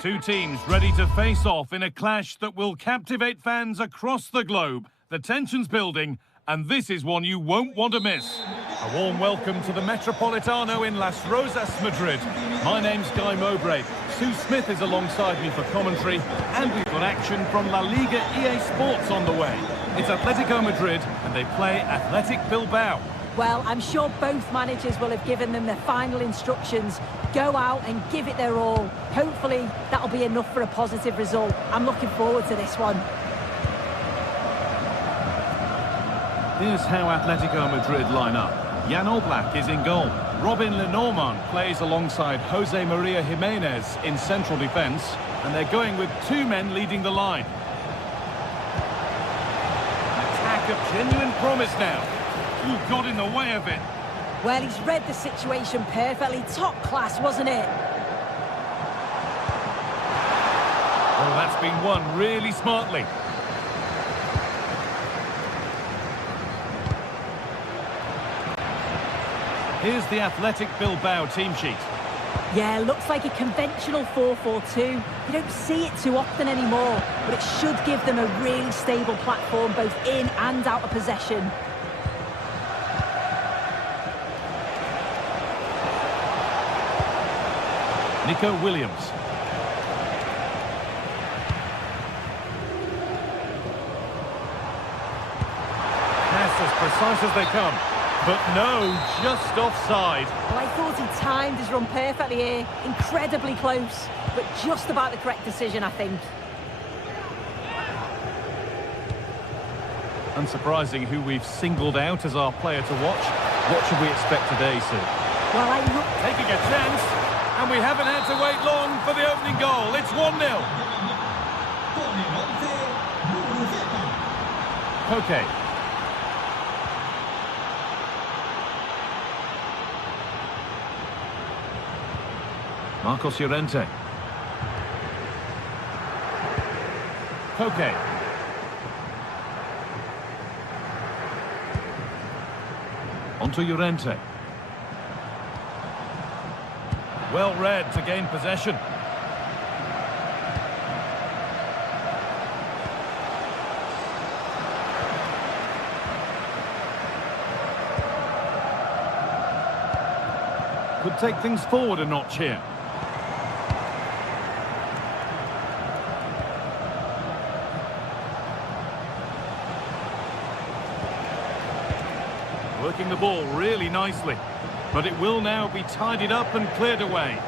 Two teams ready to face off in a clash that will captivate fans across the globe. The tension's building, and this is one you won't want to miss. A warm welcome to the Metropolitano in Las Rozas, Madrid. My name's Guy Mowbray. Sue Smith is alongside me for commentary, and we've got action from La Liga EA Sports on the way. It's Atletico Madrid, and they play Athletic Bilbao. Well, I'm sure both managers will have given them their final instructions. Go out and give it their all. Hopefully, that'll be enough for a positive result. I'm looking forward to this one. Here's how Atletico Madrid line up. Jan Oblak is in goal. Robin Lenormand plays alongside Jose Maria Jimenez in central defence, and they're going with two men leading the line. An attack of genuine promise now. Who got in the way of it? Well, he's read the situation perfectly. Top class, wasn't it? Well, that's been won really smartly. Here's the Athletic Bilbao team sheet. Yeah, looks like a conventional 4-4-2. You don't see it too often anymore, but it should give them a really stable platform both in and out of possession. Nico Williams. Pass as precise as they come. But no, just offside. Well, I thought he timed his run perfectly here. Incredibly close, but just about the correct decision, I think. Unsurprising who we've singled out as our player to watch. What should we expect today, Sue? Well, taking a chance, and we haven't had to wait long for the opening goal. It's 1-0. Okay. Marcos Llorente. Koke. Onto Llorente. Well read to gain possession. Could take things forward a notch here. Working the ball really nicely, but it will now be tidied up and cleared away.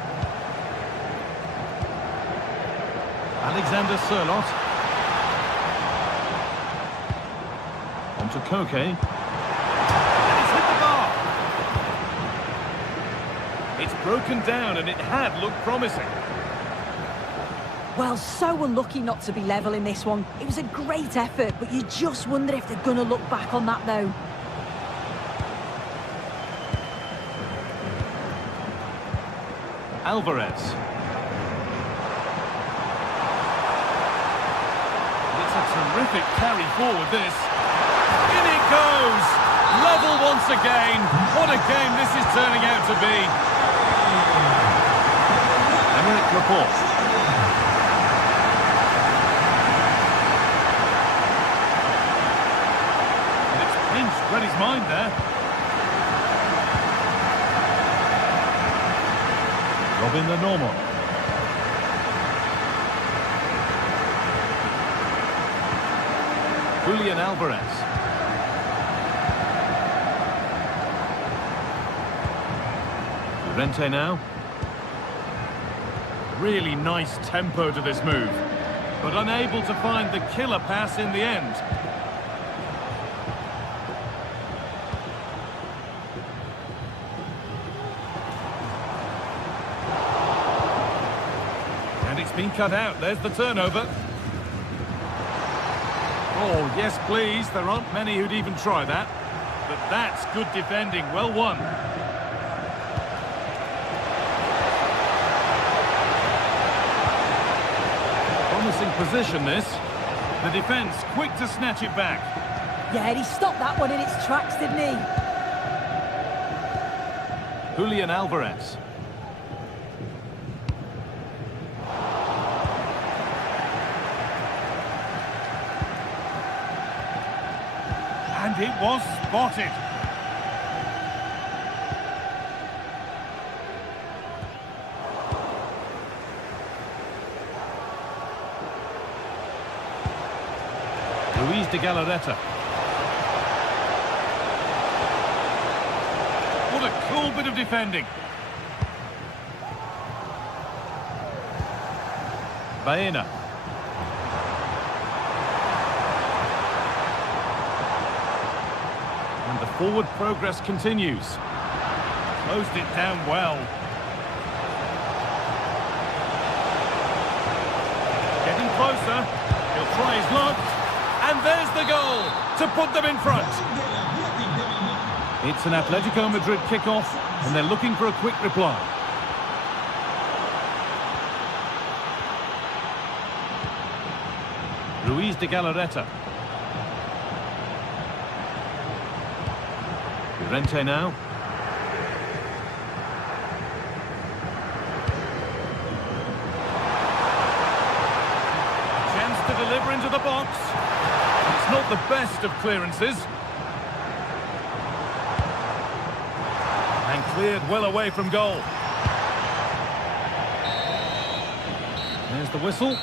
Alexander Sørloth. Onto Koke. And it's hit the bar. It's broken down, and it had looked promising. well, so unlucky not to be level in this one. It was a great effort, but you just wonder if they're going to look back on that, though. Alvarez. It's a terrific carry forward, this. In it goes! Level once again. What a game this is turning out to be. Emerick Laporte. And it's pinched Reddy's mind there. Robin Lenormand. Julian Alvarez. Llorente now. Really nice tempo to this move, but unable to find the killer pass in the end. It's been cut out. There's the turnover. Oh, yes, please. There aren't many who'd even try that. But that's good defending. Well won. Promising position, this. The defence quick to snatch it back. Yeah, he stopped that one in its tracks, didn't he? Julian Alvarez. it was spotted. Luis de Galarreta. What a cool bit of defending. Baena. And the forward progress continues. Closed it down well. Getting closer. He'll try his luck. And there's the goal to put them in front. It's an Atletico Madrid kickoff, and they're looking for a quick reply. Luis de Galarreta. Llorente now. Chance to deliver into the box. It's not the best of clearances. And cleared well away from goal. There's the whistle.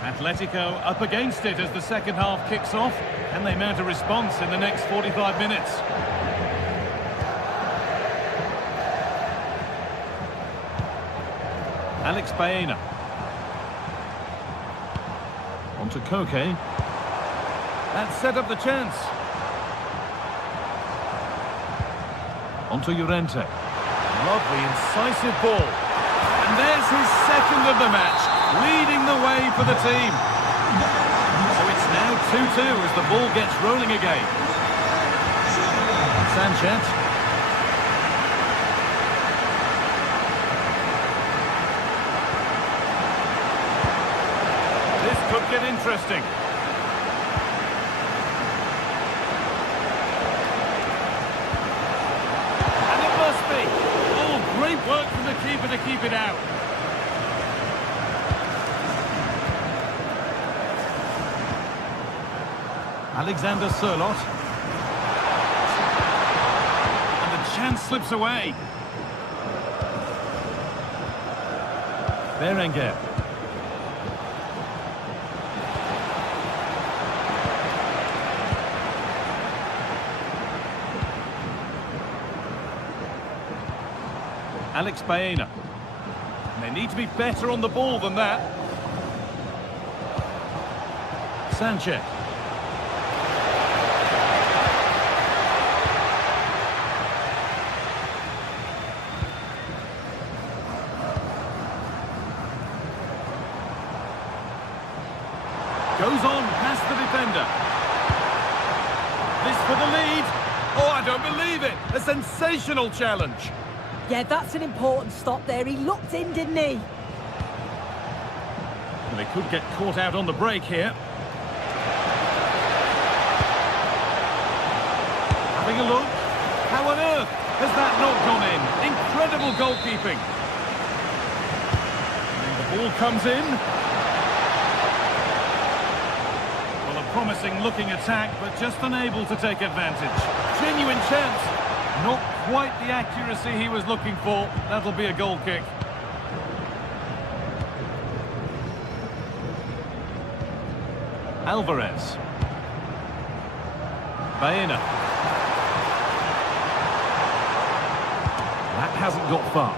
Atletico up against it as the second half kicks off, and they mount a response in the next 45 minutes. Alex Baena. On to Koke. That set up the chance. On to Llorente. Lovely, incisive ball. And there's his second of the match, leading the way for the team. So it's now 2-2 as the ball gets rolling again. Sanchez. This could get interesting. And it must be. Oh, great work from the keeper to keep it out. Alexander Sørloth. And the chance slips away. Berenguer. Alex Baena. And they need to be better on the ball than that. Sanchez. Goes on past the defender. This for the lead. Oh, I don't believe it. A sensational challenge. Yeah, that's an important stop there. He looked in, didn't he? Well, they could get caught out on the break here. Having a look. How on earth has that not gone in? Incredible goalkeeping. And the ball comes in. Well, a promising looking attack, but just unable to take advantage. Genuine chance. Not quite the accuracy he was looking for. That'll be a goal kick. Alvarez. Baena. That hasn't got far.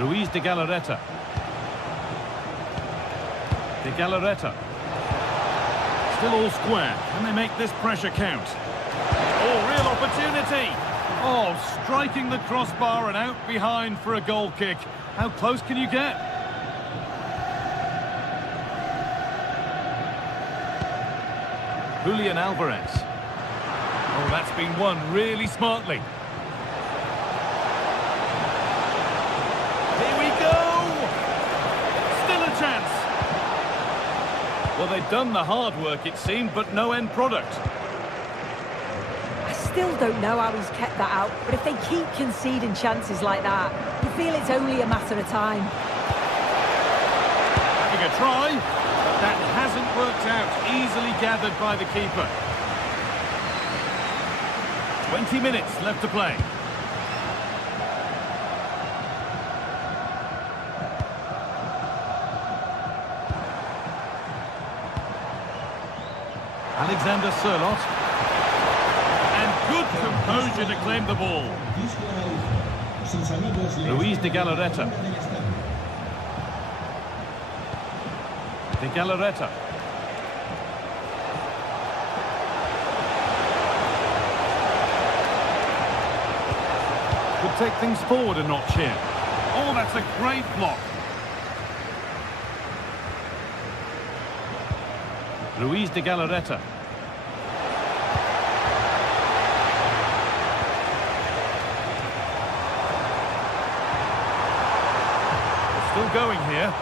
Luis de Galarreta. De Galarreta. Still all square. Can they make this pressure count? Oh, real opportunity. Oh, striking the crossbar and out behind for a goal kick. How close can you get? Julian Alvarez. Oh, that's been won really smartly. Here we go! Still a chance. Well, they've done the hard work, it seemed, but no end product. still don't know how he's kept that out, but if they keep conceding chances like that, you feel it's only a matter of time. Having a try, but that hasn't worked out. Easily gathered by the keeper. 20 minutes left to play. Alexander Sørloth. And good composure to claim the ball. Luis de Galarreta. De Galarreta. Could take things forward a notch here. Oh, that's a great block. Luis de Galarreta. Still going here.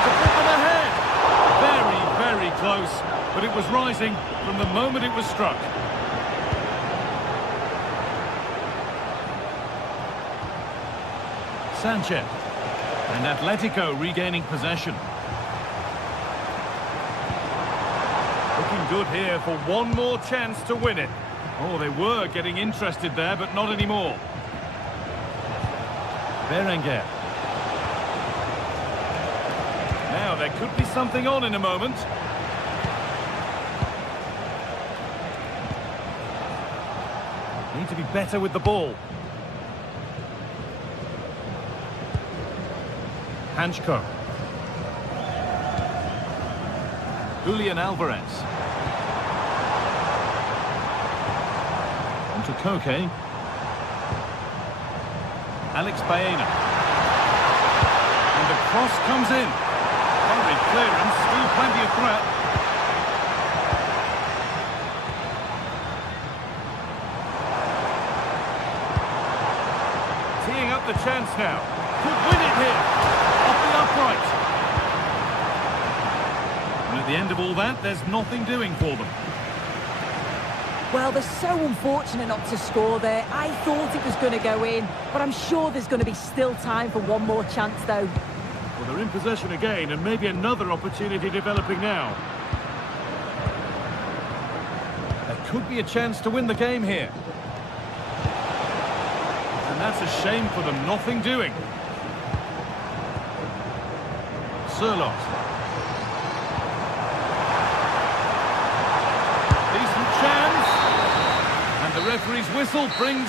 To put them ahead. Very, very close. But it was rising from the moment it was struck. Sanchez. And Atletico regaining possession. Looking good here for one more chance to win it. Oh, they were getting interested there, but not anymore. Berenguer. Now, there could be something on in a moment. Need to be better with the ball. Hanchko. Julian Alvarez. Onto Koke. Alex Baena. And the cross comes in. Hurried clearance, still plenty of threat. Teeing up the chance now. Could win it here. Off the upright. And at the end of all that, there's nothing doing for them. Well, they're so unfortunate not to score there. I thought it was going to go in, but I'm sure there's going to be still time for one more chance, though. Well, they're in possession again, and maybe another opportunity developing now. There could be a chance to win the game here. And that's a shame for them, nothing doing. Sørloth. Decent chance. And the referee's whistle brings...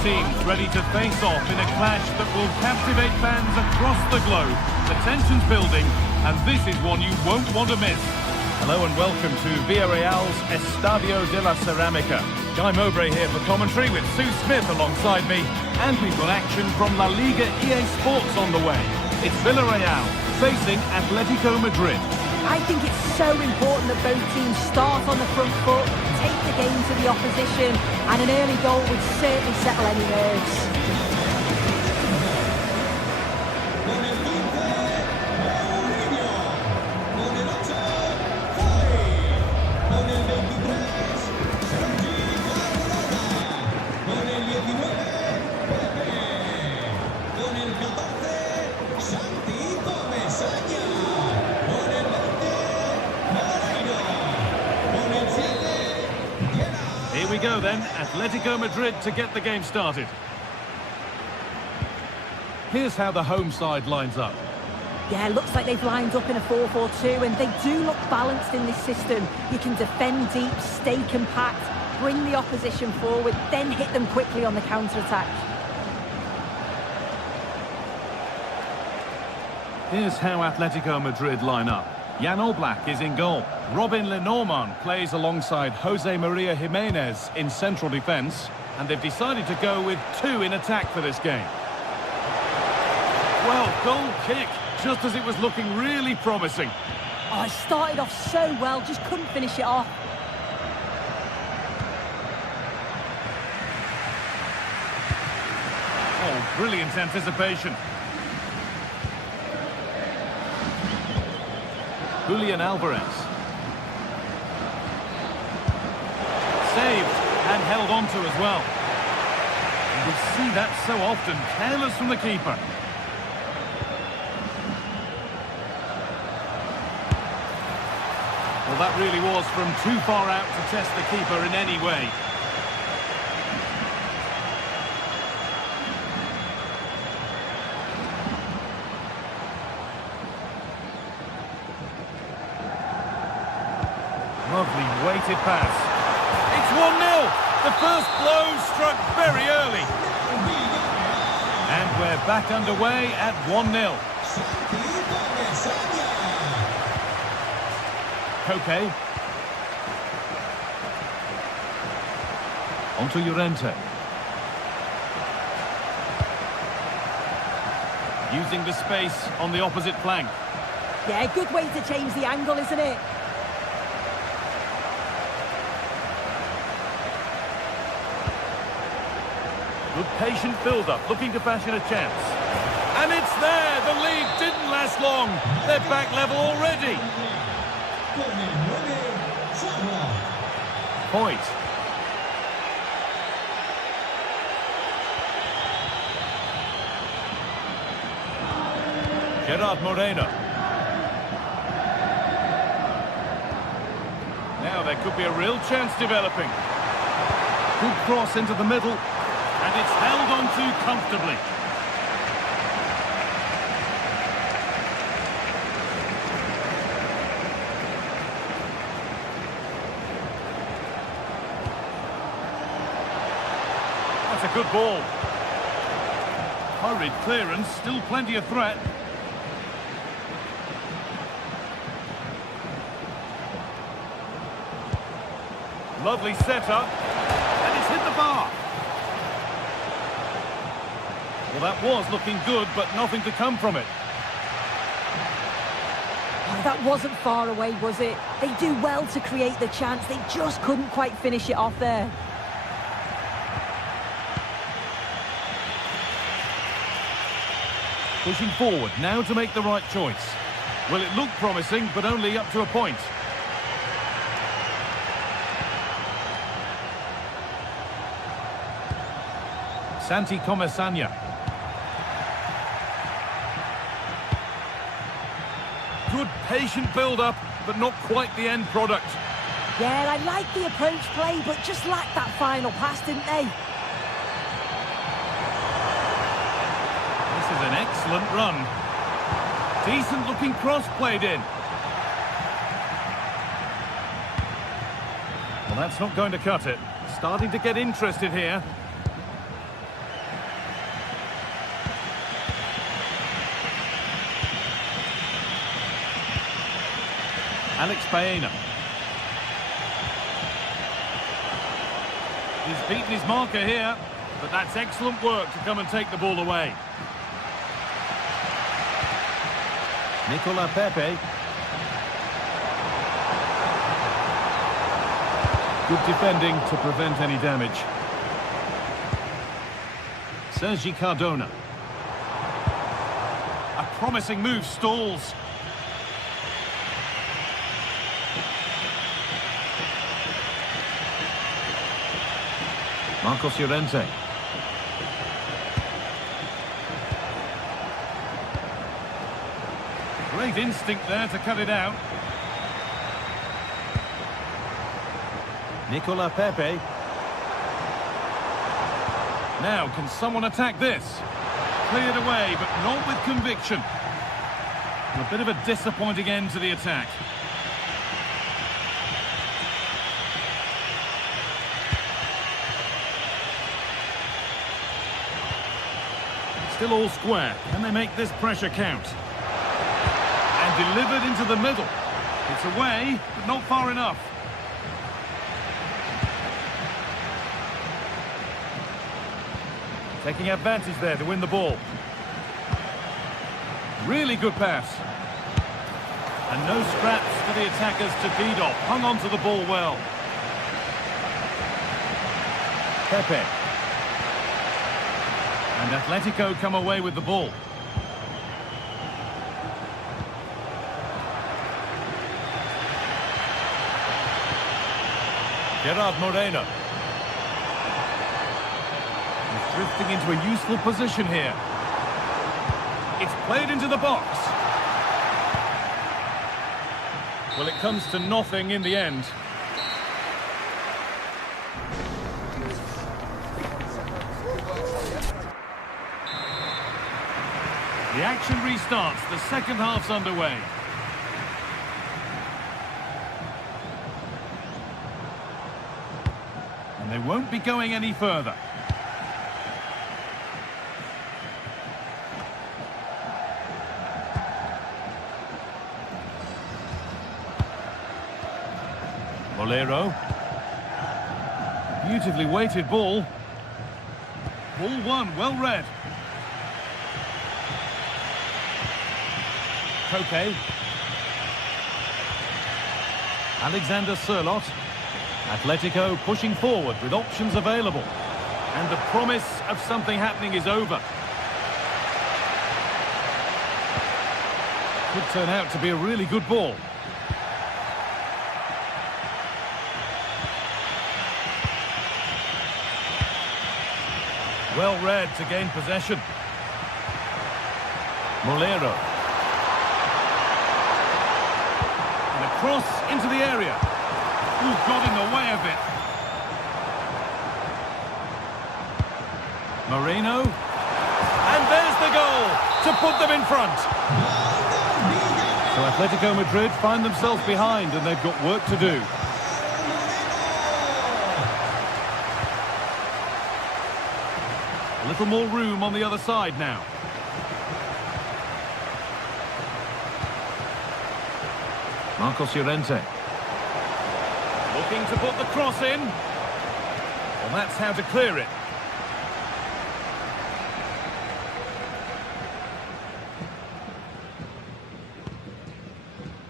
Teams ready to face off in a clash that will captivate fans across the globe. The tension's building, and this is one you won't want to miss. Hello and welcome to Villarreal's Estadio de la Ceramica. Guy Mowbray here for commentary with Sue Smith alongside me, and we've got action from La Liga EA Sports on the way. It's Villarreal facing Atletico Madrid. I think it's so important that both teams start on the front foot, take the game to the opposition, and an early goal would certainly settle any nerves. Here we go then, Atletico Madrid to get the game started. Here's how the home side lines up. Yeah, looks like they've lined up in a 4-4-2, and they do look balanced in this system. You can defend deep, stay compact, bring the opposition forward, then hit them quickly on the counter-attack. Here's how Atletico Madrid line up. Jan Oblak is in goal. Robin Lenormand plays alongside Jose Maria Jimenez in central defence, and they've decided to go with two in attack for this game. Well, goal kick, just as it was looking really promising. Oh, it started off so well, just couldn't finish it off. Oh, brilliant anticipation. Julian Alvarez. Saved and held on to as well. And we see that so often, careless from the keeper. Well, that really was from too far out to test the keeper in any way. Lovely weighted pass. It's 1-0. The first blow struck very early. And we're back underway at 1-0. Koke. On to Llorente. Using the space on the opposite flank. Yeah, good way to change the angle, isn't it? Good patient build-up, looking to fashion a chance. And it's there! The lead didn't last long. They're back level already. Point. Gerard Moreno. Now there could be a real chance developing. Good cross into the middle. And it's held on to comfortably. That's a good ball. Hurried clearance, still plenty of threat. Lovely setup. And it's hit the bar. Well, that was looking good, but nothing to come from it. Oh, that wasn't far away, was it? They do well to create the chance. They just couldn't quite finish it off there. Pushing forward now to make the right choice. Well, it looked promising, but only up to a point. Santi Comesaña. Good patient build-up, but not quite the end product. Yeah, I like the approach play, but just lacked that final pass, didn't they? This is an excellent run. Decent looking cross played in. Well, that's not going to cut it. Starting to get interested here. Alex Baena. He's beaten his marker here, but that's excellent work to come and take the ball away. Nicola Pepe. Good defending to prevent any damage. Sergi Cardona. A promising move stalls. Marcos Llorente. Great instinct there to cut it out. Nicola Pepe. Now, can someone attack this? Cleared away, but not with conviction. A bit of a disappointing end to the attack. Still all square. Can they make this pressure count? And delivered into the middle. It's away, but not far enough. Taking advantage there to win the ball. Really good pass. And no scraps for the attackers to beat off. Hung on to the ball well. Pepe. And Atletico come away with the ball. Gerard Moreno. He's drifting into a useful position here. It's played into the box. Well, it comes to nothing in the end. The action restarts. The second half's underway. And they won't be going any further. Bolero. Beautifully weighted ball. Ball one, well read. Koke. Alexander Sørloth. Atletico pushing forward with options available. And the promise of something happening is over. Could turn out to be a really good ball. Well read to gain possession. Molero. And a cross into the area. Who got in the way of it? Moreno. And there's the goal to put them in front. So Atletico Madrid find themselves behind and they've got work to do. A little more room on the other side now. Marcos Llorente. Looking to put the cross in. Well, that's how to clear it.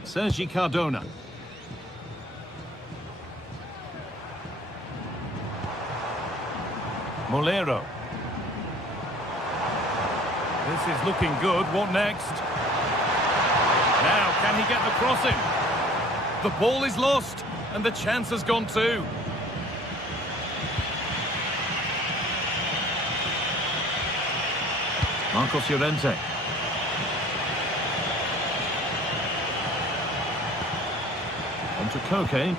Sergi Cardona. Molero. This is looking good. What next? Now, can he get the cross in? The ball is lost, and the chance has gone too. Marcos Llorente. On to Koke.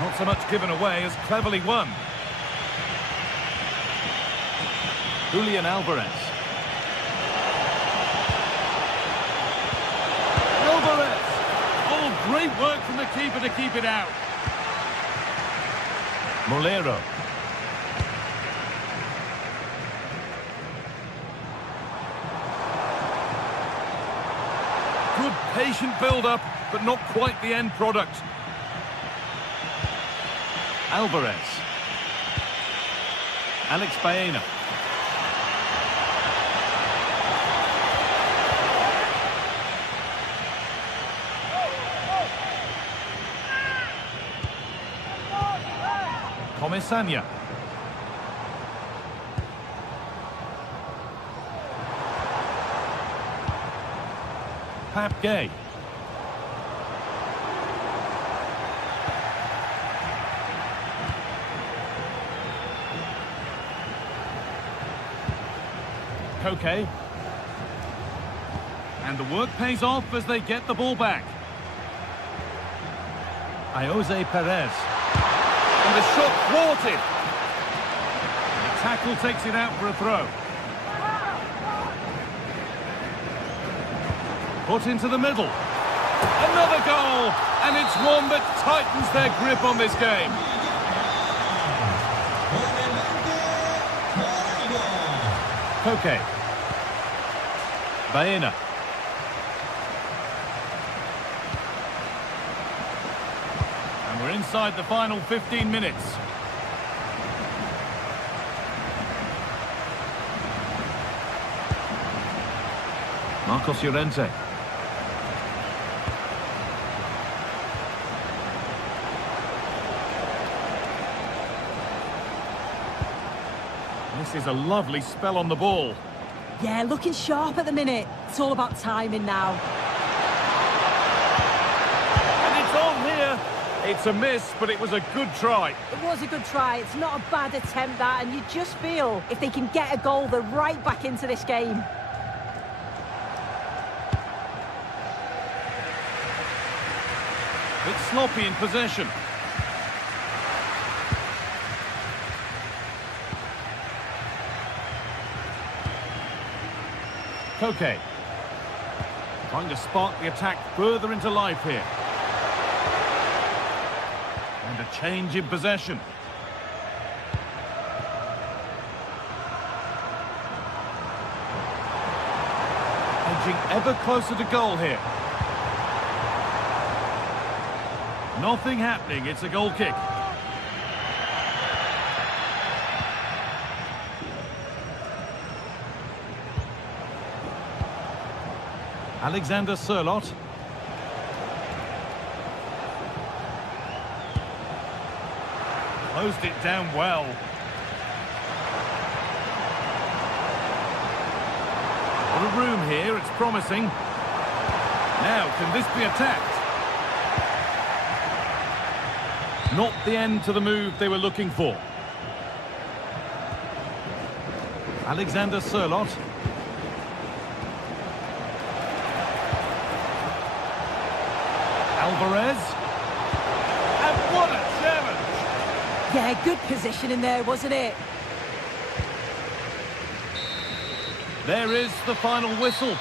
Not so much given away as cleverly won. Julian Alvarez. Alvarez! Oh, great work from the keeper to keep it out. Molero. Good patient build-up, but not quite the end product. Alvarez. Alex Baena. Comesaña. Pap Gay. Koke. And the work pays off as they get the ball back. Jose Perez. And the shot thwarted. The tackle takes it out for a throw. Put into the middle. Another goal! And it's one that tightens their grip on this game. Koke. Baena. And we're inside the final 15 minutes. Marcos Llorente. This is a lovely spell on the ball. Yeah, looking sharp at the minute. It's all about timing now. And it's on here. It's a miss, but it was a good try. It was a good try. It's not a bad attempt, that, and you just feel if they can get a goal, they're right back into this game. Bit sloppy in possession. Koke. Trying to spark the attack further into life here. And a change in possession. Edging ever closer to goal here. Nothing happening, it's a goal kick. Alexander Sørloth. Closed it down well. Got a room here, it's promising. Now, can this be attacked? Not the end to the move they were looking for. Alexander Sørloth. Alvarez. And what a challenge! Yeah, good position in there, wasn't it? There is the final whistle.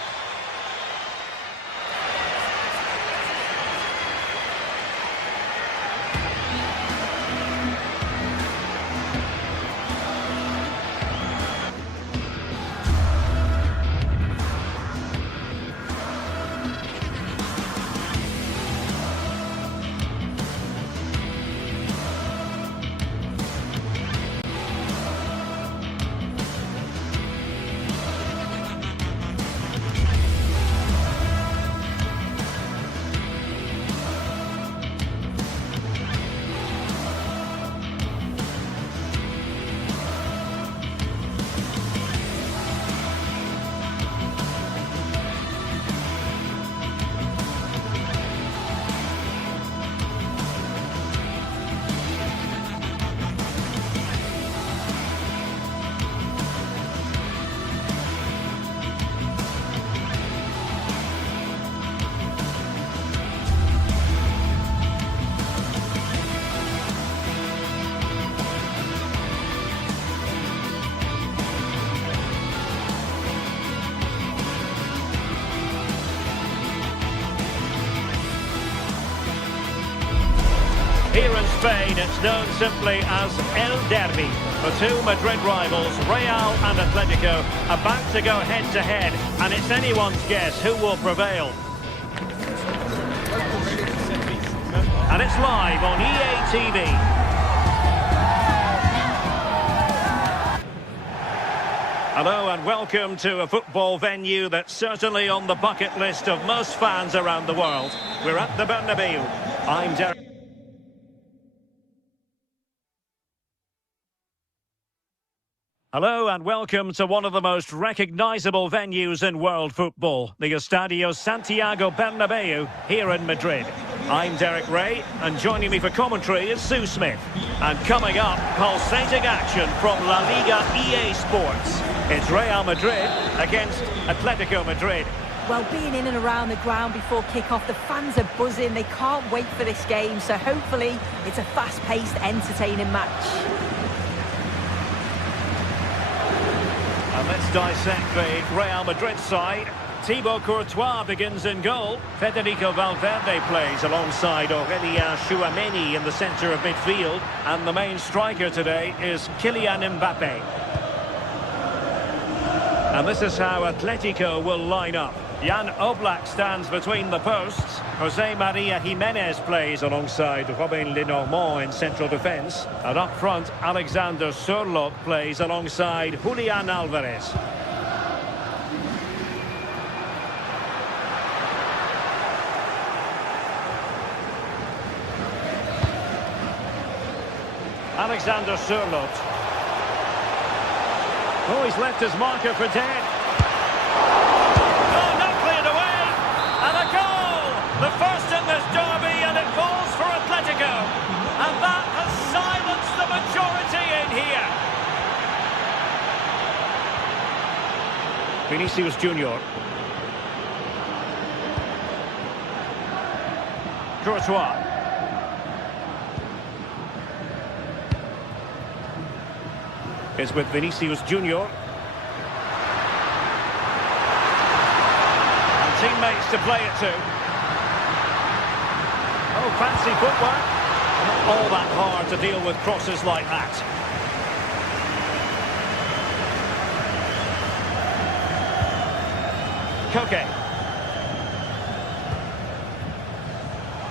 Here in Spain, it's known simply as El Derby. The two Madrid rivals, Real and Atletico, about to go head-to-head, and it's anyone's guess who will prevail. And it's live on EA TV. Hello and welcome to a football venue that's certainly on the bucket list of most fans around the world. We're at the Bernabeu. I'm Derek. Hello and welcome to one of the most recognisable venues in world football, the Estadio Santiago Bernabeu here in Madrid. I'm Derek Ray, and joining me for commentary is Sue Smith. And coming up, pulsating action from La Liga EA Sports. It's Real Madrid against Atletico Madrid. Well, being in and around the ground before kick-off, the fans are buzzing. They can't wait for this game, so hopefully it's a fast-paced, entertaining match. And let's dissect the Real Madrid side. Thibaut Courtois begins in goal. Federico Valverde plays alongside Aurélien Tchouameni in the centre of midfield. And the main striker today is Kylian Mbappe. And this is how Atletico will line up. Jan Oblak stands between the posts. Jose Maria Jimenez plays alongside Robin Lenormand in central defence. And up front, Alexander Sørloth plays alongside Julian Alvarez. Alexander Sørloth. Oh, he's left his marker for dead. Oh, not cleared away. And a goal! The first in this derby, and it falls for Atletico. And that has silenced the majority in here. Vinicius Junior. Courtois. Is with Vinicius Junior. And teammates to play it to. Oh, fancy footwork. Not all that hard to deal with crosses like that. Koke.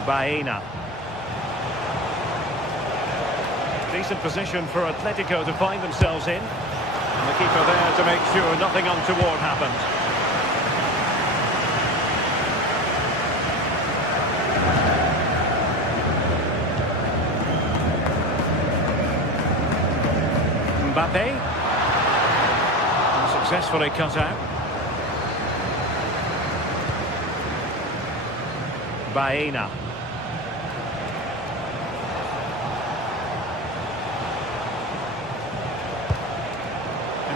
Baena. Decent position for Atletico to find themselves in. And the keeper there to make sure nothing untoward happened. Mbappe. Successfully cut out. Baena.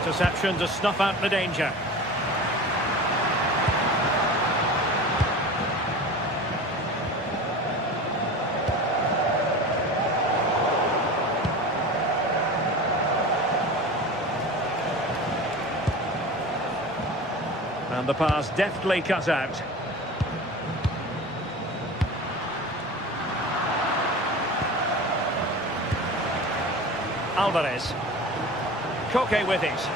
Interception to snuff out the danger. And the pass deftly cut out. Alvarez. Koke with it.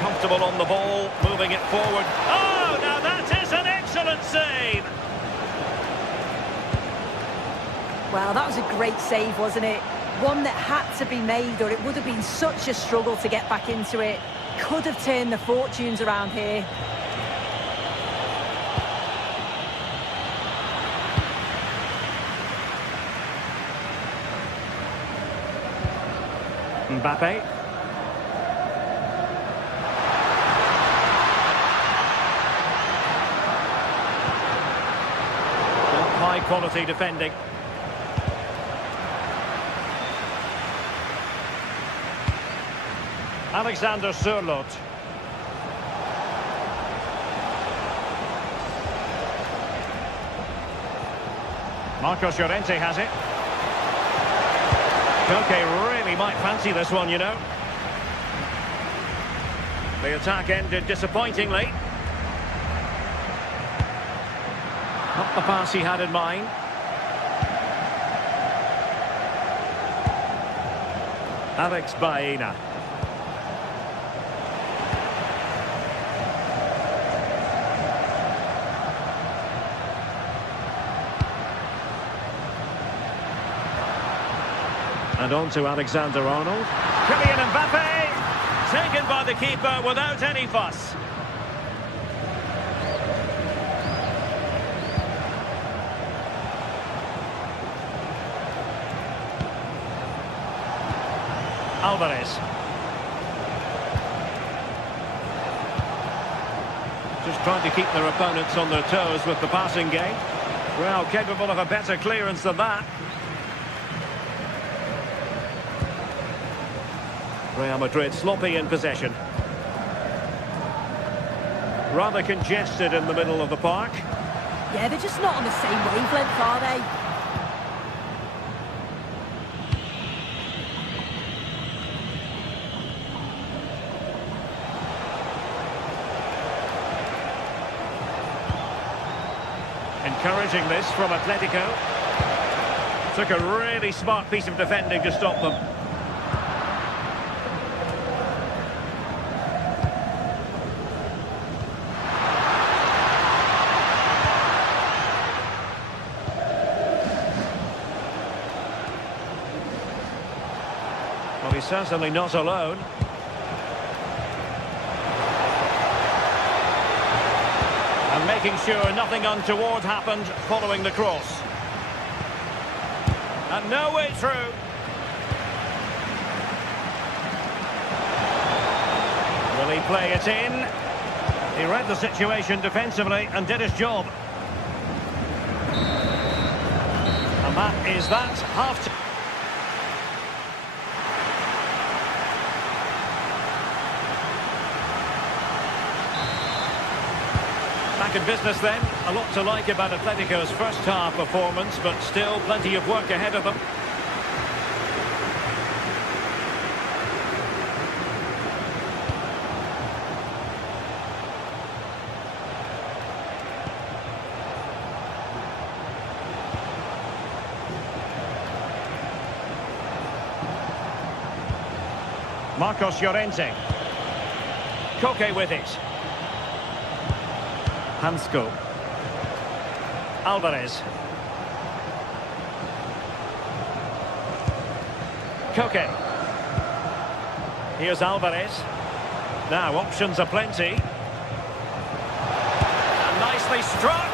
Comfortable on the ball, moving it forward. Oh, now that is an excellent save! Well, that was a great save, wasn't it? One that had to be made, or it would have been such a struggle to get back into it. Could have turned the fortunes around here. Mbappe. High quality defending. Alexander Sørloth. Marcos Llorente has it. Koke really might fancy this one, you know. The attack ended disappointingly. Not the pass he had in mind. Alex Baena. And on to Alexander-Arnold. Kylian Mbappe! Taken by the keeper without any fuss. Alvarez. Just trying to keep their opponents on their toes with the passing game. Well, capable of a better clearance than that. Real Madrid sloppy in possession. Rather congested in the middle of the park. Yeah, they're just not on the same wavelength, are they? Encouraging this from Atletico. Took a really smart piece of defending to stop them. Well, he's certainly not alone. And making sure nothing untoward happened following the cross. And no way through. Will he play it in? He read the situation defensively and did his job. And that is that half-time. Back in business then. A lot to like about Atletico's first half performance, but still plenty of work ahead of them. Marcos Llorente. Koke with it. Hansko. Alvarez. Koke. Here's Alvarez. Now options are plenty. And nicely struck.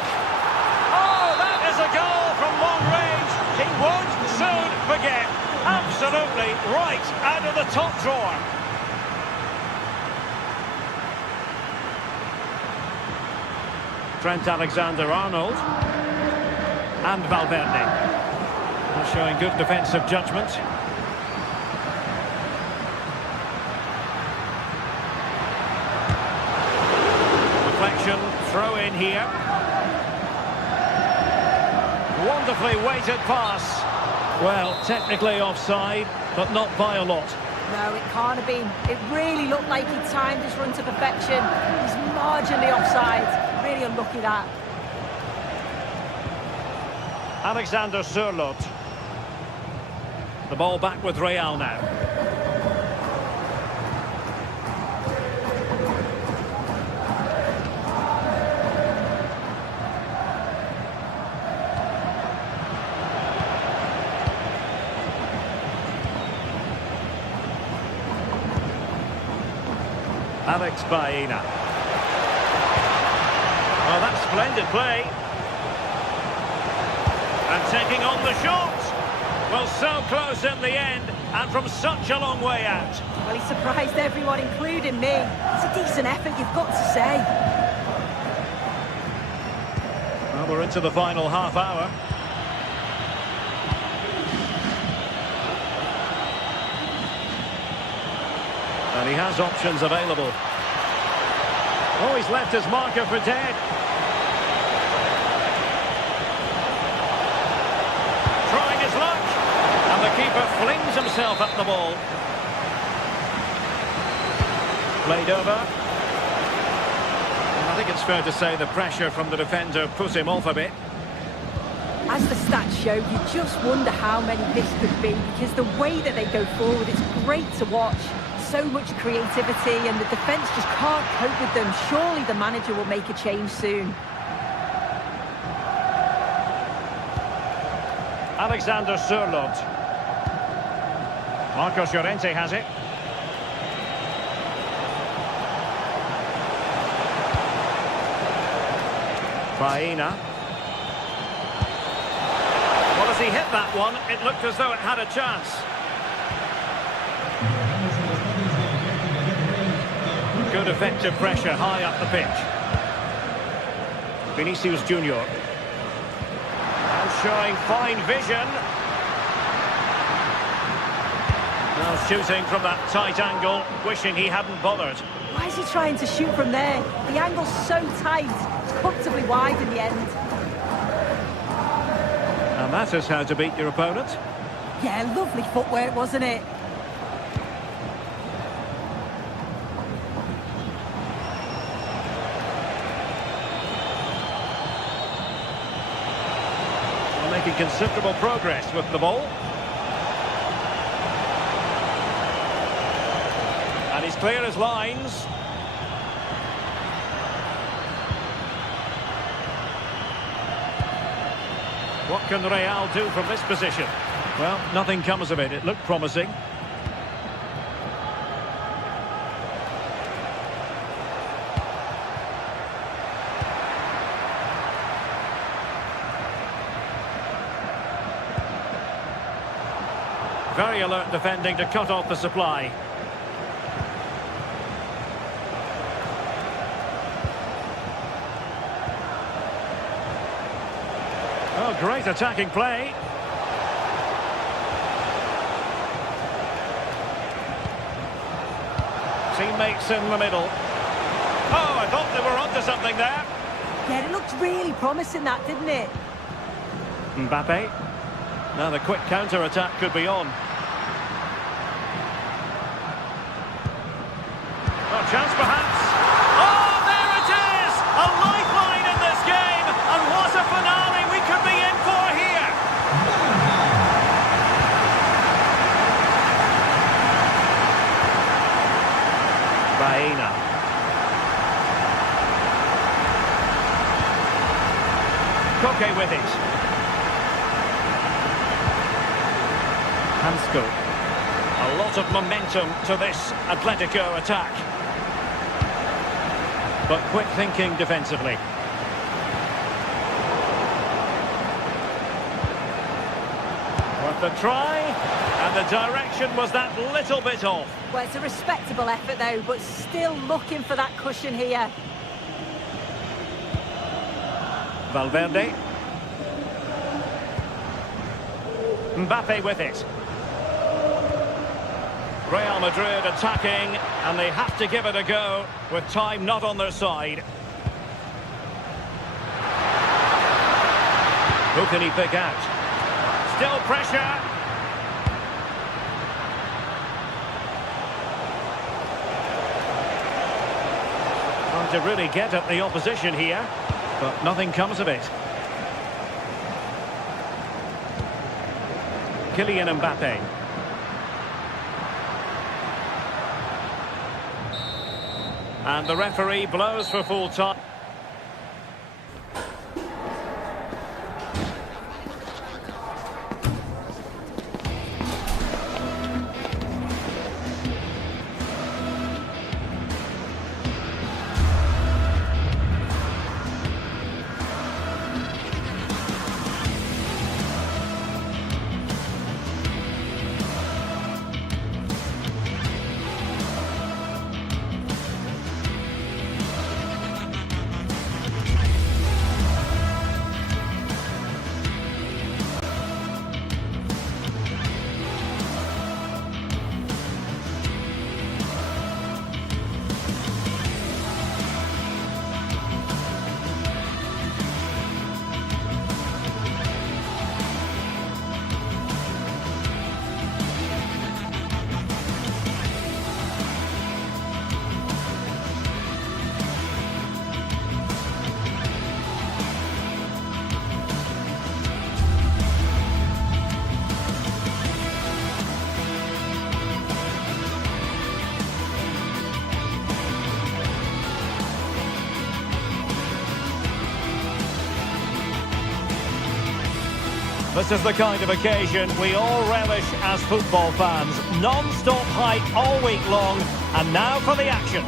Oh, that is a goal from long range. He won't soon forget. Absolutely right out of the top drawer. Trent Alexander-Arnold and Valverde, showing good defensive judgment. Deflection, throw in here. Wonderfully weighted pass. Well, technically offside, but not by a lot. No, it can't have been. It really looked like he timed his run to perfection. He's marginally offside. Really unlucky that. Alexander Sørloth. The ball back with Real now. Alex Baena. Well, that's splendid play. And taking on the shot. Well, so close in the end, and from such a long way out. Well, he surprised everyone, including me. It's a decent effort, you've got to say. Well, we're into the final half hour. And he has options available. Oh, he's left his marker for dead. Trying his luck. And the keeper flings himself at the ball. Played over. And I think it's fair to say the pressure from the defender put him off a bit. As the stats show, you just wonder how many this could be, because the way that they go forward, it's great to watch. So much creativity, and the defence just can't cope with them. Surely the manager will make a change soon. Alexander Sørloth. Marcos Llorente has it. Baena. Well, as he hit that one, it looked as though it had a chance. Good effective pressure high up the pitch. Vinicius Junior. And showing fine vision. Now shooting from that tight angle, wishing he hadn't bothered. Why is he trying to shoot from there? The angle's so tight. It's comfortably wide in the end. And that is how to beat your opponent. Yeah, lovely footwork, wasn't it? We're making considerable progress with the ball. And he's clear as lines. What can Real do from this position? Well, nothing comes of it. It looked promising. Very alert defending to cut off the supply. Oh, great attacking play. Teammates in the middle. Oh, I thought they were onto something there. Yeah, it looked really promising, that, didn't it? Mbappe. Now the quick counter-attack could be on. Oh, chance perhaps. Oh, there it is! A lifeline in this game! And what a finale we could be in for here! Baena. Koke with it. Hansco. A lot of momentum to this Atletico attack. But quick thinking defensively. Worth the try. And the direction was that little bit off. Well, it's a respectable effort, though, but still looking for that cushion here. Valverde. Mbappe with it. Real Madrid attacking, and they have to give it a go with time not on their side. Who can he pick out? Still pressure. Trying to really get at the opposition here, but nothing comes of it. Kylian Mbappe. And the referee blows for full time. This is the kind of occasion we all relish as football fans. Non-stop hype all week long, and now for the action.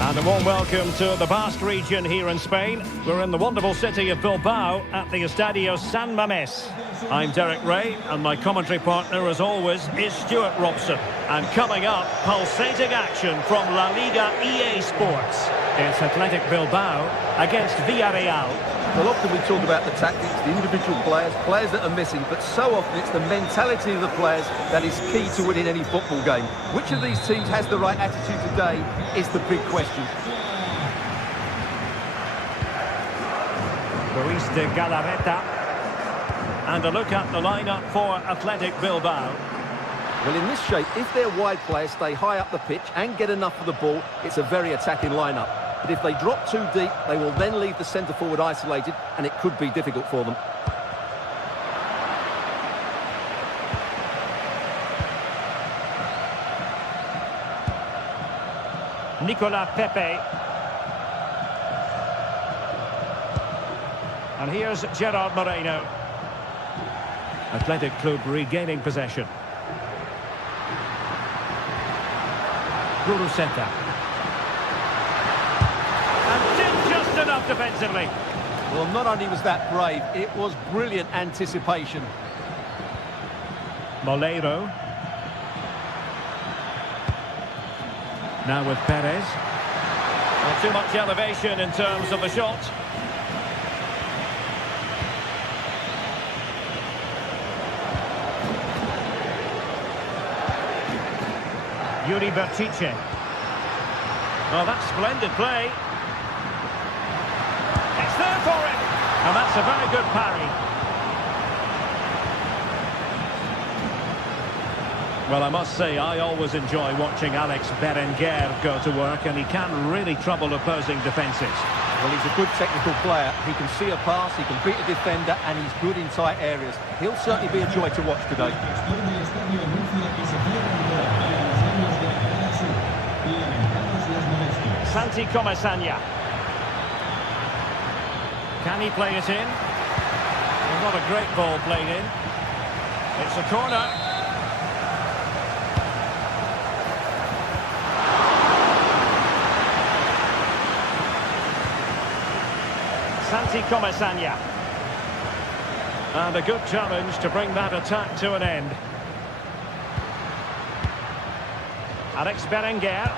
And a warm welcome to the Basque region here in Spain. We're in the wonderful city of Bilbao at the Estadio San Mames. I'm Derek Ray, and my commentary partner, as always, is Stuart Robson. And coming up, pulsating action from La Liga EA Sports. It's Athletic Bilbao against Villarreal. Well, often we talk about the tactics, the individual players that are missing, but so often it's the mentality of the players that is key to winning any football game. Which of these teams has the right attitude today is the big question. Ruiz de Galarreta. And a look at the lineup for Athletic Bilbao. Well, in this shape, if their wide players stay high up the pitch and get enough of the ball, it's a very attacking lineup. But if they drop too deep, they will then leave the centre-forward isolated, and it could be difficult for them. Nicolas Pepe. And here's Gerard Moreno. Athletic Club regaining possession. Guruceta. And did just enough defensively. Well, not only was that brave, it was brilliant anticipation. Moleiro. Now with Perez. Not too much elevation in terms of the shot. Yuri Bertice. Oh, that's splendid play. It's there for him. And that's a very good parry. Well, I must say, I always enjoy watching Alex Berenguer go to work, and he can really trouble opposing defences. Well, he's a good technical player. He can see a pass, he can beat a defender, and he's good in tight areas. He'll certainly be a joy to watch today. Santi Comesaña. Can he play it in? Well, not a great ball played in. It's a corner. Santi Comesaña. And a good challenge to bring that attack to an end. Alex Berenguer.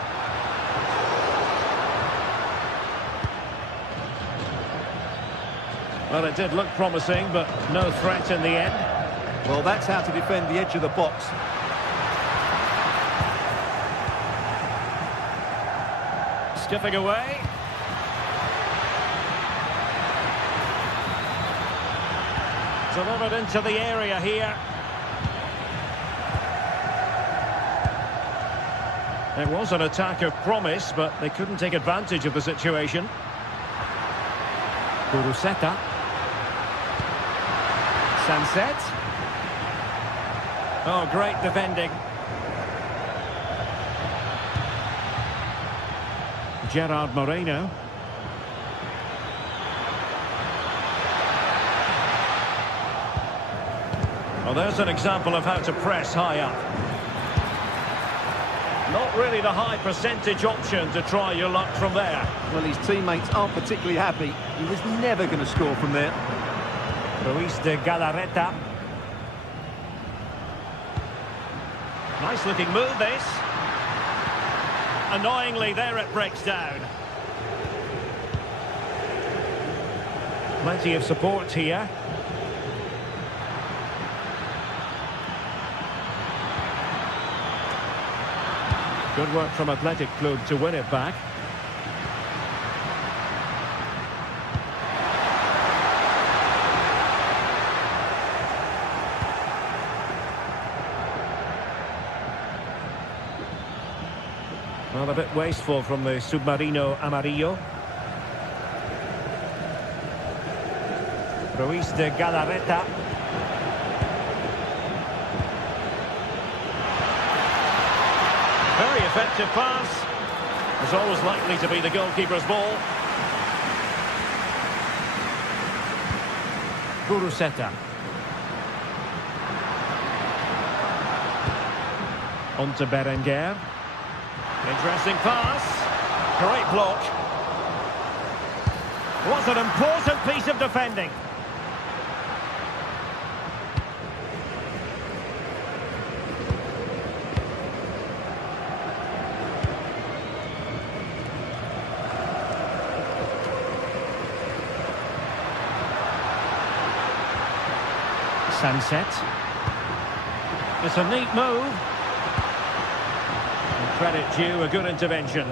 Well, it did look promising, but no threat in the end. Well, that's how to defend the edge of the box. Skipping away. Delivered into the area here. It was an attack of promise, but they couldn't take advantage of the situation. Guruceta. Sunset. Oh, great defending. Gerard Moreno. Well, there's an example of how to press high up. Not really the high percentage option to try your luck from there. Well, his teammates aren't particularly happy. He was never going to score from there. Ruiz de Galarreta. Nice looking move, this. Annoyingly, there it breaks down. Plenty of support here. Good work from Athletic Club to win it back. Well, a bit wasteful from the Submarino Amarillo. Ruiz de Galarreta. Very effective pass. Was always likely to be the goalkeeper's ball. Guruceta. On to Berenguer. Interesting pass. Great block. What an important piece of defending. Sunset. It's a neat move. And credit due, a good intervention.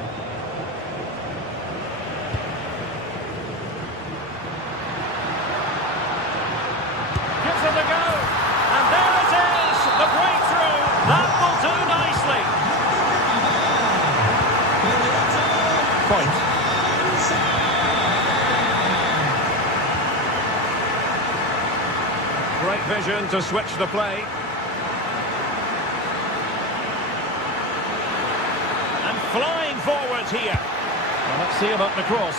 Gives it a go. And there it is! The breakthrough! That will do nicely. Point. Great vision to switch the play. And flying forwards here. Well, let's see about the cross.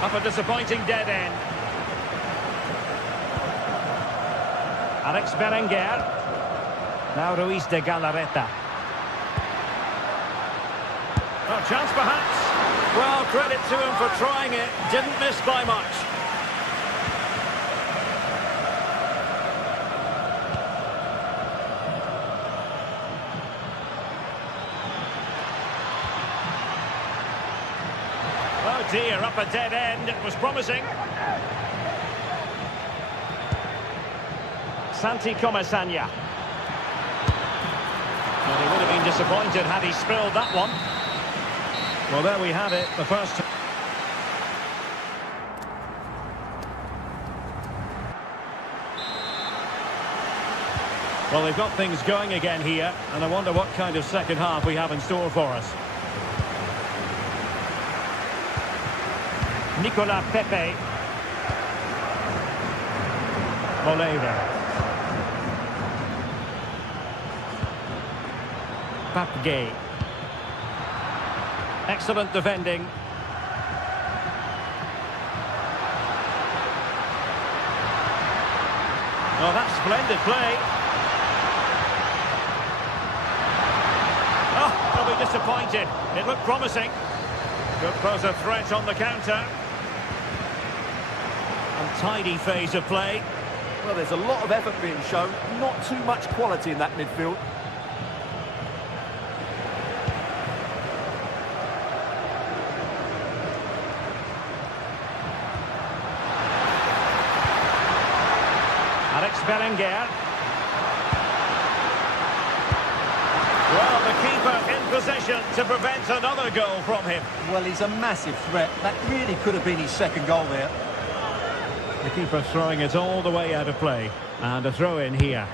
Up a disappointing dead end. Alex Berenguer. Now Ruiz de Galarreta. Oh, chance perhaps. Well, credit to him for trying it. Didn't miss by much. Oh dear, up a dead end. It was promising. Santi Comasagna. Well, he would have been disappointed had he spilled that one. Well, there we have it, the first. Well, they've got things going again here, and I wonder what kind of second half we have in store for us. Nicolas Pepe. Moleiro. Papgay. Excellent defending. Oh, that's splendid play. Oh, they'll be disappointed. It looked promising. Could pose a threat on the counter. Untidy phase of play. Well, there's a lot of effort being shown, not too much quality in that midfield. Alex Berenguer. Well, the keeper in possession to prevent another goal from him. Well, he's a massive threat. That really could have been his second goal there. The keeper throwing it all the way out of play. And a throw in here.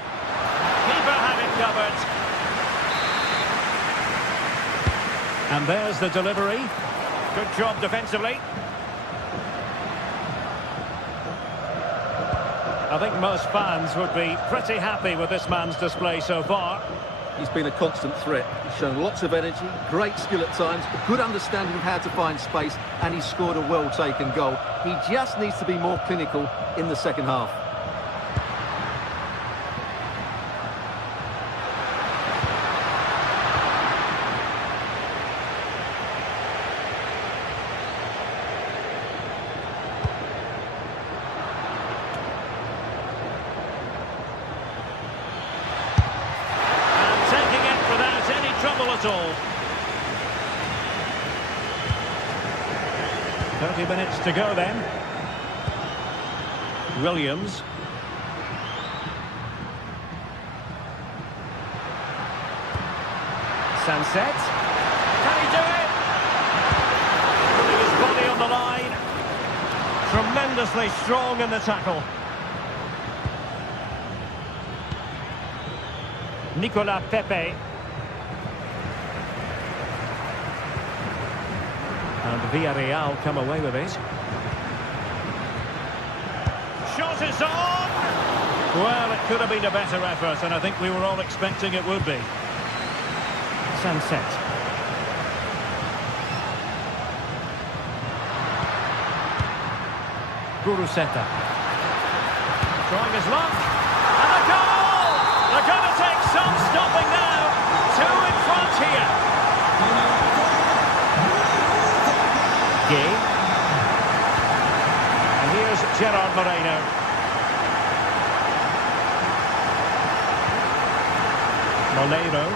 Keeper had it covered. And there's the delivery. Good job defensively. I think most fans would be pretty happy with this man's display so far. He's been a constant threat. He's shown lots of energy, great skill at times, a good understanding of how to find space, and he's scored a well-taken goal. He just needs to be more clinical in the second half. At all. 30 minutes to go then. Williams. Sunset. Can he do it? Putting his body on the line. Tremendously strong in the tackle. Nicolas Pepe. And Villarreal come away with it. Shot is on! Well, it could have been a better effort, and I think we were all expecting it would be. Sunset. Guruseta. Trying his luck. And a goal! They're going to take some stopping now. Two in front here. And here's Gerard Moreno. Moleiro.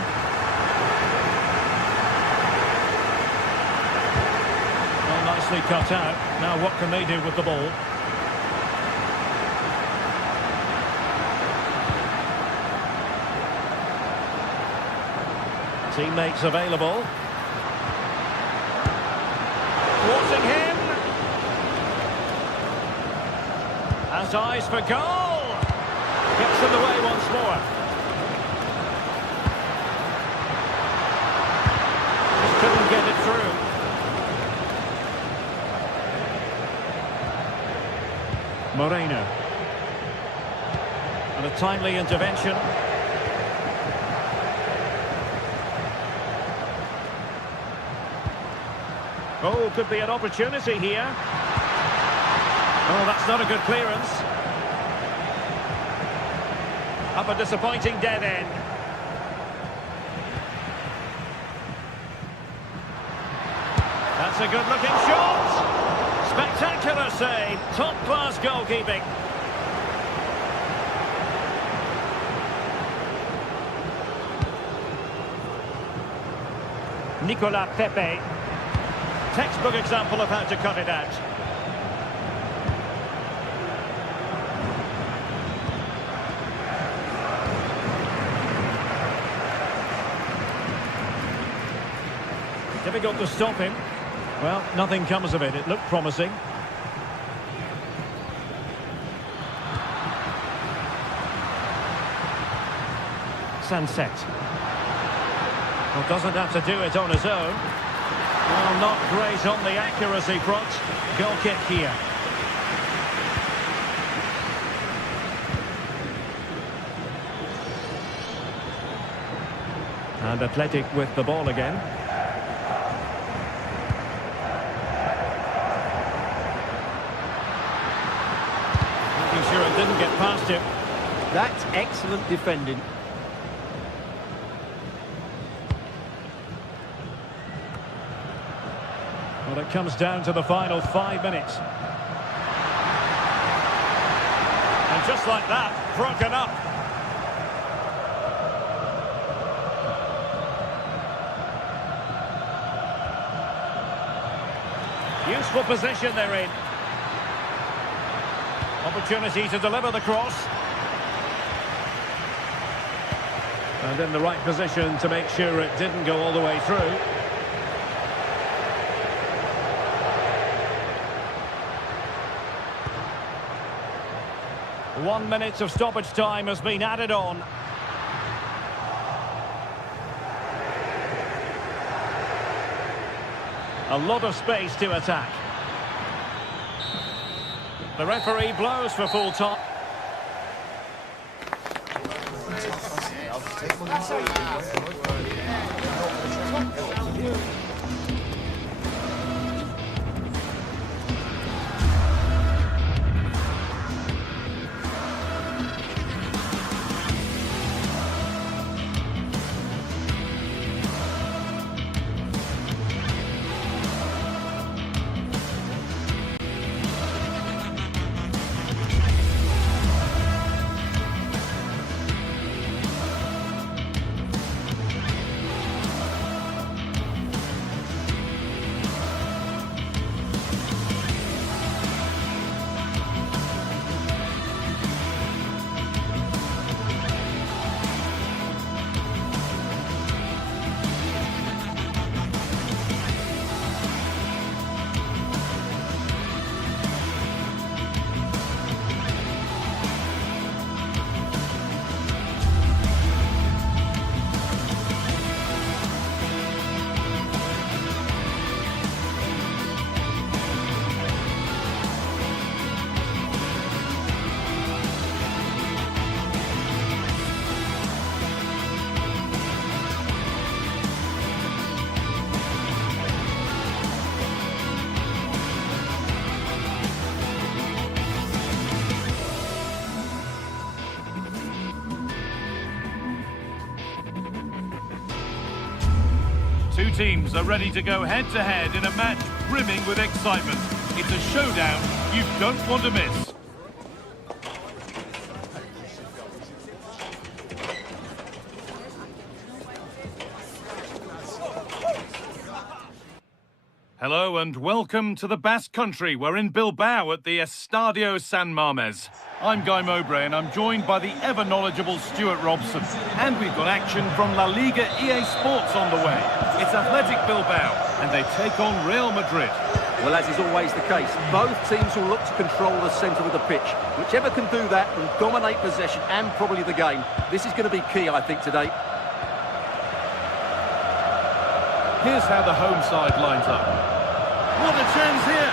Well, nicely cut out. Now what can they do with the ball? Teammates available. Thwarting him. Has eyes for goal. Gets in the way once more. Just couldn't get it through. Moreno. And a timely intervention. Oh, could be an opportunity here. Oh, that's not a good clearance. Up a disappointing dead end. That's a good-looking shot. Spectacular save. Top-class goalkeeping. Nicolas Pepe. Textbook example of how to cut it out. Difficult to stop him. Well, nothing comes of it. It looked promising. Sunset. Well, doesn't have to do it on his own. Well, not great on the accuracy front. Goal kick here. And Athletic with the ball again. Making sure it didn't get past him. That's excellent defending. Well, it comes down to the final 5 minutes. And just like that, broken up. Useful position they're in. Opportunity to deliver the cross. And in the right position to make sure it didn't go all the way through. 1 minute of stoppage time has been added on. A lot of space to attack. The referee blows for full time. Two teams are ready to go head-to-head in a match brimming with excitement. It's a showdown you don't want to miss. Hello and welcome to the Basque Country. We're in Bilbao at the Estadio San Mames. I'm Guy Mowbray and I'm joined by the ever-knowledgeable Stuart Robson. And we've got action from La Liga GTSports on the way. It's Athletic Bilbao and they take on Real Madrid. Well, as is always the case, both teams will look to control the centre of the pitch. Whichever can do that and dominate possession and probably the game. This is going to be key, I think, today. Here's how the home side lines up. What a chance here!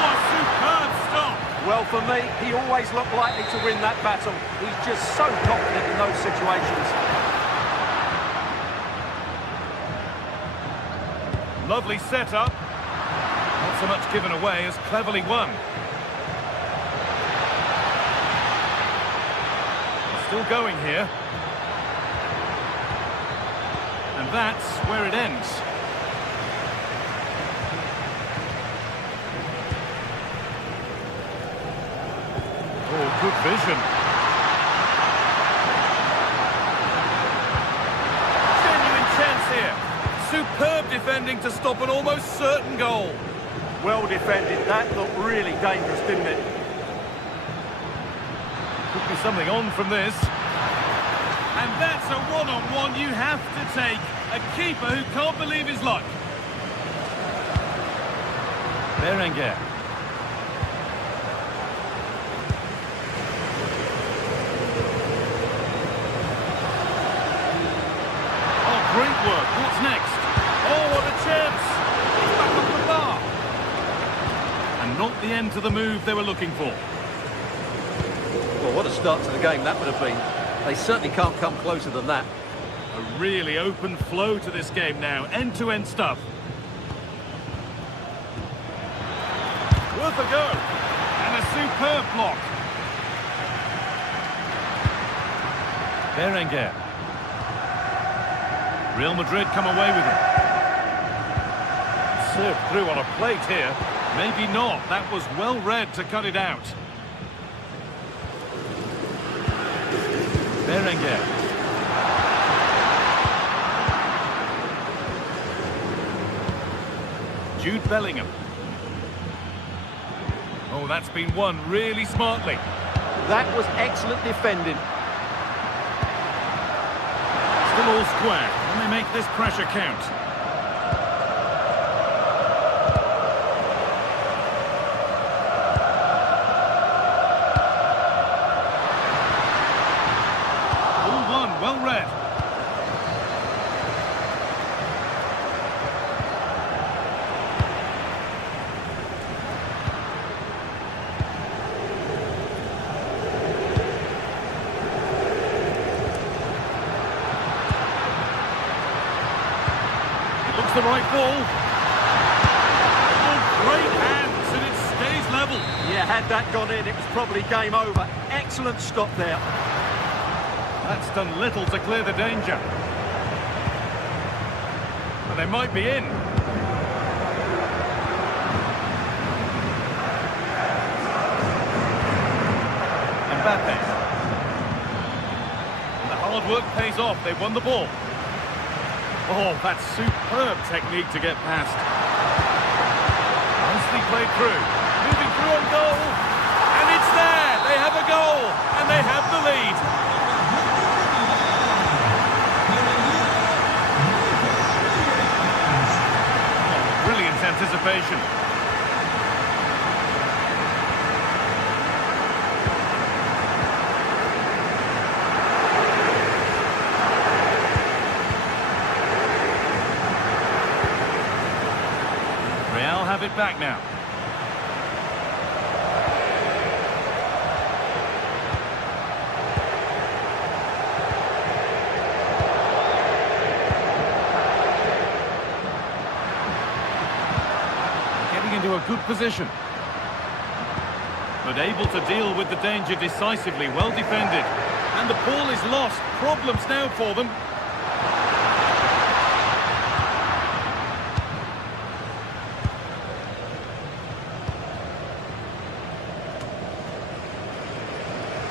Oh, superb stop! Well, for me, he always looked likely to win that battle. He's just so confident in those situations. Lovely setup. Not so much given away as cleverly won. Still going here. And that's where it ends. Oh, good vision. Genuine chance here. Superb defending to stop an almost certain goal. Well defended. That looked really dangerous, didn't it? Could be something on from this. And that's a one-on-one you have to take. A keeper who can't believe his luck. Berenguer. Oh, great work. What's next? Oh, what a chance. He's back on the bar. And not the end to the move they were looking for. Well, what a start to the game that would have been. They certainly can't come closer than that. A really open flow to this game now. End-to-end stuff. Worth a go. And a superb block. Berenguer. Real Madrid come away with it. Served through on a plate here. Maybe not. That was well read to cut it out. Berenguer. Jude Bellingham. Oh, that's been won really smartly. That was excellent defending. Still all square. Can they make this pressure count? Well read. It looks the right ball. Oh, great hands, and it stays level. Yeah, had that gone in, it was probably game over. Excellent stop there. That's done little to clear the danger. But they might be in. Mbappe. And the hard work pays off. They've won the ball. Oh, that's superb technique to get past. Nicely played through. Moving through on goal. And it's there. They have a goal. And they have the lead. Anticipation. Real have it back now. Into a good position, but able to deal with the danger decisively. Well defended, and the ball is lost. Problems now for them.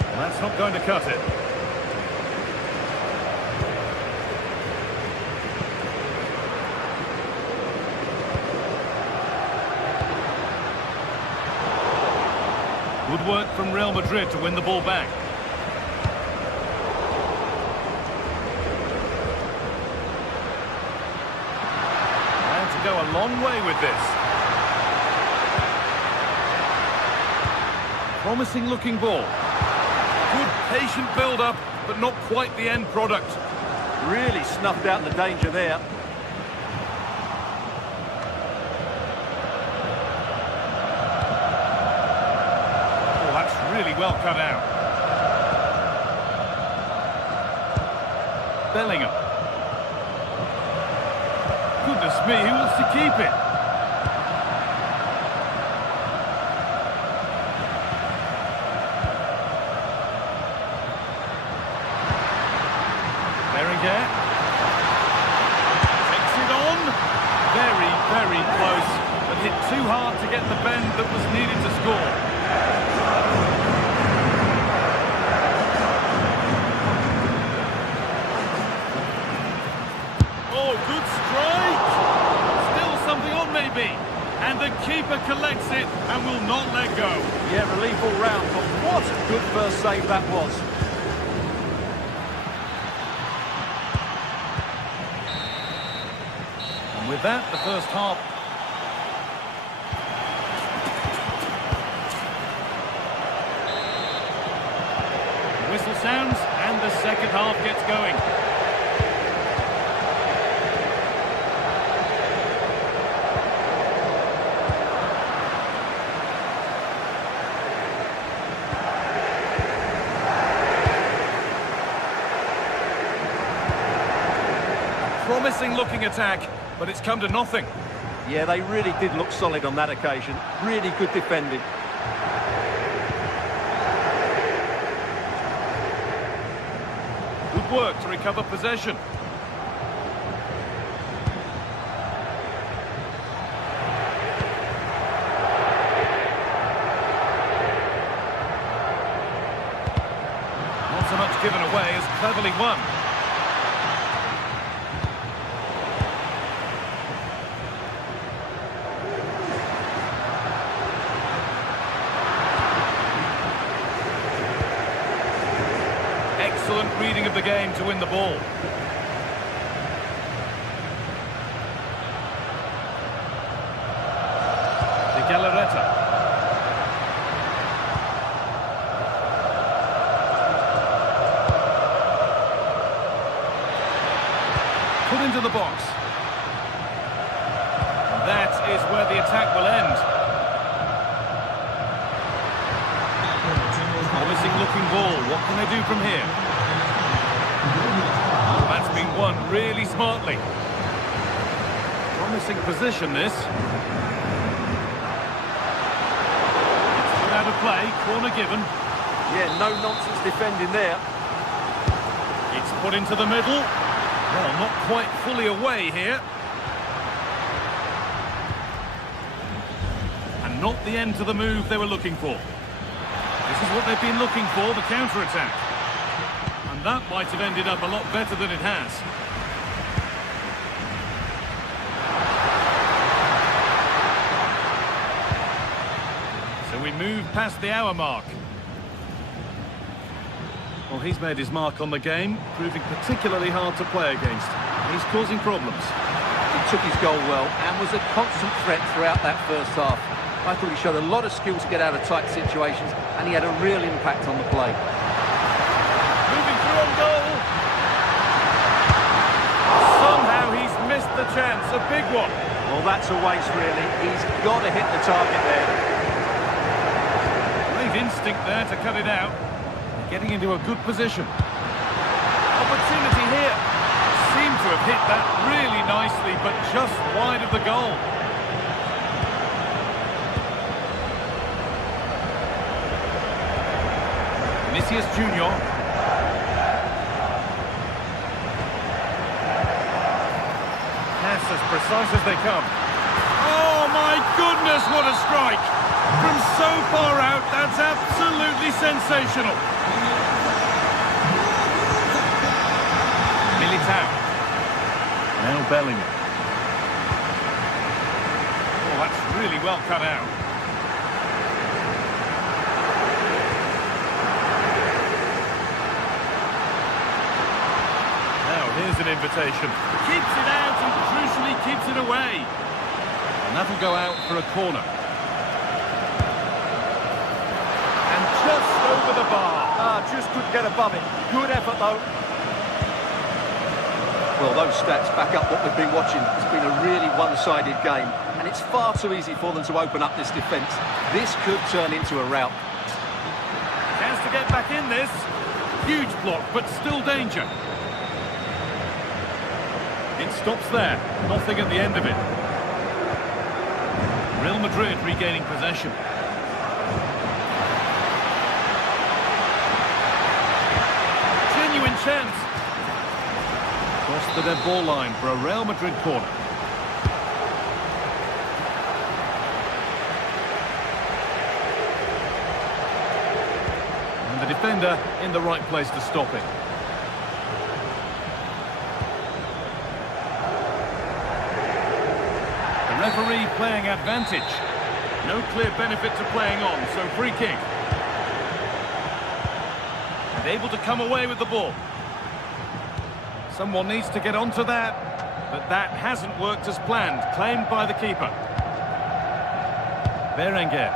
Well, that's not going to cut it. Good work from Real Madrid to win the ball back. And to go a long way with this. Promising looking ball. Good patient build-up, but not quite the end product. Really snuffed out the danger there. Oh, that's really well cut out. Bellingham. Goodness me, who wants to keep it? Takes it on. Very, very close. But hit too hard to get the bend that was needed to score. Oh, good strike. Still something on maybe. And the keeper collects it and will not let go. Yeah, relief all round. But what a good first save that was. With that, the first half. The whistle sounds, and the second half gets going. Promising looking attack. But it's come to nothing. Yeah, they really did look solid on that occasion. Really good defending. Good work to recover possession. Not so much given away as cleverly won. Excellent reading of the game to win the ball. De Galarreta. Put into the box. That is where the attack will end. Promising looking ball. What can they do from here? That's been won really smartly. Promising position, this. It's put out of play, corner given. Yeah, no nonsense defending there. It's put into the middle. Well, not quite fully away here. And not the end to the move they were looking for. This is what they've been looking for, the counter-attack. And that might have ended up a lot better than it has. So we move past the hour mark. Well, he's made his mark on the game, proving particularly hard to play against. He's causing problems. He took his goal well and was a constant threat throughout that first half. I thought he showed a lot of skill to get out of tight situations, and he had a real impact on the play. Moving through on goal. Somehow he's missed the chance, a big one. Well, that's a waste, really. He's got to hit the target there. Great instinct there to cut it out. Getting into a good position. Opportunity here. Seemed to have hit that really nicely, but just wide of the goal. Vinicius Junior. Pass as precise as they come. Oh my goodness, what a strike! From so far out, that's absolutely sensational. Militao. Now Bellingham. Oh, that's really well cut out. invitation. Keeps it out and crucially keeps it away. And that'll go out for a corner. And just over the bar. Just couldn't get above it. Good effort, though. Well, those stats back up what we've been watching. It's been a really one-sided game, and it's far too easy for them to open up this defence. This could turn into a rout. Chance to get back in this. Huge block, but still danger. It stops there. Nothing at the end of it. Real Madrid regaining possession. Genuine chance. Cross the dead ball line for a Real Madrid corner. And the defender in the right place to stop it. The referee playing advantage. No clear benefit to playing on, so free kick. And able to come away with the ball. Someone needs to get onto that, but that hasn't worked as planned. Claimed by the keeper. Berenguer.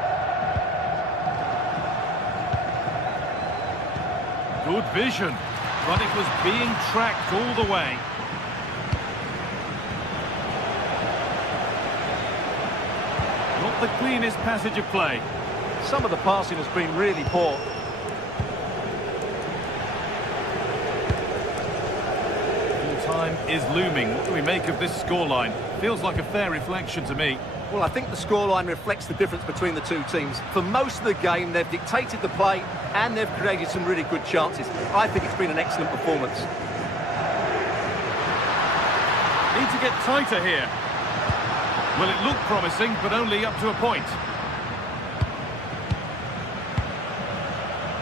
Good vision, but it was being tracked all the way. Not the cleanest passage of play. Some of the passing has been really poor. Time is looming. What do we make of this scoreline? Feels like a fair reflection to me. Well, I think the scoreline reflects the difference between the two teams. For most of the game, they've dictated the play and they've created some really good chances. I think it's been an excellent performance. Need to get tighter here. Well, it looked promising, but only up to a point.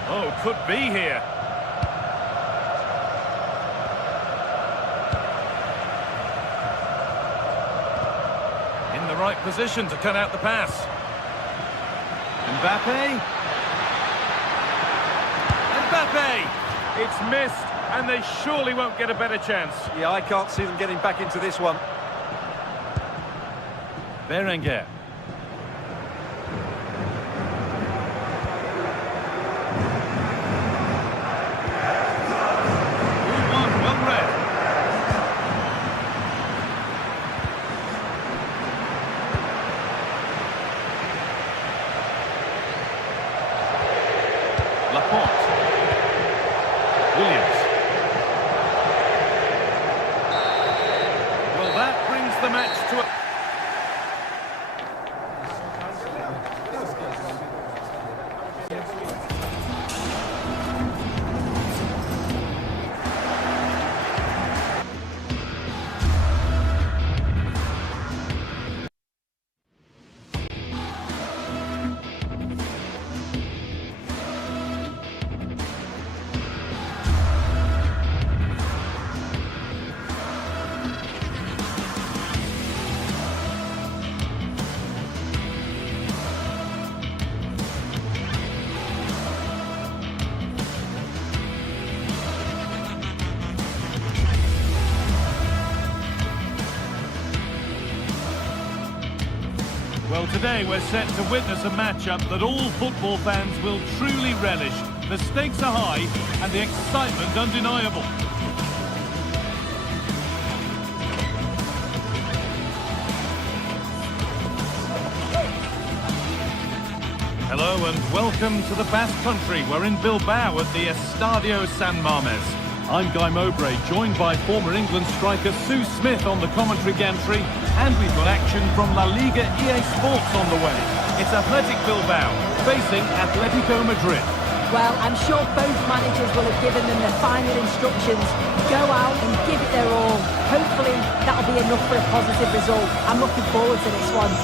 Oh, could be here. Right position to cut out the pass. Mbappe! It's missed, and they surely won't get a better chance. Yeah, I can't see them getting back into this one. Berenguer. Good one, well read. Williams. Well, that brings the match to a... Well, today we're set to witness a matchup that all football fans will truly relish. The stakes are high and the excitement undeniable. Hello and welcome to the Basque Country. We're in Bilbao at the Estadio San Mames. I'm Guy Mowbray, joined by former England striker Sue Smith on the commentary gantry, and we've got action from La Liga GTSports on the way. It's Athletic Bilbao facing Atletico Madrid. Well, I'm sure both managers will have given them the final instructions. Go out and give it their all. Hopefully that'll be enough for a positive result. I'm looking forward to this one.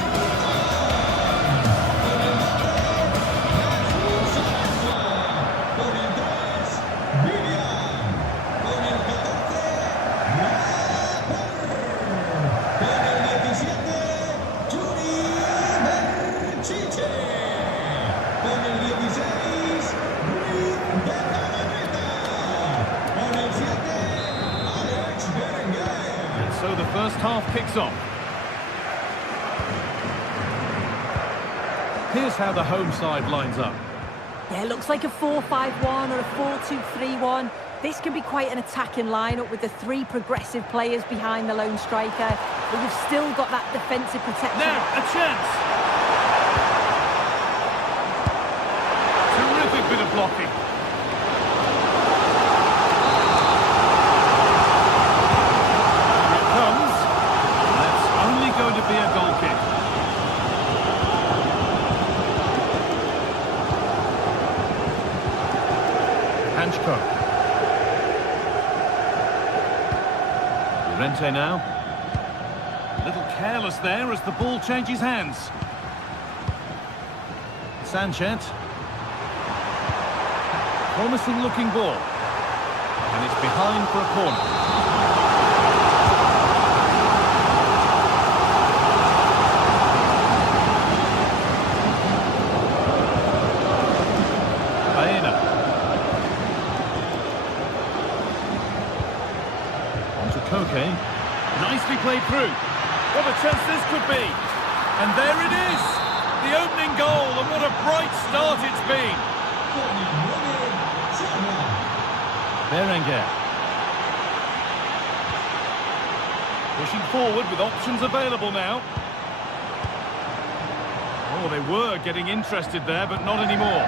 kicks off. Here's how the home side lines up. Yeah, it looks like a 4-5-1 or a 4-2-3-1. This can be quite an attacking lineup with the three progressive players behind the lone striker, but you've still got that defensive protection. Now, a chance! Terrific bit of blocking. Here it comes. That's only going to be a goal kick. Hanchko. Rente now. A little careless there as the ball changes hands. Sanchez. Promising looking ball. And it's behind for a corner. Baena. Koke, nicely played through. What a chance this could be. And there it is. The opening goal, and what a bright start it's been. Berenguer. Pushing forward with options available now. Oh, they were getting interested there, but not anymore.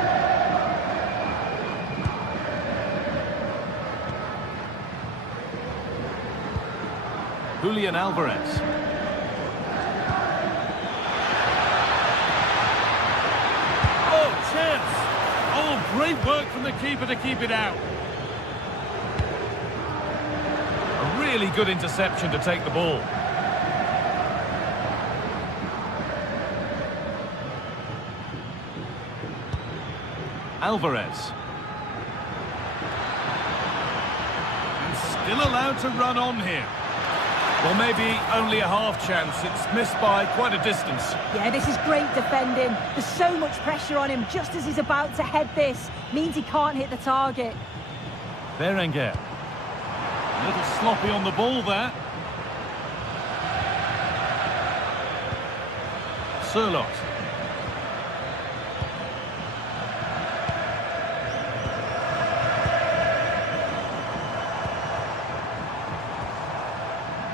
Julian Alvarez. Oh, chance! Oh, great work from the keeper to keep it out. A really good interception to take the ball. Alvarez. And still allowed to run on here. Well, maybe only a half chance. It's missed by quite a distance. Yeah, this is great defending. There's so much pressure on him just as he's about to head this. Means he can't hit the target. Berenguer. A little sloppy on the ball there. Surlot.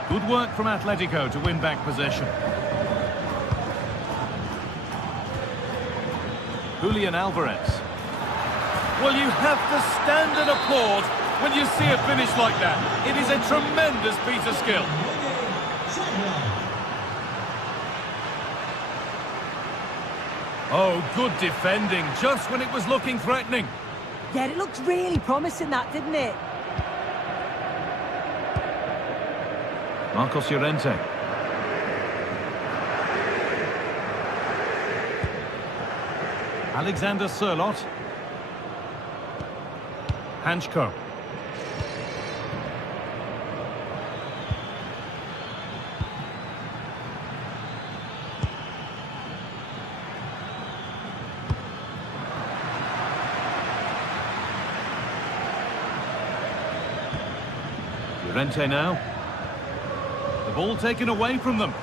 Good work from Atletico to win back possession. Julian Alvarez. Well, you have to stand and applaud when you see a finish like that. It is a tremendous piece of skill. Oh, good defending, just when it was looking threatening. Yeah, it looked really promising that, didn't it? Marcos Llorente. Alexander Surlot. Hanchko. Llorente now. The ball taken away from them.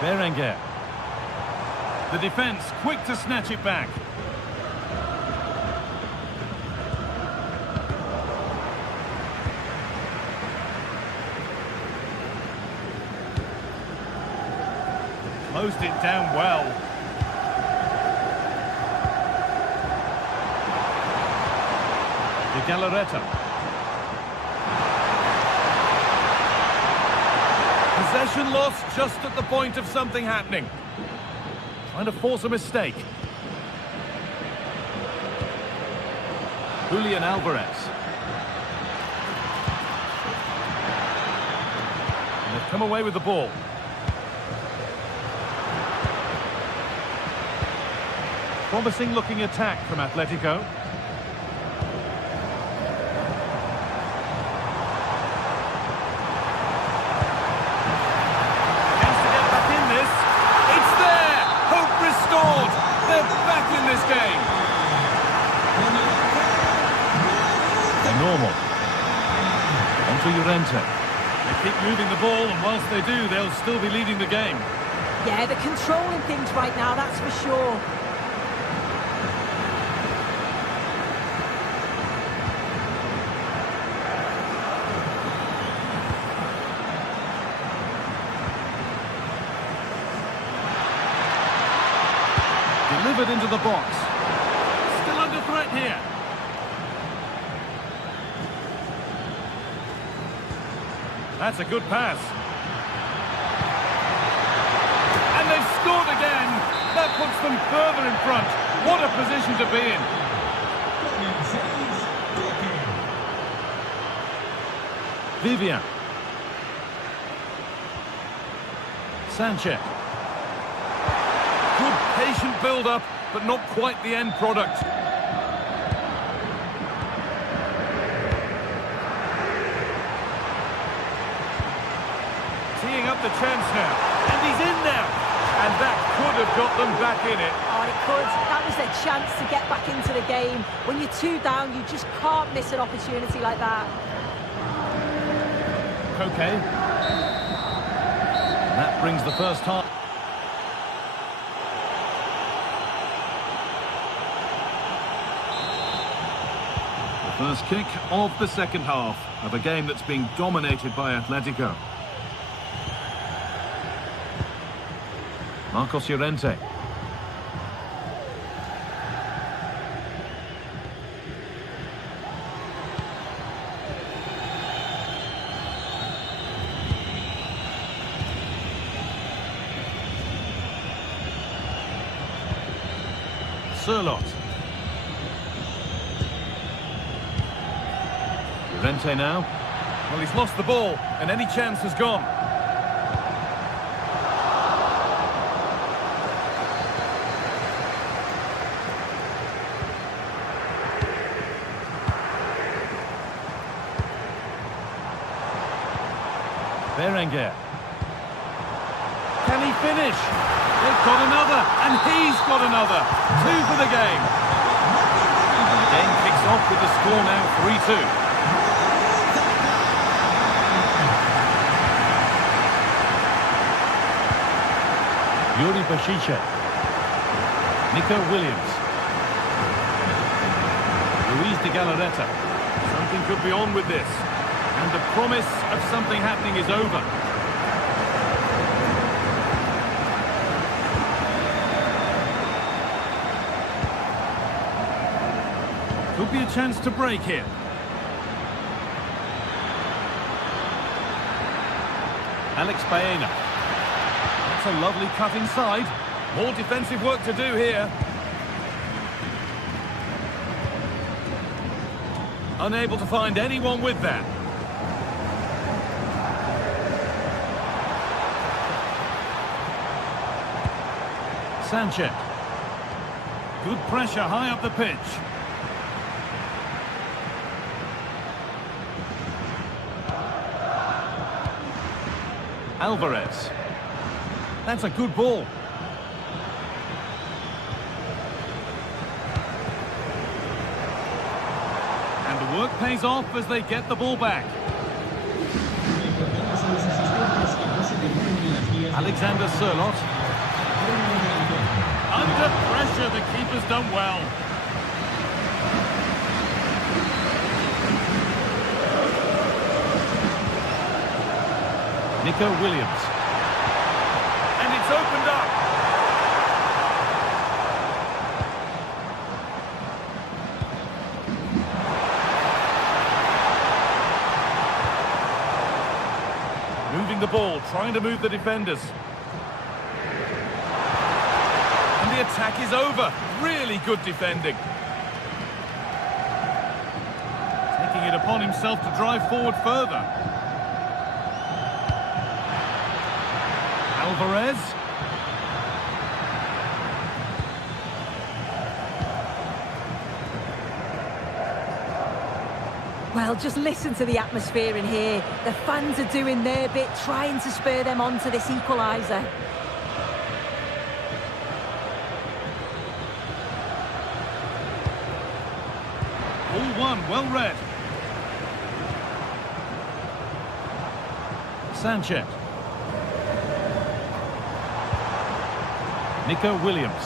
Berenguer. The defence quick to snatch it back. Closed it down well. De Galarreta. Possession lost just at the point of something happening. Trying to force a mistake. Julian Alvarez. And they've come away with the ball. Promising looking attack from Atletico. They're back in normal. Onto Llorente. They keep moving the ball, and whilst they do, they'll still be leading the game. Yeah, they're controlling things right now, that's for sure. Delivered into the box. Still under threat here. That's a good pass. And they've scored again. That puts them further in front. What a position to be in. Vivian. Sanchez. Good patient build-up, but not quite the end product. Teeing up the chance now, and he's in now. And that could have got them back in it. Oh, it could. That was their chance to get back into the game. When you're 2 down, you just can't miss an opportunity like that. Okay. And that brings the first half. First kick of the second half of a game that's being dominated by Atletico. Marcos Llorente. Sirlot. Llorente now. Well, he's lost the ball, and any chance has gone. Berenguer. Can he finish? They've got another, and he's got another. 2 for the game. And the game kicks off with the score now 3-2. Yuri Bashice. Nico Williams. Luis de Galarreta. Something could be on with this. And the promise of something happening is over. Could be a chance to break here. Alex Baena. That's a lovely cut inside. More defensive work to do here. Unable to find anyone with that. Sanchez. Good pressure high up the pitch. Alvarez. That's a good ball. And the work pays off as they get the ball back. Alexander Sirlot. Under pressure, the keeper's done well. Nico Williams. And it's opened up. Moving the ball, trying to move the defenders. And the attack is over. Really good defending. Taking it upon himself to drive forward further. Alvarez. Well, just listen to the atmosphere in here. The fans are doing their bit, trying to spur them on to this equaliser. All one, well read. Sanchez. Nico Williams.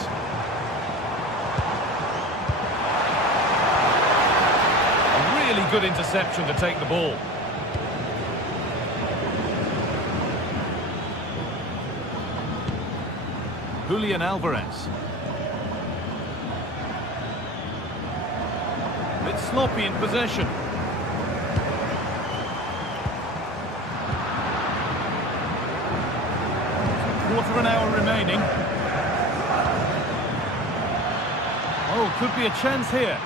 A really good interception to take the ball. Julian Alvarez. A bit sloppy in possession. Quarter of an hour remaining. Oh, could be a chance here.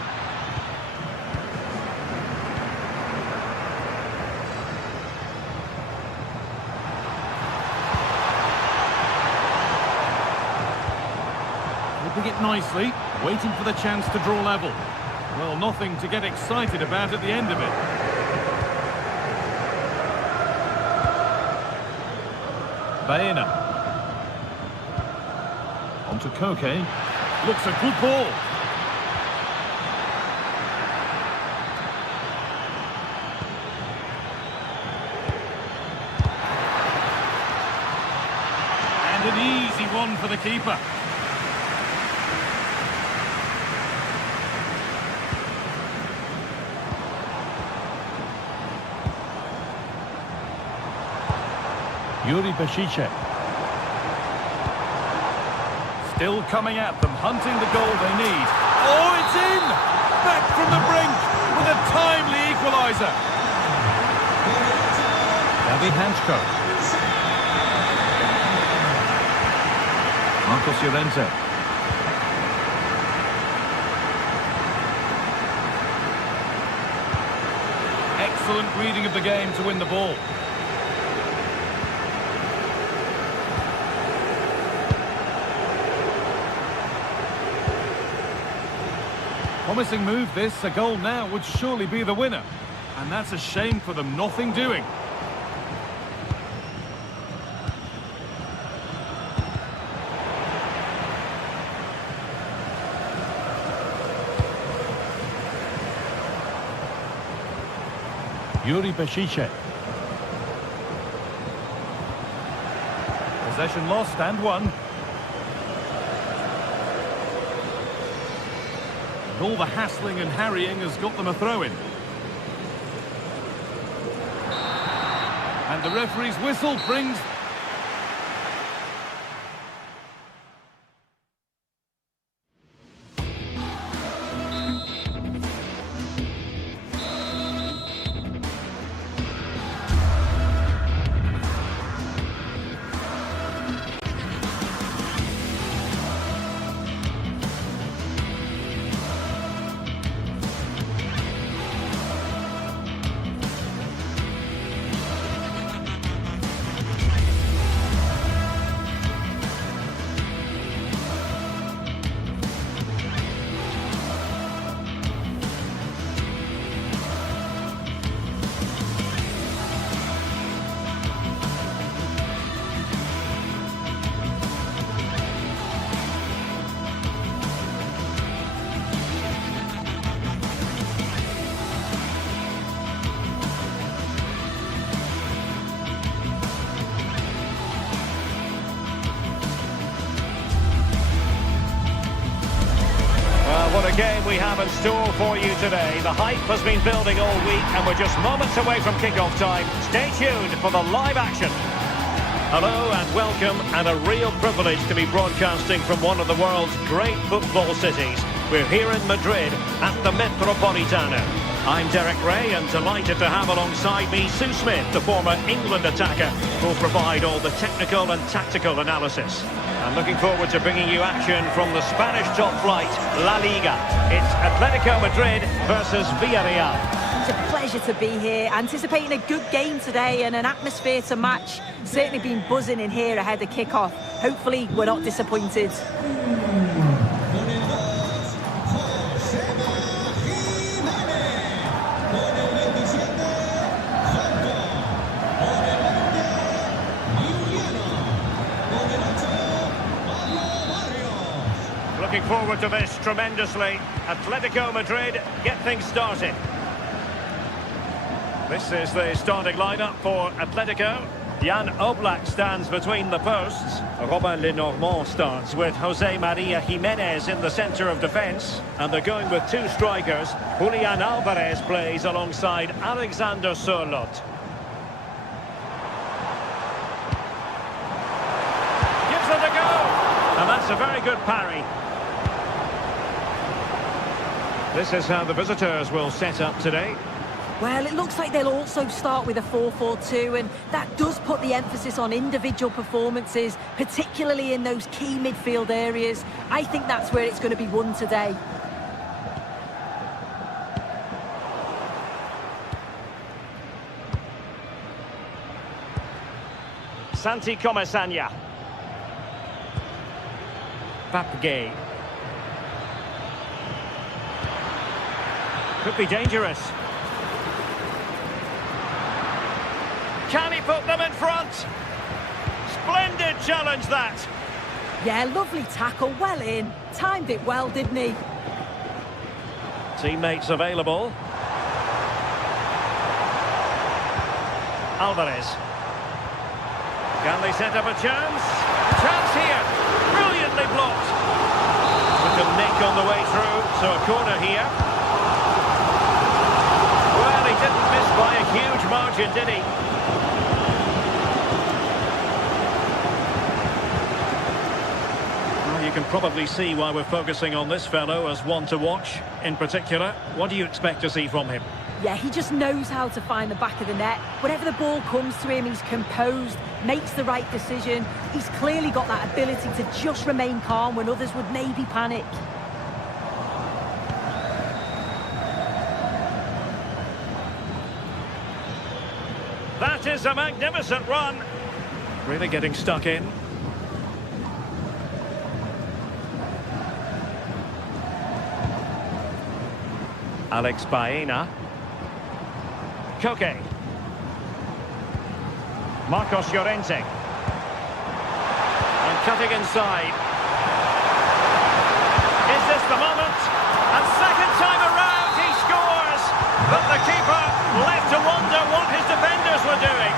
Whipping it nicely, waiting for the chance to draw level. Well, nothing to get excited about at the end of it. Baena. On to Koke. Looks a good ball. And an easy one for the keeper. Yuri Bešiček. Still coming at them, hunting the goal they need. Oh, it's in! Back from the brink with a timely equaliser. David Hanchko. Marcos Llorente. Excellent reading of the game to win the ball. Promising move this, a goal now would surely be the winner. And that's a shame for them, nothing doing. Yuri Bešiček. Possession lost and won. All the hassling and harrying has got them a throw-in. And the referee's whistle brings... What a game we have in store for you today. The hype has been building all week and we're just moments away from kickoff time. Stay tuned for the live action. Hello and welcome, and a real privilege to be broadcasting from one of the world's great football cities. We're here in Madrid at the Metropolitano. I'm Derek Ray and delighted to have alongside me Sue Smith, the former England attacker, who'll provide all the technical and tactical analysis. I'm looking forward to bringing you action from the Spanish top flight, La Liga. It's Atletico Madrid versus Villarreal. It's a pleasure to be here, anticipating a good game today and an atmosphere to match. Certainly been buzzing in here ahead of kick-off. Hopefully we're not disappointed. Looking forward to this tremendously. Atletico Madrid get things started. This is the starting lineup for Atletico. Jan Oblak stands between the posts. Robin Lenormand starts with Jose Maria Jimenez in the centre of defence. And they're going with two strikers. Julian Alvarez plays alongside Alexander Sørloth. Gives it a go! And that's a very good parry. This is how the visitors will set up today. Well, it looks like they'll also start with a 4-4-2, and that does put the emphasis on individual performances, particularly in those key midfield areas. I think that's where it's going to be won today. Santi Comesanya. Papgay. Could be dangerous. Can he put them in front? Splendid challenge, that. Yeah, lovely tackle, well in. Timed it well, didn't he? Teammates available. Alvarez. Can they set up a chance? Chance here. Brilliantly blocked. With a nick on the way through, so a corner here. Well, he didn't miss by a huge margin, did he? You can probably see why we're focusing on this fellow as one to watch in particular. What do you expect to see from him? Yeah, he just knows how to find the back of the net. Whenever the ball comes to him, he's composed, makes the right decision. He's clearly got that ability to just remain calm when others would maybe panic. That is a magnificent run. Really getting stuck in. Alex Baena. Koke. Marcos Llorente. And cutting inside. Is this the moment? And second time around he scores! But the keeper left to wonder what his defenders were doing.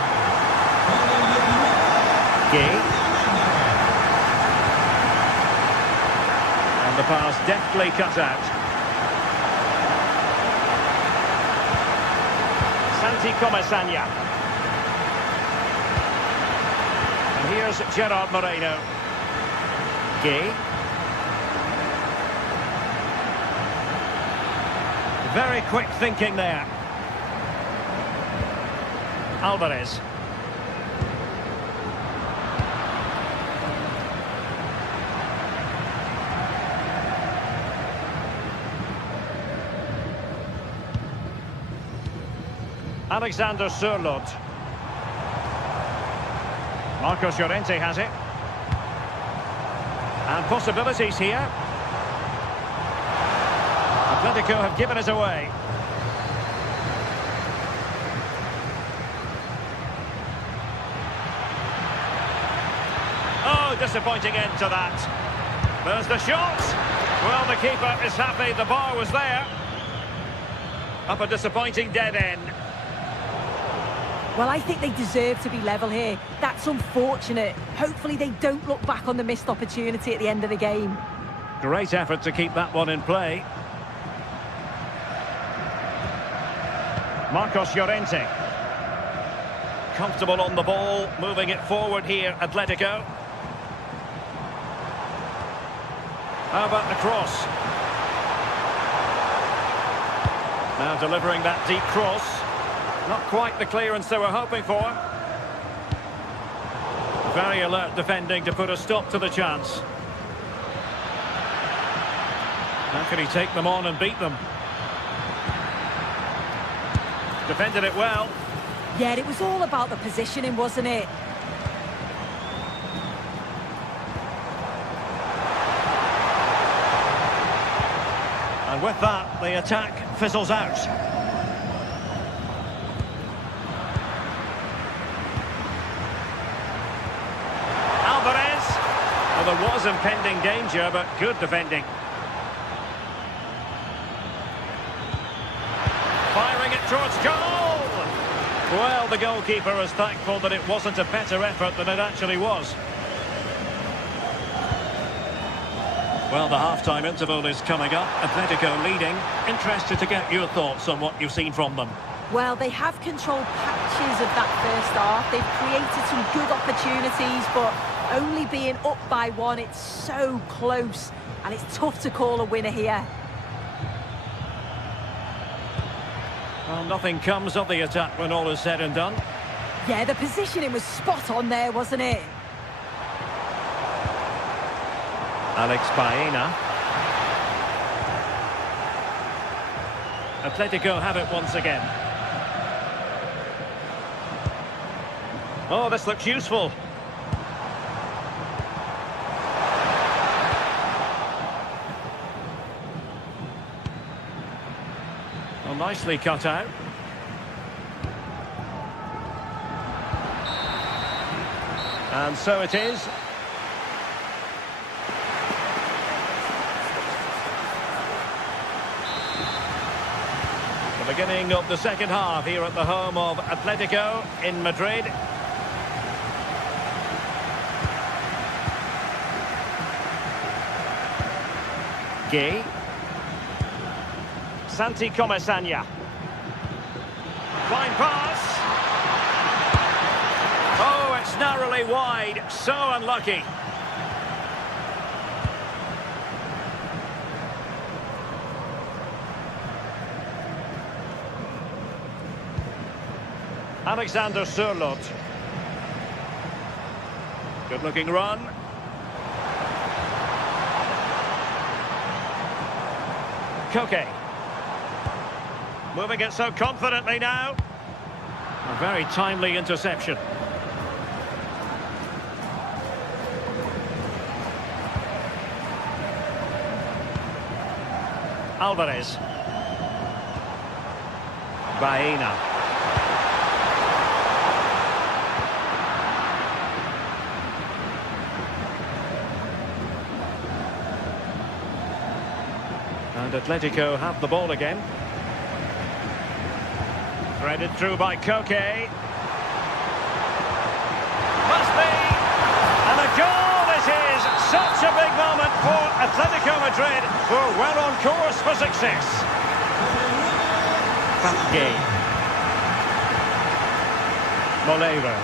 Gay. And the pass deftly cut out. Santi Comesanya. And here's Gerard Moreno. Gay. Very quick thinking there. Alvarez. Alexander Sørloth. Marcos Llorente has it. And possibilities here. Atletico have given it away. Oh, disappointing end to that. There's the shot. Well, the keeper is happy the bar was there. Up a disappointing dead end. Well, I think they deserve to be level here. That's unfortunate. Hopefully they don't look back on the missed opportunity at the end of the game. Great effort to keep that one in play. Marcos Llorente. Comfortable on the ball, moving it forward here, Atletico. How about the cross? Now delivering that deep cross. Not quite the clearance they were hoping for. Very alert defending to put a stop to the chance. How can he take them on and beat them? Defended it well. Yeah, it was all about the positioning, wasn't it? And with that, the attack fizzles out. Alvarez. Well, there was impending danger, but good defending. Firing it towards goal. Well, the goalkeeper is thankful that it wasn't a better effort than it actually was. Well, the half-time interval is coming up. Atletico leading. Interested to get your thoughts on what you've seen from them. Well, they have controlled patches of that first half. They've created some good opportunities, but only being up by one, it's so close. And it's tough to call a winner here. Well, nothing comes of the attack when all is said and done. Yeah, the positioning was spot on there, wasn't it? Alex Baena. Atletico have it once again. Oh, this looks useful. Well, nicely cut out. And so it is. The beginning of the second half here at the home of Atletico in Madrid. Gay. Santi Comesaña. Fine pass. Oh, it's narrowly wide. So unlucky. Alexander Sørloth. Good-looking run. Koke. Moving it so confidently now. A very timely interception. Alvarez. Baena. And Atletico have the ball again. Threaded through by Koke. Must be! And a goal it is! Such a big moment for Atletico Madrid, who are well on course for success. Pape. Moleiro.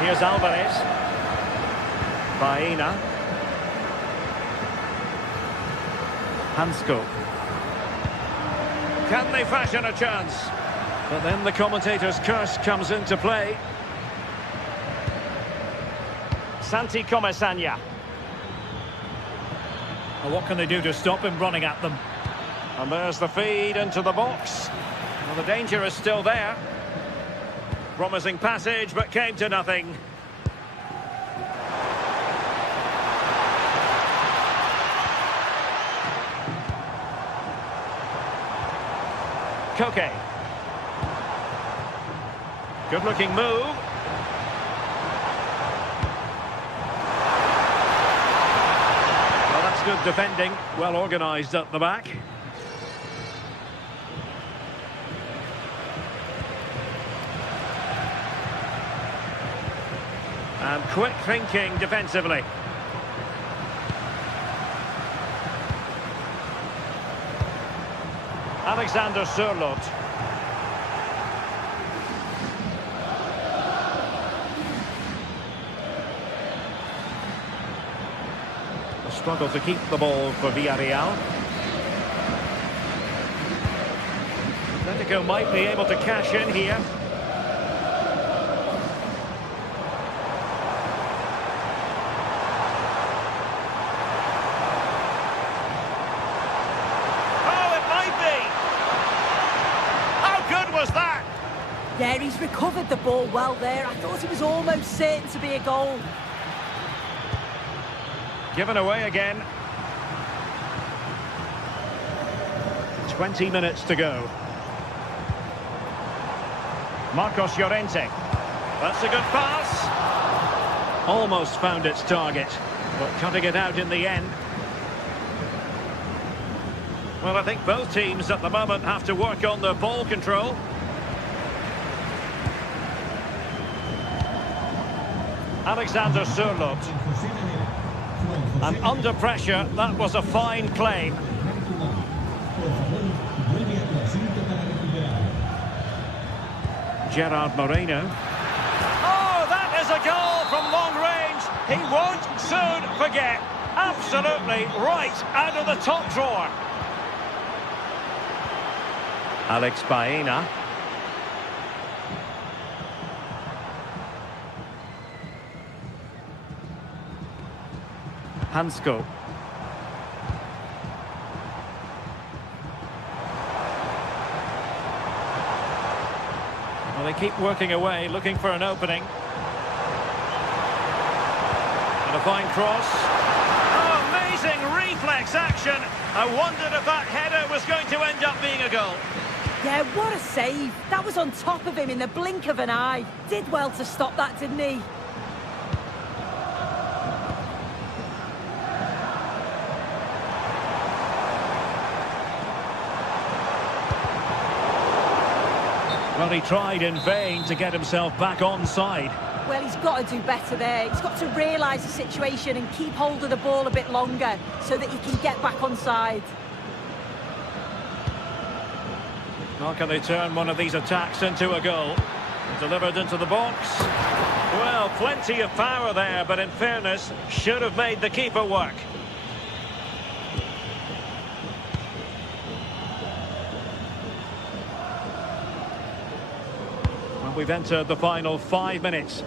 Here's Alvarez. Baena. Hansko. Can they fashion a chance? But then the commentator's curse comes into play. Santi Comesaña. Well, what can they do to stop him running at them? And there's the feed into the box. Well, the danger is still there. Promising passage, but came to nothing. Koke. Good-looking move. Well, that's good defending. Well organised at the back. And quick thinking defensively. Alexander Sørloth. A struggle to keep the ball for Villarreal. Atletico might be able to cash in here. Yeah, he's recovered the ball well there. I thought it was almost certain to be a goal. Given away again. 20 minutes to go. Marcos Llorente. That's a good pass. Almost found its target, but cutting it out in the end. Well, I think both teams at the moment have to work on their ball control. Alexander Sørloth. And under pressure, that was a fine claim. Gerard Moreno. Oh, that is a goal from long range. He won't soon forget. Absolutely right out of the top drawer. Alex Baena. Hansko. Well, they keep working away, looking for an opening. And a fine cross. Oh, amazing reflex action. I wondered if that header was going to end up being a goal. Yeah, what a save. That was on top of him in the blink of an eye. Did well to stop that, didn't he? Well, he tried in vain to get himself back onside. Well, he's got to do better there. He's got to realise the situation and keep hold of the ball a bit longer so that he can get back onside. How can they turn one of these attacks into a goal? Delivered into the box. Well, plenty of power there, but in fairness, should have made the keeper work. Well, we've entered the final 5 minutes.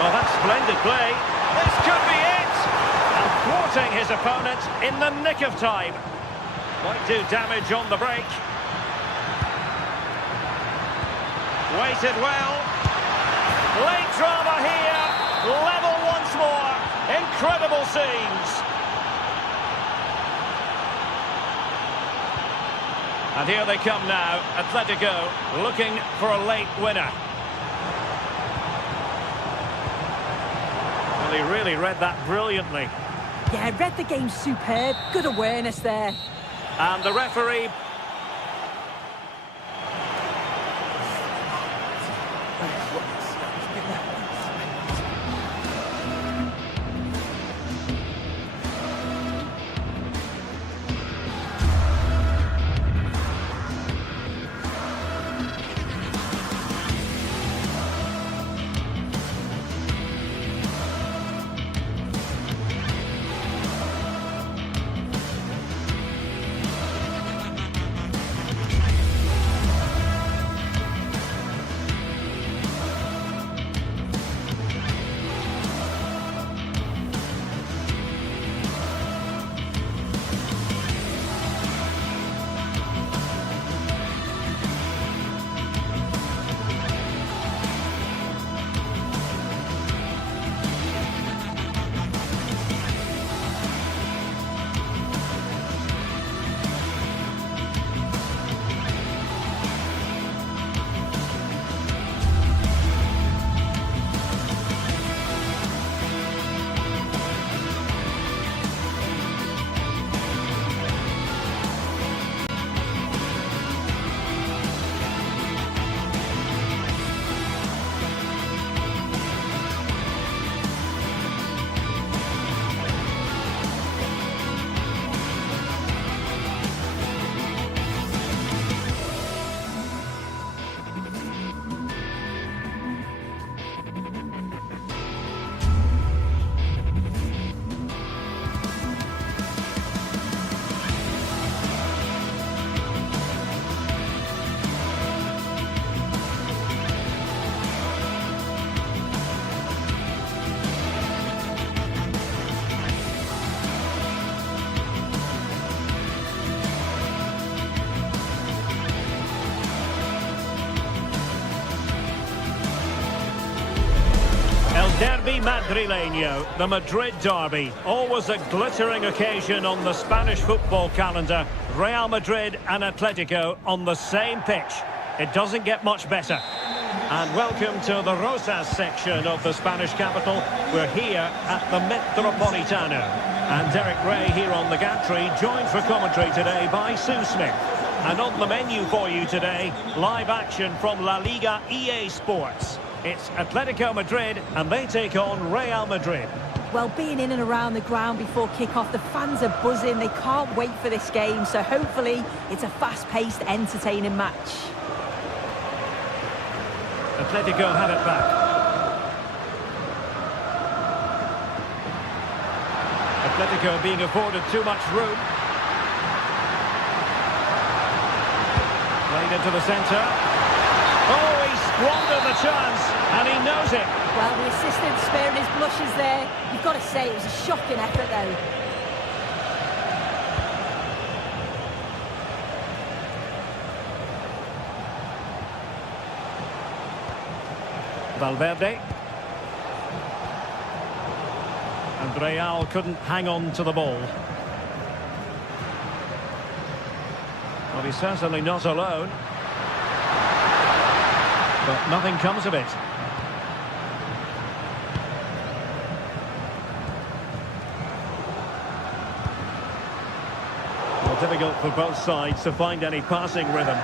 Well, that's splendid play. This could be it. And thwarting his opponent in the nick of time. Might do damage on the break. Waited well. Late drama here. Level once more. Incredible scenes. And here they come now. Atletico looking for a late winner. Well, he really read that brilliantly. Yeah, read the game superb. Good awareness there. And the referee... Derby Madrileño, the Madrid derby. Always a glittering occasion on the Spanish football calendar. Real Madrid and Atletico on the same pitch. It doesn't get much better. And welcome to the Rosas section of the Spanish capital. We're here at the Metropolitano. And Derek Ray here on the gantry, joined for commentary today by Sue Smith. And on the menu for you today, live action from La Liga EA Sports. It's Atletico Madrid, and they take on Real Madrid. Well, being in and around the ground before kick-off, the fans are buzzing. They can't wait for this game, so hopefully it's a fast-paced, entertaining match. Atletico have it back. Atletico being afforded too much room. Played into the centre. Oh, he squandered the chance, and he knows it. Well, the assistant sparing his blushes there. You've got to say it was a shocking effort, though. Valverde. And Real couldn't hang on to the ball. Well, he's certainly not alone. But nothing comes of it. Well, difficult for both sides to find any passing rhythm.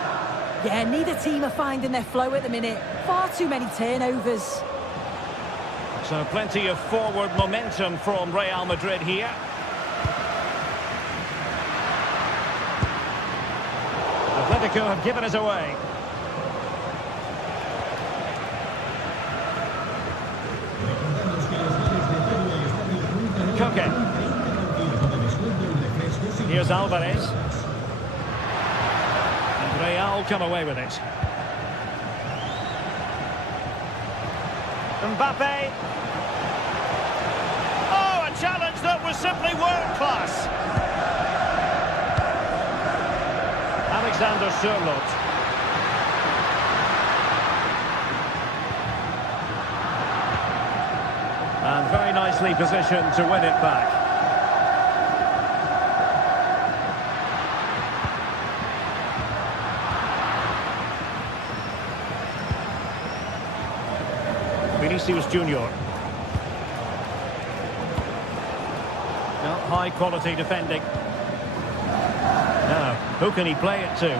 Yeah, neither team are finding their flow at the minute. Far too many turnovers. So plenty of forward momentum from Real Madrid here. Atletico have given us away. Koke. Here's Alvarez. And Real come away with it. Mbappe. Oh, a challenge that was simply world-class. Alexander Sørloth. And very nicely positioned to win it back. Vinicius Junior. Now, high quality defending. Now, who can he play it to?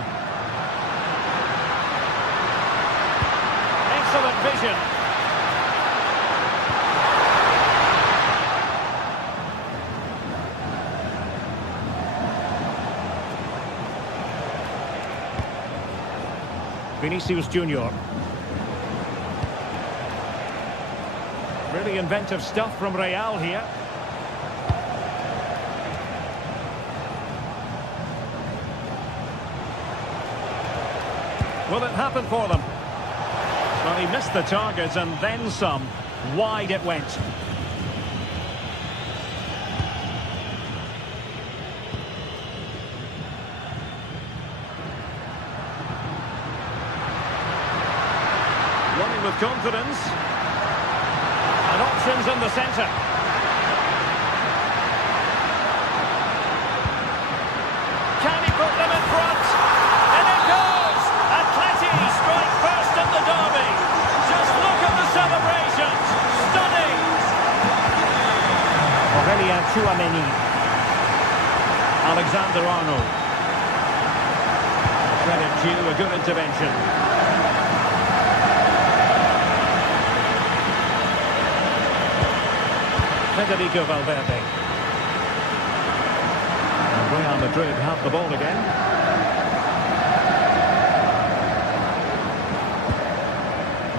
Excellent vision. Vinicius Junior. Really inventive stuff from Real here. Will it happen for them? Well, he missed the target and then some. Wide it went. Running with confidence. And options in the centre. Can he put them in front? And it goes! Atleti strike first at the derby. Just look at the celebrations. Stunning! Aurelien Tchouameni. Alexander-Arnold. Credit due, a good intervention. Federico Valverde. And Real Madrid have the ball again.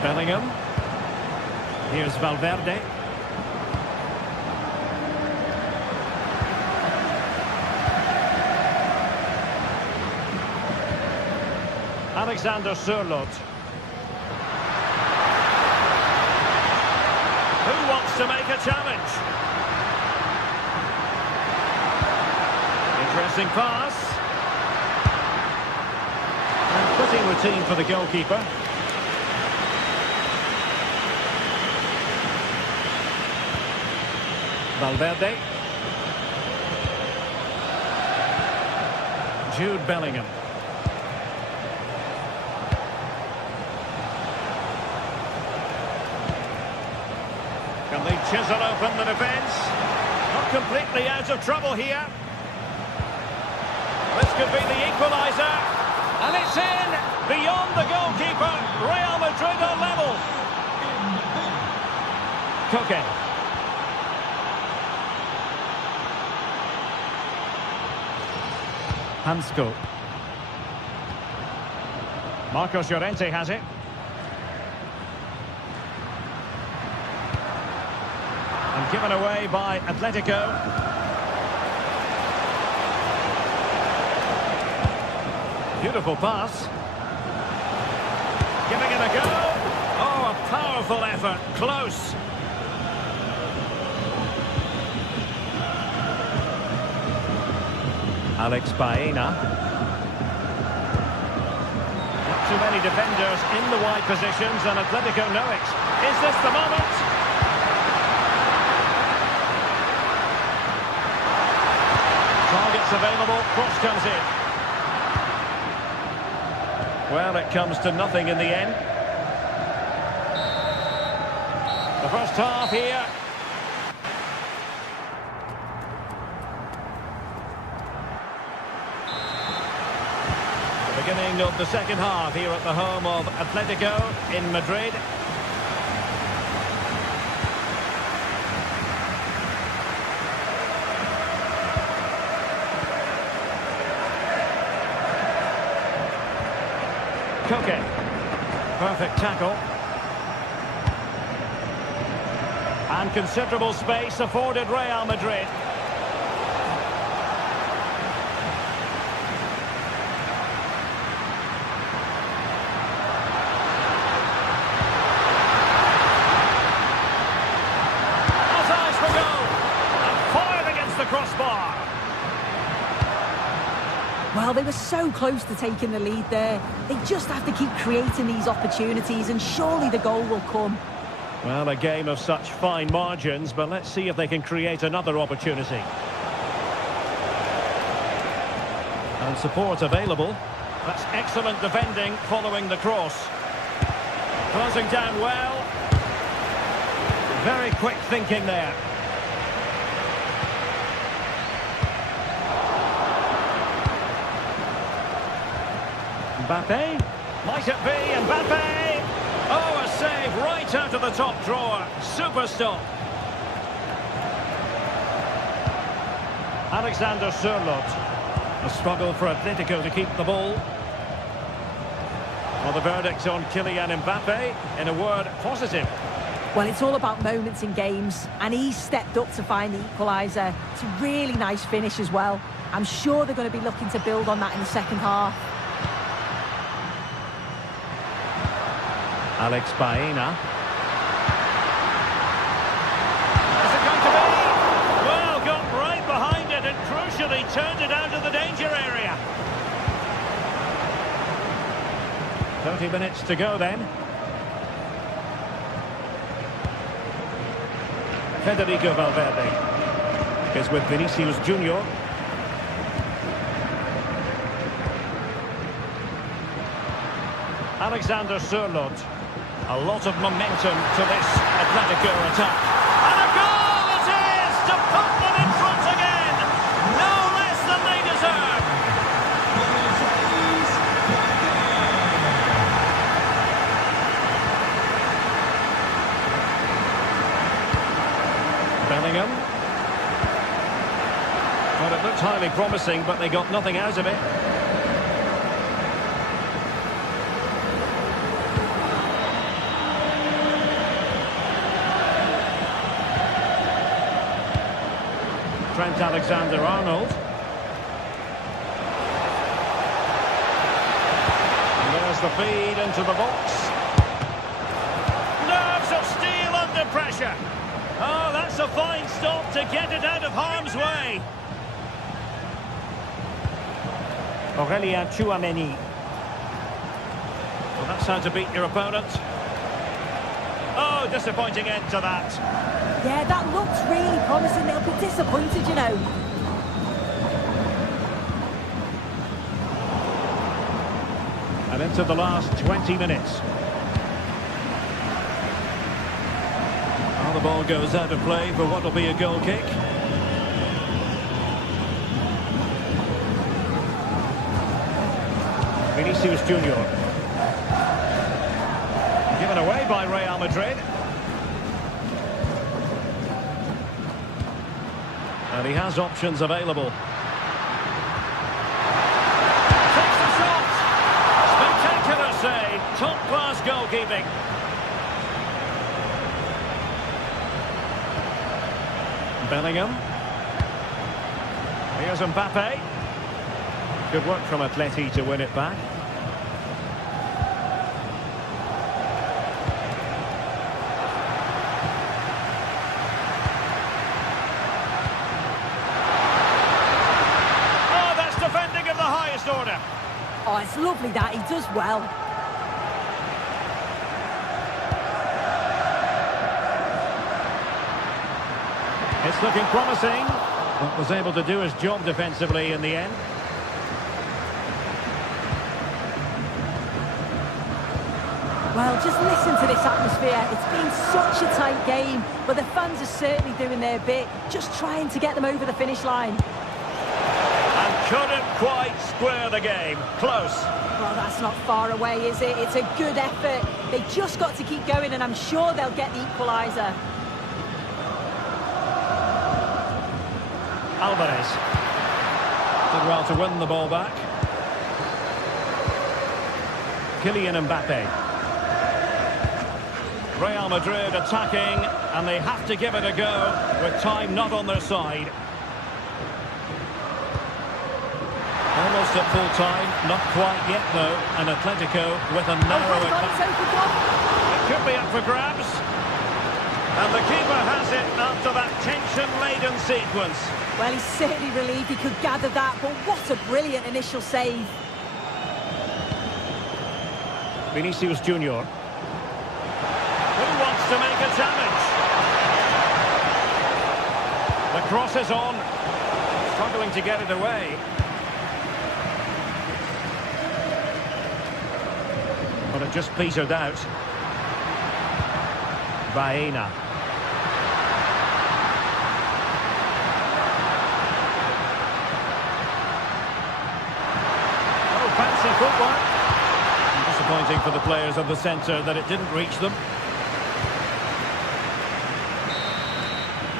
Bellingham. Here's Valverde. Alexander Sørloth. Who wants to make a challenge? Interesting pass. And putting routine for the goalkeeper. Valverde. Jude Bellingham. Chisel open the defence. Not completely out of trouble here. This could be the equaliser. And it's in! Beyond the goalkeeper. Real Madrid are level. Koke. Hansko. Marcos Llorente has it. And given away by Atletico. Beautiful pass. Giving it a go. Oh, a powerful effort. Close. Alex Baena. Not too many defenders in the wide positions, and Atletico know it. Is this the moment? Targets available, cross comes in. Well, it comes to nothing in the end. The first half here. The beginning of the second half here at the home of Atletico in Madrid. Koke. Perfect tackle. And considerable space afforded Real Madrid. Has eyes for goal. And fired against the crossbar. Well, they were so close to taking the lead there. They just have to keep creating these opportunities, and surely the goal will come. Well, a game of such fine margins, but let's see if they can create another opportunity. And support available. That's excellent defending following the cross. Closing down well. Very quick thinking there. Mbappe? Might it be Mbappe? Oh, a save right out of the top drawer. Super stop. Alexander Sørloth. A struggle for Atletico to keep the ball. Well, the verdict on Kylian Mbappe, in a word, positive. Well, it's all about moments in games, and he stepped up to find the equaliser. It's a really nice finish as well. I'm sure they're going to be looking to build on that in the second half. Alex Baena. Is it going to be? Well, got right behind it and crucially turned it out of the danger area. 30 minutes to go then. Federico Valverde is with Vinicius Junior. Alexander Sørloth. A lot of momentum to this Atletico attack. And a goal it is to put them in front again. No less than they deserve. Bellingham. Well, it looked highly promising, but they got nothing out of it. Trent Alexander-Arnold. And there's the feed into the box. Nerves of steel under pressure. Oh, that's a fine stop to get it out of harm's way. Aurélien Tchouameni. Well, that's how to beat your opponent. Oh, disappointing end to that. Yeah, that looks really promising. They'll be disappointed, you know. And into the last 20 minutes. Well, the Ball goes out of play for what will be a goal kick. Vinicius Junior. Given away by Real Madrid. And he has options available. Takes the shot! Spectacular save. Top-class goalkeeping. Bellingham. Here's Mbappe. Good work from Atleti to win it back. Oh, that's defending of the highest order. Oh, it's lovely that. He does well. It's looking promising, but was able to do his job defensively in the end. Well, just listen to this atmosphere. It's been such a tight game, but the fans are certainly doing their bit, just trying to get them over the finish line. And couldn't quite square the game. Close. Well, that's not far away, is it? It's a good effort. They just got to keep going, and I'm sure they'll get the equaliser. Alvarez. Did well to win the ball back. Kylian Mbappe. Real Madrid attacking, and they have to give it a go with time not on their side. Almost at full time, not quite yet though, and Atletico with a narrow advantage. It could be up for grabs. And the keeper has it after that tension-laden sequence. Well, he's certainly relieved he could gather that, but what a brilliant initial save. Vinicius Junior. Who wants to make a challenge? The cross is on. Struggling to get it away. But it just petered out. Baena. Oh, fancy footwork. Disappointing for the players of the centre that it didn't reach them.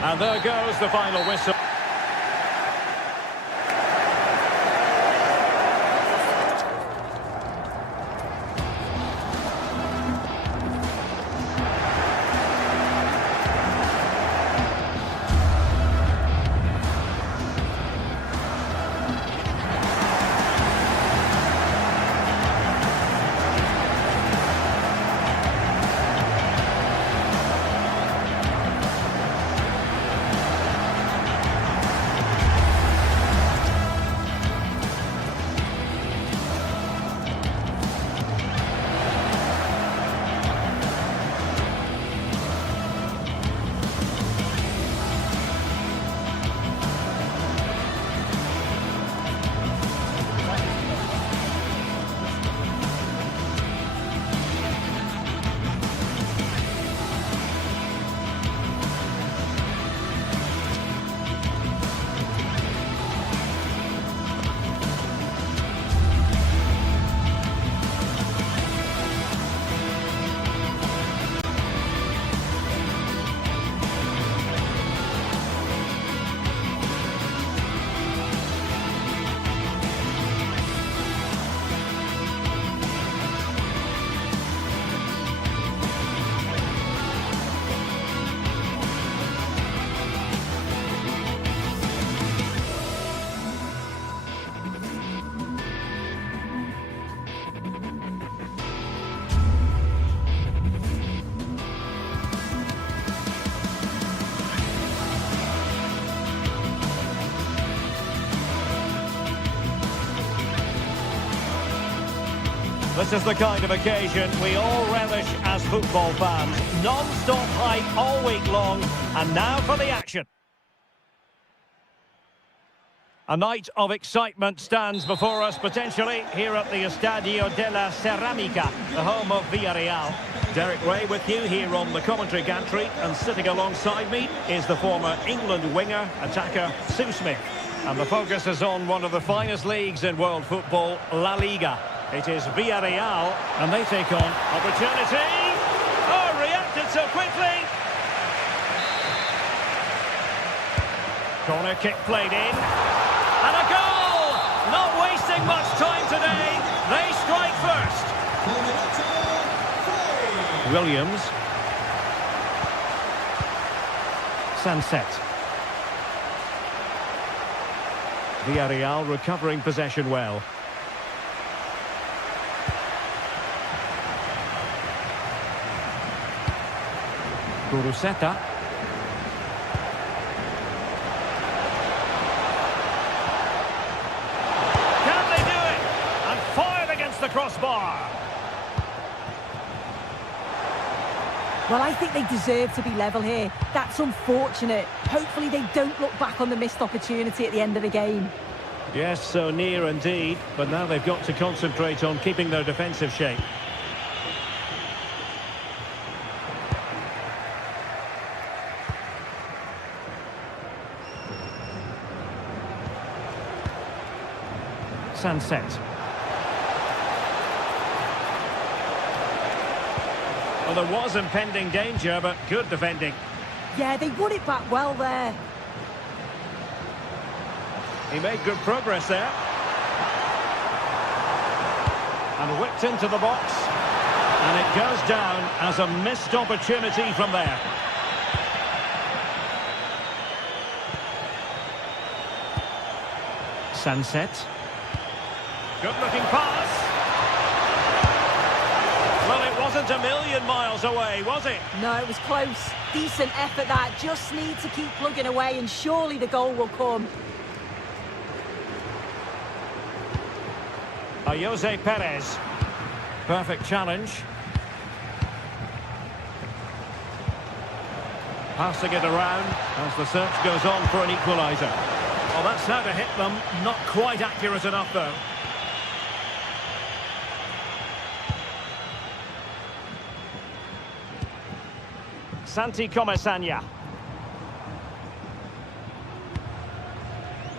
And there goes the final whistle. This is the kind of occasion we all relish as football fans. Non-stop hype all week long, and now for the action. A night of excitement stands before us potentially here at the Estadio de la Ceramica, the home of Villarreal. Derek Ray with you here on the commentary gantry, and sitting alongside me is the former England winger, attacker Sue Smith. And the focus is on one of the finest leagues in world football, La Liga. It is Villarreal, and they take on opportunity. Oh, reacted so quickly. Corner kick played in. And a goal! Not wasting much time today. They strike first. Williams. Sunset. Villarreal recovering possession well. Guruseta. The crossbar. Well, I think they deserve to be level here. That's unfortunate. Hopefully they don't look back on the missed opportunity at the end of the game. Yes, so near indeed, but now they've got to concentrate on keeping their defensive shape. Sunset. Well, there was impending danger, but good defending. Yeah, they won it back well there. He made good progress there. And whipped into the box. And it goes down as a missed opportunity from there. Sunset. Good-looking pass. Well, it wasn't a million miles away, was it? No, it was close. Decent effort that. Just need to keep plugging away and surely the goal will come. Jose Perez. Perfect challenge. Passing it around as the search goes on for an equaliser. Well, that's how to hit them. Not quite accurate enough, though. Santi Comesaña.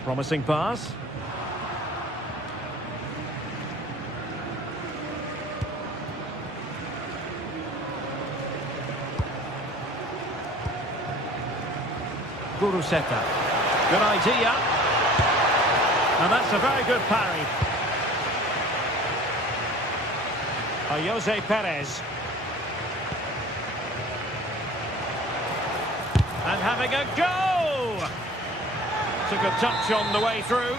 Promising pass. Guruseta. Good idea. And that's a very good parry. Jose Perez. And having a go! Took a touch on the way through.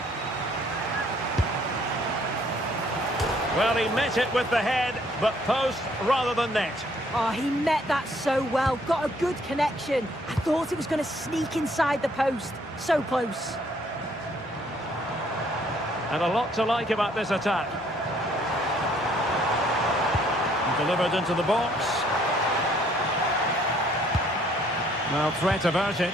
Well, he met it with the head, but post rather than net. Oh, he met that so well. Got a good connection. I thought it was going to sneak inside the post. So close. And a lot to like about this attack. Delivered into the box. Well, threat averted.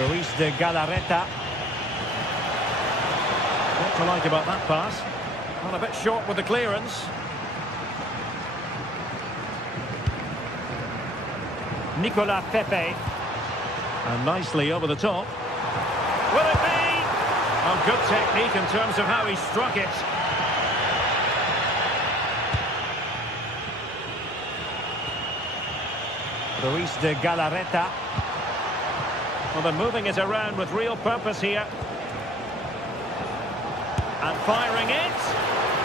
Ruiz de Galarreta. What to like about that pass? Well, a bit short with the clearance. Nicolas Pepe. And nicely over the top. Will it be? Oh, good technique in terms of how he struck it. Ruiz de Galarreta. Well, they're moving it around with real purpose here. And firing it.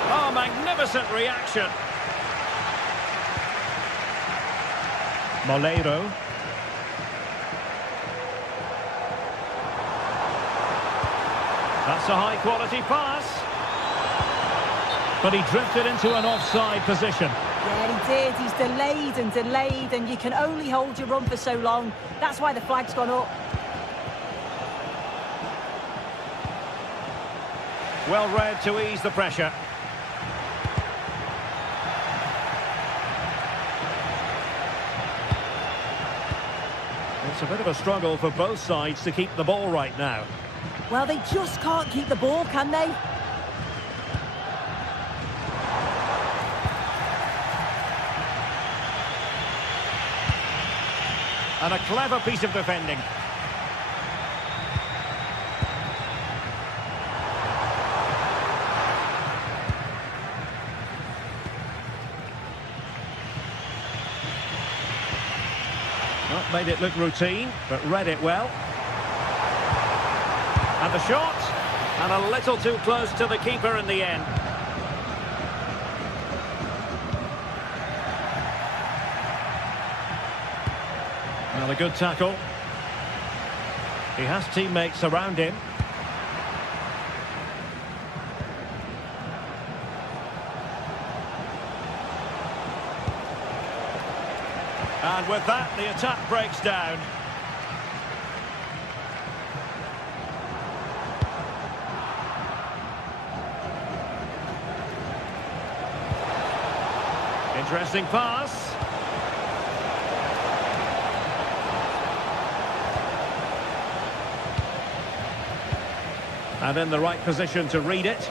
Oh, magnificent reaction. Moleiro. That's a high-quality pass. But he drifted into an offside position. Yeah, he did. He's delayed, and you can only hold your run for so long. That's why the flag's gone up. Well read to ease the pressure. It's a bit of a struggle for both sides to keep the ball right now. Well, they just can't keep the ball, can they? And a clever piece of defending. Not made it look routine, but read it well. And the shot, and a little too close to the keeper in the end. Another good tackle. He has teammates around him. And with that, the attack breaks down. Interesting pass. And in the right position to read it.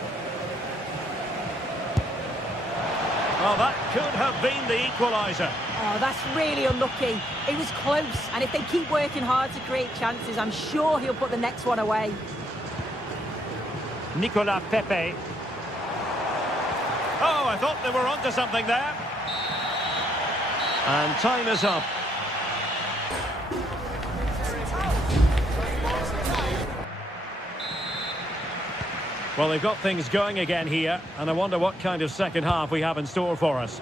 Well, that could have been the equaliser. Oh, that's really unlucky. It was close, and if they keep working hard to create chances, I'm sure he'll put the next one away. Nicolas Pepe. Oh, I thought they were onto something there. And time is up. Well, they've got things going again here, and I wonder what kind of second half we have in store for us.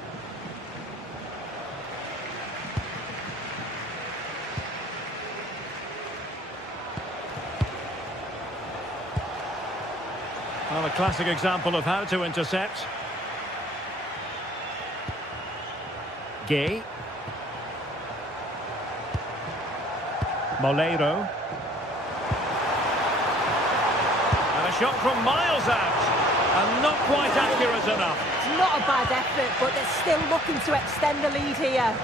Well, a classic example of how to intercept. Gay. Moleiro. And a shot from miles out. And not quite accurate enough. It's not a bad effort, but they're still looking to extend the lead here.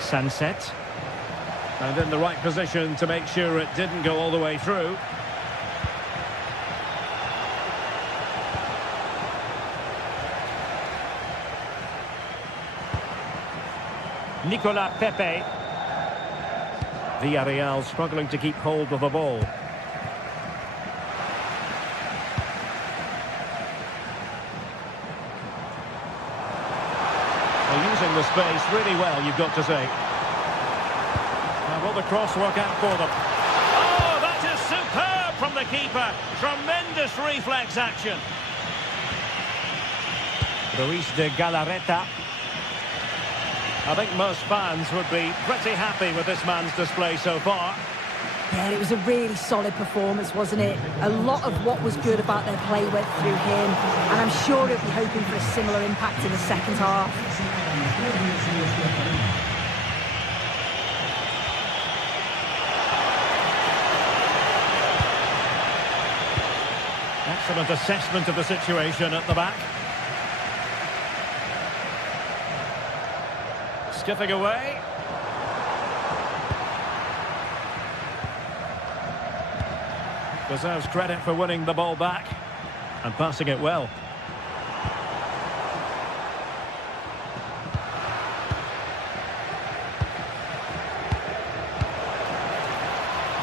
Sunset. And in the right position to make sure it didn't go all the way through. Nicolas Pepe. Villarreal struggling to keep hold of the ball. They're using the space really well, you've got to say. Now, will the cross work out for them? Oh, that is superb from the keeper. Tremendous reflex action. Ruiz de Galarreta. I think most fans would be pretty happy with this man's display so far. Yeah, it was a really solid performance, wasn't it? A lot of what was good about their play went through him, and I'm sure he'll be hoping for a similar impact in the second half. Excellent assessment of the situation at the back. Skipping away. Deserves credit for winning the ball back and passing it well.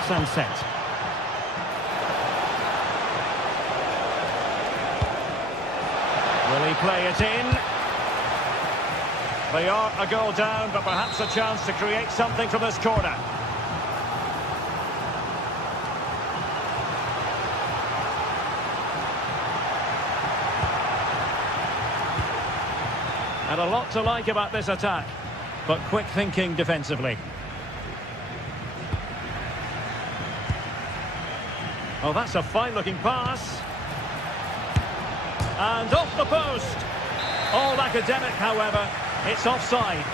Sunset. Will he play it in? They are a goal down, but perhaps a chance to create something from this corner. And a lot to like about this attack, but quick thinking defensively. Oh, that's a fine-looking pass. And off the post. All academic, however. It's offside.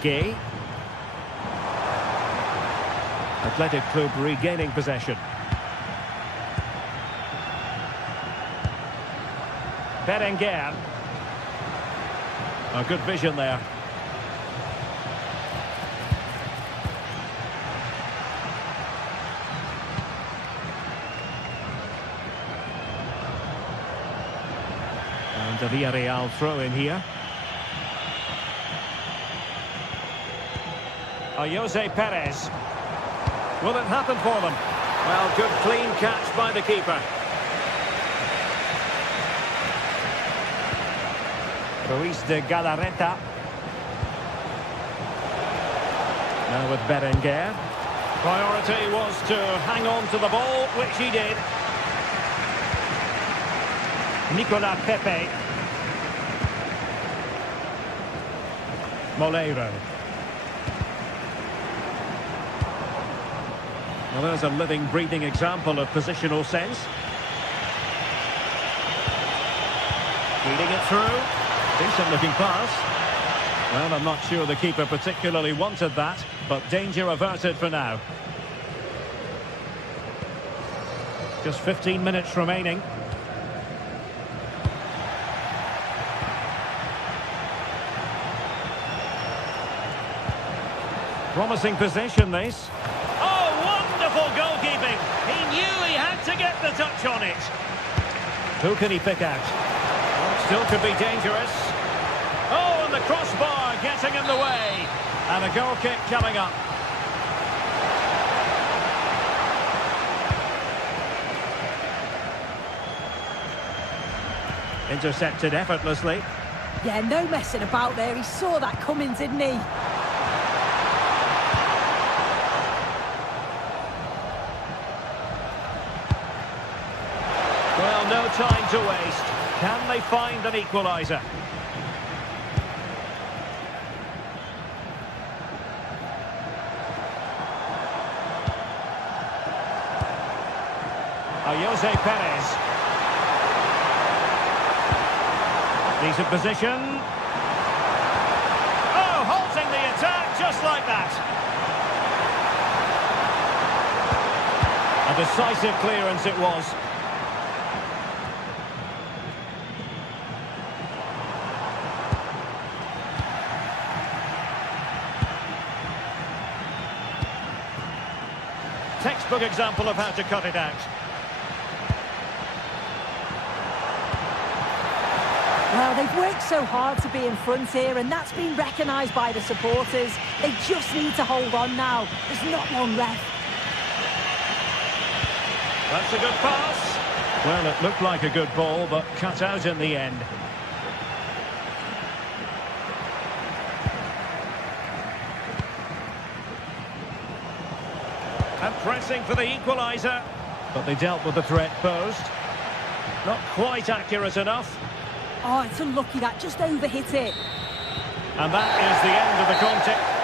Gay. Athletic Club regaining possession. Berenguer. Oh, good vision there. And a Villarreal throw in here. Jose Perez. Will it happen for them? Well, good clean catch by the keeper. Ruiz de Galarreta. Now with Berenguer. Priority was to hang on to the ball, which he did. Nicolas Pepe. Moleiro. Well, there's a living, breathing example of positional sense. Feeding it through. Decent looking pass. Well, I'm not sure the keeper particularly wanted that, but danger averted for now. Just 15 minutes remaining. Promising possession, this. Wonderful goalkeeping. He knew he had to get the touch on it. Who can he pick out? Still could be dangerous. Oh, and the crossbar getting in the way. And a goal kick coming up. Intercepted effortlessly. Yeah, no messing about there. He saw that coming, didn't he? Well, no time to waste. Can they find an equaliser? Jose Perez. Decent position. Oh, halting the attack just like that. A decisive clearance it was. Textbook example of how to cut it out. Well, they've worked so hard to be in front here, and that's been recognised by the supporters. They just need to hold on now. There's not long left. That's a good pass. Well, it looked like a good ball, but cut out in the end. And pressing for the equaliser. But they dealt with the threat posed. Not quite accurate enough. Oh, it's unlucky that just overhit it. And that is the end of the contest.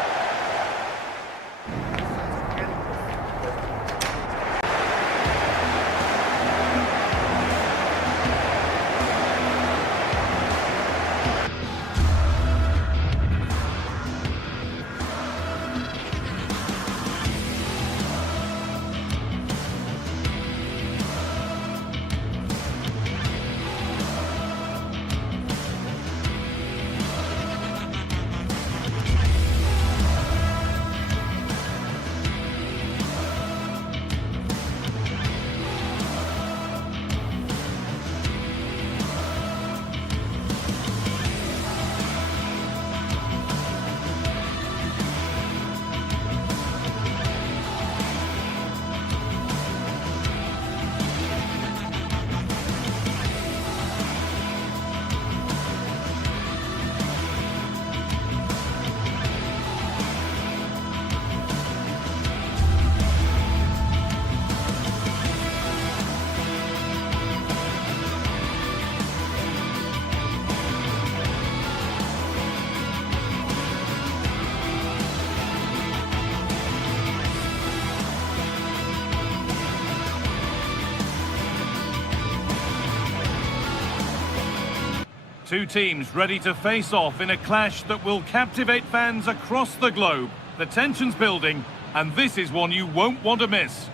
Two teams ready to face off in a clash that will captivate fans across the globe. The tension's building, and this is one you won't want to miss.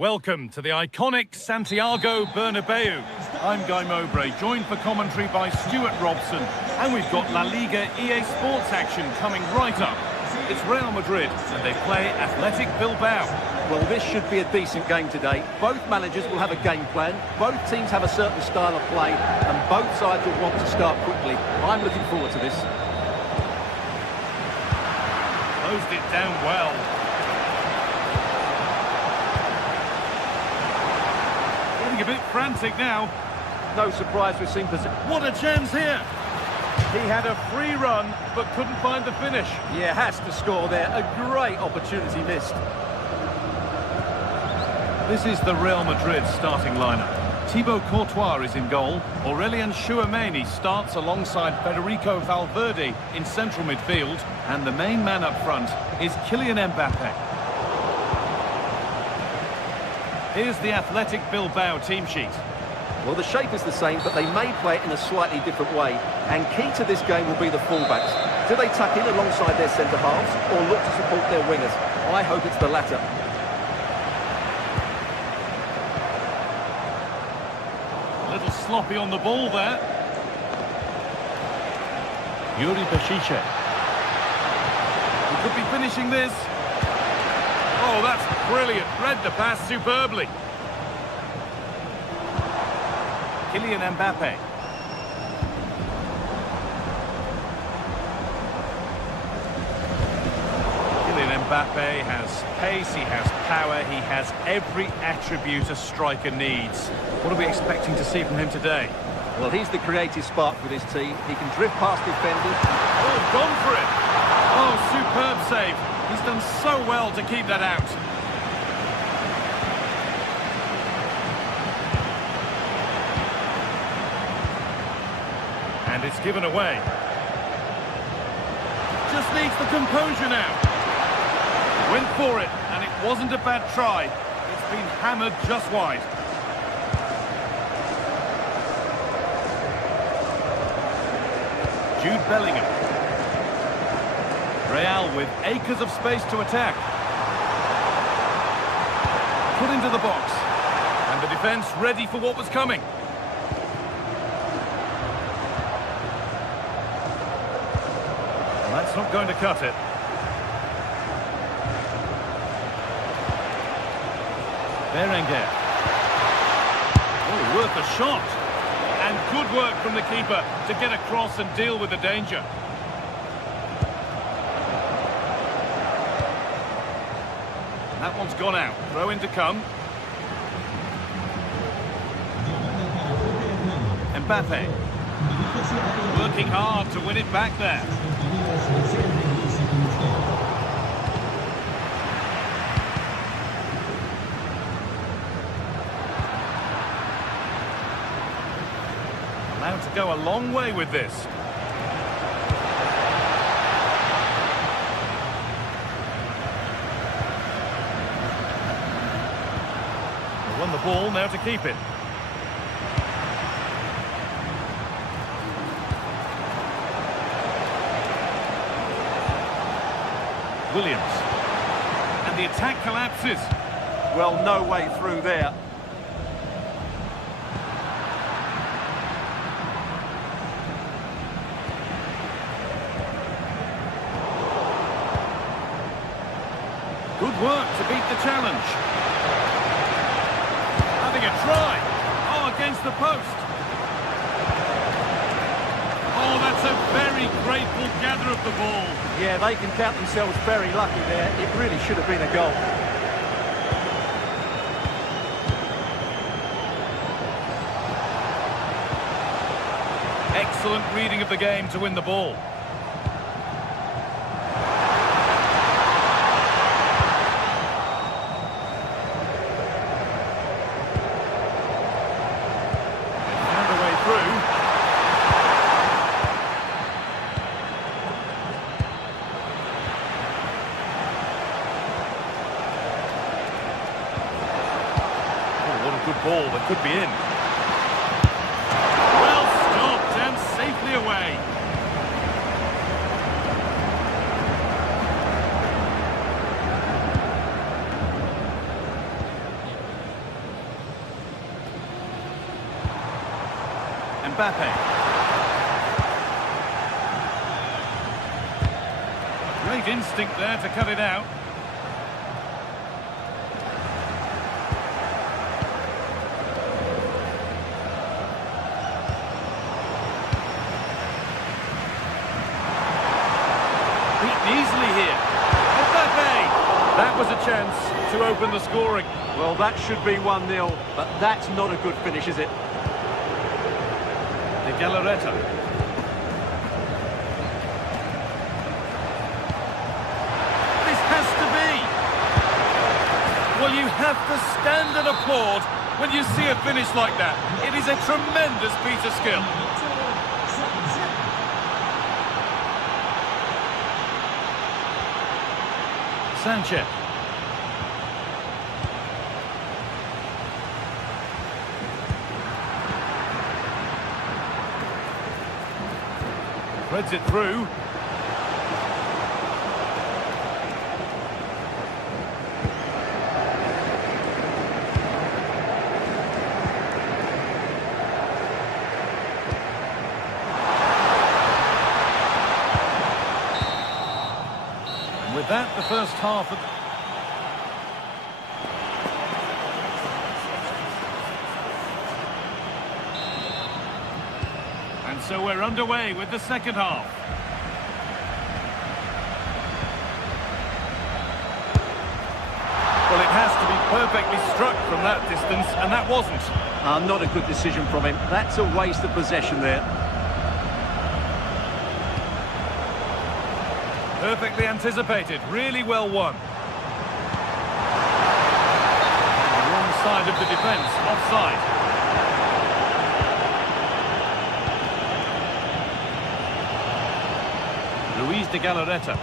Welcome to the iconic Santiago Bernabeu. I'm Guy Mowbray, joined for commentary by Stuart Robson, and we've got La Liga EA Sports action coming right up. It's Real Madrid, and they play Athletic Bilbao. Well, this should be a decent game today. Both managers will have a game plan, both teams have a certain style of play, and both sides will want to start quickly. I'm looking forward to this. Closed it down well. Getting a bit frantic now. No surprise we've seen position. What a chance here! He had a free run, but couldn't find the finish. Yeah, has to score there. A great opportunity missed. This is the Real Madrid starting lineup. Thibaut Courtois is in goal. Aurelien Tchouameni starts alongside Federico Valverde in central midfield. And the main man up front is Kylian Mbappe. Here's the Athletic Bilbao team sheet. Well, the shape is the same, but they may play it in a slightly different way. And key to this game will be the fullbacks. Do they tuck in alongside their centre-halves or look to support their wingers? I hope it's the latter. A little sloppy on the ball there. Yuri Bešiček. He could be finishing this. Oh, that's brilliant. Read the pass superbly. Kylian Mbappe. Kylian Mbappe has pace, he has power, he has every attribute a striker needs. What are we expecting to see from him today? Well, he's the creative spark with his team. He can drift past defenders. Oh, gone for it. Oh, superb save. He's done so well to keep that out. And it's given away. Just needs the composure now. Went for it, and it wasn't a bad try. It's been hammered just wide. Jude Bellingham. Real with acres of space to attack. Put into the box. And the defence ready for what was coming. That's not going to cut it. Berenguer. Oh, worth a shot. And good work from the keeper to get across and deal with the danger. That one's gone out. Throw in to come. Mbappe. Working hard to win it back there. Allowed to go a long way with this. They won the ball, now to keep it. Williams. And the attack collapses. Well, no way through there. Good work to beat the challenge. Having a try. Oh, against the post. Oh, that's a very grateful gather of the ball. Yeah, they can count themselves very lucky there. It really should have been a goal. Excellent reading of the game to win the ball. Found a way through. Good ball that could be in. Well stopped and safely away. Mbappe. Great instinct there to cut it out. Beaten easily here. Mbappe! That was a chance to open the scoring. Well, that should be 1-0, but that's not a good finish, is it? De Galarreta. This has to be. Well, you have to stand and applaud when you see a finish like that. It is a tremendous piece of skill. Sanchez. Threads it through. And with that, the first half of... And so we're underway with the second half. Well, it has to be perfectly struck from that distance, and that wasn't. Not a good decision from him. That's a waste of possession there. Perfectly anticipated, really well won. The wrong side of the defence, offside. De Galarreta.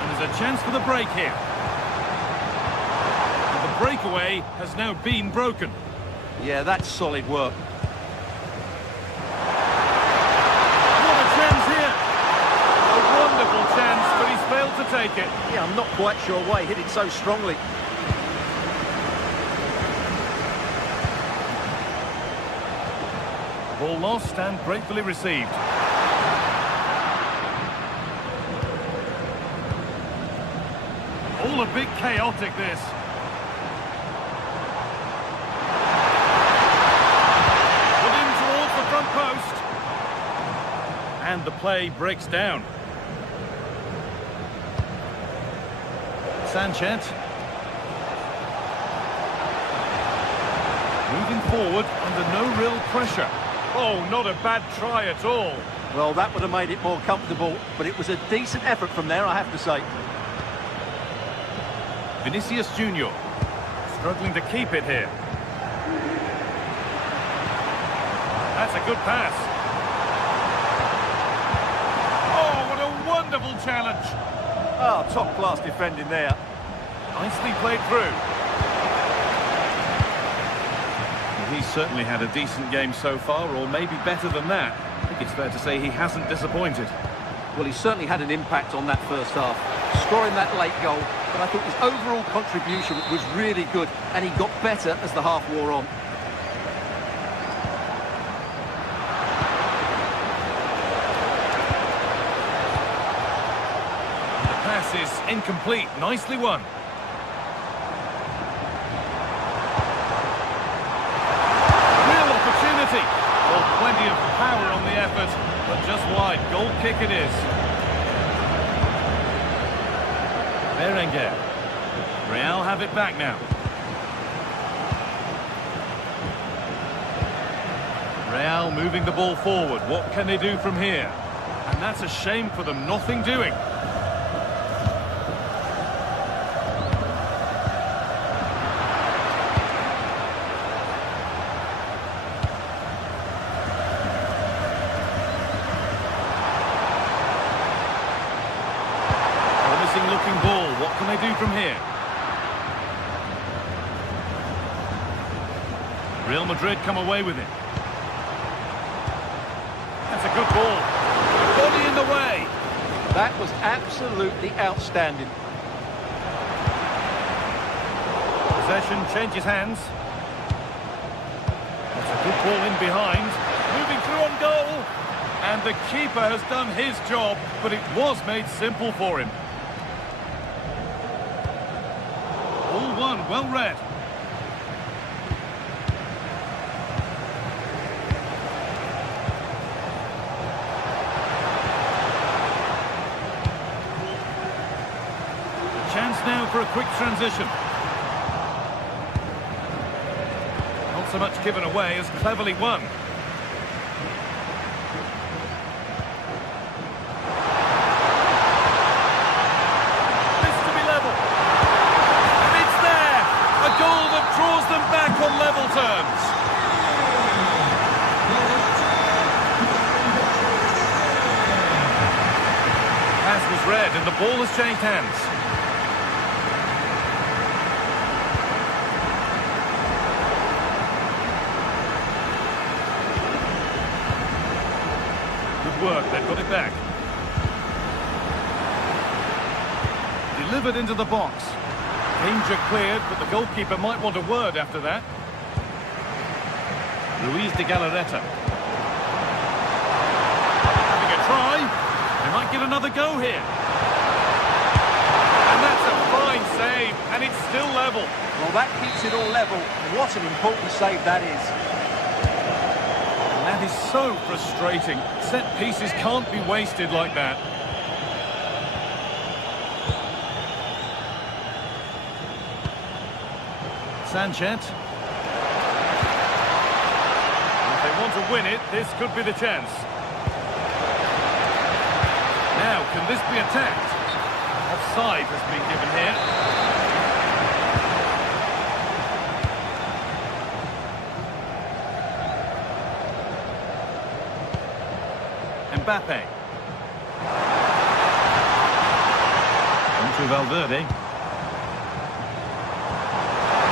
And there's a chance for the break here. And the breakaway has now been broken. Yeah, that's solid work. What a chance here! A wonderful chance, but he's failed to take it. Yeah, I'm not quite sure why he hit it so strongly. Ball lost and gratefully received. All a bit chaotic, this. Put in towards the front post. And the play breaks down. Sanchez. Moving forward under no real pressure. Oh, not a bad try at all. Well, that would have made it more comfortable, but it was a decent effort from there, I have to say. Vinicius Junior struggling to keep it here. That's a good pass. Oh, what a wonderful challenge. Oh, top-class defending there. Nicely played through. He's certainly had a decent game so far, or maybe better than that. I think it's fair to say he hasn't disappointed. Well, he certainly had an impact on that first half, scoring that late goal, but I thought his overall contribution was really good, and he got better as the half wore on. The pass is incomplete, nicely won. Well, plenty of power on the effort, but just wide. Goal kick it is. Berenguer. Real have it back now. Real moving the ball forward. What can they do from here? And that's a shame for them. Nothing doing. Looking ball. What can they do from here? Real Madrid come away with it. That's a good ball. Body in the way. That was absolutely outstanding. Possession changes hands. Good ball in behind. Moving through on goal. And the keeper has done his job, but it was made simple for him. All one, well read. Chance now for a quick transition. Not so much given away as cleverly won. This to be level. And it's there! A goal that draws them back on level terms. Pass was read and the ball has changed hands. Work, they've got it back. Delivered into the box. Danger cleared, but the goalkeeper might want a word after that. Luis de Galarreta. Having a try. They might get another go here. And that's a fine save, and it's still level. Well, that keeps it all level. What an important save that is. That is so frustrating. Set pieces can't be wasted like that. Sanchez. If they want to win it, this could be the chance. Now, can this be attacked? Offside has been given here. Mbappe. Into Valverde.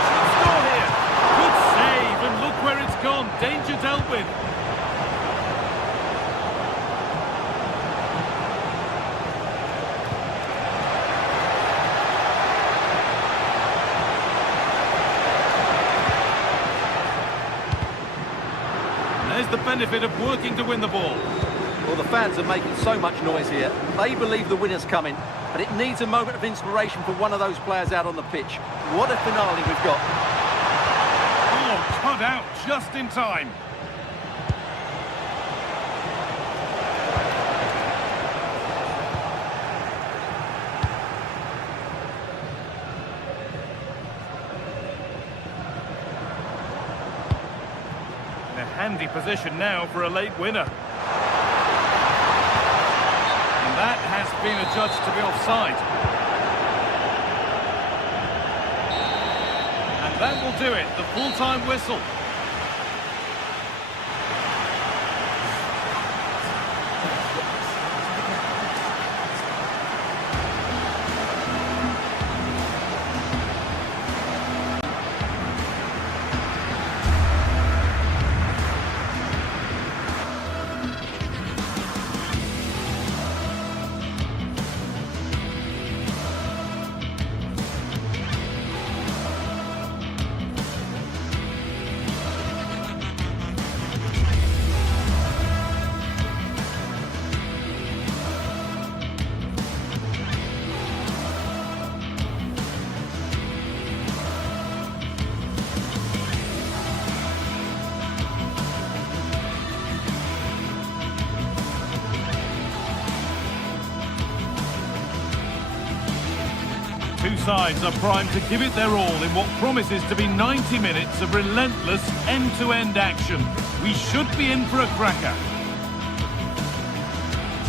Should score here. Good save, and look where it's gone. Danger dealt with. And there's the benefit of working to win the ball. Well, the fans are making so much noise here. They believe the winner's coming, but it needs a moment of inspiration for one of those players out on the pitch. What a finale we've got. Oh, cut out just in time. In a handy position now for a late winner. That has been adjudged to be offside. And that will do it, the full-time whistle. Two sides are primed to give it their all in what promises to be 90 minutes of relentless end-to-end action. We should be in for a cracker.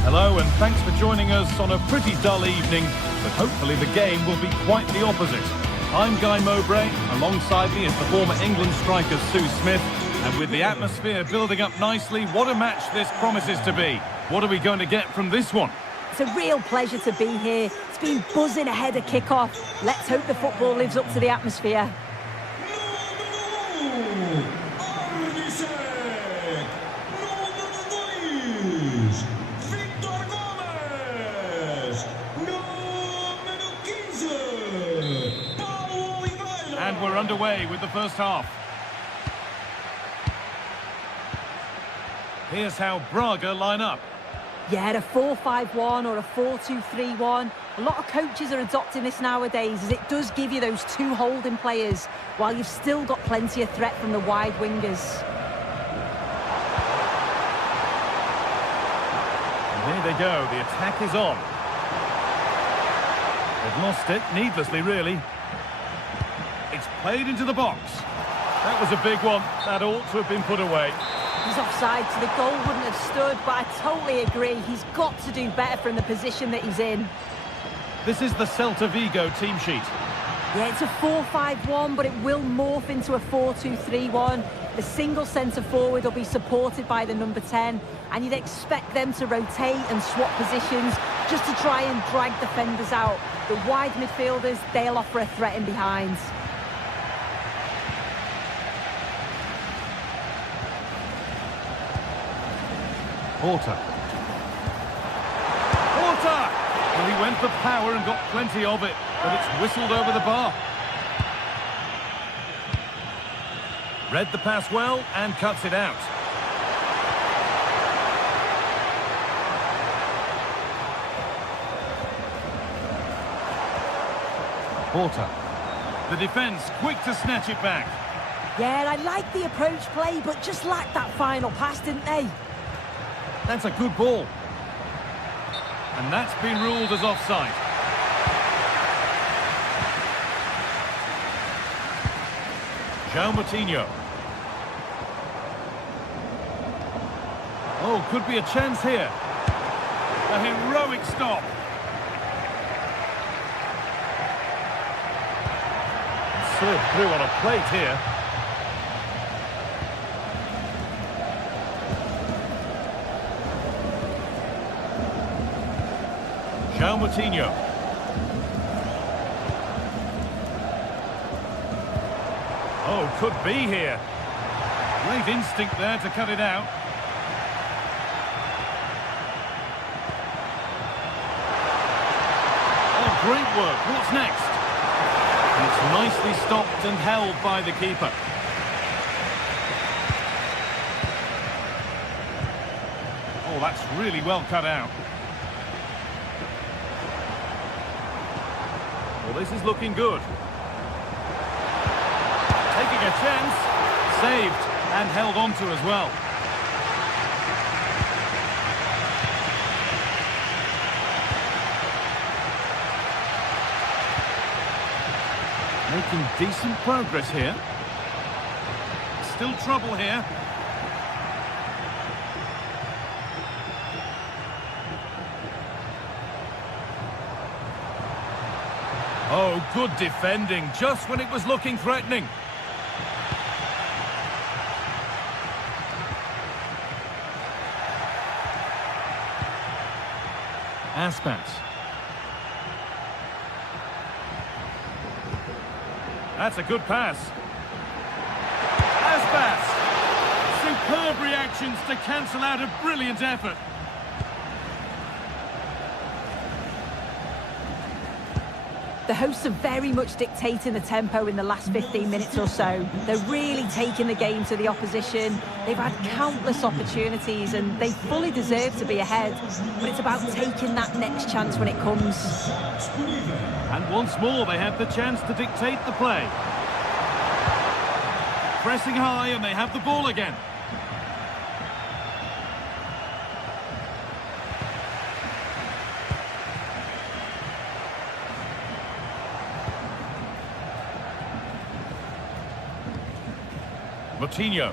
Hello and thanks for joining us on a pretty dull evening, but hopefully the game will be quite the opposite. I'm Guy Mowbray, alongside me is the former England striker Sue Smith, and with the atmosphere building up nicely, what a match this promises to be. What are we going to get from this one? It's a real pleasure to be here. It's been buzzing ahead of kick-off. Let's hope the football lives up to the atmosphere. And we're underway with the first half. Here's how Braga line up. Yeah, a 4-5-1 or a 4-2-3-1. A lot of coaches are adopting this nowadays, as it does give you those two holding players, while you've still got plenty of threat from the wide wingers. And here they go, the attack is on. They've lost it, needlessly really. It's played into the box. That was a big one, that ought to have been put away. He's offside, so the goal wouldn't have stood, but I totally agree. He's got to do better from the position that he's in. This is the Celta Vigo team sheet. Yeah, it's a 4-5-1, but it will morph into a 4-2-3-1. The single centre-forward will be supported by the number 10, and you'd expect them to rotate and swap positions just to try and drag defenders out. The wide midfielders, they'll offer a threat in behind. Porter. Well, he went for power and got plenty of it, but it's whistled over the bar. Read the pass well and cuts it out. Porter. The defence quick to snatch it back. Yeah, I like the approach play, but just lacked that final pass, didn't they? That's a good ball. And that's been ruled as offside. João Moutinho. Oh, could be a chance here. A heroic stop. Served through on a plate here. João Moutinho. Oh, could be here. Great instinct there to cut it out. Oh, great work. What's next? It's nicely stopped and held by the keeper. Oh, that's really well cut out. Well, this is looking good. Taking a chance. Saved and held on to as well. Making decent progress here. Still trouble here. Oh, good defending, just when it was looking threatening. Aspas. That's a good pass. Aspas! Superb reactions to cancel out a brilliant effort. The hosts are very much dictating the tempo in the last 15 minutes or so. They're really taking the game to the opposition. They've had countless opportunities and they fully deserve to be ahead. But it's about taking that next chance when it comes. And once more they have the chance to dictate the play. Pressing high and they have the ball again. Moutinho.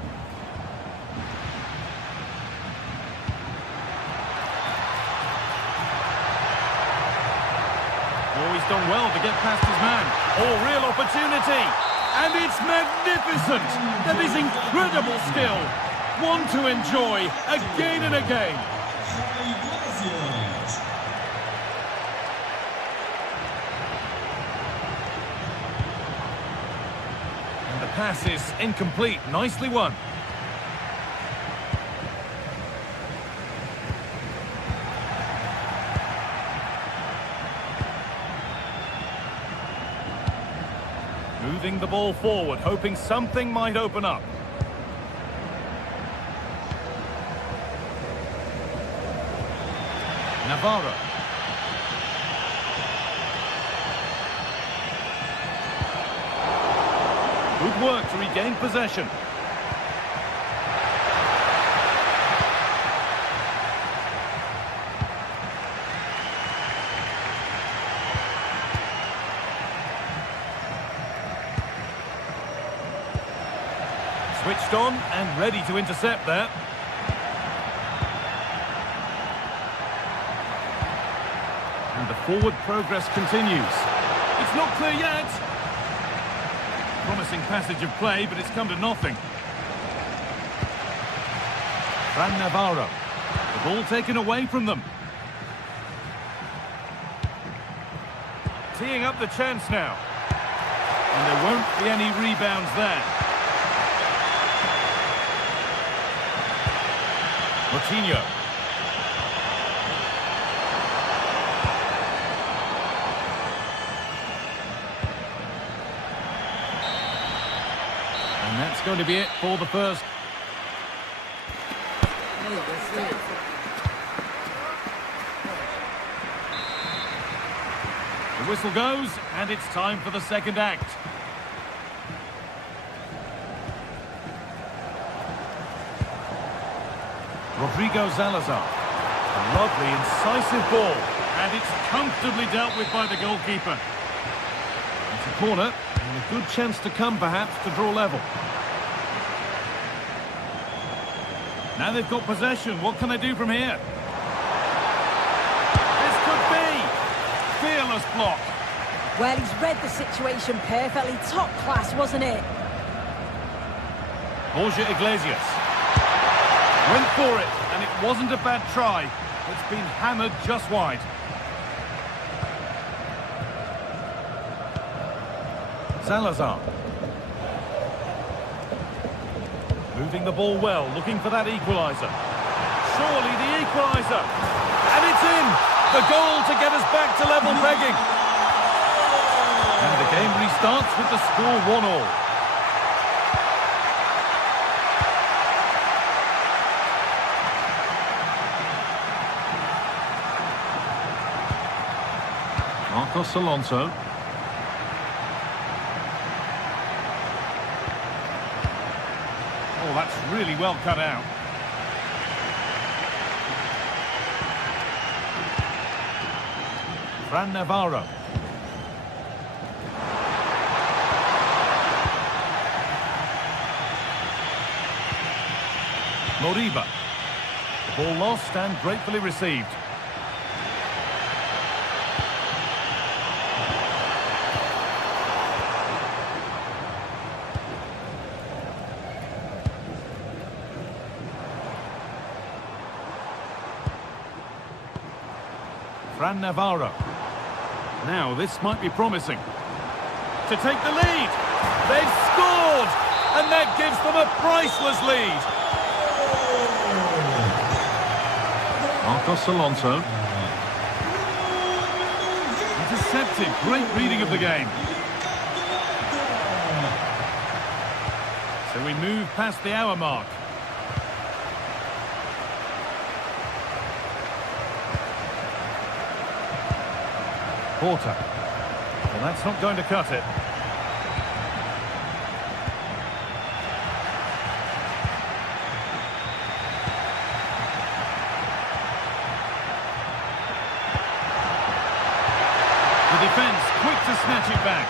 Oh, he's done well to get past his man. Oh, real opportunity. And it's magnificent. That is incredible skill. One to enjoy again and again. Pass is incomplete. Nicely won. Moving the ball forward, hoping something might open up. Navarro. Good work to regain possession. Switched on and ready to intercept there. And the forward progress continues. It's not clear yet. Promising passage of play, but it's come to nothing. Fran Navarro. The ball taken away from them. Teeing up the chance now. And there won't be any rebounds there. Coutinho. And that's going to be it for the first. The whistle goes, and it's time for the second act. Rodrigo Salazar. A lovely, incisive ball. And it's comfortably dealt with by the goalkeeper. It's a corner, and a good chance to come, perhaps, to draw level. Now they've got possession. What can they do from here? This could be. Fearless block. Well, he's read the situation perfectly. Top class, wasn't it? Borja Iglesias. Went for it, and it wasn't a bad try. It's been hammered just wide. Salazar. Moving the ball well, looking for that equaliser. Surely the equaliser. And it's in! The goal to get us back to level pegging. And the game restarts with the score 1-1. Marcos Alonso. Oh, that's really well cut out. Fran Navarro. Moriba. The ball lost and gratefully received. Fran Navarro. Now this might be promising. To take the lead. They've scored! And that gives them a priceless lead. Marcos Alonso. Intercepted. Great reading of the game. So we move past the hour mark. Porter. Well, that's not going to cut it. The defence quick to snatch it back.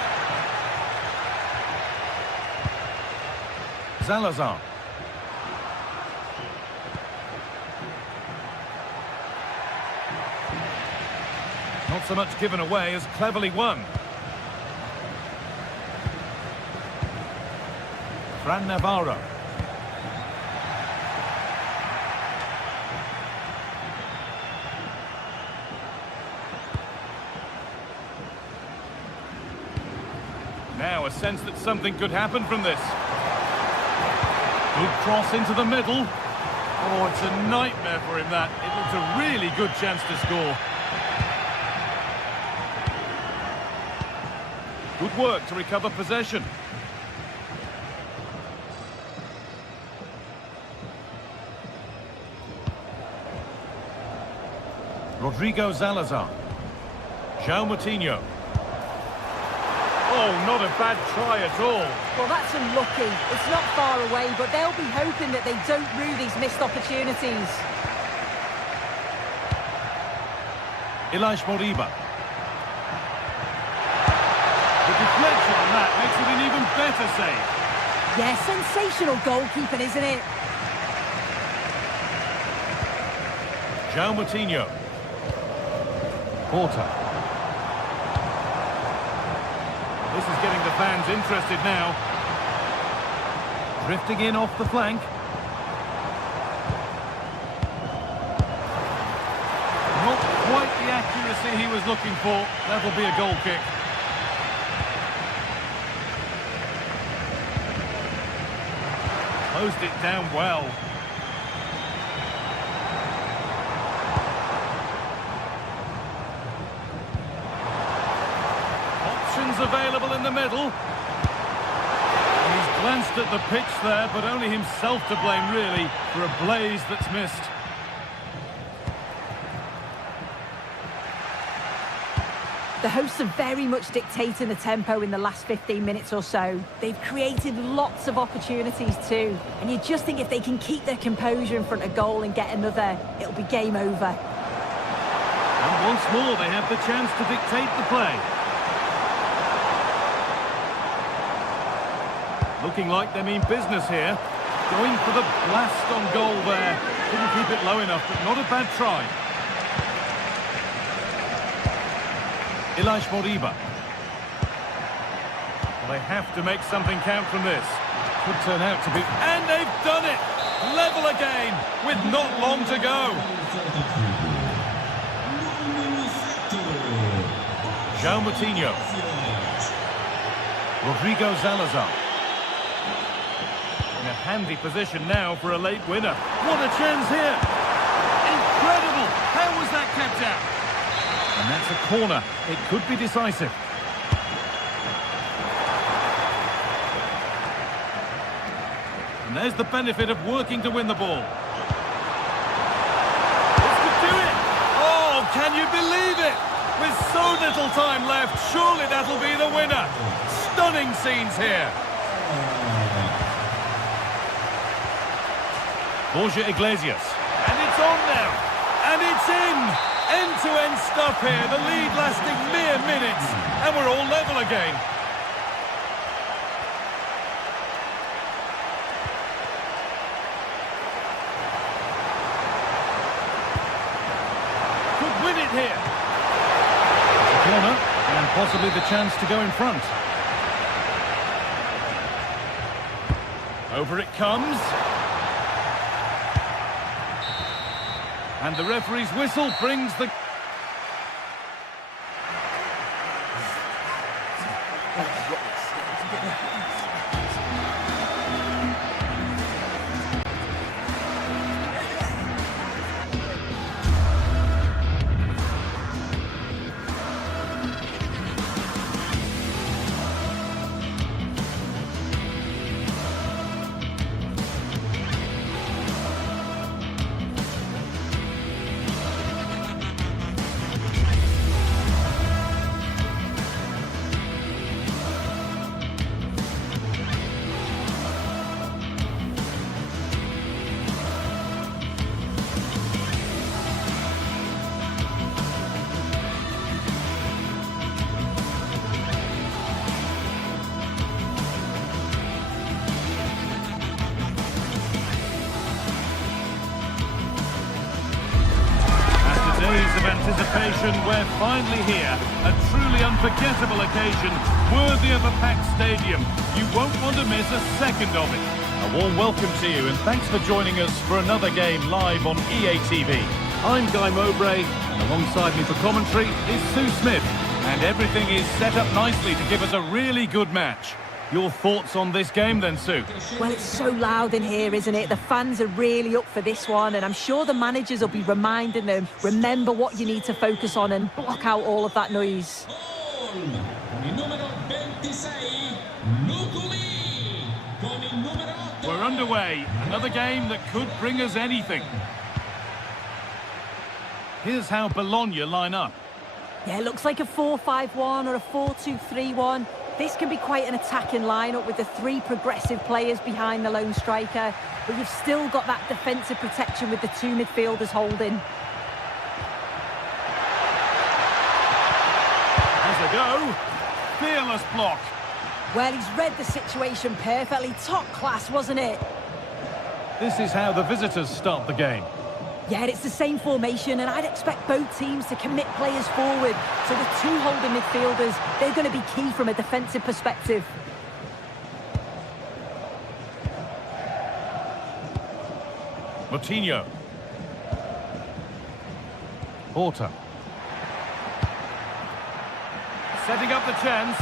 Salazar. Not so much given away as cleverly won. Fran Navarro. Now a sense that something could happen from this. Good cross into the middle. Oh, it's a nightmare for him, that. It looks a really good chance to score. Good work to recover possession. Rodrigo Salazar. João Moutinho. Oh, not a bad try at all. Well, that's unlucky. It's not far away, but they'll be hoping that they don't rue these missed opportunities. Ilaix Moriba. The deflection on that makes it an even better save. Yeah, sensational goalkeeping, isn't it? João Moutinho. Porta. This is getting the fans interested now. Drifting in off the flank. Not quite the accuracy he was looking for. That'll be a goal kick. Closed it down well. Options available in the middle. He's glanced at the pitch there, but only himself to blame, really, for a blaze that's missed. The hosts are very much dictating the tempo in the last 15 minutes or so. They've created lots of opportunities too. And you just think if they can keep their composure in front of goal and get another, it'll be game over. And once more, they have the chance to dictate the play. Looking like they mean business here. Going for the blast on goal there. Didn't keep it low enough, but not a bad try. Ilaix Moriba. Well, they have to make something count from this. Could turn out to be... And they've done it! Level again, with not long to go. João Moutinho. Rodrigo Salazar. In a handy position now for a late winner. What a chance here! Incredible! How was that kept out? And that's a corner. It could be decisive. And there's the benefit of working to win the ball. This could do it! Oh, can you believe it? With so little time left, surely that'll be the winner. Stunning scenes here. Borja Iglesias. And it's on now. And it's in. End-to-end stuff here, the lead lasting mere minutes, and we're all level again. Could win it here. It's a corner, and possibly the chance to go in front. Over it comes. And the referee's whistle brings the... Of anticipation, we're finally here. A truly unforgettable occasion, worthy of a packed stadium. You won't want to miss a second of it. A warm welcome to you, and thanks for joining us for another game live on EA TV. I'm Guy Mowbray, and alongside me for commentary is Sue Smith. And everything is set up nicely to give us a really good match. Your thoughts on this game then, Sue? Well, it's so loud in here, isn't it? The fans are really up for this one, and I'm sure the managers will be reminding them, remember what you need to focus on and block out all of that noise. We're underway. Another game that could bring us anything. Here's how Bologna line up. Yeah, it looks like a 4-5-1 or a 4-2-3-1. This can be quite an attacking lineup with the three progressive players behind the lone striker, but you've still got that defensive protection with the two midfielders holding. Has a go. Fearless block. Well, he's read the situation perfectly. Top class, wasn't it? This is how the visitors start the game. Yeah, it's the same formation, and I'd expect both teams to commit players forward. So the two holding midfielders, they're going to be key from a defensive perspective. Moutinho. Porter. Setting up the chance.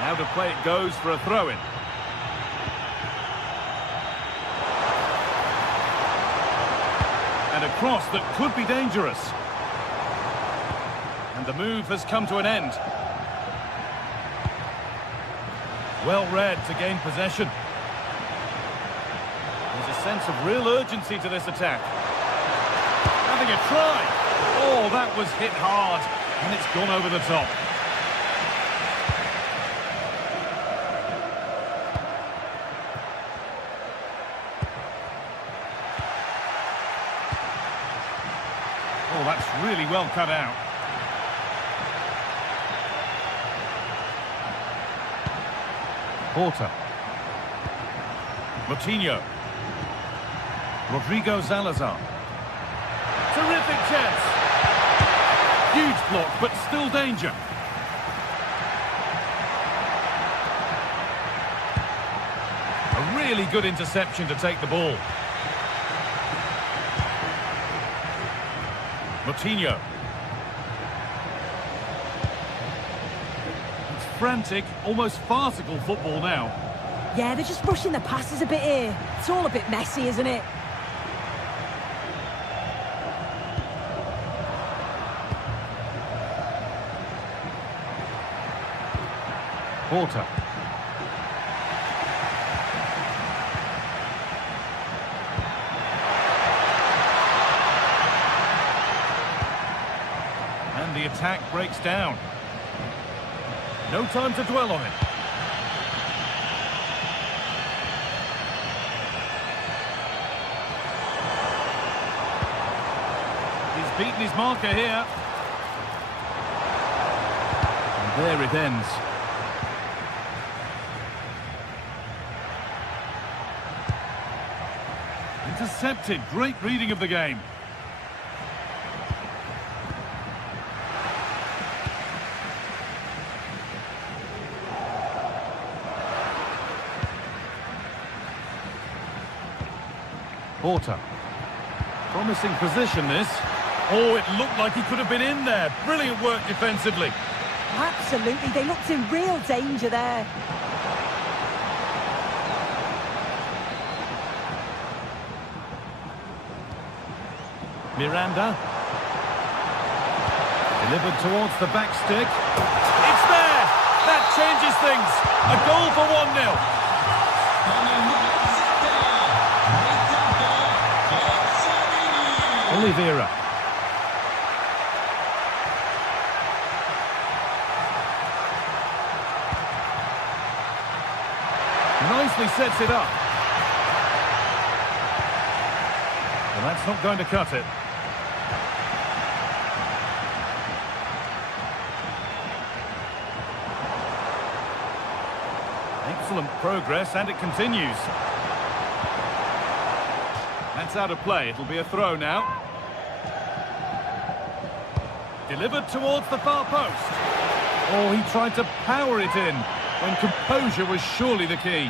Now the play it goes for a throw-in. And a cross that could be dangerous. And the move has come to an end. Well read to gain possession. There's a sense of real urgency to this attack. Having a try. Oh, that was hit hard. And it's gone over the top. Oh, that's really well cut out. Porter. Moutinho. Rodrigo Salazar. Terrific chance. Huge block, but still danger. A really good interception to take the ball. Moutinho. It's frantic, almost farcical football now. Yeah, they're just rushing the passes a bit here. It's all a bit messy, isn't it? Porter. And the attack breaks down. No time to dwell on it. He's beaten his marker here. And there it ends. Intercepted. Great reading of the game. Porter. Promising position, this. Oh, it looked like he could have been in there. Brilliant work defensively. Absolutely. They looked in real danger there. Miranda. Delivered towards the back stick. It's there! That changes things. A goal for 1-0. Oliveira. Nicely sets it up. Well, that's not going to cut it. Excellent progress, and it continues. That's out of play. It'll be a throw now. Delivered towards the far post. Oh, he tried to power it in when composure was surely the key.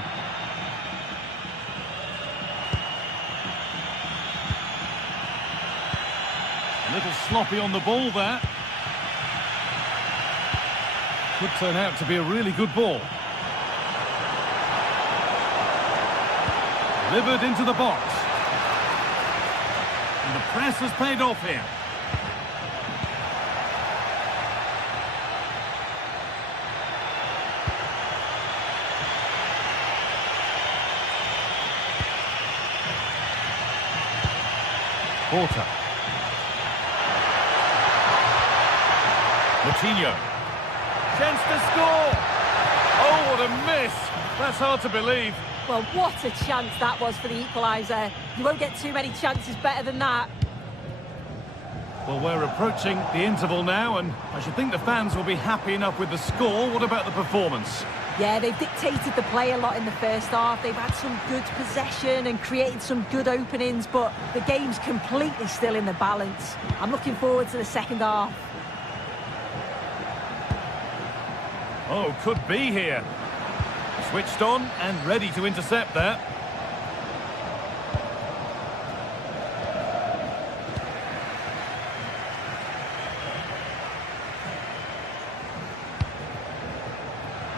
A little sloppy on the ball there. Could turn out to be a really good ball. Delivered into the box. And the press has paid off here. Porter. Coutinho. Chance to score! Oh, what a miss! That's hard to believe. Well, what a chance that was for the equaliser. You won't get too many chances better than that. Well, we're approaching the interval now, and I should think the fans will be happy enough with the score. What about the performance? Yeah, they've dictated the play a lot in the first half. They've had some good possession and created some good openings, but the game's completely still in the balance. I'm looking forward to the second half. Oh, could be here. Switched on and ready to intercept there.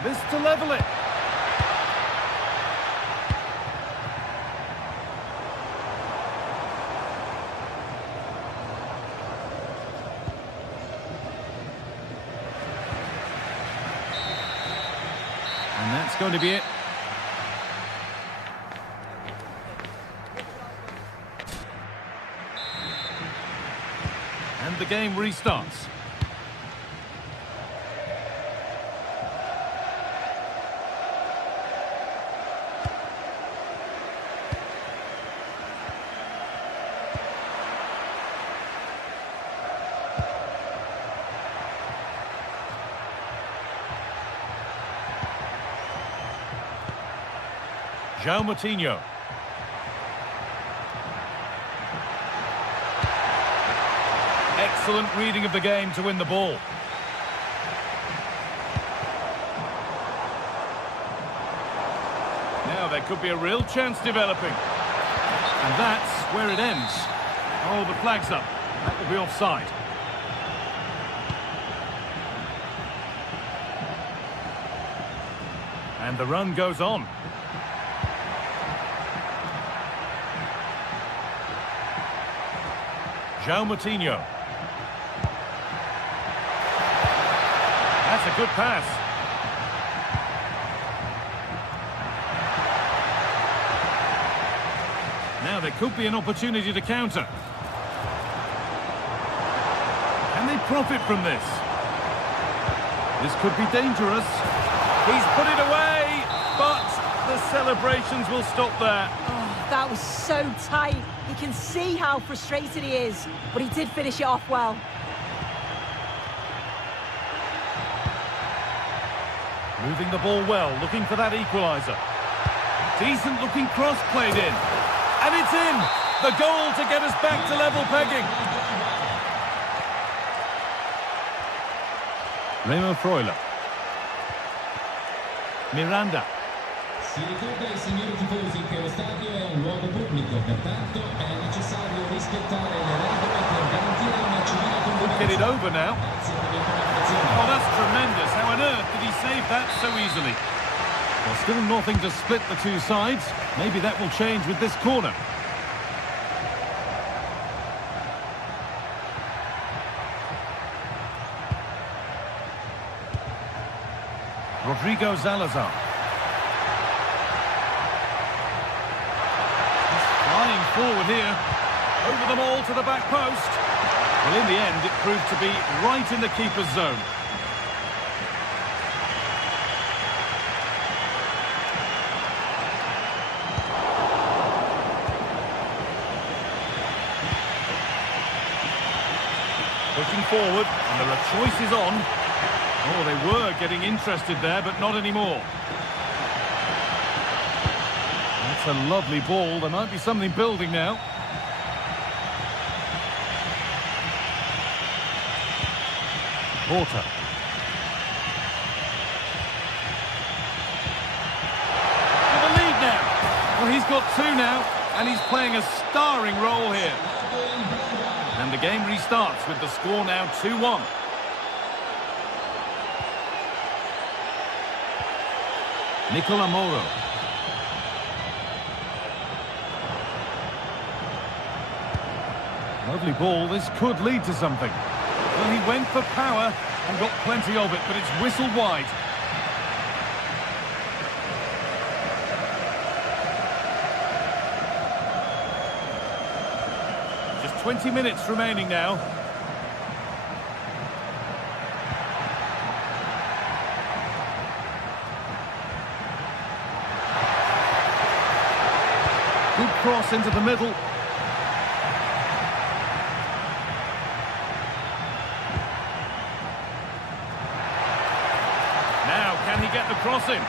This to level it. And that's going to be it. And the game restarts. Coutinho. Excellent reading of the game to win the ball. Now there could be a real chance developing. And that's where it ends. Oh, the flag's up. That will be offside. And the run goes on. Coutinho. That's a good pass. Now there could be an opportunity to counter. Can they profit from this? This could be dangerous. He's put it away, but the celebrations will stop there. Oh, that was so tight. You can see how frustrated he is, but he did finish it off well. Moving the ball well, looking for that equaliser. Decent looking cross played in. And it's in! The goal to get us back to level pegging. Remo Freuler. Miranda. Si ricorda ai signori tifosi che lo stadio è un luogo pubblico, pertanto è necessario rispettare le regole per garantire una civile convivenza. Get it over now. Oh, that's tremendous. How on earth did he save that so easily? Well, still nothing to split the two sides. Maybe that will change with this corner. Rodrigo Salazar. Flying forward here, over them all to the back post. Well, in the end, it proved to be right in the keeper's zone. Pushing forward, and there are choices on. Oh, they were getting interested there, but not anymore. That's a lovely ball. There might be something building now. Porter. With the lead now. Well, he's got two now, and he's playing a starring role here. And the game restarts with the score now 2-1. Nicola Moro. Lovely ball. This could lead to something. Well, he went for power and got plenty of it, but it's whistled wide. Just 20 minutes remaining now. Good cross into the middle. Now, can he get the cross in?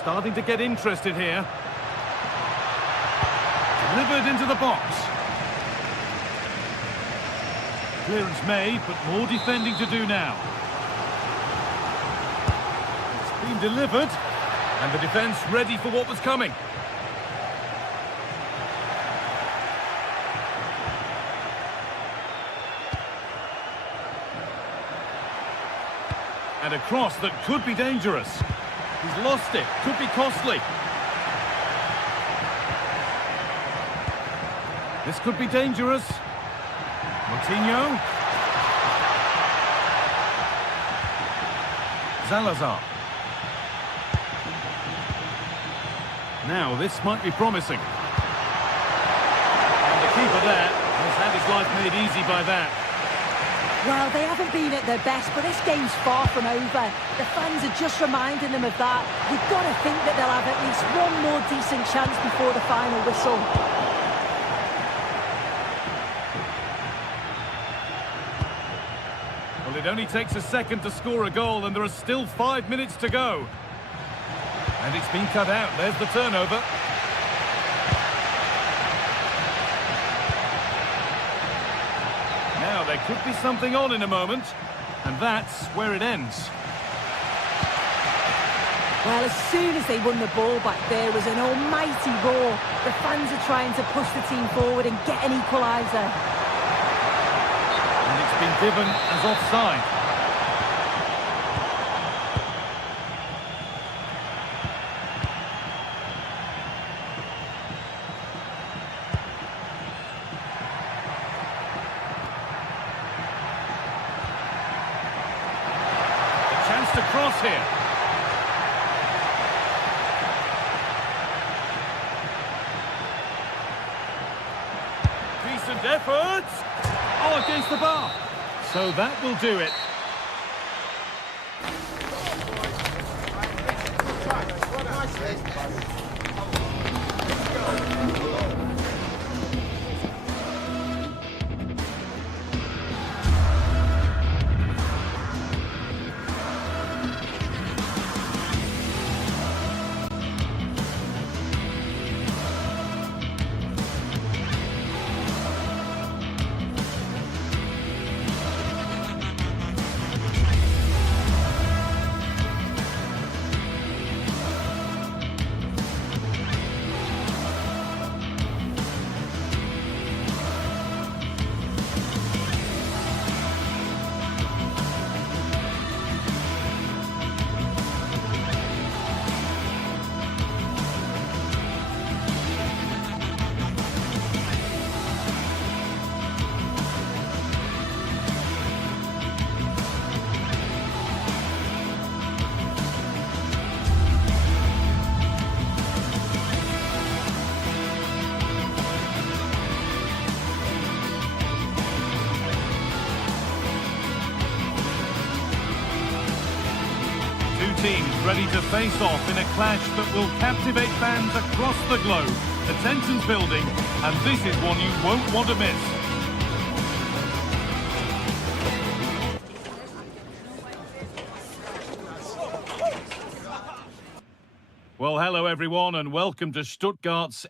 Starting to get interested here. Delivered into the box. Clearance made, but more defending to do now. It's been delivered, and the defence ready for what was coming. And a cross that could be dangerous. He's lost it. Could be costly. This could be dangerous. Moutinho. Salazar. Now, this might be promising. And the keeper there has had his life made easy by that. Well, they haven't been at their best, but this game's far from over. The fans are just reminding them of that. You've got to think that they'll have at least one more decent chance before the final whistle. Well, it only takes a second to score a goal, and there are still 5 minutes to go. And it's been cut out. There's the turnover. Now, there could be something on in a moment, and that's where it ends. Well, as soon as they won the ball back, there was an almighty roar. The fans are trying to push the team forward and get an equaliser. And it's been given as offside. A chance to cross here. Decent effort. Oh, against the bar. So that will do it. Teams ready to face off in a clash that will captivate fans across the globe. The tension's building, and this is one you won't want to miss. Well, hello everyone, and welcome to Stuttgart's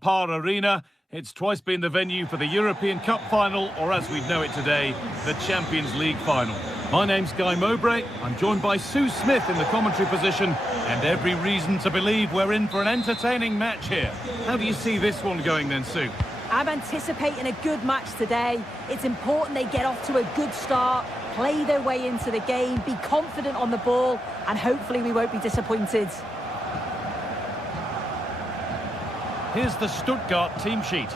Par Arena. It's twice been the venue for the European Cup final, or as we know it today, the Champions League final. My name's Guy Mowbray. I'm joined by Sue Smith in the commentary position, and every reason to believe we're in for an entertaining match here. How do you see this one going then, Sue? I'm anticipating a good match today. It's important they get off to a good start, play their way into the game, be confident on the ball, and hopefully we won't be disappointed. Here's the Stuttgart team sheet.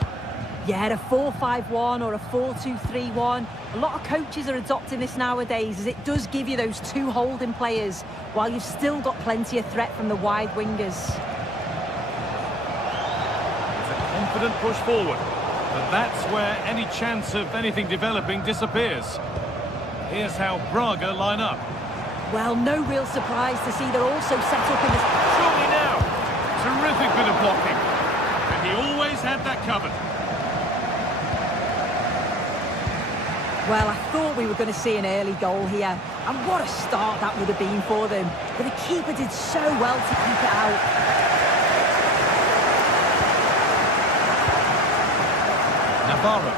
Yeah, a 4-5-1 or a 4-2-3-1. A lot of coaches are adopting this nowadays, as it does give you those two holding players, while you've still got plenty of threat from the wide wingers. It's a confident push forward, but that's where any chance of anything developing disappears. Here's how Braga line up. Well, no real surprise to see they're also set up in this... Surely now! Terrific bit of blocking. And he always had that covered. Well, I thought we were going to see an early goal here. And what a start that would have been for them. But the keeper did so well to keep it out. Navarro.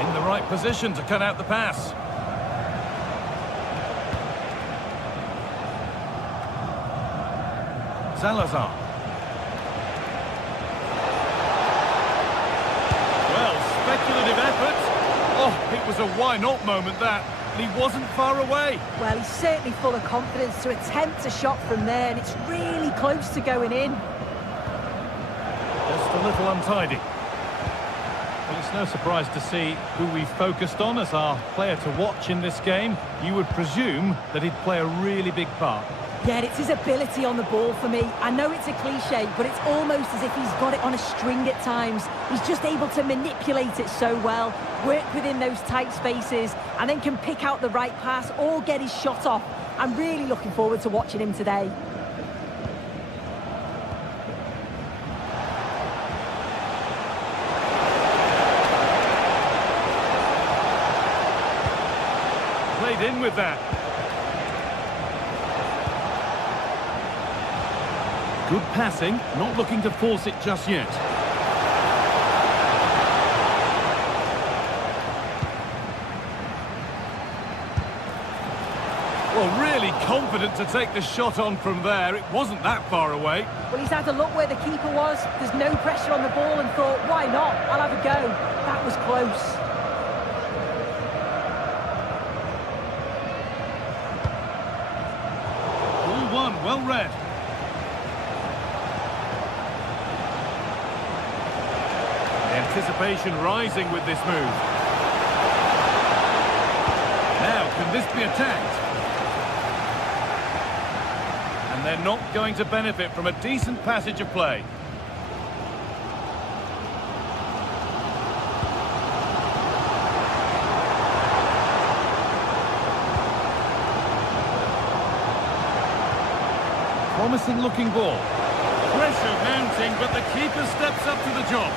In the right position to cut out the pass. Salazar. Well, speculative effort. Oh, it was a why-not moment, that. And he wasn't far away. Well, he's certainly full of confidence to attempt a shot from there, and it's really close to going in. Just a little untidy. Well, it's no surprise to see who we focused on as our player to watch in this game. You would presume that he'd play a really big part. Yeah, it's his ability on the ball for me. I know it's a cliche, but it's almost as if he's got it on a string at times. He's just able to manipulate it so well, work within those tight spaces, and then can pick out the right pass or get his shot off. I'm really looking forward to watching him today. Played in with that. Good passing, not looking to force it just yet. Well, really confident to take the shot on from there. It wasn't that far away. Well, he's had a look where the keeper was. There's no pressure on the ball and thought, why not? I'll have a go. That was close. Ball one, well read. Anticipation rising with this move. Now, can this be attacked? And they're not going to benefit from a decent passage of play. Promising looking ball. Pressure mounting, but the keeper steps up to the job.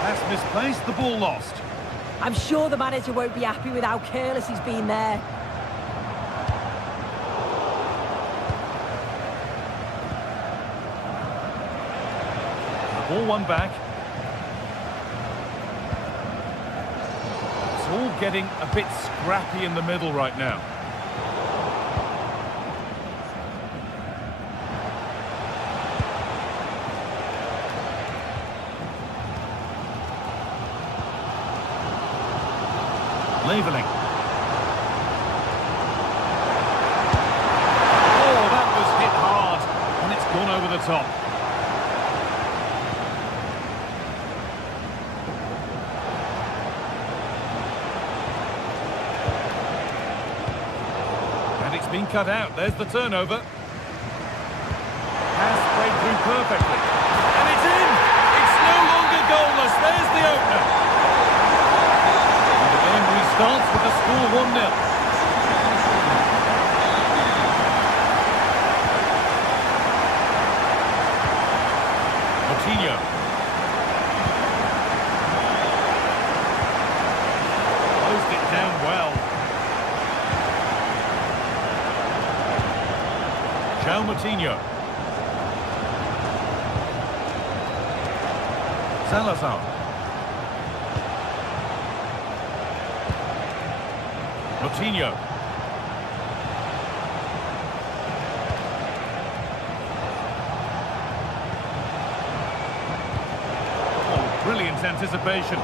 Pass misplaced, the ball lost. I'm sure the manager won't be happy with how careless he's been there. The ball won back. It's all getting a bit scrappy in the middle right now. Leveling. Oh, that was hit hard, and it's gone over the top. And it's been cut out. There's the turnover. Pass played through perfectly. And it's in! It's no longer goalless. There's the opener. Starts with the score 1-0. Coutinho. Closed it down well. João Coutinho. Salazar. Coutinho. Oh, brilliant anticipation.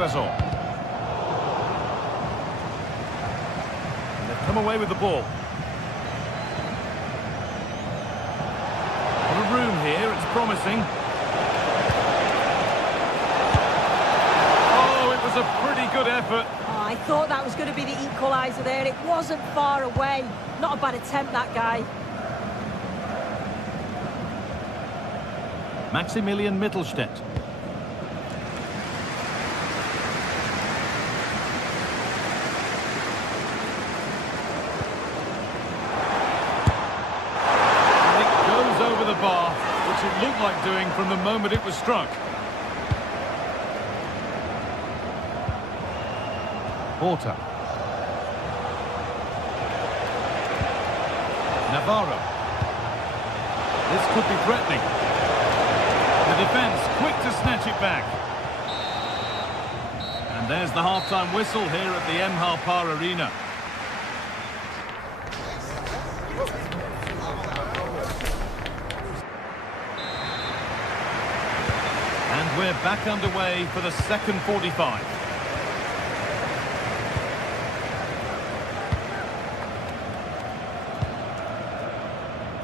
Karazor. And they've come away with the ball. A lot of room here, it's promising. Oh, it was a pretty good effort. Oh, I thought that was going to be the equaliser there. It wasn't far away. Not a bad attempt, that guy. Maximilian Mittelstädt. And it goes over the bar, which it looked like doing from the moment it was struck. Porter. Navarro. This could be threatening. The defence quick to snatch it back. And there's the half-time whistle here at the Par Arena. And we're back underway for the second 45.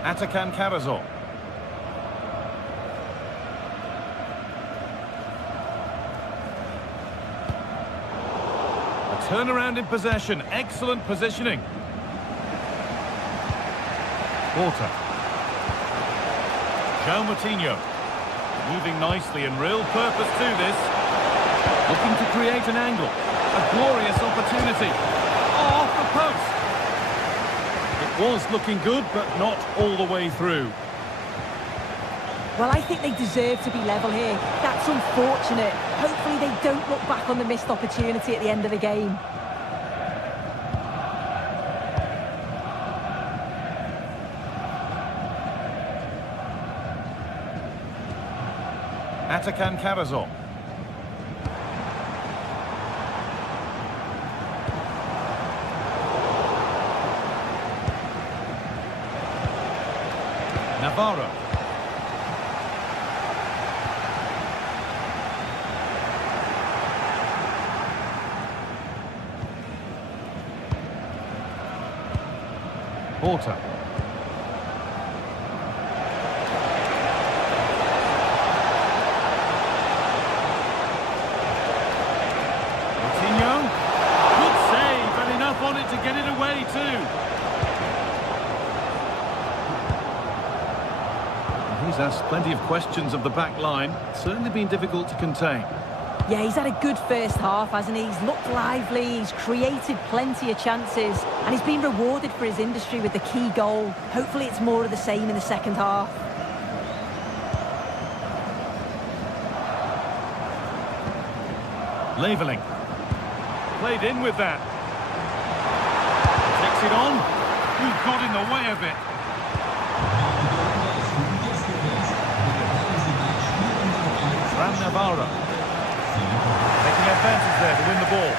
Atakan Karazor. A turnaround in possession. Excellent positioning. Porter. João Moutinho. Moving nicely and real purpose to this. Looking to create an angle. A glorious opportunity. Oh, off the post. It was looking good, but not all the way through. Well, I think they deserve to be level here. That's unfortunate. Hopefully they don't look back on the missed opportunity at the end of the game. Atakan Karazor. Navarro. Porter. Moutinho. Good save, and enough on it to get it away too. He's asked plenty of questions of the back line. It's certainly been difficult to contain. Yeah, he's had a good first half, hasn't he? He's looked lively, he's created plenty of chances, and he's been rewarded for his industry with the key goal. Hopefully it's more of the same in the second half. Leveling. Played in with that. Takes it on. Who's got in the way of it? Navarro. Taking advantage there to win the ball.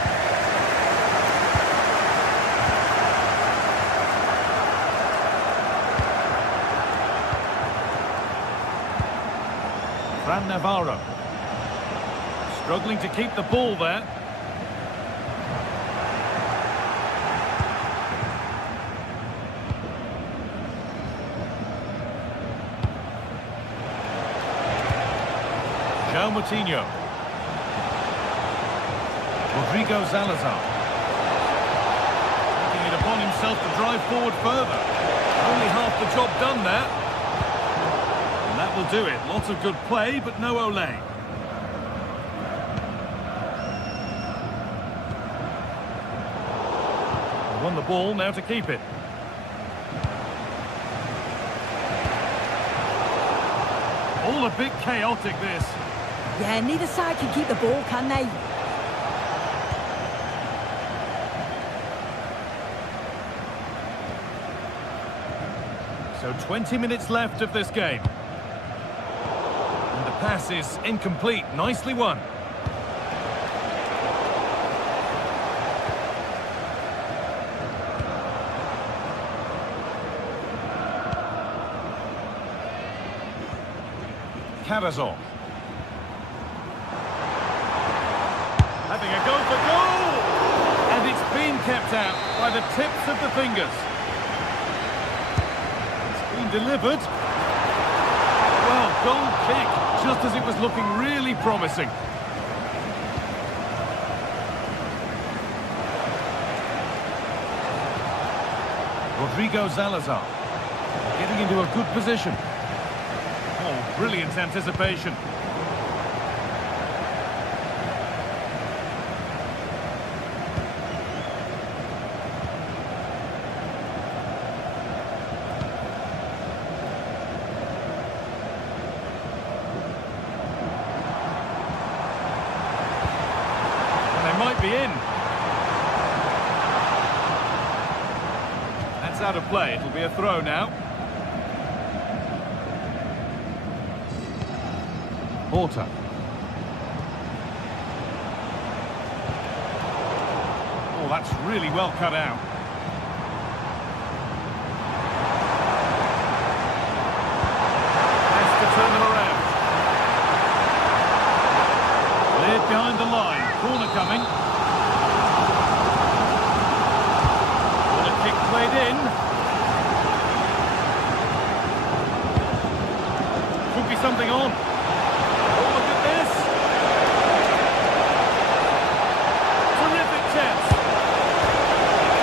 Navarro. Struggling to keep the ball there. João Moutinho. Rodrigo Salazar. Taking it upon himself to drive forward further. Only half the job done there. And that will do it. Lots of good play, but no Olé. They won the ball, now to keep it. All a bit chaotic, this. Yeah, neither side can keep the ball, can they? So 20 minutes left of this game. And the pass is incomplete. Nicely won. Karazor. A having a go for goal! And it's been kept out by the tips of the fingers. It's been delivered. Well, goal kick, just as it was looking really promising. Rodrigo Salazar getting into a good position. Oh, brilliant anticipation. Might be in. That's out of play. It'll be a throw now. Porter. Oh, that's really well cut out. Has to turn them around. Cleared behind the line. Corner coming. Corner kick played in. Could be something on. Oh, look at this. Terrific chance.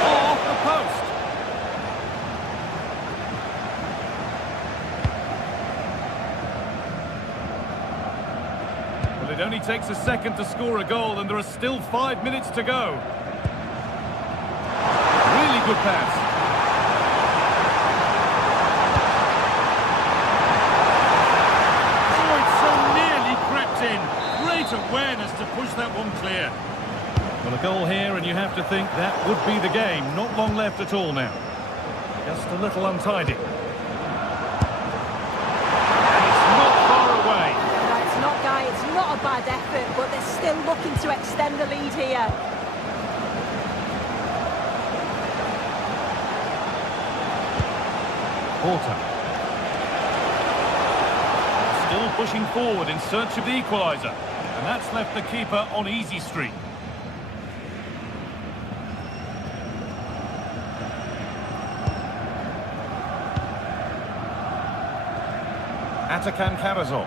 Oh, off the post. Well, it only takes a second to score a goal, and there are still 5 minutes to go. Really good pass. Oh, it's so nearly crept in. Great awareness to push that one clear. Well, a goal here, and you have to think that would be the game. Not long left at all now. Just a little untidy. It's not a bad effort, but they're still looking to extend the lead here. Porter. Still pushing forward in search of the equaliser. And that's left the keeper on easy street. Atakan Karazor.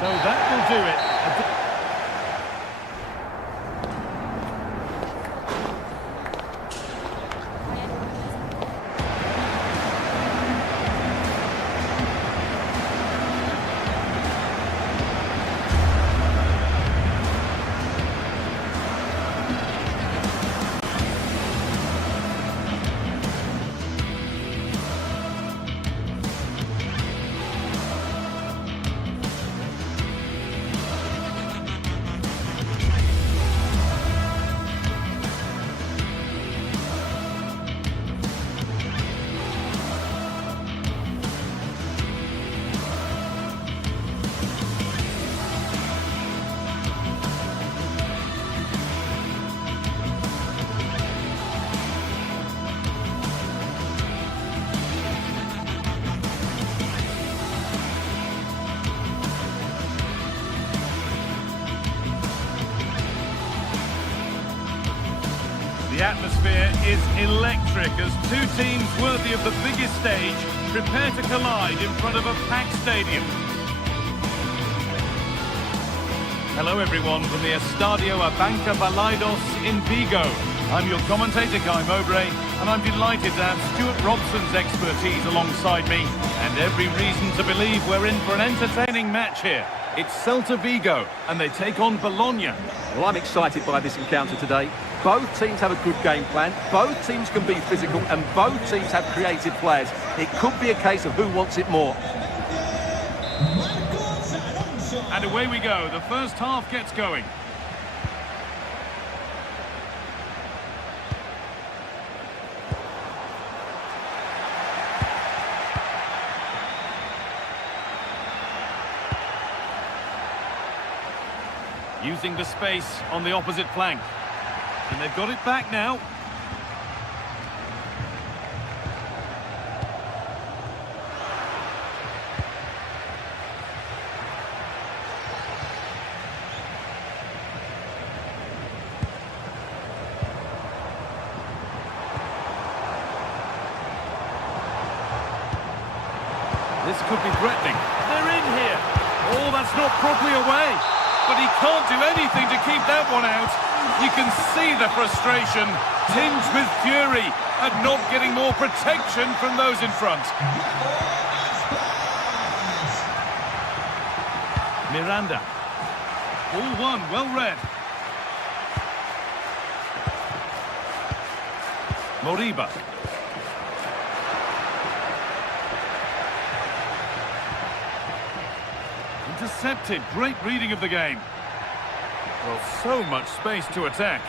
So that will do it. The atmosphere is electric as two teams worthy of the biggest stage prepare to collide in front of a packed stadium. Hello everyone from the Estadio Abanca Balaidos in Vigo. I'm your commentator Guy Mowbray, and I'm delighted to have Stuart Robson's expertise alongside me, and every reason to believe we're in for an entertaining match here. It's Celta Vigo, and they take on Bologna. Well, I'm excited by this encounter today. Both teams have a good game plan, both teams can be physical, and both teams have creative players. It could be a case of who wants it more. And away we go, the first half gets going. Using the space on the opposite flank. And they've got it back now. This could be threatening. They're in here. Oh, that's not properly away. But he can't do anything to keep that one out. You can see the frustration, tinged with fury, at not getting more protection from those in front. Miranda. All one, well read. Moriba. Intercepted, great reading of the game. Well, so much space to attack.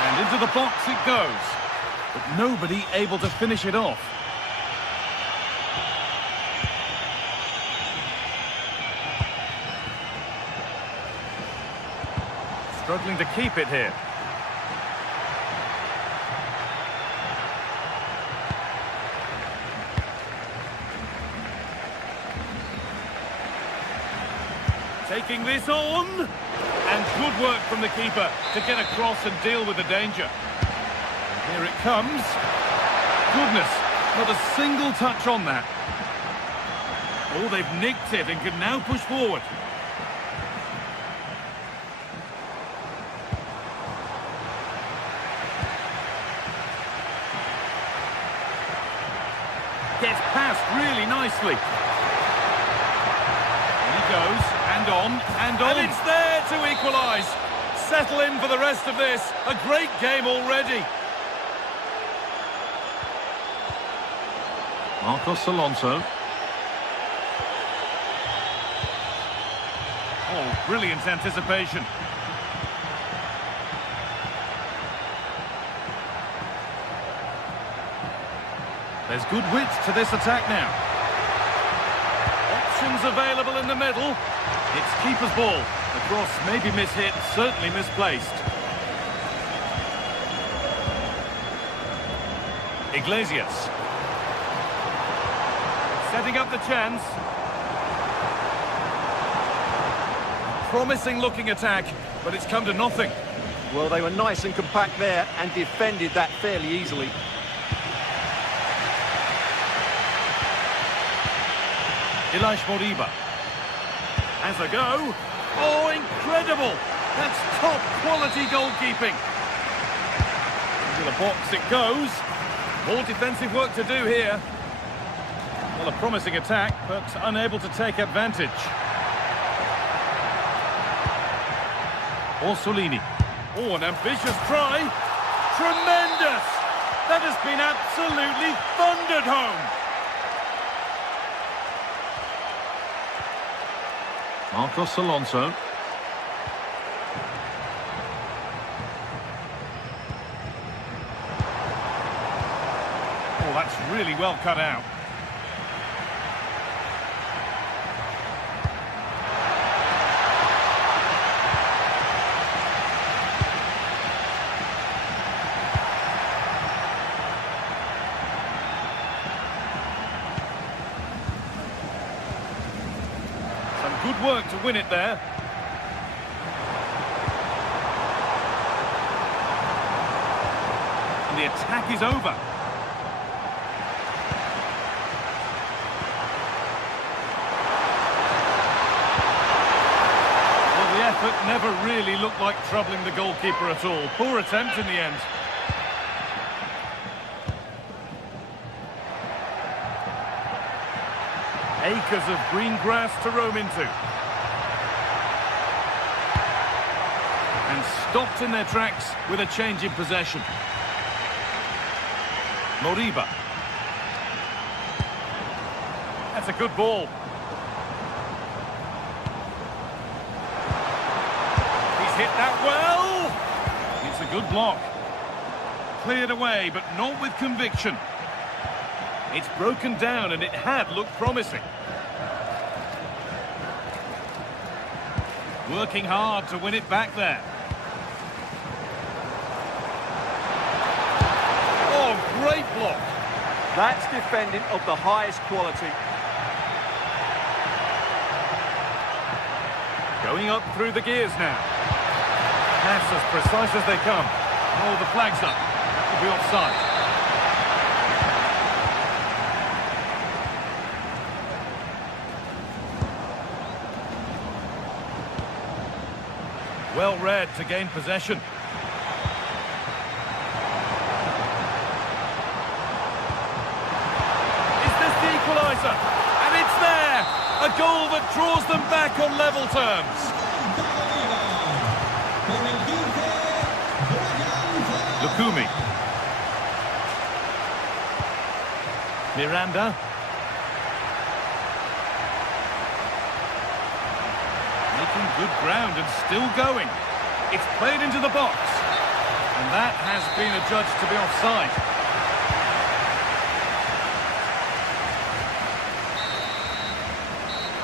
And into the box it goes. But nobody able to finish it off. Struggling to keep it here. Taking this on, and good work from the keeper to get across and deal with the danger. And here it comes. Goodness, not a single touch on that. Oh, they've nicked it and can now push forward. Gets past really nicely. Goes, and on, and on. And it's there to equalise. Settle in for the rest of this. A great game already. Marcos Alonso. Oh, brilliant anticipation. There's good width to this attack now. Options available in the middle. It's keeper's ball. The cross may be mishit, certainly misplaced. Iglesias. Setting up the chance. Promising looking attack, but it's come to nothing. Well, they were nice and compact there and defended that fairly easily. Ilaix Moriba has a go. Oh, incredible! That's top quality goalkeeping. Into the box it goes. More defensive work to do here. Well, a promising attack, but unable to take advantage. Orsolini. Oh, an ambitious try. Tremendous! That has been absolutely thundered home. Marcos Alonso. Oh, that's really well cut out. Good work to win it there. And the attack is over. Well, the effort never really looked like troubling the goalkeeper at all. Poor attempt in the end. Acres of green grass to roam into. And stopped in their tracks with a change in possession. Moriba. That's a good ball. He's hit that well. It's a good block. Cleared away, but not with conviction. It's broken down and it had looked promising. Working hard to win it back there. Oh, great block. That's defending of the highest quality. Going up through the gears now. Pass as precise as they come. Oh, the flag's up. That will be offside. Well read to gain possession. Is this the equaliser? And it's there! A goal that draws them back on level terms. Lukumi. Miranda. Making good ground and still going. It's played into the box. And that has been adjudged to be offside.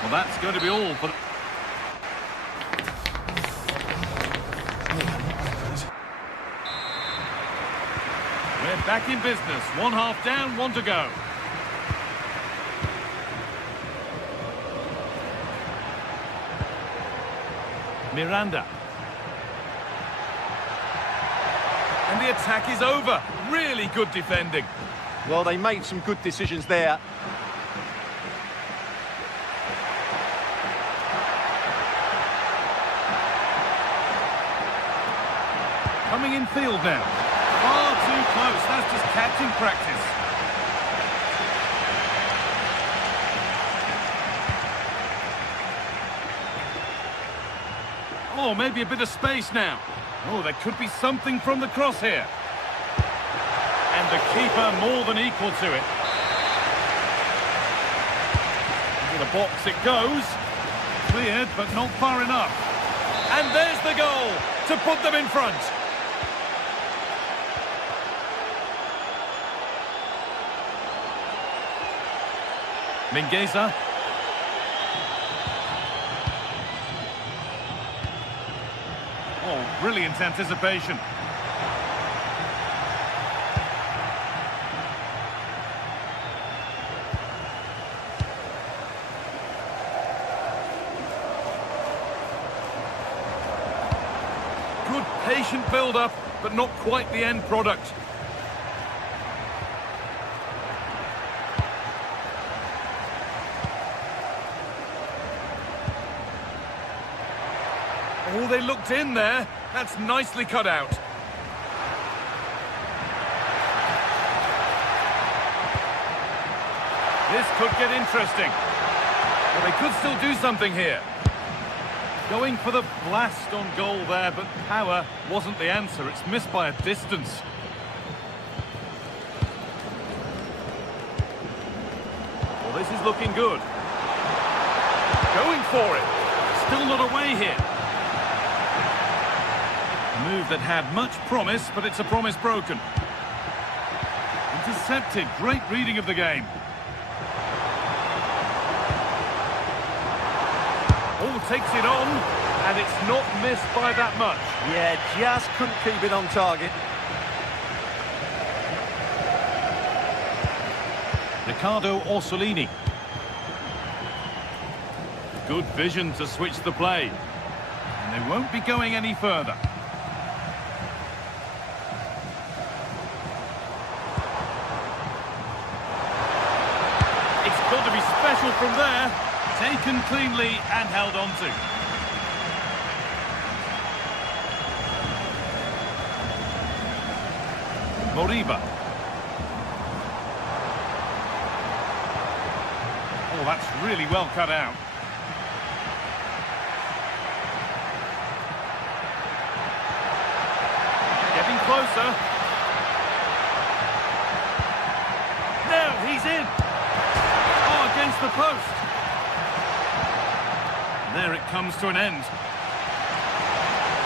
Well, that's going to be all for... We're back in business. 1 half down, 1 to go. Miranda. And the attack is over. Really good defending. Well, they made some good decisions there. Coming in field now. Far too close. That's just catching practice. Oh, maybe a bit of space now. Oh, there could be something from the cross here. And the keeper more than equal to it. Into the box it goes. Cleared, but not far enough. And there's the goal to put them in front. Mingueza. Oh, brilliant anticipation. Good patient build-up, but not quite the end product. Oh, they looked in there. That's nicely cut out. This could get interesting. Well, they could still do something here. Going for the blast on goal there, but power wasn't the answer. It's missed by a distance. Well, this is looking good. Going for it. Still not away here. A move that had much promise, but it's a promise broken. Intercepted. Great reading of the game. Oh, takes it on, and it's not missed by that much. Yeah, just couldn't keep it on target. Riccardo Orsolini. Good vision to switch the play. And they won't be going any further. It's got to be special from there. Taken cleanly and held on to. Moriba. Oh, that's really well cut out. Getting closer. Now he's in. Oh, against the post. There it comes to an end.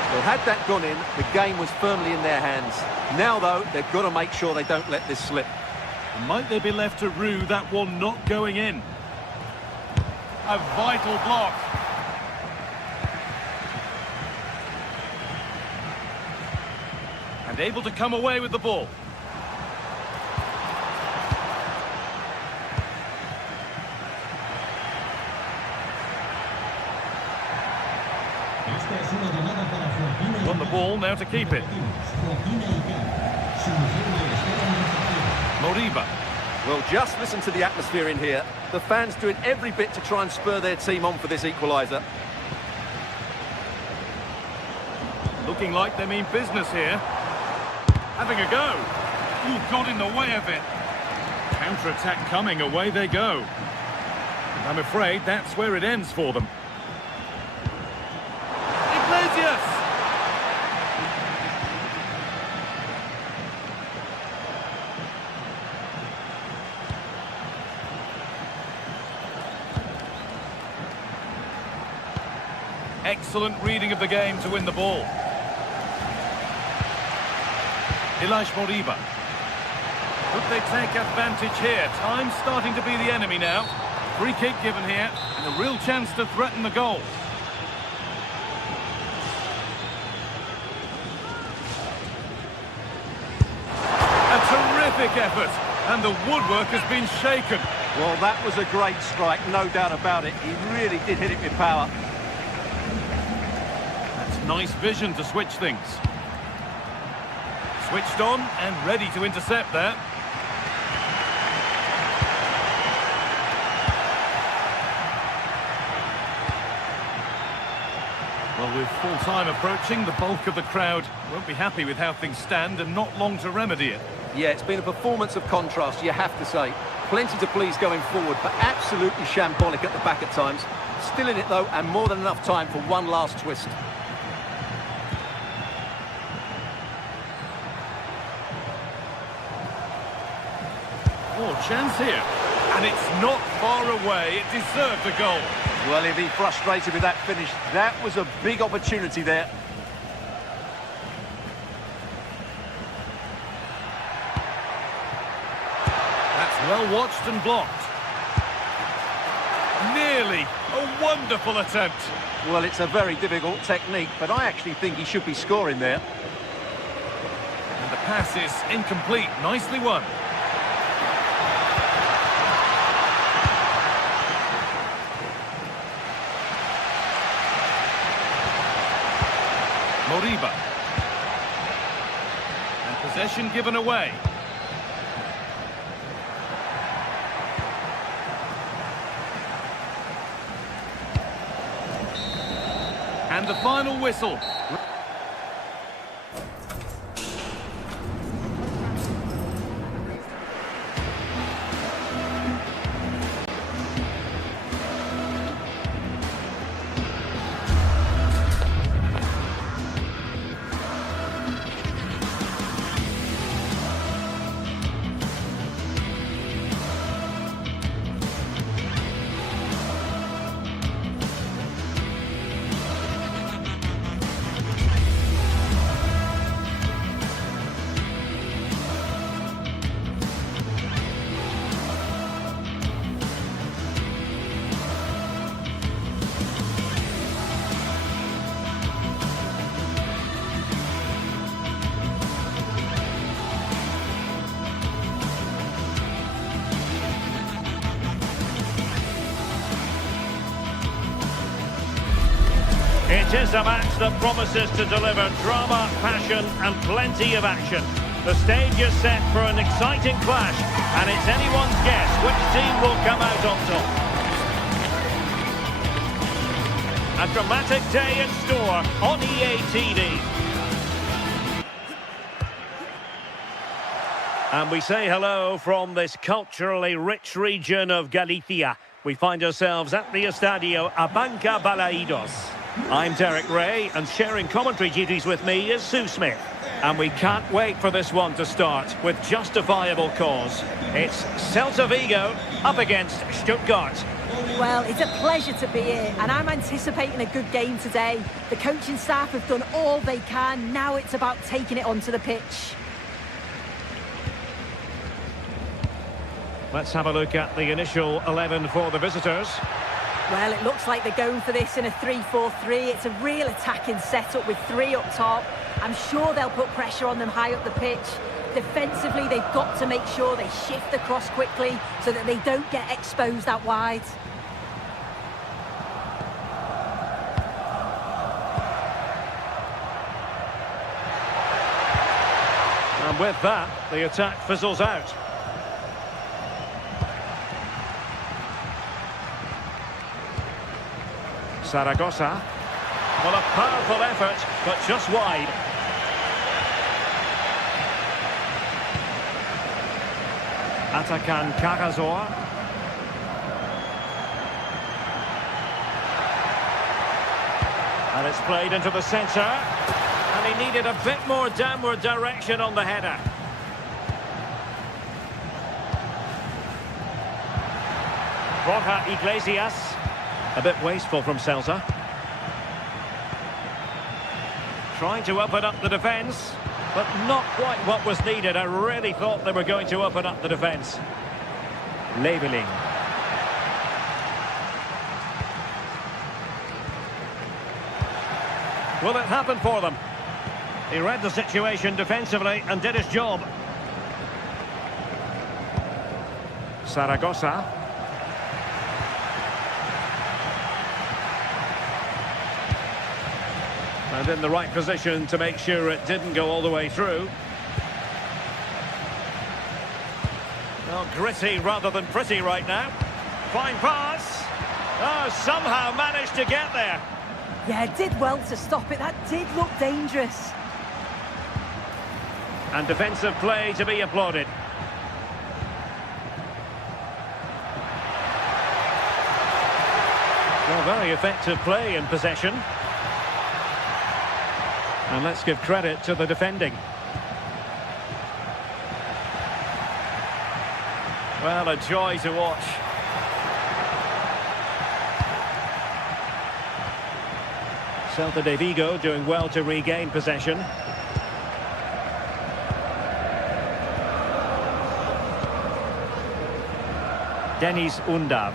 Well, had that gone in, the game was firmly in their hands. Now, though, they've got to make sure they don't let this slip. Might they be left to rue that one not going in? A vital block. And able to come away with the ball. Won the ball, now to keep it. Moriba. Well, just listen to the atmosphere in here. The fans doing every bit to try and spur their team on for this equaliser. Looking like they mean business here. Having a go. Ooh, got in the way of it. Counter-attack coming, away they go. I'm afraid that's where it ends for them. Iglesias! Excellent reading of the game to win the ball. Moriba. Could they take advantage here? Time's starting to be the enemy now. Free kick given here, and a real chance to threaten the goal. A terrific effort, and the woodwork has been shaken. Well, that was a great strike, no doubt about it. He really did hit it with power. That's nice vision to switch things. Switched on and ready to intercept there. Well, with full time approaching, the bulk of the crowd won't be happy with how things stand and not long to remedy it. Yeah, it's been a performance of contrast, you have to say. Plenty to please going forward, but absolutely shambolic at the back at times. Still in it, though, and more than enough time for one last twist. Oh, chance here. And it's not far away. It deserved a goal. Well, he'll be frustrated with that finish. That was a big opportunity there. That's well watched and blocked. Nearly. A wonderful attempt. Well, it's a very difficult technique, but I actually think he should be scoring there. And the pass is incomplete. Nicely won. Moriba. And possession given away. And the final whistle. It is a match that promises to deliver drama, passion and plenty of action. The stage is set for an exciting clash, and it's anyone's guess which team will come out on top. A dramatic day in store on EA TV. And we say hello from this culturally rich region of Galicia. We find ourselves at the Estadio Abanca Balaidos. I'm Derek Ray, and sharing commentary duties with me is Sue Smith. And we can't wait for this one to start with justifiable cause. It's Celta Vigo up against Stuttgart. Well, it's a pleasure to be here, and I'm anticipating a good game today. The coaching staff have done all they can. Now it's about taking it onto the pitch. Let's have a look at the initial 11 for the visitors. Well, it looks like they're going for this in a 3-4-3. It's a real attacking setup with three up top. I'm sure they'll put pressure on them high up the pitch. Defensively, they've got to make sure they shift across quickly so that they don't get exposed out wide. And with that, the attack fizzles out. Zaragoza. Well, a powerful effort, but just wide. Atakan Karazor. And it's played into the centre. And he needed a bit more downward direction on the header. Borja Iglesias. A bit wasteful from Celta. Trying to open up the defence, but not quite what was needed. I really thought they were going to open up the defence. Leveling. Will it happen for them? He read the situation defensively and did his job. Zaragoza. And in the right position to make sure it didn't go all the way through. Well, gritty rather than pretty right now. Fine pass. Oh, somehow managed to get there. Yeah, did well to stop it. That did look dangerous. And defensive play to be applauded. Well, very effective play in possession. And let's give credit to the defending. Well, a joy to watch. Celta de Vigo doing well to regain possession. Denis Undav.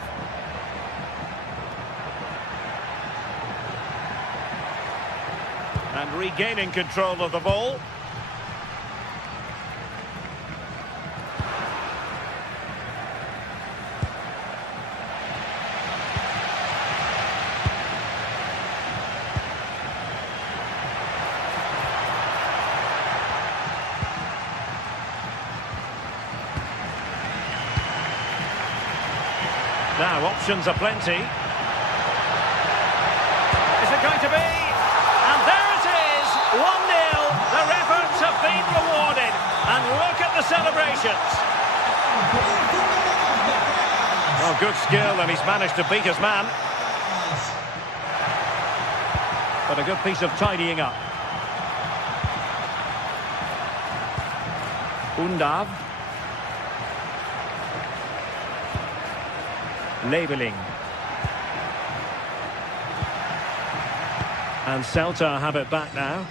And regaining control of the ball. Now, options aplenty. Is it going to be? And there it is, 1-0. Their efforts have been rewarded. And look at the celebrations. Well, good skill, and he's managed to beat his man. But a good piece of tidying up. Undav. Labeling. And Celta have it back now.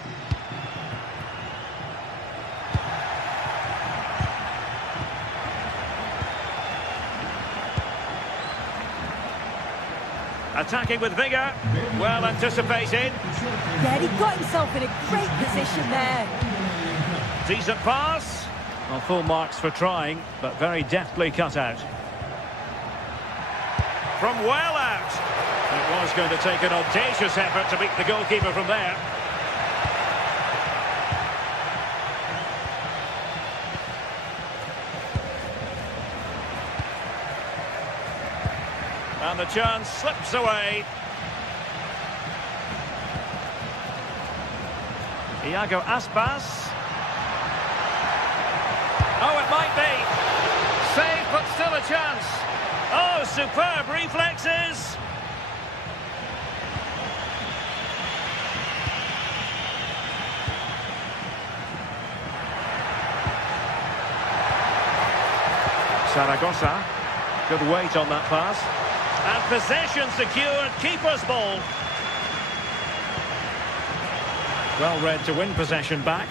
Attacking with vigour. Well anticipated. Yeah, he got himself in a great position there. Decent pass. Well, full marks for trying, but very deftly cut out. From well out. It was going to take an audacious effort to beat the goalkeeper from there. And the chance slips away. Iago Aspas. Oh, it might be. Save, but still a chance. Oh, superb reflexes. Zaragoza. Good weight on that pass. And possession secured, keeper's ball. Well read to win possession back.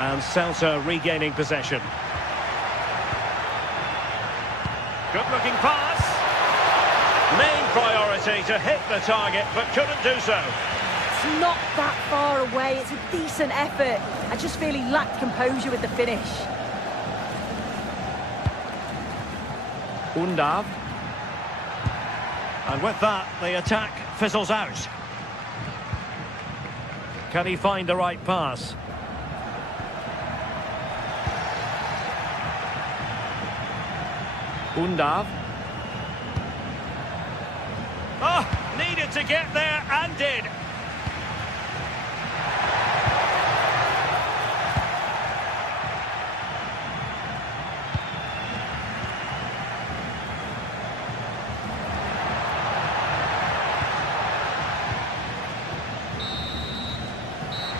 And Celta regaining possession. Good-looking pass. Main priority to hit the target, but couldn't do so. It's not that far away. It's a decent effort. I just feel he lacked composure with the finish. Undav. And with that, the attack fizzles out. Can he find the right pass? Undav. Oh, needed to get there and did.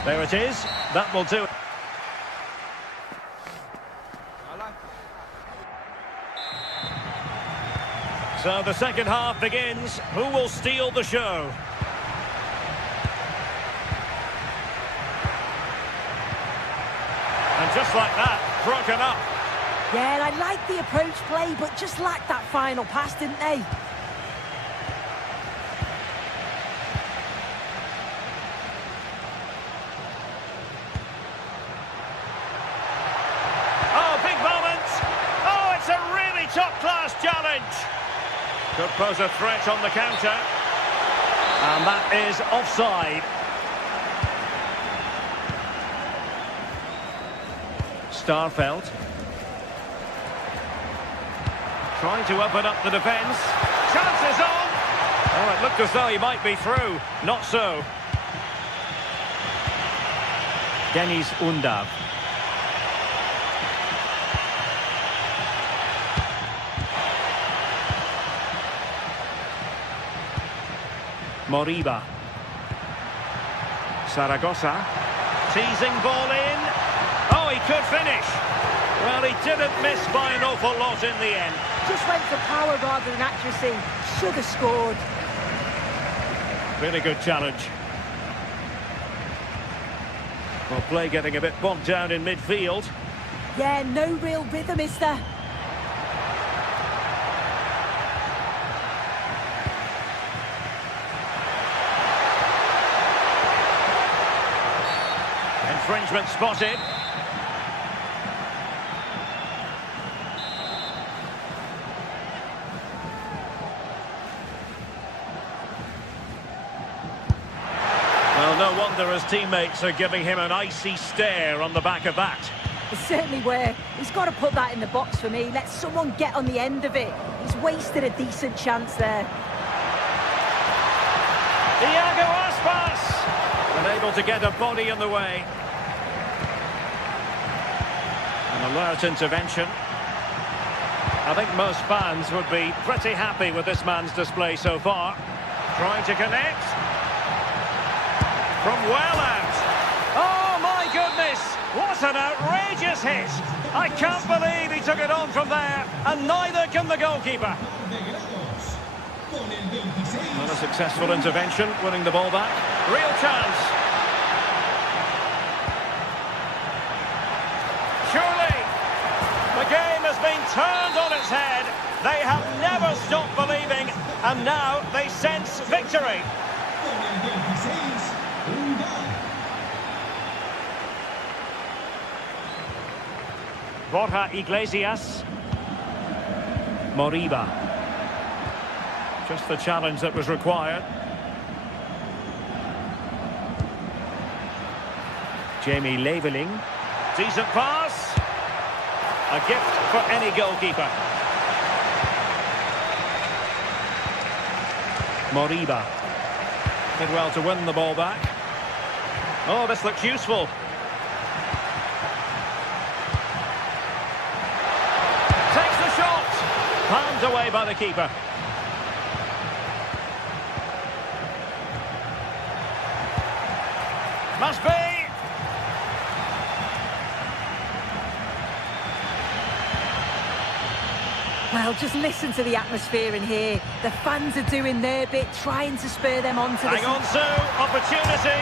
There it is. That will do it. So the second half begins. Who will steal the show? And just like that, broken up. Yeah, I like the approach play, but just lacked that final pass, didn't they? Oh, big moment. Oh, it's a really top-class challenge. Could pose a threat on the counter. And that is offside. Starfelt. Trying to open up the defence. Chances on! Oh, it looked as though he might be through. Not so. Deniz Undav. Moriba. Zaragoza. Teasing ball in. Oh, he could finish. Well, he didn't miss by an awful lot in the end. Just went for power rather than accuracy. Should have scored. Really good challenge. Well, play getting a bit bogged down in midfield. Yeah, no real rhythm, is there? Infringement spotted. Well, no wonder his teammates are giving him an icy stare on the back of that. They certainly were. He's got to put that in the box for me. Let someone get on the end of it. He's wasted a decent chance there. Iago Aspas! Unable to get a body in the way. An alert intervention. I think most fans would be pretty happy with this man's display so far. Trying to connect. From well out. Oh, my goodness! What an outrageous hit! I can't believe he took it on from there, and neither can the goalkeeper. Not a successful intervention, winning the ball back. Real chance. Surely, the game has been turned on its head. They have never stopped believing, and now they sense victory. Borja Iglesias. Moriba. Just the challenge that was required. Jamie Leveling. Decent pass. A gift for any goalkeeper. Moriba. Did well to win the ball back. Oh, this looks useful. Takes the shot. Palmed away by the keeper. Must be. Well, just listen to the atmosphere in here. The fans are doing their bit, trying to spur them on to the... Hang on, Sue. Opportunity.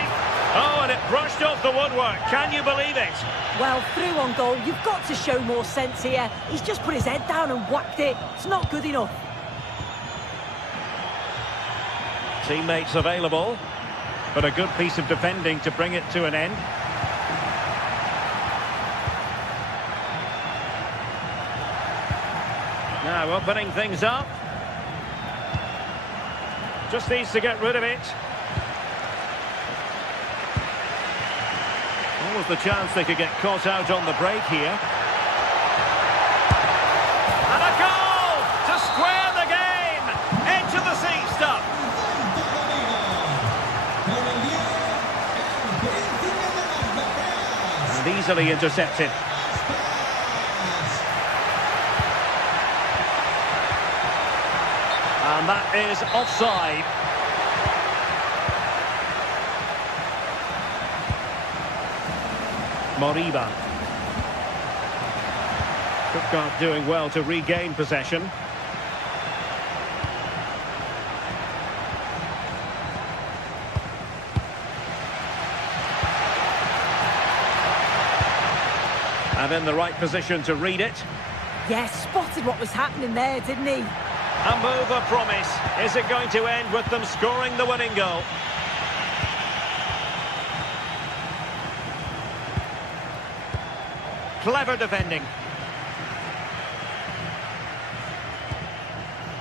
Oh, and it brushed off the woodwork. Can you believe it? Well, through on goal, you've got to show more sense here. He's just put his head down and whacked it. It's not good enough. Teammates available, but a good piece of defending to bring it to an end. Now opening things up. Just needs to get rid of it. What was the chance they could get caught out on the break here? And a goal! easily intercepted. And that is offside. Moriba. Stuttgart doing well to regain possession. And in the right position to read it. Yes, spotted what was happening there, didn't he? A move of promise. Is it going to end with them scoring the winning goal? Clever defending.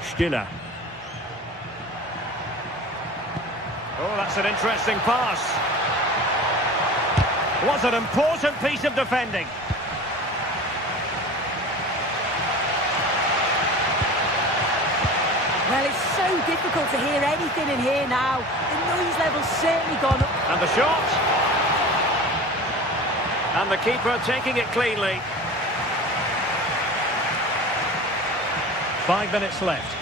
Stiller. Oh, that's an interesting pass. What an important piece of defending. Well, it's so difficult to hear anything in here now. The noise level's certainly gone up. And the shot. And the keeper taking it cleanly. 5 minutes left.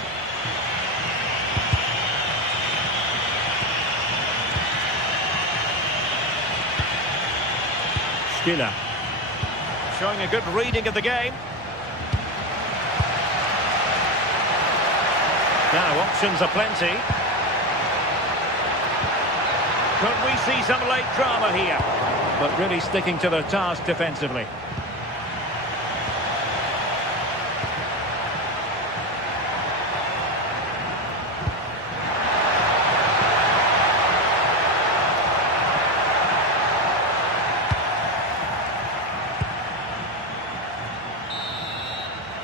Stiller. Showing a good reading of the game. Now, options are plenty. Could we see some late drama here? But really sticking to their task defensively.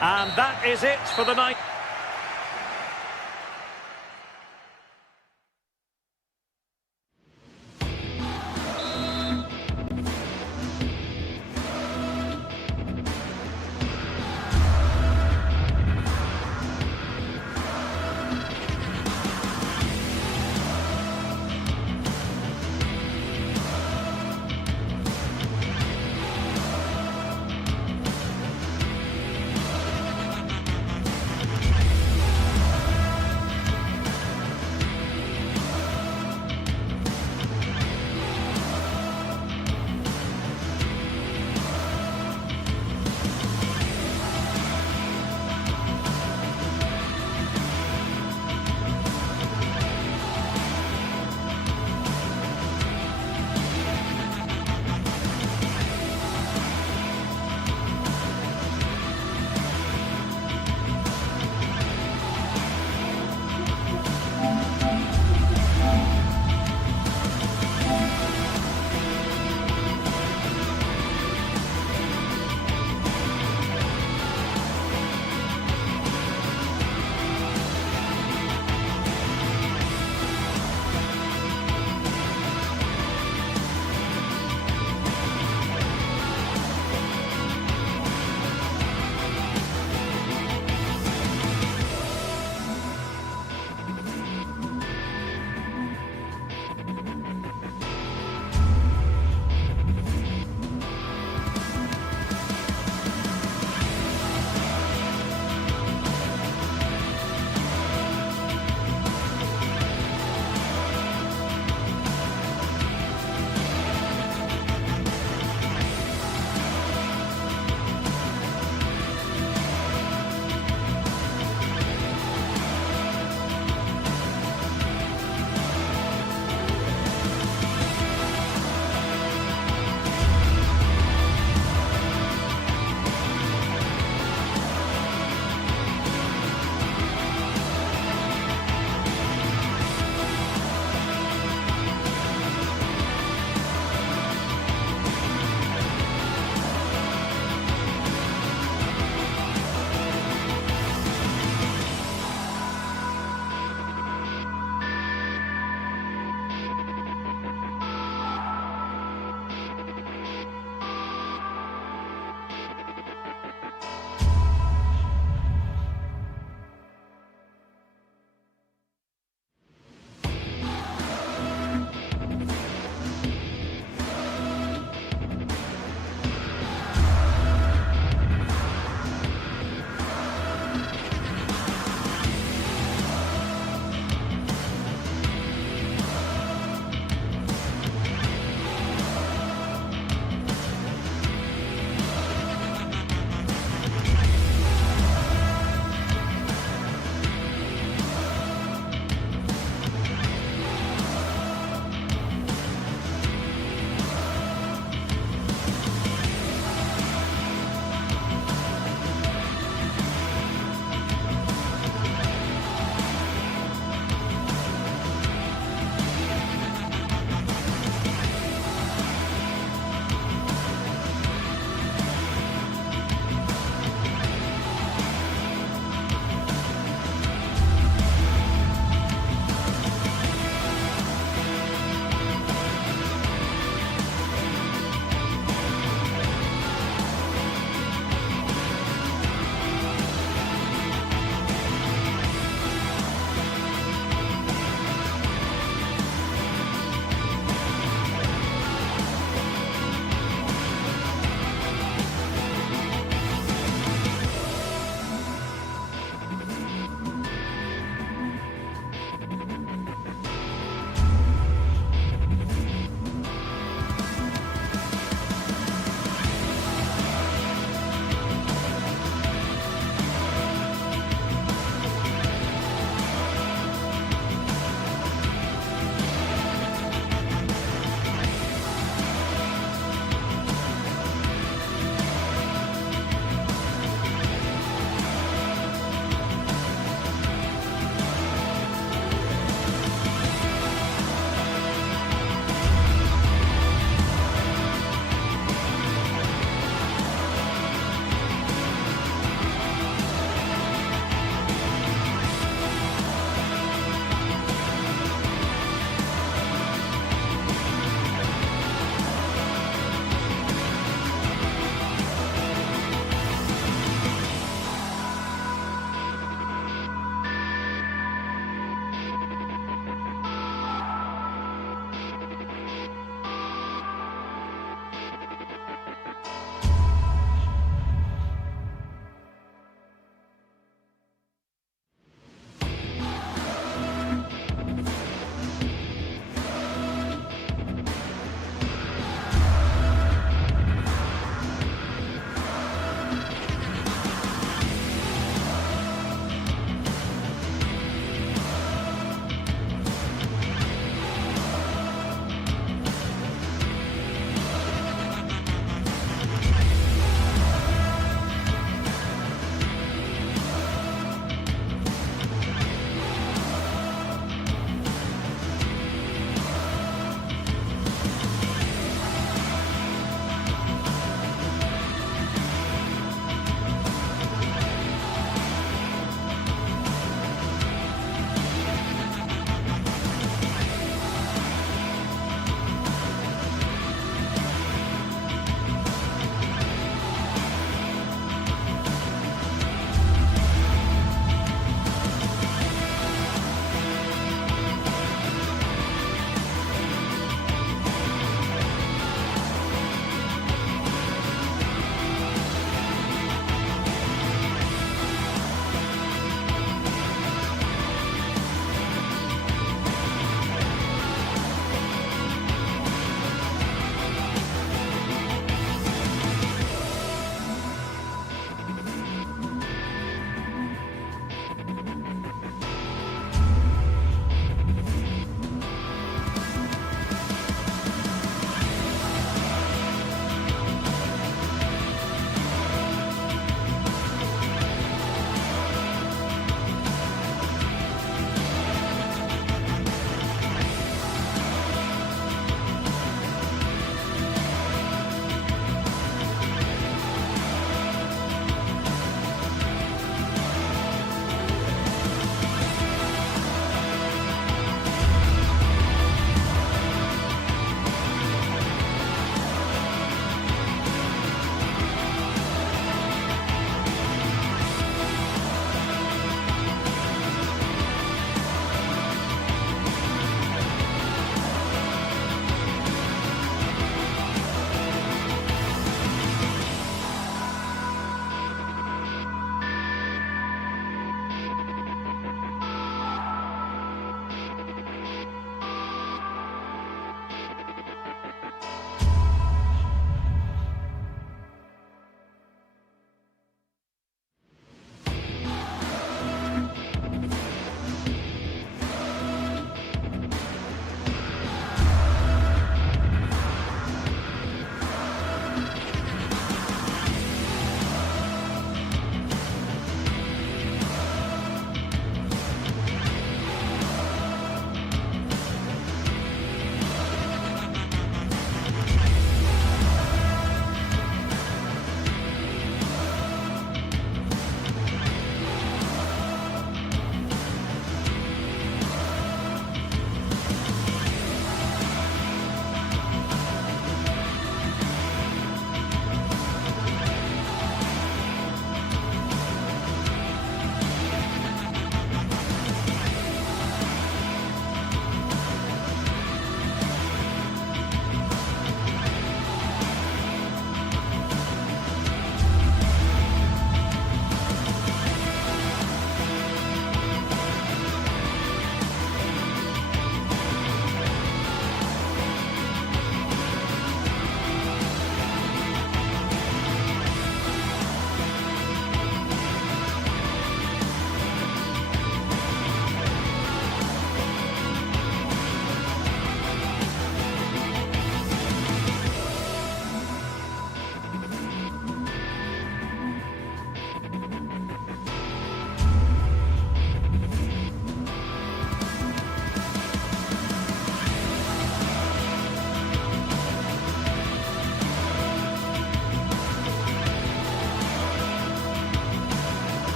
And that is it for the night.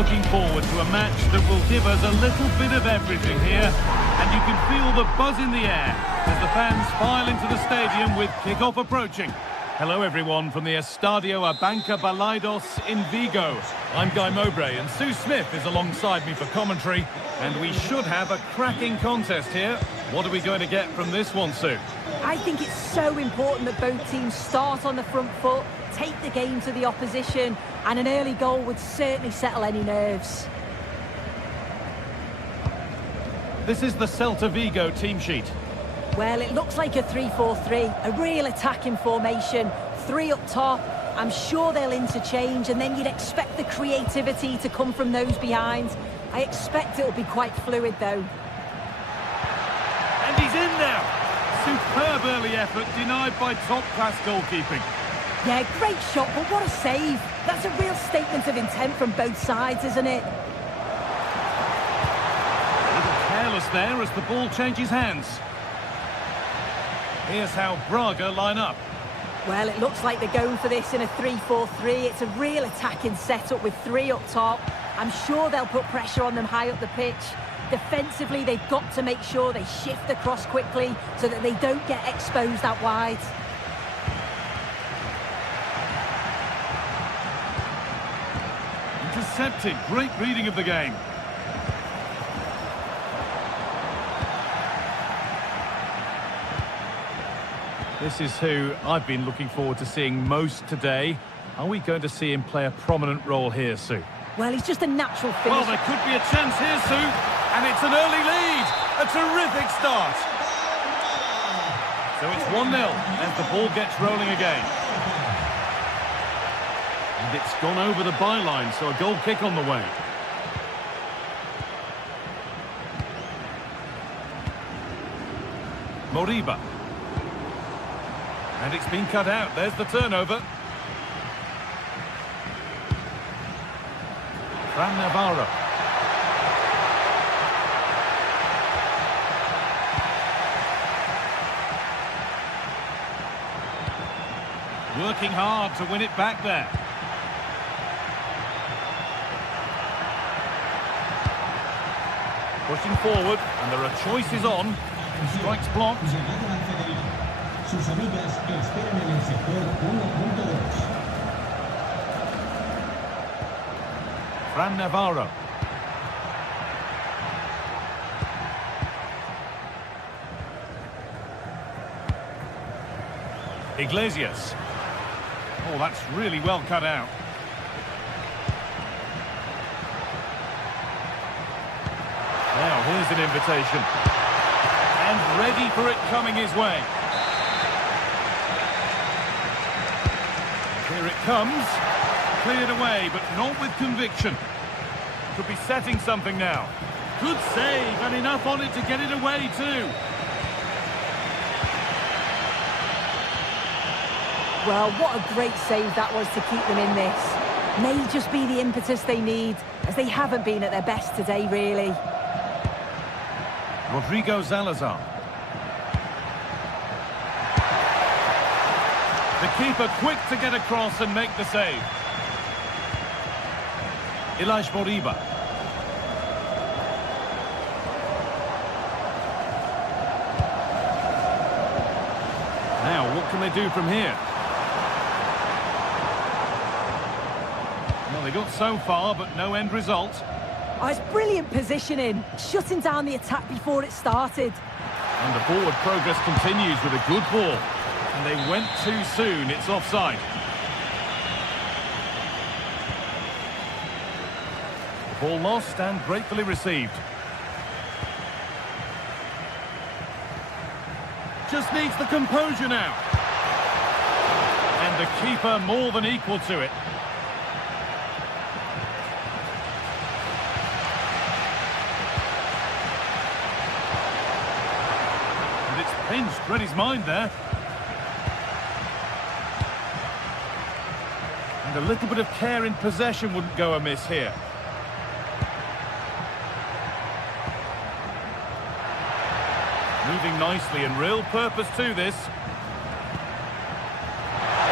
Looking forward to a match that will give us a little bit of everything here. And you can feel the buzz in the air as the fans file into the stadium with kickoff approaching. Hello everyone from the Estadio Abanca Balaidos in Vigo. I'm Guy Mowbray and Sue Smith is alongside me for commentary. And we should have a cracking contest here. What are we going to get from this one, Sue? I think it's so important that both teams start on the front foot, take the game to the opposition, and an early goal would certainly settle any nerves. This is the Celta Vigo team sheet. Well, it looks like a 3-4-3, a real attacking formation, 3 up top. I'm sure they'll interchange, and then you'd expect the creativity to come from those behind. I expect it'll be quite fluid, though. And he's in now. Superb early effort, denied by top-class goalkeeping. Yeah, great shot, but what a save. That's a real statement of intent from both sides, isn't it? A little careless there as the ball changes hands. Here's how Braga line up. Well, it looks like they're going for this in a 3-4-3. It's a real attacking setup with 3 up top. I'm sure they'll put pressure on them high up the pitch. Defensively, they've got to make sure they shift across quickly so that they don't get exposed out wide. Intercepted. Great reading of the game. This is who I've been looking forward to seeing most today. Are we going to see him play a prominent role here, Sue? Well, he's just a natural finisher. Well, there could be a chance here, Sue. And it's an early lead. A terrific start. So it's 1-0 as the ball gets rolling again. And it's gone over the byline, so a goal kick on the way. Moriba. And it's been cut out. There's the turnover. Fran Navarro. Working hard to win it back there. Pushing forward, and there are choices on. Strikes blocked. Sus amigas que esperan en el sector 1.2. Fran Navarro. Iglesias. Oh, that's really well cut out. Now, here's an invitation. And ready for it coming his way. Here it comes. Cleared away, but not with conviction. Could be setting something now. Good save, and enough on it to get it away too. Well, what a great save that was to keep them in this. May just be the impetus they need, as they haven't been at their best today, really. Rodrigo Salazar. The keeper quick to get across and make the save. Ilaix Moriba. Now, what can they do from here? Well, they got so far, but no end result. Oh, it's brilliant positioning, shutting down the attack before it started. And the forward progress continues with a good ball. And they went too soon, it's offside. Ball lost and gratefully received. Just needs the composure now. And the keeper more than equal to it. And it's pinched, read his mind there. And a little bit of care in possession wouldn't go amiss here. Moving nicely and real purpose to this.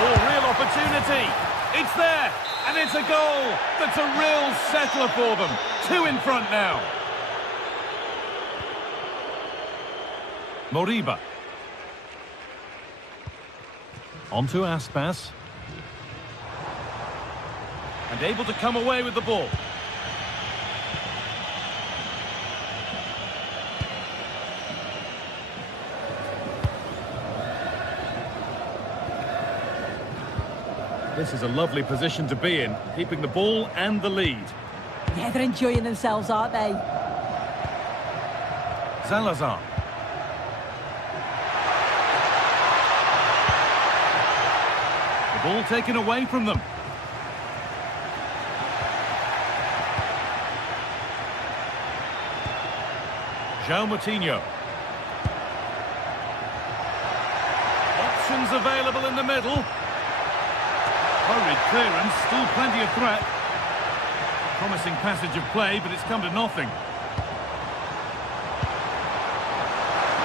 Oh, real opportunity. It's there, and it's a goal. That's a real settler for them. 2 in front now. Moriba. On to Aspas. And able to come away with the ball. This is a lovely position to be in, keeping the ball and the lead. Yeah, they're enjoying themselves, aren't they? Salazar. The ball taken away from them. João Moutinho. Options available in the middle. Hurried clearance, still plenty of threat. Promising passage of play, but it's come to nothing.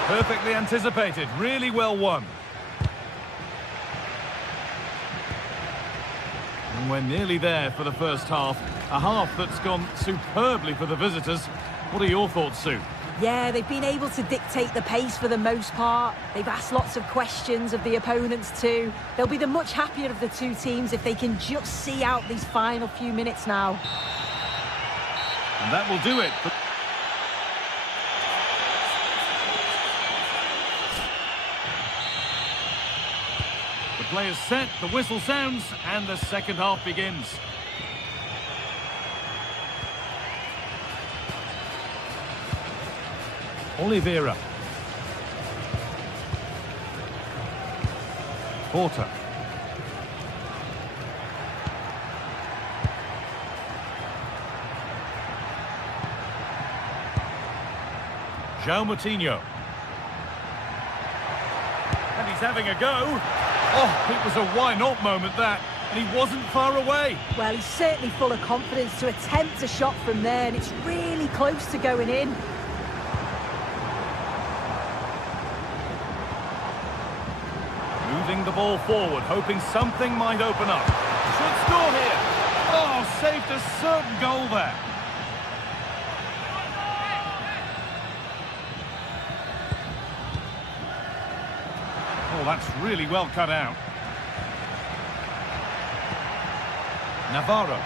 Perfectly anticipated, really well won. And we're nearly there for the first half. A half that's gone superbly for the visitors. What are your thoughts, Sue? Yeah, they've been able to dictate the pace for the most part. They've asked lots of questions of the opponents too. They'll be the much happier of the two teams if they can just see out these final few minutes now. And that will do it. The play is set, the whistle sounds, and the second half begins. Oliveira. Porter. João Moutinho. And he's having a go. Oh, it was a why-not moment, that. And he wasn't far away. Well, he's certainly full of confidence to attempt a shot from there, and it's really close to going in. Moving the ball forward, hoping something might open up. Should score here. Oh, saved a certain goal there. Oh, that's really well cut out. Navarro.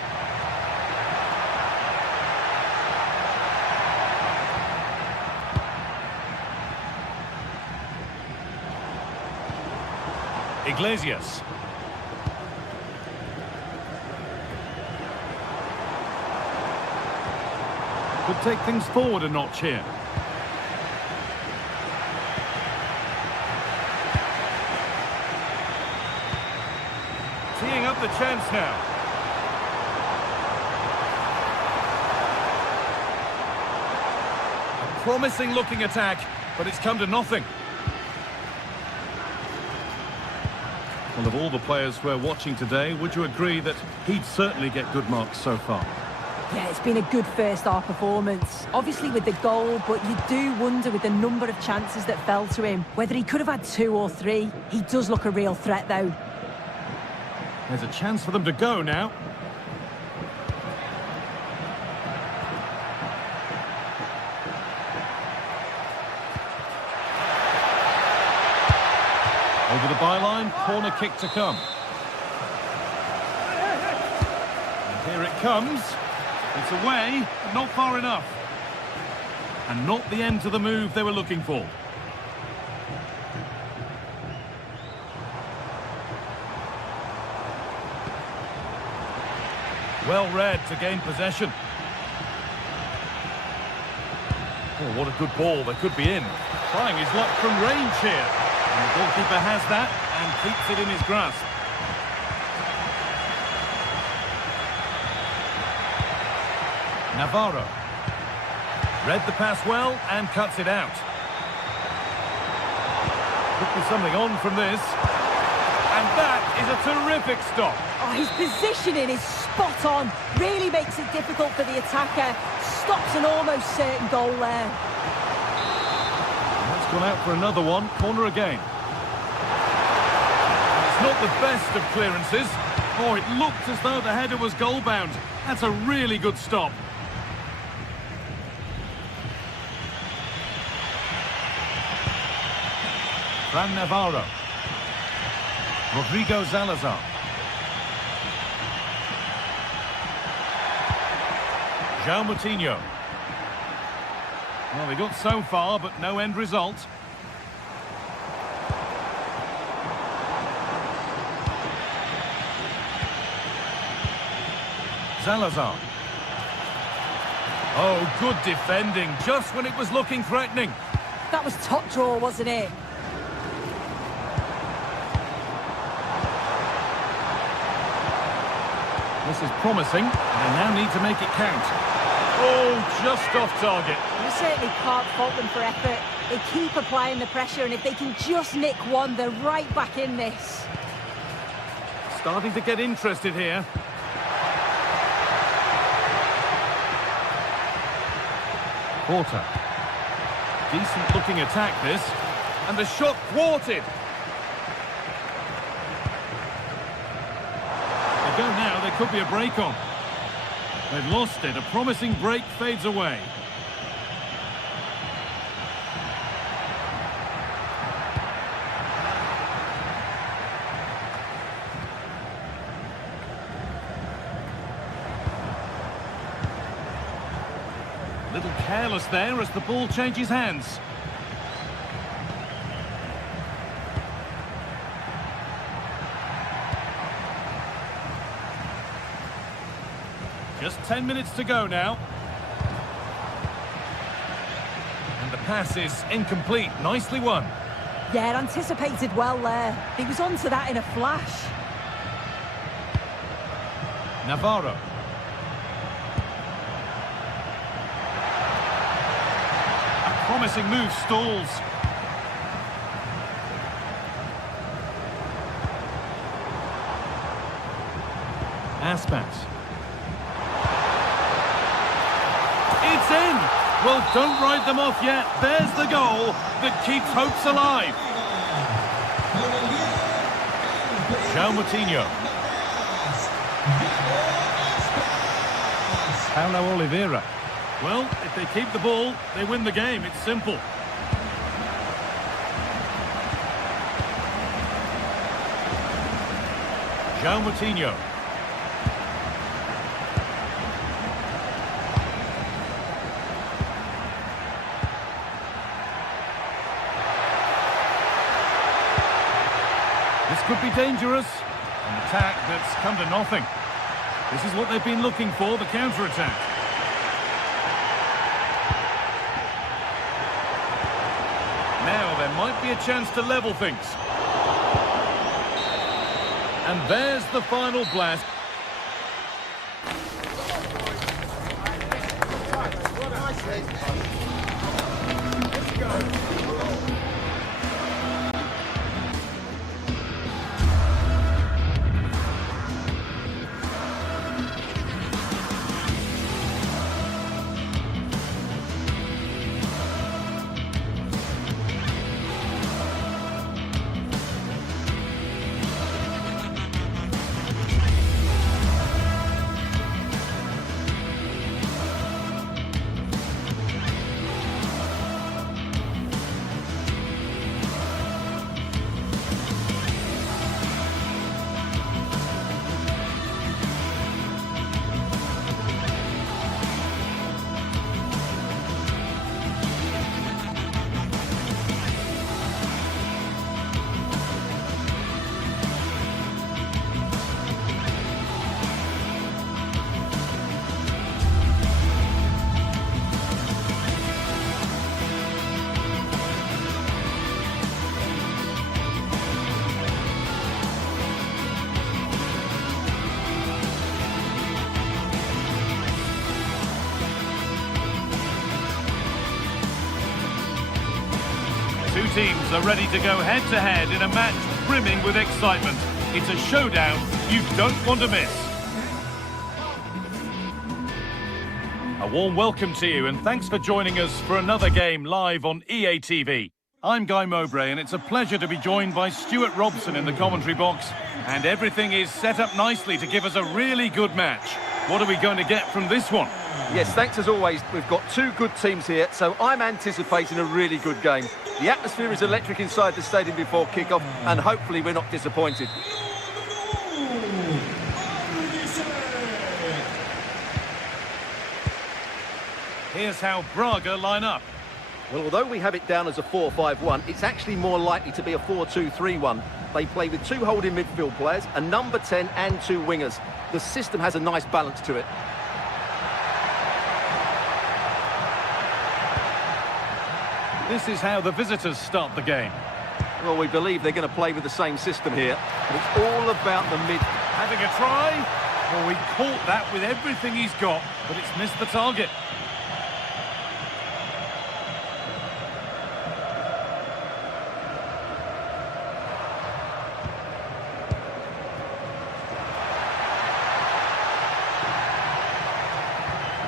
Iglesias. Could take things forward a notch here. Teeing up the chance now. A promising looking attack, but it's come to nothing. Well, of all the players we're watching today, would you agree that he'd certainly get good marks so far? Yeah, it's been a good first half performance. Obviously with the goal, but you do wonder with the number of chances that fell to him, whether he could have had 2 or 3. He does look a real threat, though. There's a chance for them to go now. Over the byline, corner kick to come. And here it comes. It's away, but not far enough. And not the end to the move they were looking for. Well read to gain possession. Oh, what a good ball. They could be in. Trying his luck from range here. And the goalkeeper has that and keeps it in his grasp. Navarro. Read the pass well and cuts it out. Could be something on from this. And that is a terrific stop. Oh, his positioning is spot on. Really makes it difficult for the attacker. Stops an almost certain goal there. That's gone out for another one. Corner again. And it's not the best of clearances. Oh, it looked as though the header was goal-bound. That's a really good stop. Fran Navarro. Rodrigo Salazar. João Moutinho. Well, they got so far, but no end result. Salazar. Oh, good defending, just when it was looking threatening. That was top draw, wasn't it? This is promising. They now need to make it count. Oh, just off target. You certainly can't fault them for effort. They keep applying the pressure, and if they can just nick one, they're right back in this. Starting to get interested here. Porter. Decent looking attack this. And the shot thwarted. They go now, there could be a break on. They've lost it, a promising break fades away. A little careless there as the ball changes hands. Just 10 minutes to go now. And the pass is incomplete. Nicely won. Yeah, anticipated well there. He was onto that in a flash. Navarro. A promising move stalls. Aspas. It's in! Well, don't write them off yet. There's the goal that keeps hopes alive. João Moutinho. Paulo Oliveira. Well, if they keep the ball, they win the game. It's simple. João Moutinho. This could be dangerous. An attack that's come to nothing. This is what they've been looking for, the counter-attack. Now there might be a chance to level things. And there's the final blast. Let's go. Two teams are ready to go head-to-head in a match brimming with excitement. It's a showdown you don't want to miss. A warm welcome to you and thanks for joining us for another game live on EA TV. I'm Guy Mowbray and it's a pleasure to be joined by Stuart Robson in the commentary box. And everything is set up nicely to give us a really good match. What are we going to get from this one? Yes, thanks as always. We've got two good teams here, so I'm anticipating a really good game. The atmosphere is electric inside the stadium before kickoff, and hopefully we're not disappointed. Here's how Braga line up. Well, although we have it down as a 4-5-1, it's actually more likely to be a 4-2-3-1. They play with two holding midfield players, a number 10 and two wingers. The system has a nice balance to it. This is how the visitors start the game. Well, we believe they're going to play with the same system here, but it's all about the mid. Having a try. Well, he caught that with everything he's got, but it's missed the target.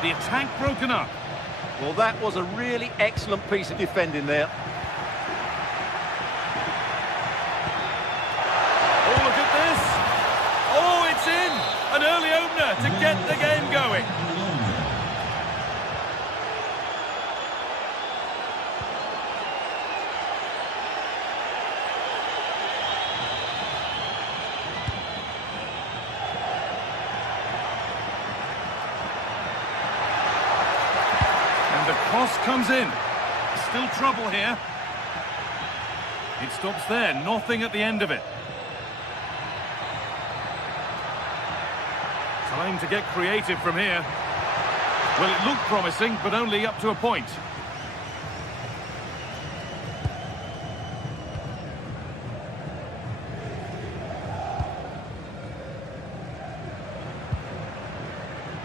The attack broken up. Well, that was a really excellent piece of defending there. Oh, look at this. Oh, it's in. An early opener to get the game going. The cross comes in. Still trouble here. It stops there. Nothing at the end of it. Time to get creative from here. Well, it looked promising, but only up to a point.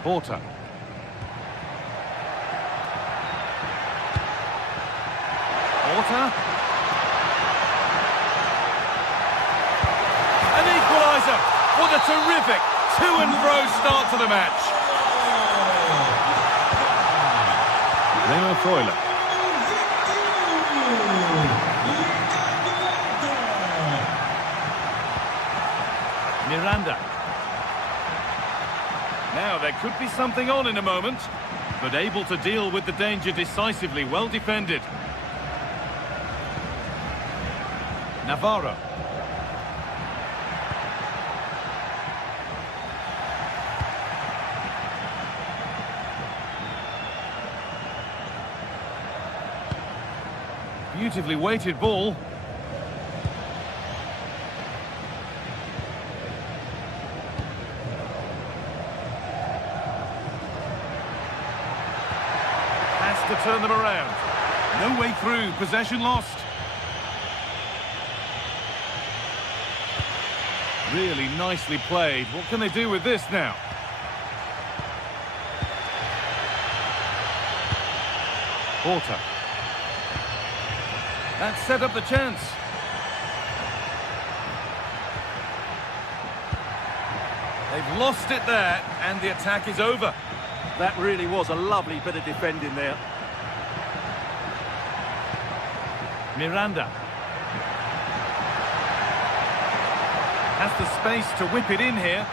Porter. Porter. An equaliser. What a terrific to-and-fro start to the match. Remo Freuler. Miranda. Now, there could be something on in a moment, but able to deal with the danger decisively. Well defended. Navarro. Beautifully weighted ball. Has to turn them around. No way through. Possession lost. Really nicely played. What can they do with this now? Porter. That set up the chance. They've lost it there, and the attack is over. That really was a lovely bit of defending there. Miranda. Has the space to whip it in here.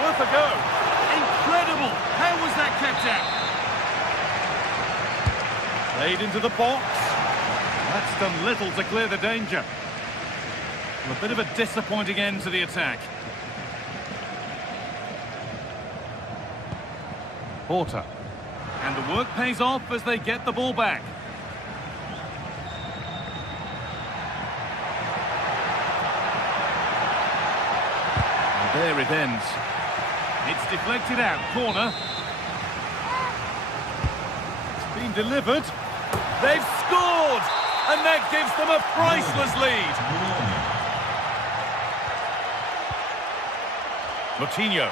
Worth a go. Incredible. How was that kept out? Played into the box. That's done little to clear the danger. A bit of a disappointing end to the attack. Porter. And the work pays off as they get the ball back. There it ends. It's deflected out. Corner. It's been delivered. They've scored! And that gives them a priceless lead. Moutinho.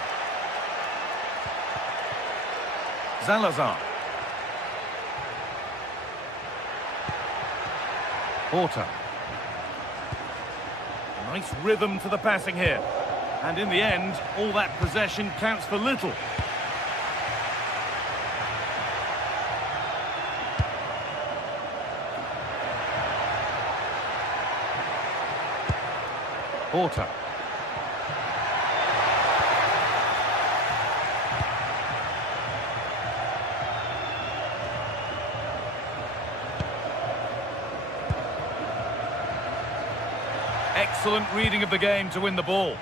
Salazar. Porter. Nice rhythm to the passing here. And in the end, all that possession counts for little. Porter. excellent reading of the game to win the ball.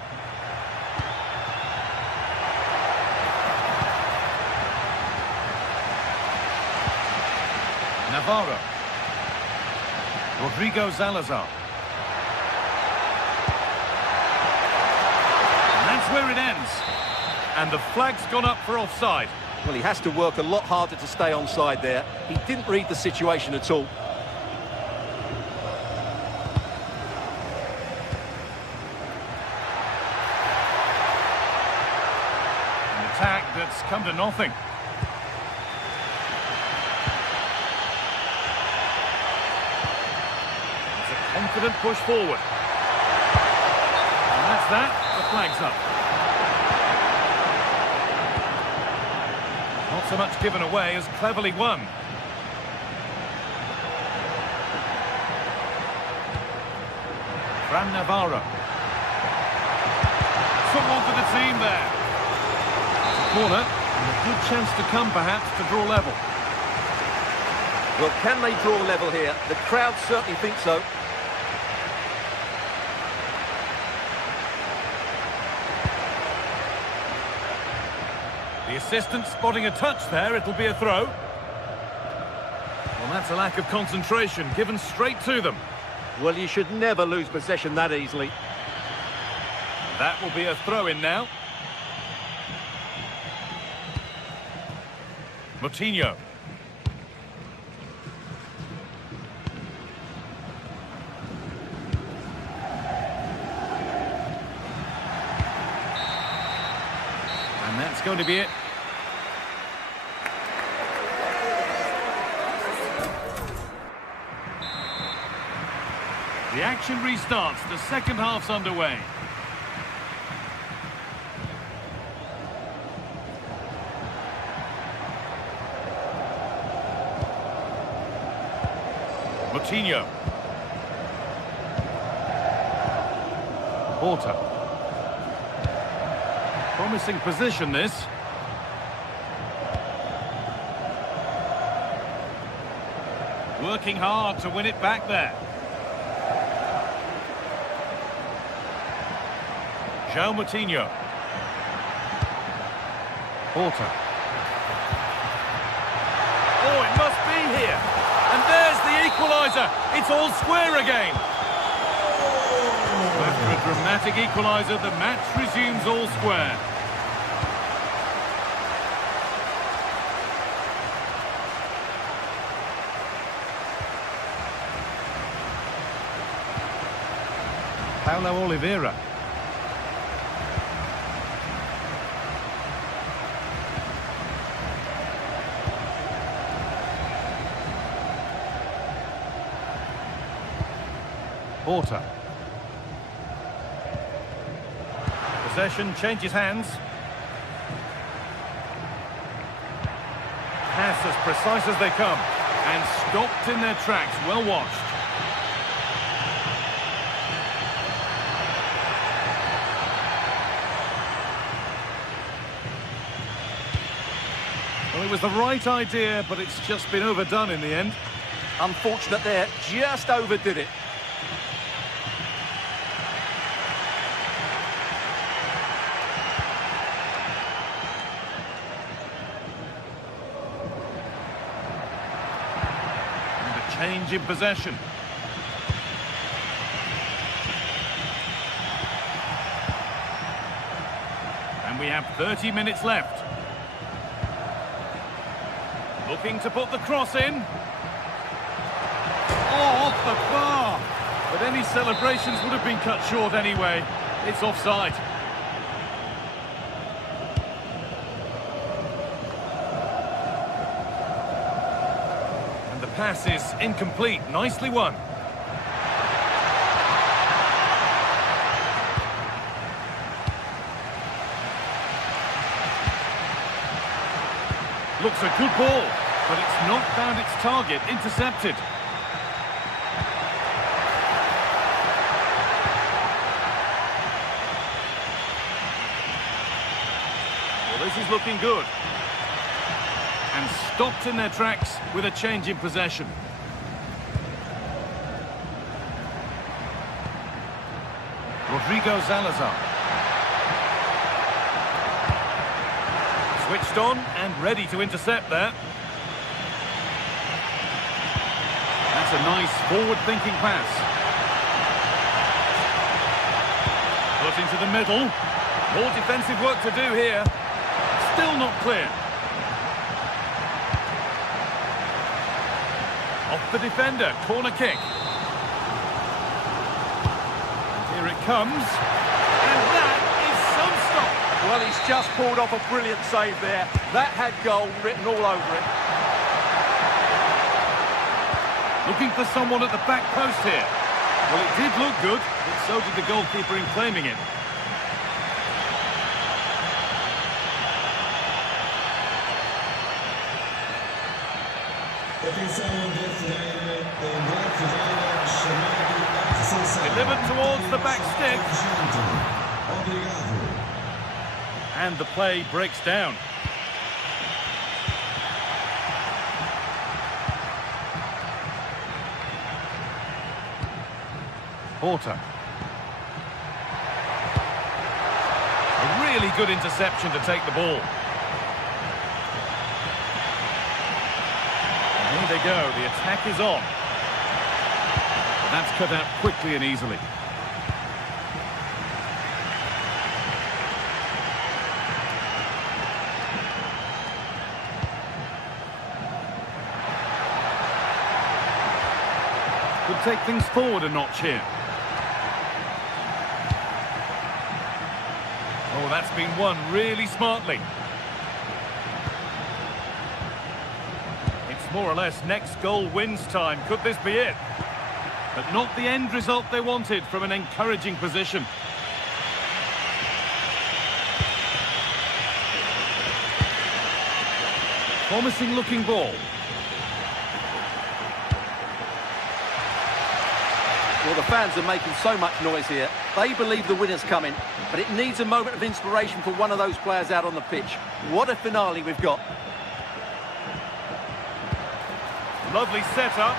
Navarro. Rodrigo Salazar. And that's where it ends. And the flag's gone up for offside. Well, he has to work a lot harder to stay onside there. He didn't read the situation at all. An attack that's come to nothing. It's a confident push forward. And that's that. The flag's up. Not so much given away as cleverly won. Fran Navarro. Someone for the team there. It's a corner, and a good chance to come perhaps to draw level. Well, can they draw level here? The crowd certainly think so. The assistant spotting a touch there, it'll be a throw. Well, that's a lack of concentration, given straight to them. Well, you should never lose possession that easily. That will be a throw-in now. Moutinho. And that's going to be it. The action restarts. The second half's underway. Moutinho. Porter. Promising position, this. Working hard to win it back there. João Moutinho. Porter. Oh, it must be here. And there's the equaliser. It's all square again. After a dramatic equaliser, the match resumes all square. Paulo Oliveira. Porter. Possession changes hands. Pass as precise as they come. And stopped in their tracks. Well watched. Well, it was the right idea, but it's just been overdone in the end. Unfortunate there, just overdid it. Change in possession. And we have 30 minutes left. Looking to put the cross in. Oh, off the bar. But any celebrations would have been cut short anyway. It's offside. Pass is incomplete. Nicely won. Looks a good ball, but it's not found its target. Intercepted. Well, this is looking good. And stopped in their tracks with a change in possession. Salazar. Switched on and ready to intercept there. That's a nice forward-thinking pass. Put into the middle. More defensive work to do here. Still not clear. Off the defender, corner kick. Here it comes. And that is some stop. Well, he's just pulled off a brilliant save there. That had goal written all over it. Looking for someone at the back post here. Well, it did look good, but so did the goalkeeper in claiming it. Delivered towards the back stick. And the play breaks down. Porter. A really good interception to take the ball. And here they go, the attack is on. That's cut out quickly and easily. Could take things forward a notch here. Oh, that's been won really smartly. It's more or less next goal wins time. Could this be it? But not the end result they wanted from an encouraging position. Promising looking ball. Well, the fans are making so much noise here. They believe the winner's coming, but it needs a moment of inspiration for one of those players out on the pitch. What a finale we've got. Lovely setup.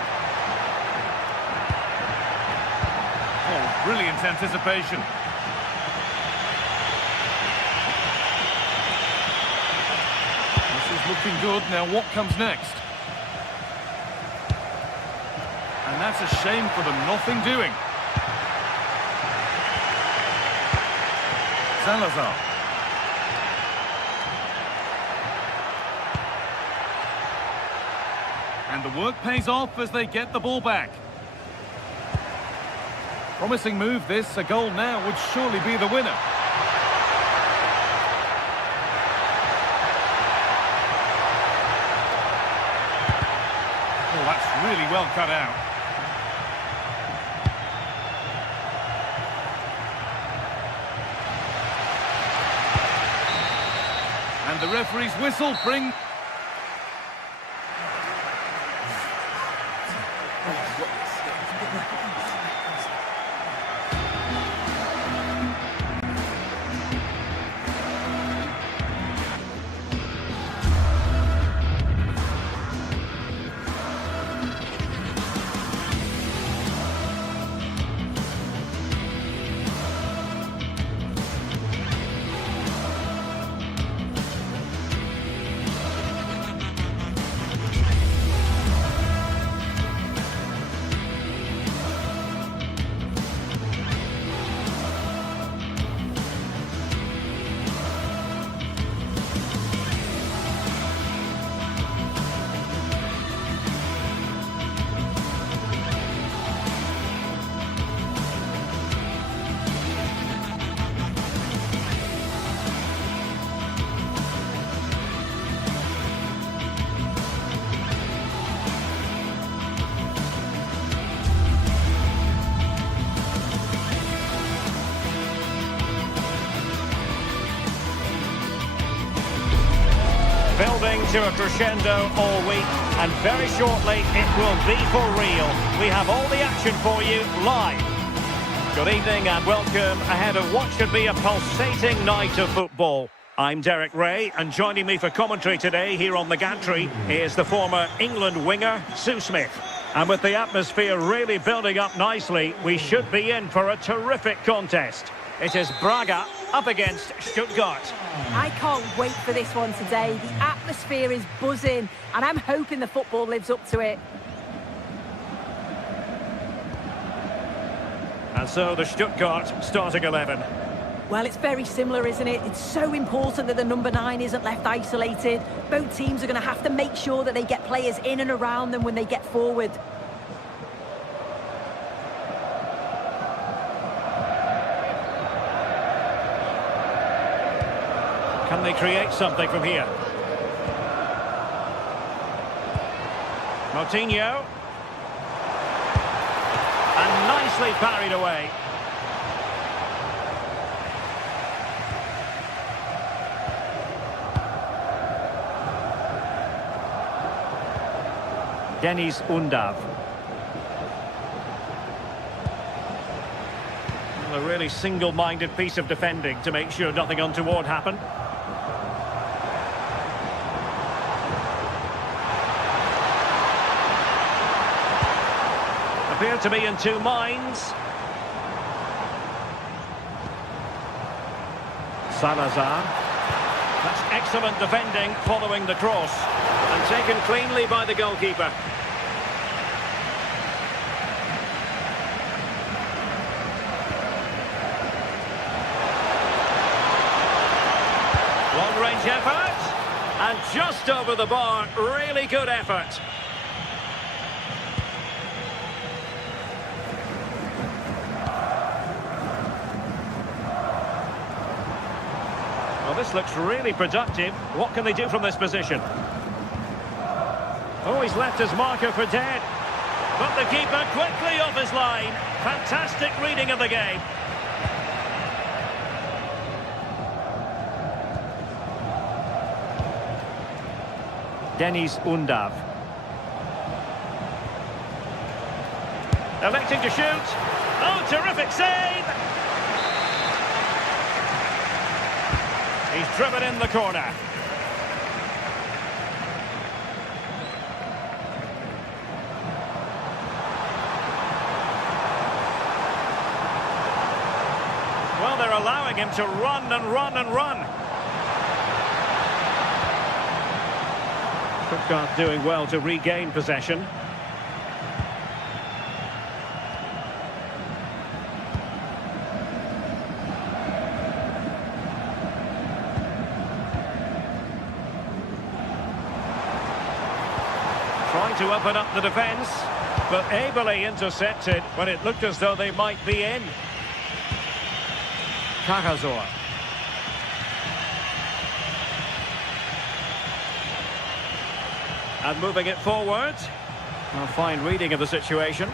Oh, brilliant anticipation. This is looking good. Now what comes next? And that's a shame for them. Nothing doing. Salazar. And the work pays off as they get the ball back. Promising move this. A goal now would surely be the winner. Oh, that's really well cut out. And the referee's whistle brings... Building to a crescendo all week, and very shortly it will be for real. We have all the action for you live. Good evening and welcome ahead of what should be a pulsating night of football. I'm Derek Ray, and joining me for commentary today here on the gantry is the former England winger, Sue Smith. And with the atmosphere really building up nicely, we should be in for a terrific contest. It is Braga up against Stuttgart. I can't wait for this one today. The atmosphere is buzzing, and I'm hoping the football lives up to it. And so the Stuttgart starting 11. Well, it's very similar, isn't it? It's so important that the number 9 isn't left isolated. Both teams are going to have to make sure that they get players in and around them when they get forward. Can they create something from here? Moutinho. And nicely parried away. Deniz Undav. A really single-minded piece of defending to make sure nothing untoward happened. Appear to be in two minds. Salazar. That's excellent defending following the cross. And taken cleanly by the goalkeeper. Long-range effort. And just over the bar. Really good effort. Well, this looks really productive. What can they do from this position? Oh, he's left his marker for dead. But the keeper quickly off his line. Fantastic reading of the game. Deniz Undav. Electing to shoot. Oh, terrific save! He's driven in the corner. Well, they're allowing him to run and run and run. Stuttgart doing well to regain possession. Trying to open up the defence, but ably intercepted when it looked as though they might be in. Cagazor. And moving it forward. A fine reading of the situation.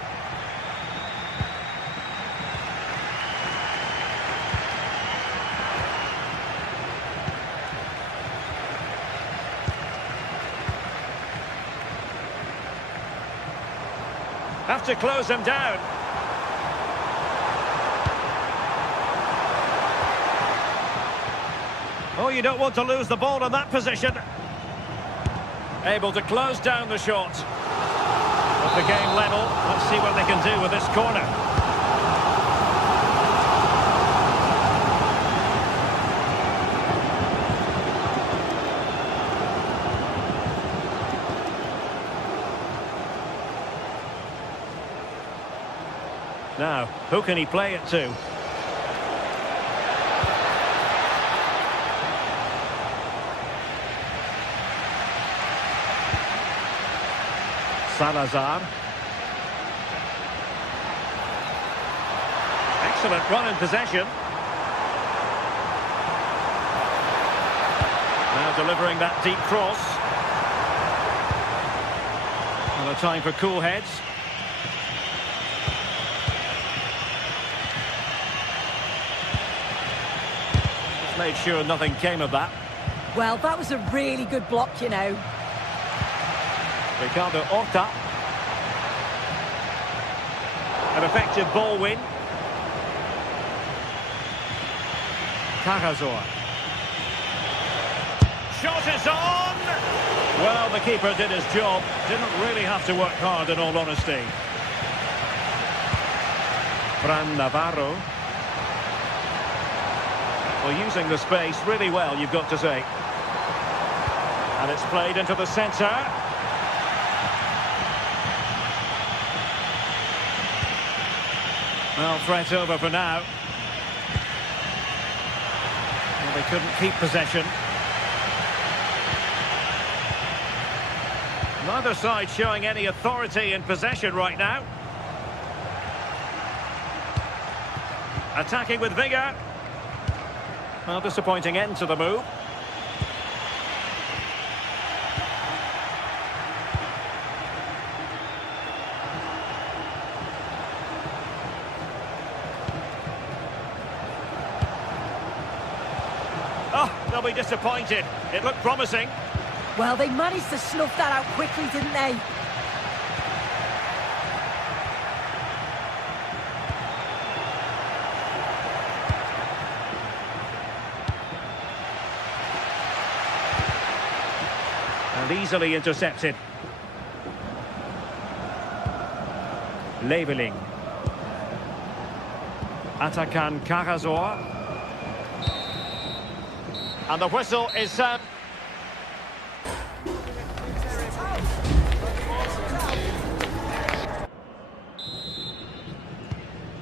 Have to close them down. Oh, you don't want to lose the ball in that position. Able to close down the shot. With the game level, let's see what they can do with this corner. Now, who can he play it to? Salazar. Excellent run in possession. Now delivering that deep cross. And a time for cool heads. Just made sure nothing came of that. Well, that was a really good block, you know. Ricardo Horta. An effective ball win. Cagazor. Shot is on! Well, the keeper did his job. Didn't really have to work hard, in all honesty. Fran Navarro. Well, using the space really well, you've got to say. And it's played into the centre. Well, threat over for now. Well, they couldn't keep possession. Neither side showing any authority in possession right now. Attacking with vigour. Well, disappointing end to the move. Oh, they'll be disappointed. It looked promising. Well, they managed to snuff that out quickly, didn't they? And easily intercepted. Leveling. Atakan Karazor. And the whistle is...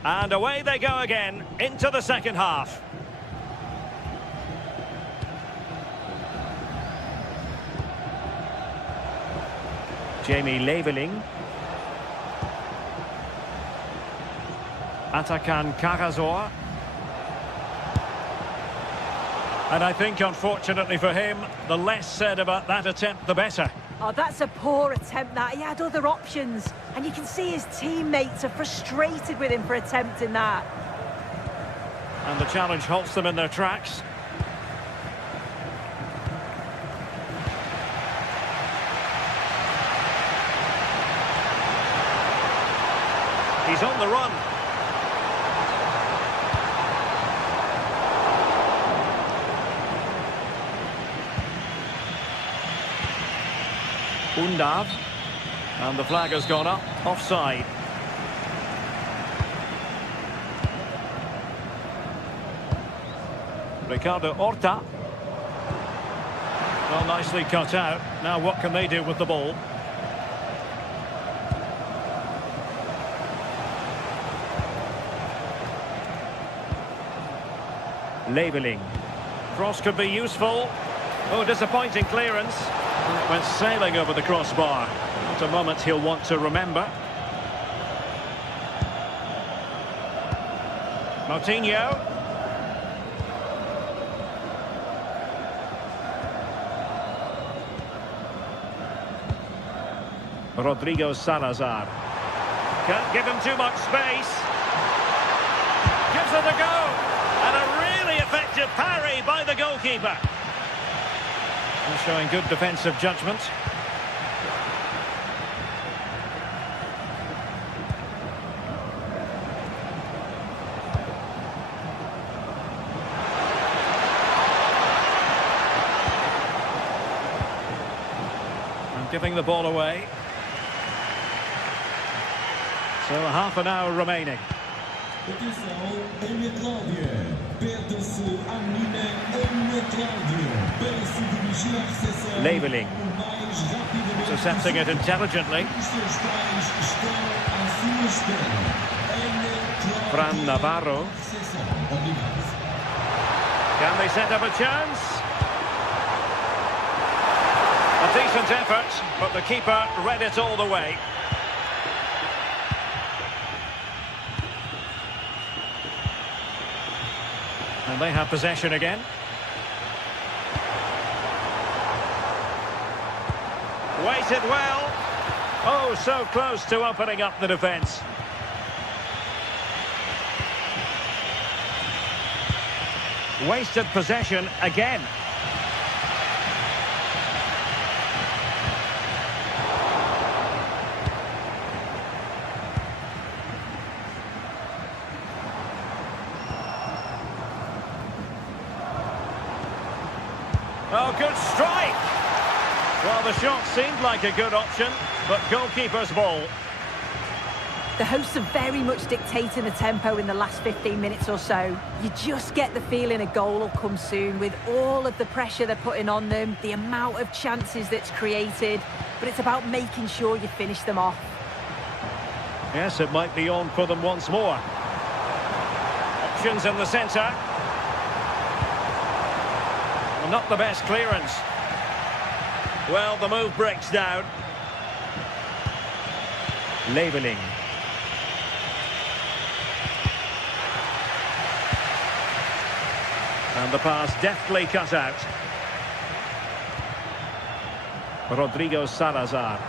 And away they go again, into the second half. Jamie Leveling. Atakan Karazor. And I think, unfortunately for him, the less said about that attempt, the better. Oh, that's a poor attempt, that. He had other options. And you can see his teammates are frustrated with him for attempting that. And the challenge halts them in their tracks. He's on the run. Undav. And the flag has gone up, offside. Ricardo Horta. Well, nicely cut out. Now what can they do with the ball? Leveling. Cross could be useful. Oh, disappointing clearance. Went sailing over the crossbar. Not a moment he'll want to remember. Moutinho. Rodrigo Salazar. Can't give him too much space. Gives it a go. And a really effective parry by the goalkeeper. And showing good defensive judgment. And giving the ball away. So half an hour remaining. Leveling. Intercepting it intelligently. Fran Navarro. Can they set up a chance? A decent effort, but the keeper read it all the way. And they have possession again. Waited well. Oh, so close to opening up the defence. Wasted possession again. Oh, good strike! Well, the shot seemed like a good option, but goalkeeper's ball. The hosts are very much dictating the tempo in the last 15 minutes or so. You just get the feeling a goal will come soon with all of the pressure they're putting on them, the amount of chances that's created, but it's about making sure you finish them off. Yes, it might be on for them once more. Options in the centre. Well, not the best clearance. Well, the move breaks down. Leveling. And the pass deftly cut out. Rodrigo Salazar.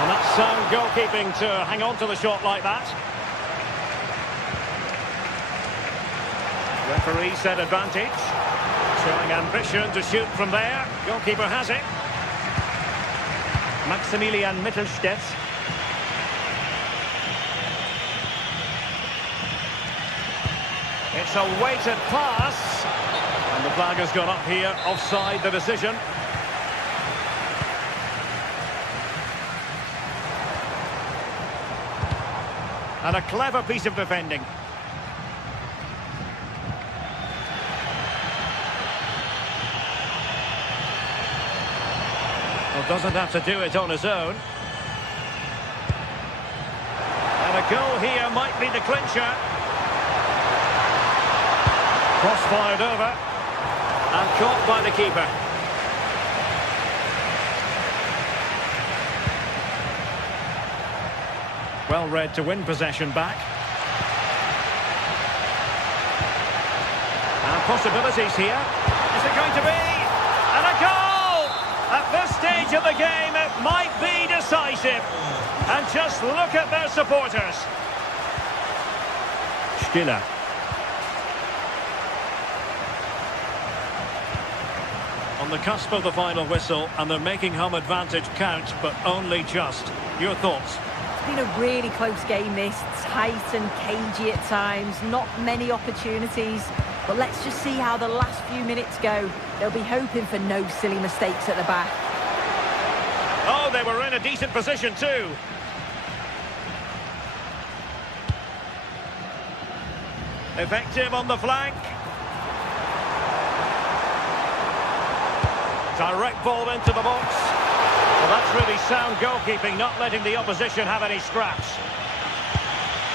And that's sound goalkeeping to hang on to the shot like that. Referee said advantage. Showing ambition to shoot from there. Goalkeeper has it. Maximilian Mittelstädt. It's a weighted pass. And the flag has gone up here, offside the decision. And a clever piece of defending. Well, doesn't have to do it on his own. And a goal here might be the clincher. Cross-fired over. And caught by the keeper. Well read to win possession back. And possibilities here. Is it going to be? And a goal! At this stage of the game, it might be decisive. And just look at their supporters. Stiller. On the cusp of the final whistle, and they're making home advantage count, but only just. Your thoughts? It's been a really close game this, tight and cagey at times, not many opportunities, but let's just see how the last few minutes go. They'll be hoping for no silly mistakes at the back. Oh, they were in a decent position too. Effective on the flank. Direct ball into the box. Well, that's really sound goalkeeping, not letting the opposition have any scraps.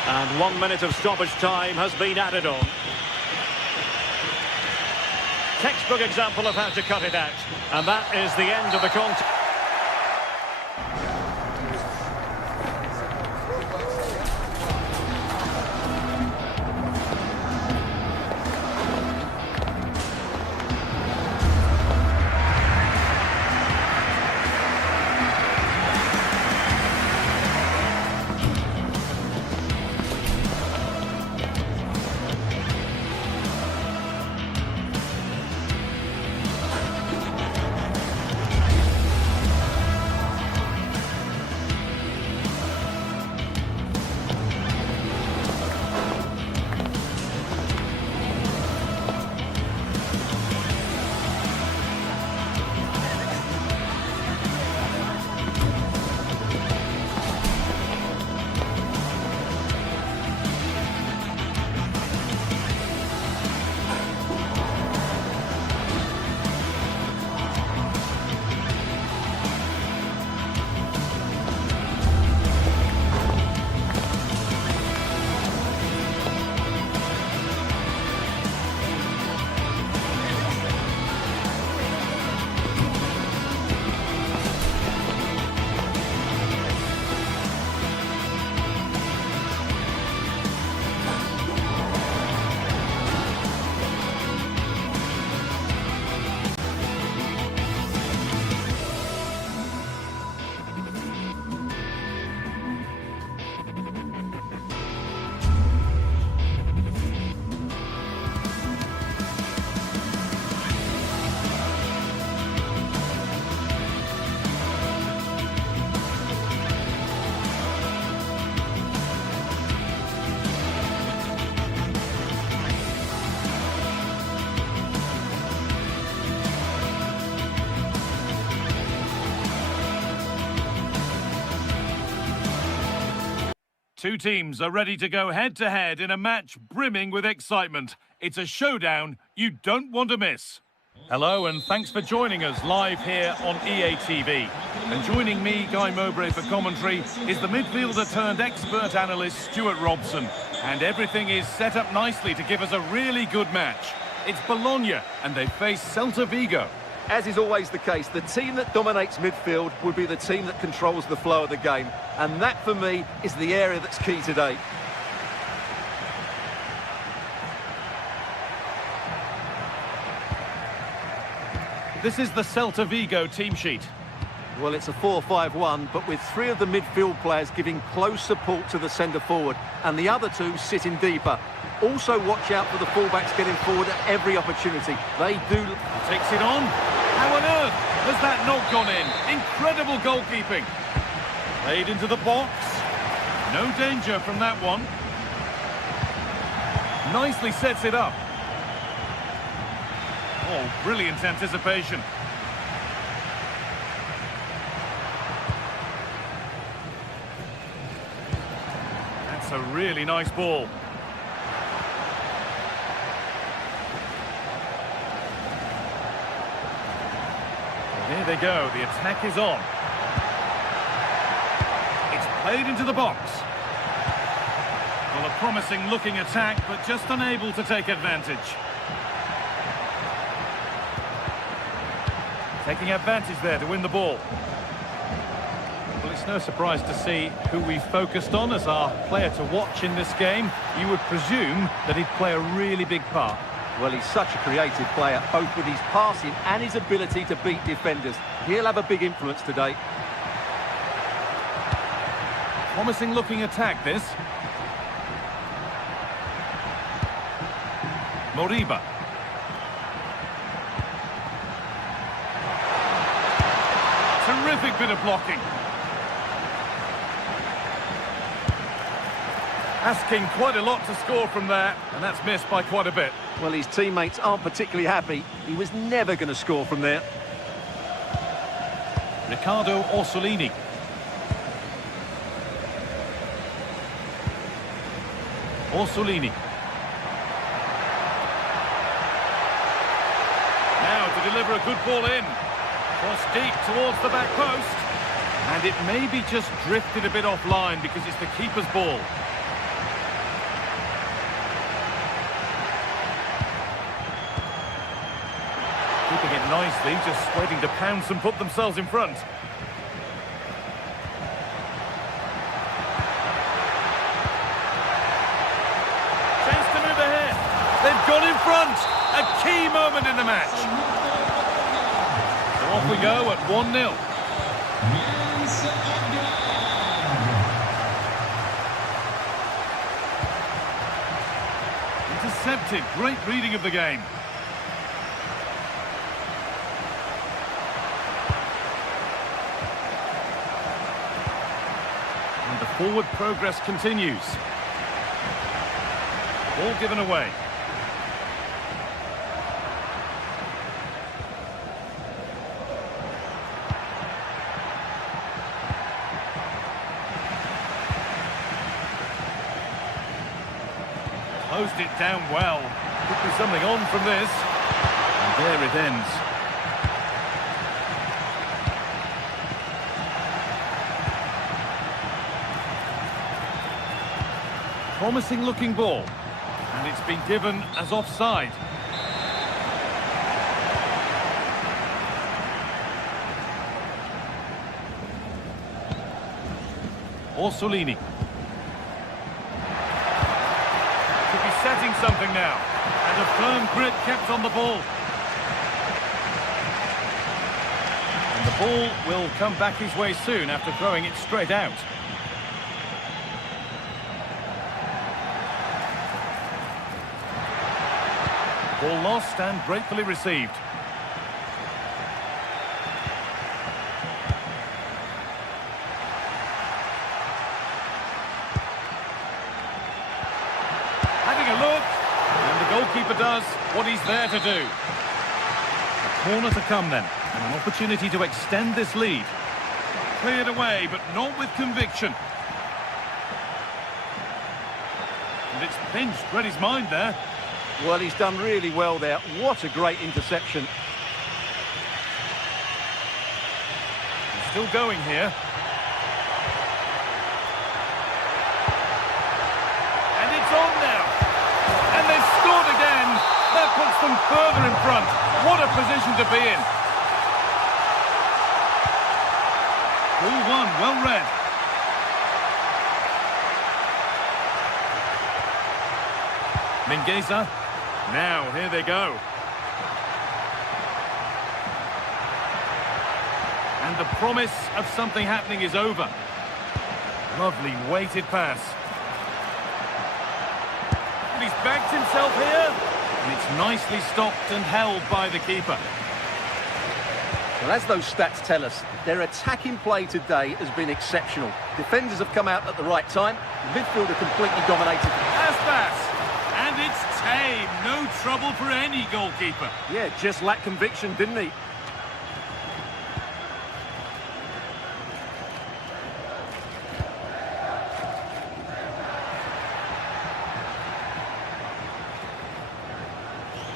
And 1 minute of stoppage time has been added on. Textbook example of how to cut it out. And that is the end of the contest. Two teams are ready to go head-to-head in a match brimming with excitement. It's a showdown you don't want to miss. Hello and thanks for joining us live here on EA TV. And joining me, Guy Mowbray, for commentary is the midfielder turned expert analyst Stuart Robson. And everything is set up nicely to give us a really good match. It's Bologna and they face Celta Vigo. As is always the case, the team that dominates midfield would be the team that controls the flow of the game. And that, for me, is the area that's key today. This is the Celta Vigo team sheet. Well, it's a 4-5-1, but with three of the midfield players giving close support to the centre-forward, and the other two sitting deeper. Also, watch out for the fullbacks getting forward at every opportunity. They do... Takes it on. How on earth has that not gone in? Incredible goalkeeping. Played into the box. No danger from that one. Nicely sets it up. Oh, brilliant anticipation. That's a really nice ball. Here they go, the attack is on. It's played into the box. Well, a promising looking attack, but just unable to take advantage. Taking advantage there to win the ball. Well, it's no surprise to see who we focused on as our player to watch in this game. You would presume that he'd play a really big part. Well, he's such a creative player, both with his passing and his ability to beat defenders. He'll have a big influence today. Promising looking attack, this. Moriba. Terrific bit of blocking. Asking quite a lot to score from there, and that's missed by quite a bit. Well, his teammates aren't particularly happy. He was never going to score from there. Riccardo Orsolini. Orsolini. Now to deliver a good ball in. Cross deep towards the back post. And it may be just drifted a bit offline because it's the keeper's ball. Keeping it nicely, just waiting to pounce and put themselves in front. Chance to move ahead. They've gone in front. A key moment in the match. So off we go at 1-0. Intercepted. Great reading of the game. And the forward progress continues. Ball given away. Closed it down well. Could be something on from this. And there it ends. Promising looking ball. And it's been given as offside. Orsolini. Could be setting something now. And a firm grip kept on the ball. And the ball will come back his way soon after throwing it straight out. Ball lost and gratefully received. Having a look, and the goalkeeper does what he's there to do. A corner to come then, and an opportunity to extend this lead. Cleared away, but not with conviction. And it's pinched, read his mind there. Well, he's done really well there. What a great interception. He's still going here. And it's on now. And they've scored again. That puts them further in front. What a position to be in. Ball one, well read. Mingueza. Now, here they go. And the promise of something happening is over. Lovely weighted pass. And he's backed himself here. And it's nicely stopped and held by the keeper. Well, as those stats tell us, their attacking play today has been exceptional. Defenders have come out at the right time. The midfield are completely dominated. Aspas. And it's tame. No trouble for any goalkeeper. Yeah, just lacked conviction, didn't he?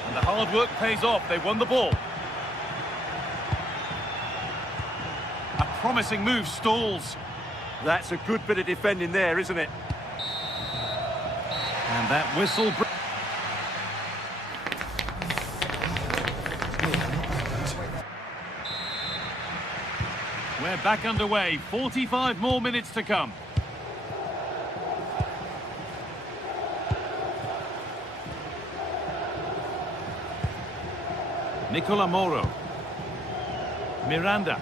And the hard work pays off. They won the ball. A promising move stalls. That's a good bit of defending there, isn't it? And that whistle... We're back underway. 45 more minutes to come. Nicola Moro. Miranda.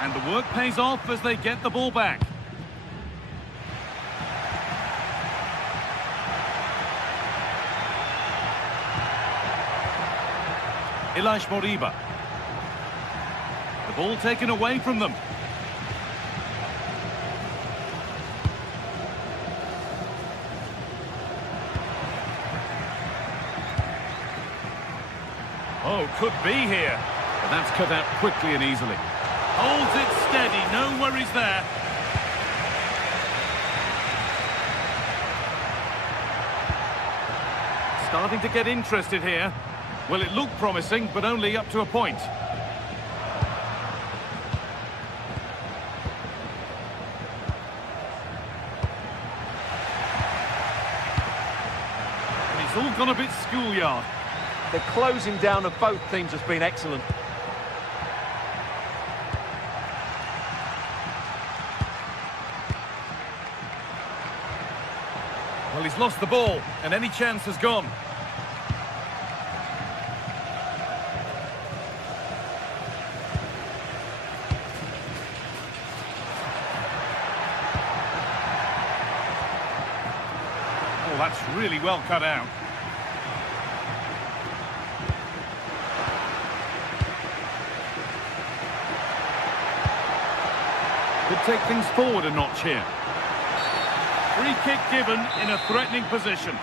And the work pays off as they get the ball back. Ilaix Moriba. The ball taken away from them. Oh, could be here. But that's cut out quickly and easily. Holds it steady, no worries there. Starting to get interested here. Well, it looked promising, but only up to a point. And it's all gone a bit schoolyard. The closing down of both teams has been excellent. Well, he's lost the ball, and any chance has gone. Oh, that's really well cut out. Could take things forward a notch here. Free kick given in a threatening position.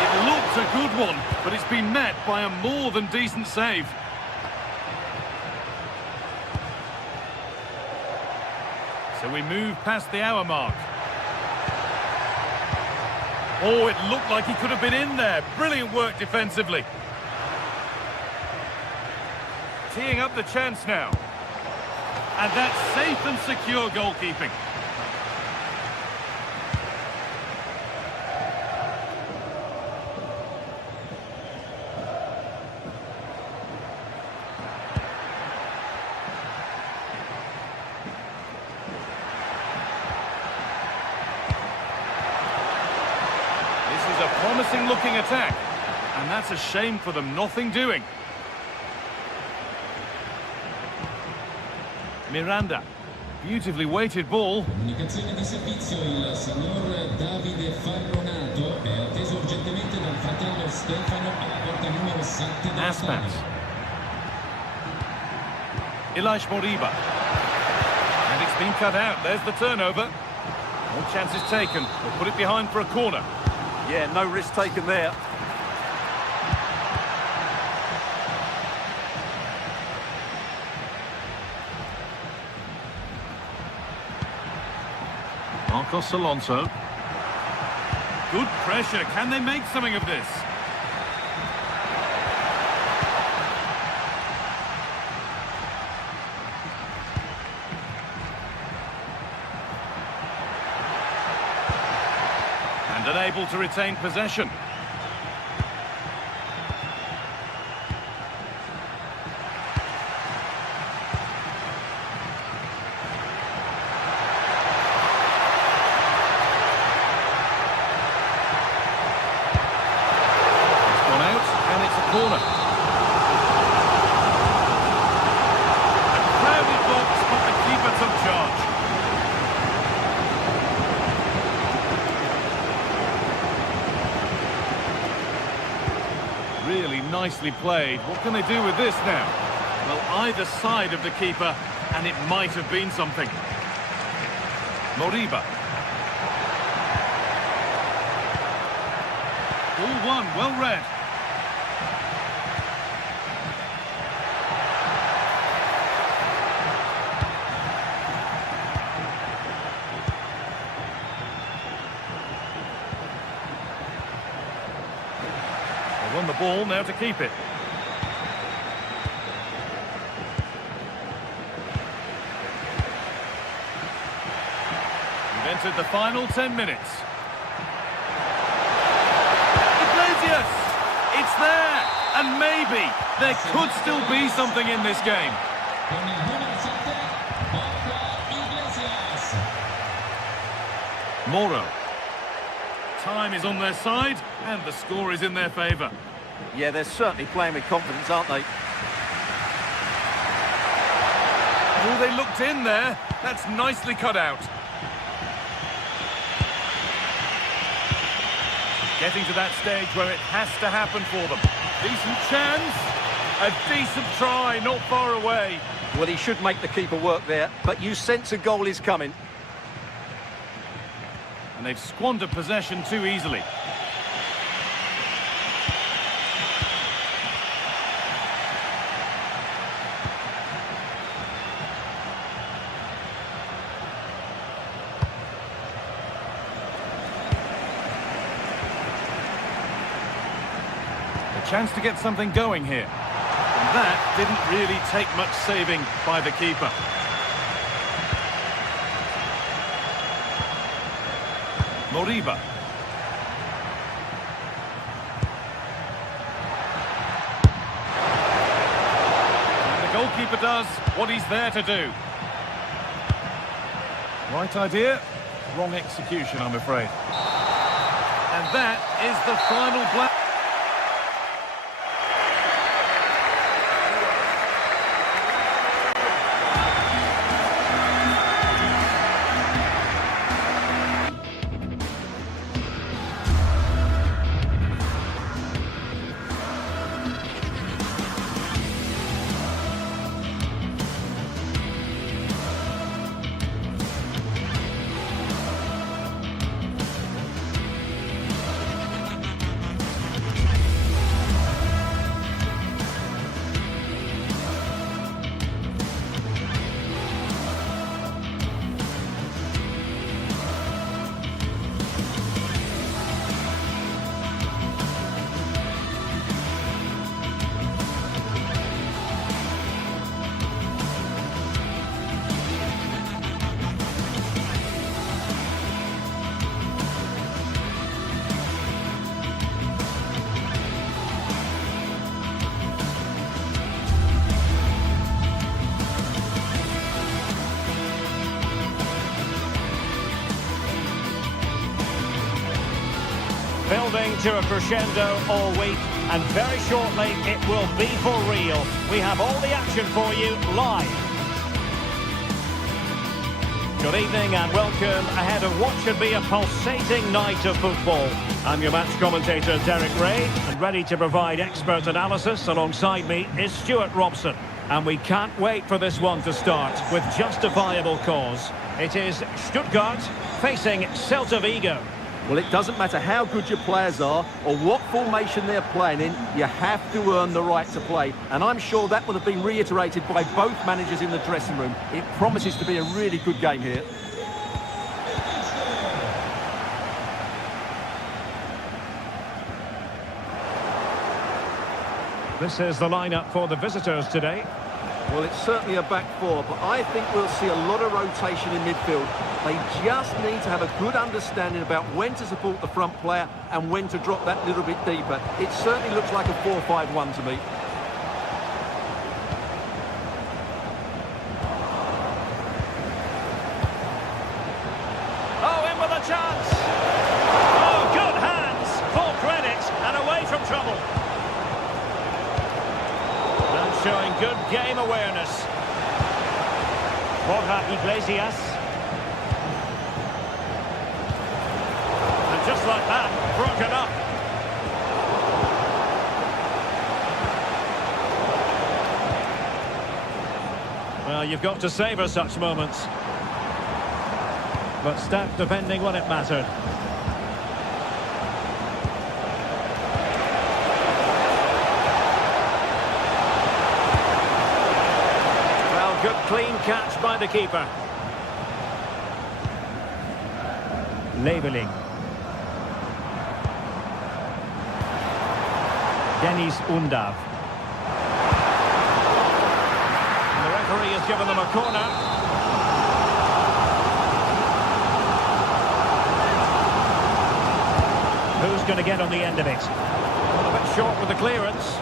It looked a good one, but it's been met by a more than decent save. So we move past the hour mark. Oh, it looked like he could have been in there. Brilliant work defensively. Teeing up the chance now. And that's safe and secure goalkeeping. This is a promising looking attack. And that's a shame for them, nothing doing. Miranda, beautifully weighted ball. Comunicazione di servizio, il signor Davide Farronato è atteso urgentemente dal fratello Stefano alla porta numero 7 dello stadio. Aspas. Ilaix Moriba. And it's been cut out. There's the turnover. More chances taken. They'll put it behind for a corner. Yeah, no risk taken there. Marcos Alonso. Good pressure. Can they make something of this? And unable to retain possession. Corner. A crowded box, but the keeper took charge. Really nicely played. What can they do with this now? Well, either side of the keeper, and it might have been something. Moriba. All one, well read. Won the ball, now to keep it. We've entered the final 10 minutes. Iglesias! It's there! And maybe there could still be something in this game. Moro. Time is on their side, and the score is in their favour. Yeah, they're certainly playing with confidence, aren't they? Oh, they looked in there. That's nicely cut out. Getting to that stage where it has to happen for them. Decent chance. A decent try, not far away. Well, he should make the keeper work there, but you sense a goal is coming. And they've squandered possession too easily. A chance to get something going here. And that didn't really take much saving by the keeper. Moriba. And the goalkeeper does what he's there to do. Right idea, wrong execution, I'm afraid. And that is the final blow. Building to a crescendo all week, and very shortly it will be for real. We have all the action for you live. Good evening and welcome ahead of what should be a pulsating night of football. I'm your match commentator Derek Ray, and ready to provide expert analysis alongside me is Stuart Robson. And we can't wait for this one to start with justifiable cause. It is Stuttgart facing Celta Vigo. Well, it doesn't matter how good your players are or what formation they're playing in, you have to earn the right to play. And I'm sure that will have been reiterated by both managers in the dressing room. It promises to be a really good game here. This is the lineup for the visitors today. Well, it's certainly a back four, but I think we'll see a lot of rotation in midfield. They just need to have a good understanding about when to support the front player and when to drop that little bit deeper. It certainly looks like a 4-5-1 to me. Oh, in with a chance! Oh, good hands! Full credit, and away from trouble. And showing good game awareness. Borja Iglesias. And just like that, broken up. Well, you've got to savour such moments. But stout defending when it mattered. Well, good clean catch by the keeper. Leveling. Dennis Undav. And the referee has given them a corner. Who's going to get on the end of it? A little bit short with the clearance.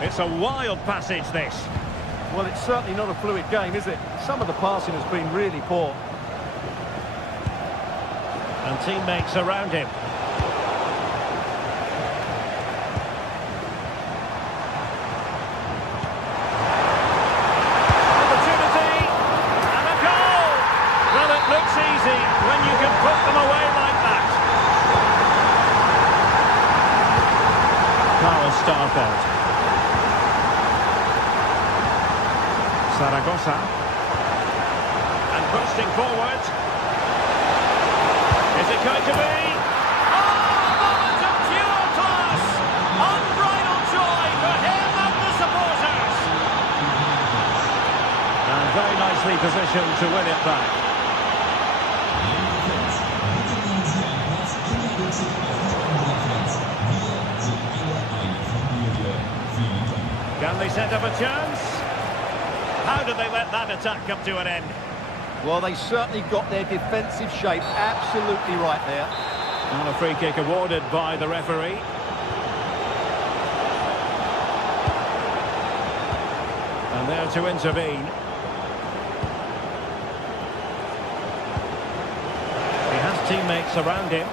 It's a wild passage, this. Well, it's certainly not a fluid game, is it? Some of the passing has been really poor. And teammates around him. Opportunity! And a goal! Well, it looks easy when you can put them away like that. Carl Starfelt. Zaragoza. And posting forward. Is it going to be? Oh, a moment of pure class! Unbridled joy for him and the supporters! And very nicely positioned to win it back. Can they set up a chance? How did they let that attack come to an end? Well, they certainly got their defensive shape absolutely right there. And a free kick awarded by the referee. And there to intervene. He has teammates around him.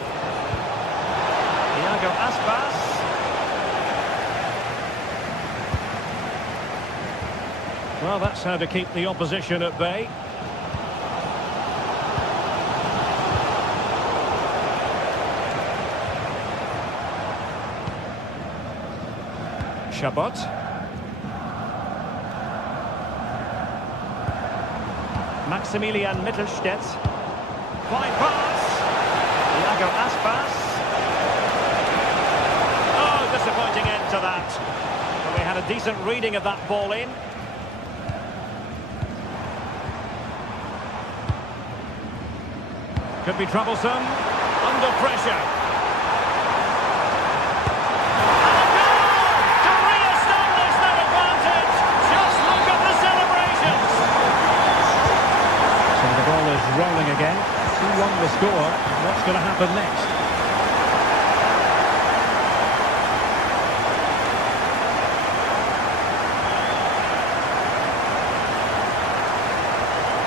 Iago Aspas. Well, that's how to keep the opposition at bay. Chabot. Maximilian Mittelstädt. Fine pass. Iago Aspas. Oh, disappointing end to that. Well, they had a decent reading of that ball in. Could be troublesome. Under pressure. Rolling again. 2-1 the score. What's going to happen next?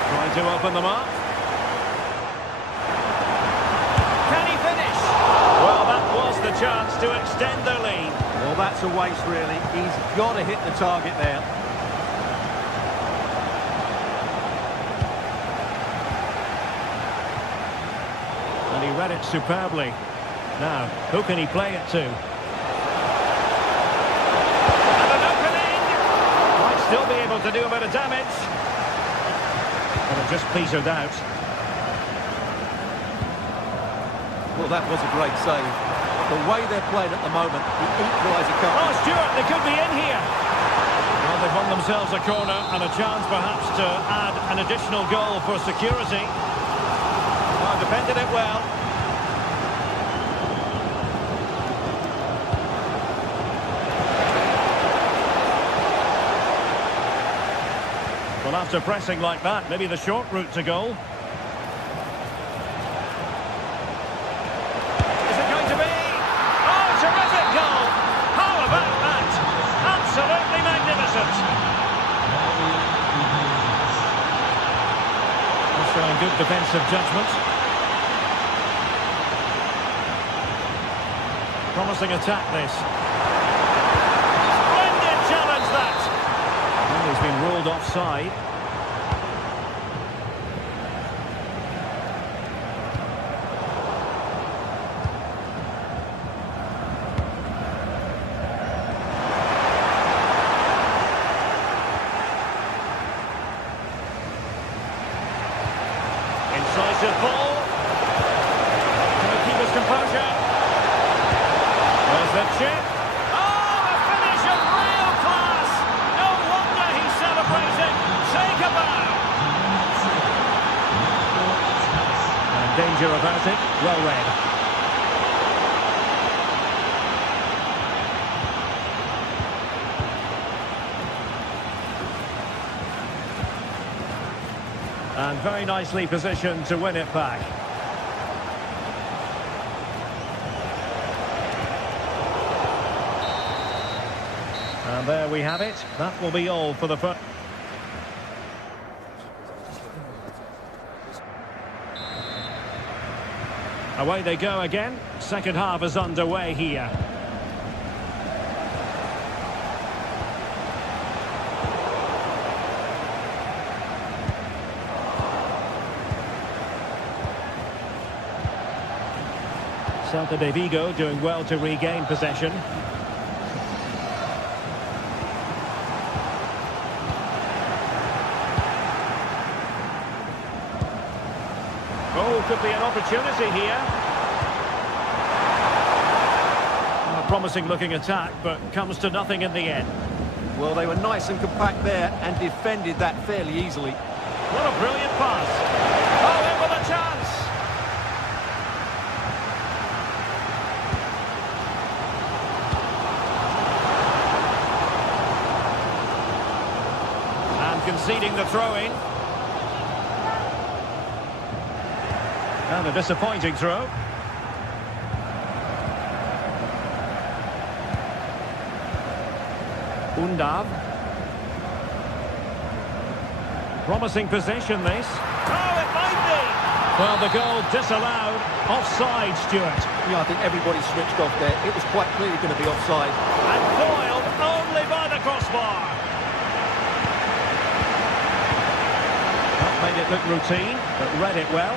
Trying to open them up. Can he finish? Well, that was the chance to extend their lead. Well, that's a waste, really. He's got to hit the target there. And he read it superbly. Now, who can he play it to? And an opening! Might still be able to do a bit of damage. But it just petered out. Well, that was a great save. The way they're playing at the moment, the equaliser comes. Oh, Stewart, they could be in here. Well, they've won themselves a corner and a chance perhaps to add an additional goal for security. Oh, defended it well. after pressing like that, maybe the short route to goal. Is it going to be? Oh, terrific goal! How about that? Absolutely magnificent. Showing good defensive judgment. Promising attack, this. Splendid challenge, that. Well, he's been ruled offside. Incisive ball. Can he keep his composure? There's the chip. Oh, a finish of real class. No wonder he's celebrating. Take a bow. And danger about it. Well read. And very nicely positioned to win it back. And there we have it. That will be all for the first. Away they go again. Second half is underway here. Celta de Vigo doing well to regain possession. Oh, could be an opportunity here. A promising looking attack, but comes to nothing in the end. Well, they were nice and compact there and defended that fairly easily. What a brilliant pass. Oh, in with a chance. Conceding the throw-in. And a disappointing throw. Undav. Promising possession, this. Oh, it might be! Well, the goal disallowed. Offside, Stuart. Yeah, I think everybody switched off there. It was quite clearly going to be offside. And foiled only by the crossbar. Made it look routine, but read it well.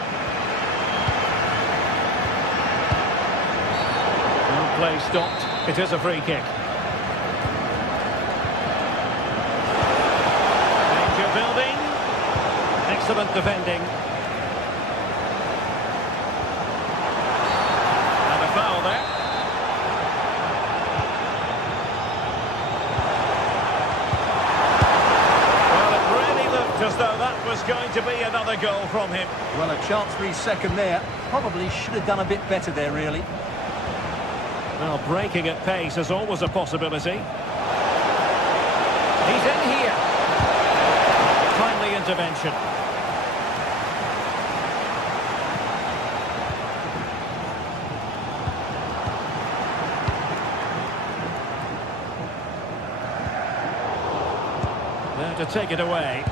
No play stopped. It is a free kick. Danger building. Excellent defending. And a foul there. As though that was going to be another goal from him. Well, a chance for his second there. Probably should have done a bit better there, really. Well, breaking at pace is always a possibility. He's in here. Timely intervention. There to take it away.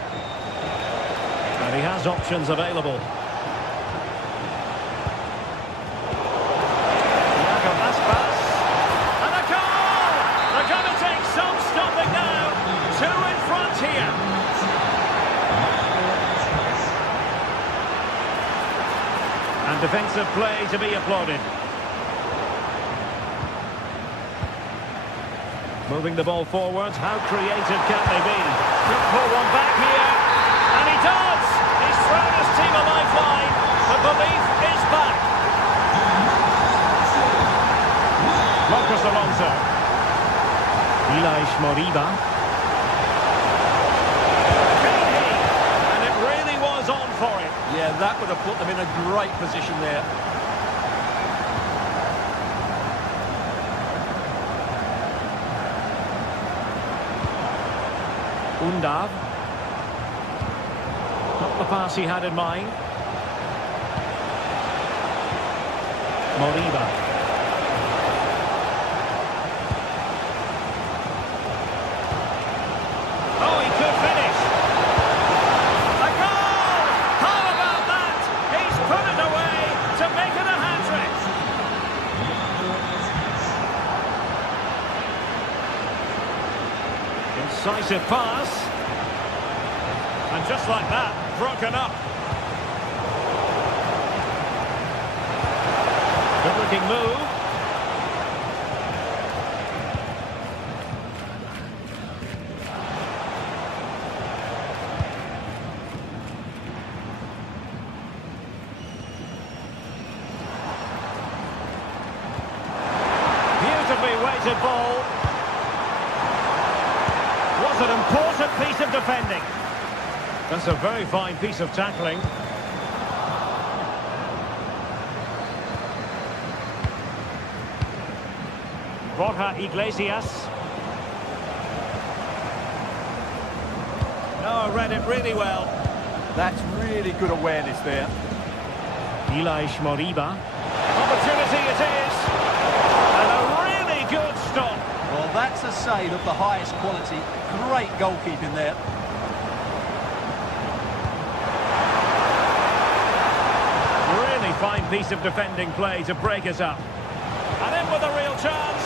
And he has options available. Last pass. And a goal! They're going to take some stopping now. Two in front here. And defensive play to be applauded. Moving the ball forwards. How creative can they be? Could pull one back here. And he does! He's thrown his team a lifeline. The belief is back. Marcos Alonso. Elias Moriba. And it really was on for him. Yeah, that would have put them in a great position there. Undav. pass he had in mind. Moriba. Oh, he could finish. A goal! How about that? He's put it away to make it a hat-trick. Incisive pass. And just like that, broken up. Good-looking move. Beautifully weighted ball. Was an important piece of defending. That's a very fine piece of tackling. Borja Iglesias. No, read it really well. That's really good awareness there. Ilaix Moriba. Opportunity it is. And a really good stop. Well, that's a save of the highest quality. Great goalkeeping there. Really fine piece of defending play to break it up. And in with a real chance.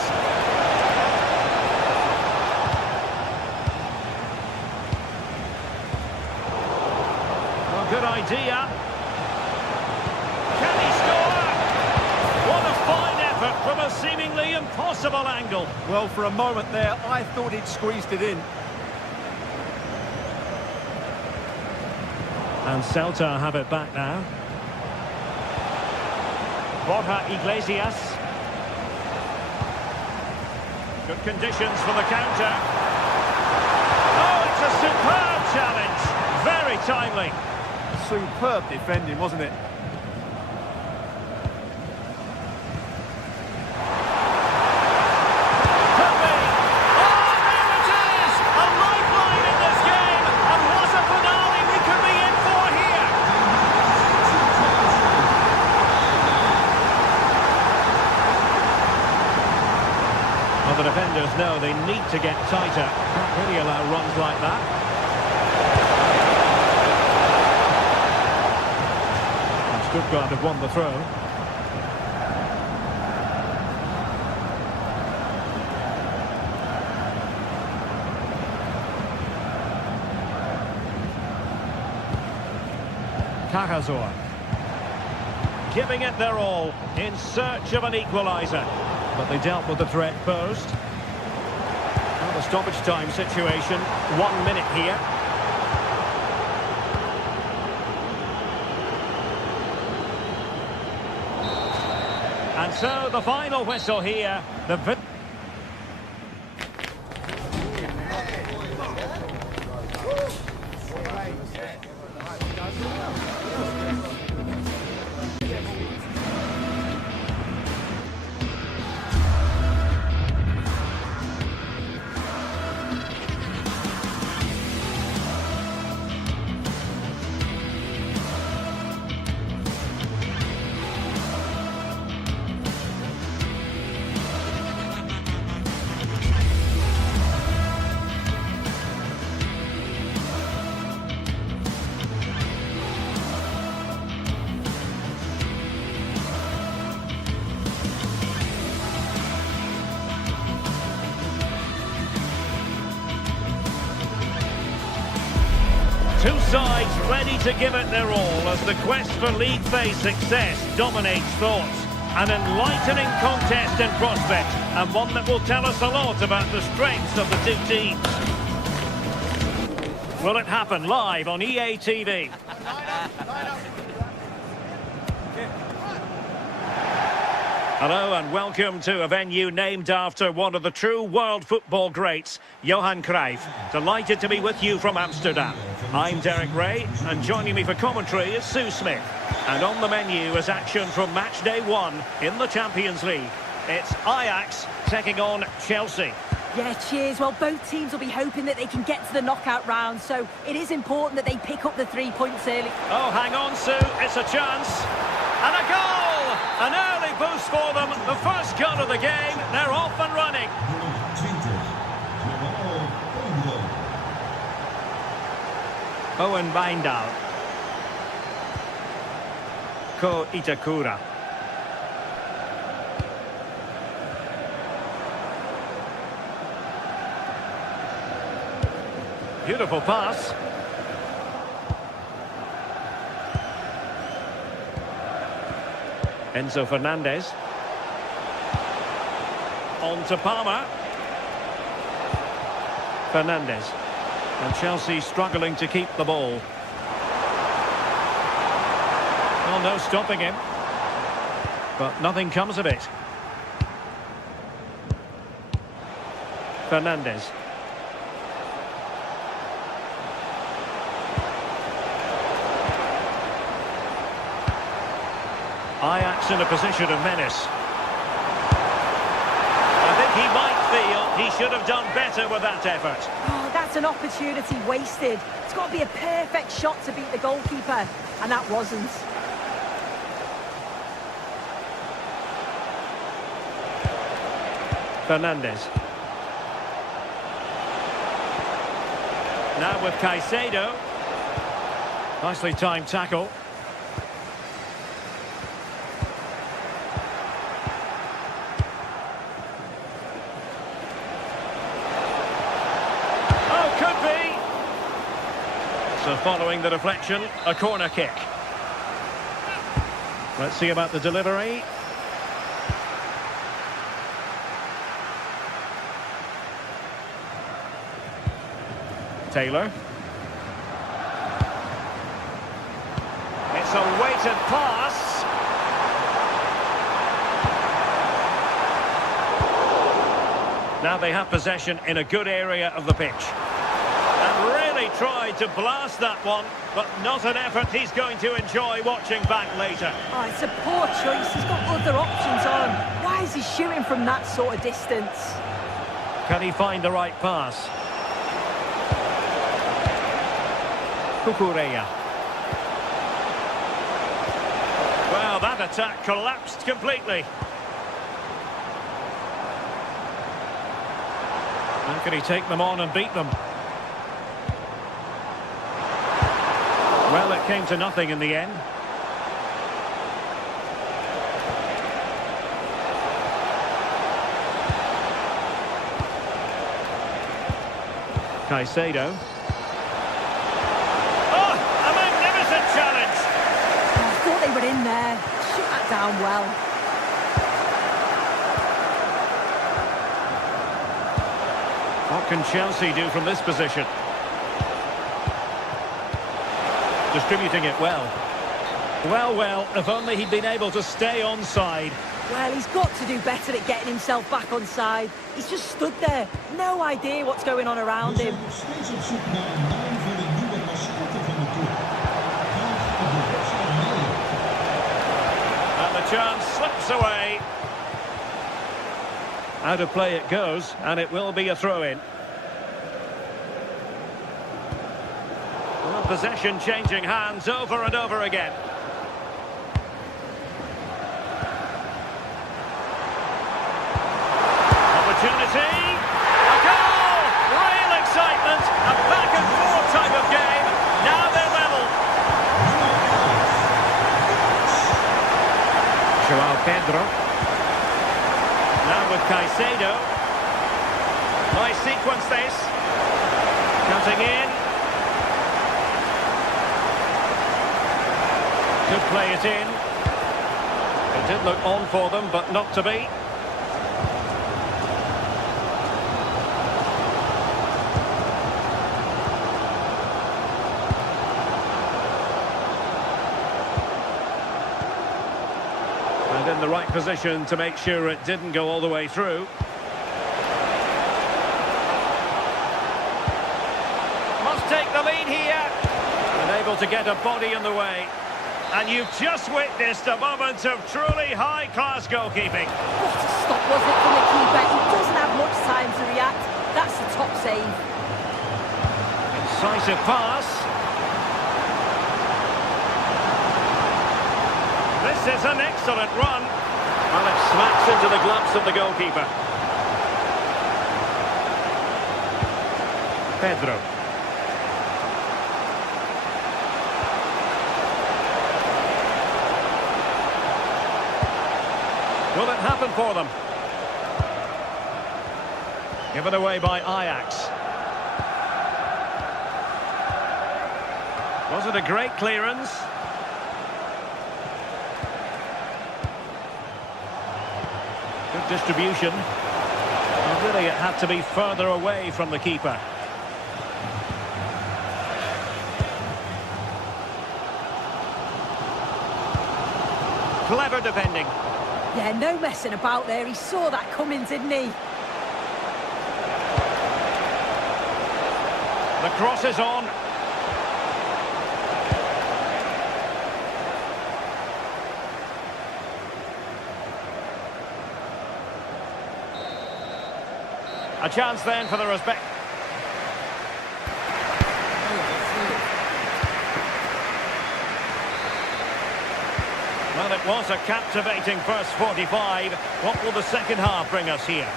Well, good idea. Can he score? What a fine effort from a seemingly impossible angle. Well, for a moment there, I thought he'd squeezed it in. And Celta have it back now. Borja Iglesias. Good conditions for the counter. Oh, it's a superb challenge. Very timely. Superb defending, wasn't it? Could be. Oh, there it is! A lifeline in this game. And what a finale we could be in for here. Well, the defenders know they need to get tighter. Can't really allow runs like that. Stuttgart have won the throw. Cajazor. Giving it their all in search of an equaliser. But they dealt with the threat posed. Well, the stoppage time situation. 1 minute here. And so the final whistle here. The two sides ready to give it their all as the quest for league phase success dominates thoughts. An enlightening contest in prospect, and one that will tell us a lot about the strengths of the two teams. Will it happen live on EA TV? Hello and welcome to a venue named after one of the true world football greats, Johan Cruyff. Delighted to be with you from Amsterdam. I'm Derek Ray, and joining me for commentary is Sue Smith. And on the menu is action from match day 1 in the Champions League. It's Ajax taking on Chelsea. Yeah, cheers. Well, both teams will be hoping that they can get to the knockout round, so it is important that they pick up the 3 points early. Oh, hang on, Sue. It's a chance. And a goal! An early boost for them. The first goal of the game. They're off and running. Owen Wijndal. Ko Itakura. Beautiful pass. Enzo Fernandez. On to Palmer. Fernandez. And Chelsea struggling to keep the ball. Well, no stopping him. But nothing comes of it. Fernandez. Ajax in a position of menace. I think he might feel he should have done better with that effort. Oh, that's an opportunity wasted. It's got to be a perfect shot to beat the goalkeeper, and that wasn't. Fernandez. Now with Caicedo. Nicely timed tackle. So following the deflection, a corner kick. Let's see about the delivery. Taylor. It's a weighted pass. Now they have possession in a good area of the pitch. And really tried to blast that one, but not an effort he's going to enjoy watching back later. Oh, it's a poor choice. He's got other options on. Why is he shooting from that sort of distance? Can he find the right pass? Cucurella. Well, that attack collapsed completely. How can he take them on and beat them? Well, it came to nothing in the end. Caicedo. Oh, a magnificent challenge! Oh, I thought they were in there. Shoot that down well. What can Chelsea do from this position? Distributing it well. Well, if only he'd been able to stay onside. Well, he's got to do better at getting himself back onside. He's just stood there. No idea what's going on around him. And the chance slips away. Out of play it goes, and it will be a throw-in. Well, possession changing hands over and over again. Opportunity. A goal! Real excitement. A back-and-forth type of game. Now they're level. Joao Pedro. Now with Caicedo. Nice sequence this. Cutting in. Could play it in. It did look on for them, but not to be. And in the right position to make sure it didn't go all the way through. Must take the lead here. Unable to get a body in the way. And you've just witnessed a moment of truly high-class goalkeeping. What a stop was it from the keeper? He doesn't have much time to react. That's the top save. Incisive pass. This is an excellent run. Well, it smacks into the gloves of the goalkeeper. Pedro. Will it happen for them? Given away by Ajax. Was it a great clearance? Good distribution. Well, really, it had to be further away from the keeper. Clever defending. Yeah, no messing about there. He saw that coming, didn't he? The cross is on. A chance then for the respect. Well, it was a captivating first 45. What will the second half bring us here?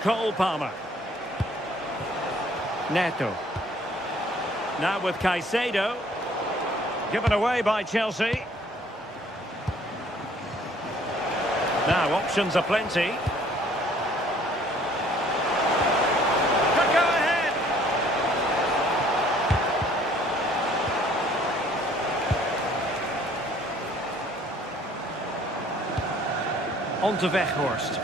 Cole Palmer. Neto. Now with Caicedo. Given away by Chelsea. Now options are plenty. Could go ahead. On to Weghorst.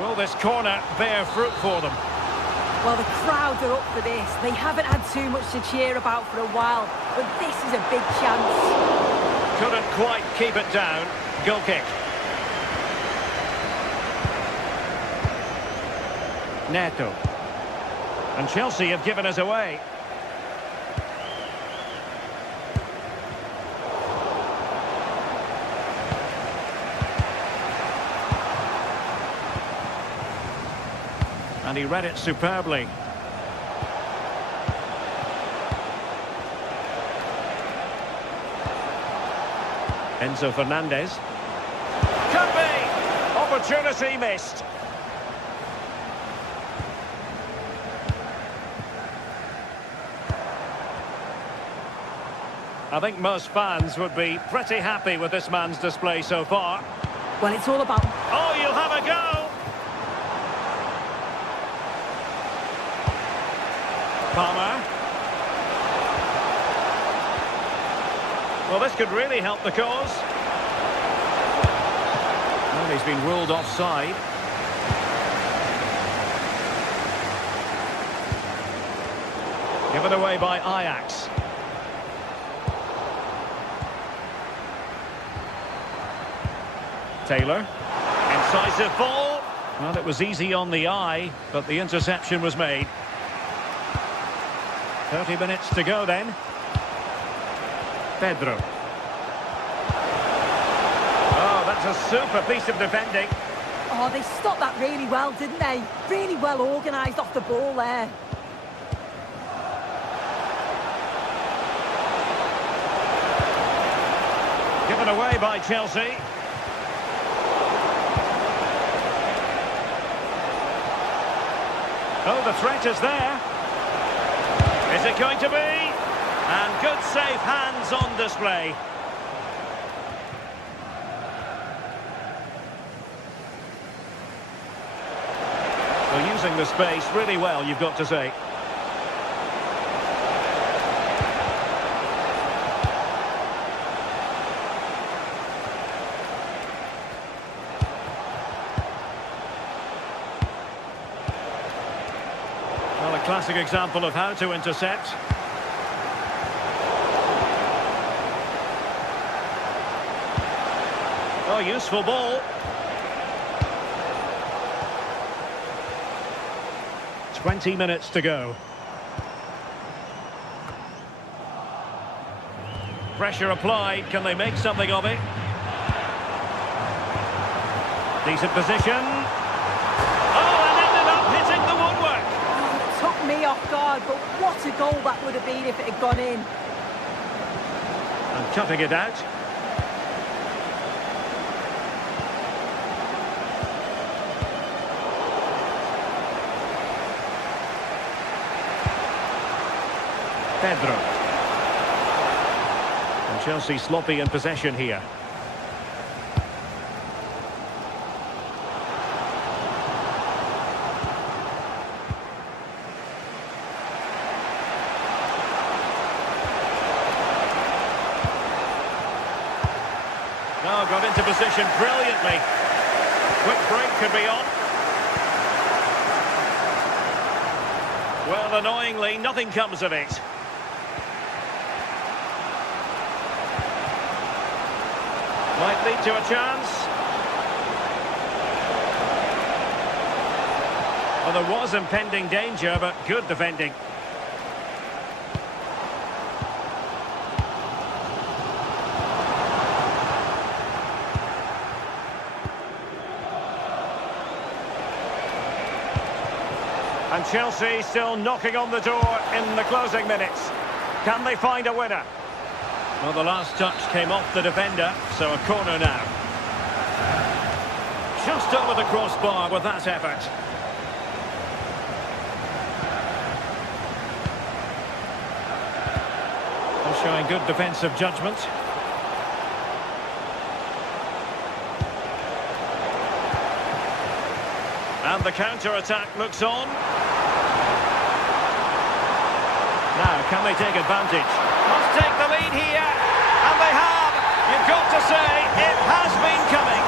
Will this corner bear fruit for them? Well, the crowd are up for this. They haven't had too much to cheer about for a while, but this is a big chance. Couldn't quite keep it down. Goal kick. Neto. And Chelsea have given us away. And he read it superbly. Enzo Fernandez. Could be! Opportunity missed. I think most fans would be pretty happy with this man's display so far. Well, it's all about... Oh, you'll have a go! Palmer. Well, this could really help the cause. Well, he's been ruled offside. Given away by Ajax. Taylor. Incisive ball. Well, it was easy on the eye, but the interception was made. 30 minutes to go then. Pedro. Oh, that's a super piece of defending. Oh, they stopped that really well, didn't they? Really well organised off the ball there. Given away by Chelsea. Oh, the threat is there. Is it going to be? And good safe hands on display. Well, using the space really well, you've got to say. Well, a classic example of how to intercept. Oh, useful ball. 20 minutes to go. Pressure applied. Can they make something of it? Decent position. Oh, and ended up hitting the woodwork. It took me off guard, but what a goal that would have been if it had gone in. And cutting it out. Pedro. And Chelsea sloppy in possession here. Oh, got into position brilliantly. Quick break could be on. Well, annoyingly, nothing comes of it. Might lead to a chance. Well, there was impending danger, but good defending. And Chelsea still knocking on the door in the closing minutes. Can they find a winner? Well, the last touch came off the defender, so a corner now. Just over the crossbar with that effort. Well, showing good defensive judgment. And the counter-attack looks on. Now, can they take advantage? Must take the lead here, and they have. You've got to say, it has been coming.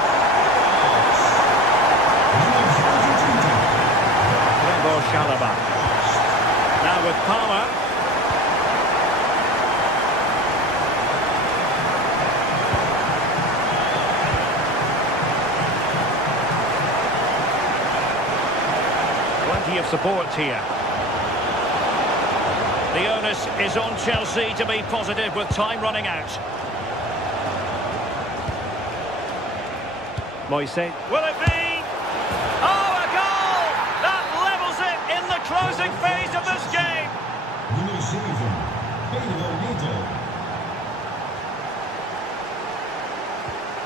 Bilbao Shalaba. Now with Palmer. Plenty of support here. The onus is on Chelsea to be positive with time running out. Moise. Will it be? Oh, a goal! That levels it in the closing phase of this game. Nummer 7, Pedro.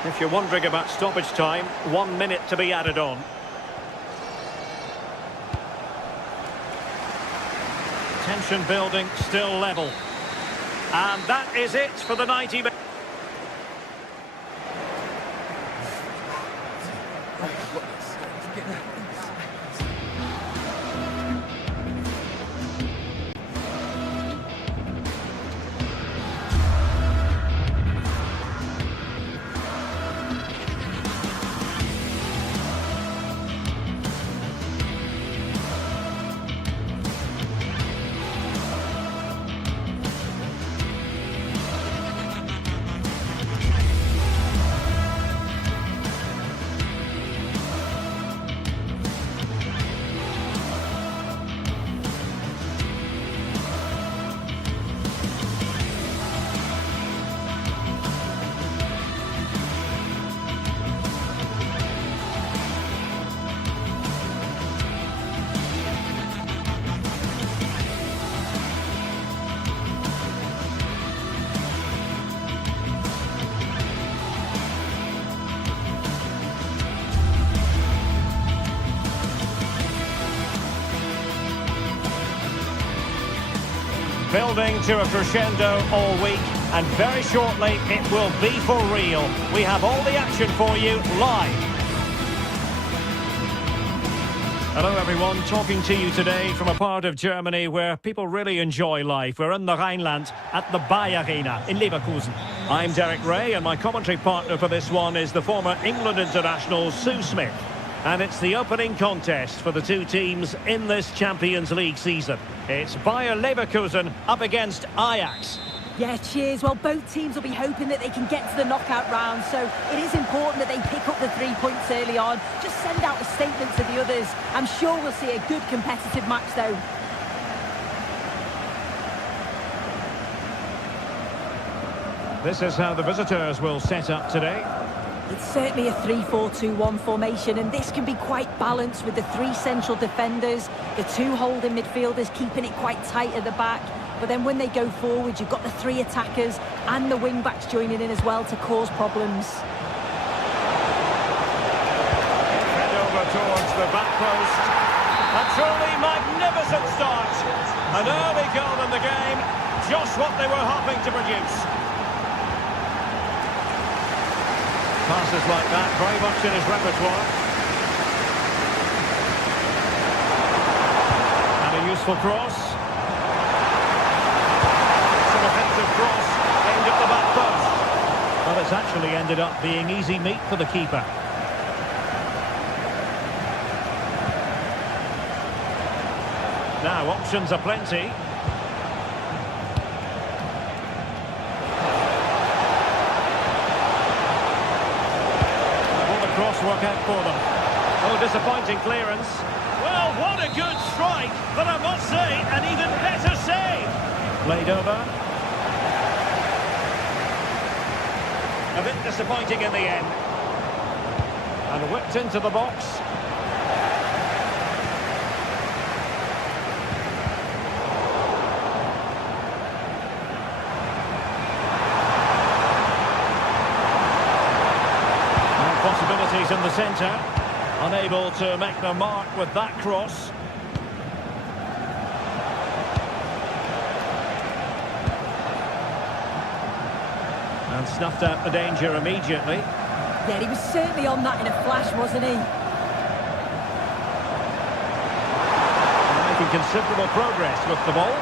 If you're wondering about stoppage time, 1 minute to be added on. Tension building, still level. And that is it for the 90 minutes. Building to a crescendo all week, and very shortly it will be for real. We have all the action for you live. Hello everyone, talking to you today from a part of Germany where people really enjoy life. We're in the Rhineland at the Bayer Arena in Leverkusen. I'm Derek Ray, and my commentary partner for this one is the former England international Sue Smith. And it's the opening contest for the two teams in this Champions League season. It's Bayer Leverkusen up against Ajax. Yeah, cheers. Well, both teams will be hoping that they can get to the knockout round, so it is important that they pick up the 3 points early on. Just send out a statement to the others. I'm sure we'll see a good competitive match, though. This is how the visitors will set up today. It's certainly a 3-4-2-1 formation, and this can be quite balanced with the 3 central defenders, the 2 holding midfielders keeping it quite tight at the back. But then when they go forward, you've got the 3 attackers and the wing-backs joining in as well to cause problems. Head over towards the back post. A truly magnificent start. An early goal in the game, just what they were hoping to produce. Passes like that, very much in his repertoire. And a useful cross. Cross aimed at the back post. Well, it's actually ended up being easy meat for the keeper. Now, options are plenty. Will the cross work out for them? Oh, disappointing clearance. Well, what a good strike, but I must say, an even better save. Played over. A bit disappointing in the end. And whipped into the box. And possibilities in the centre. Unable to make the mark with that cross. And snuffed out the danger immediately. Yeah, he was certainly on that in a flash, wasn't he? Making considerable progress with the ball,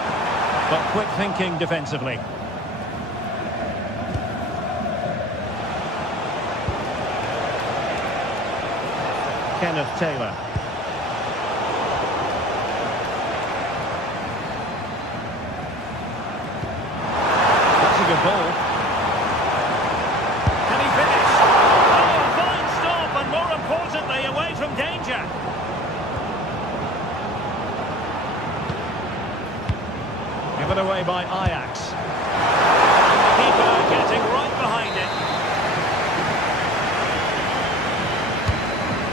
but quick thinking defensively. Kenneth Taylor. That's a good ball. Away from danger. Given away by Ajax. Keeper getting right behind it.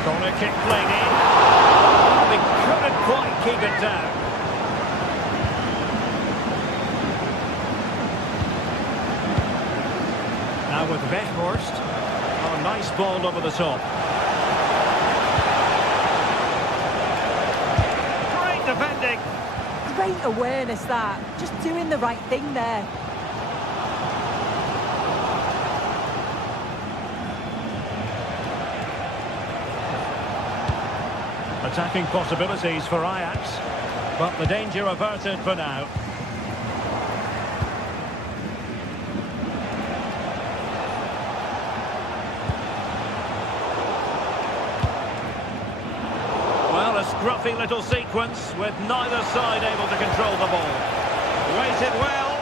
Corner kick played in. They couldn't quite keep it down. Now with Weghorst. Oh, nice ball over the top. Defending. Great awareness, that. Just doing the right thing there. Attacking possibilities for Ajax, but the danger averted for now. Scruffy little sequence with neither side able to control the ball. Waited well.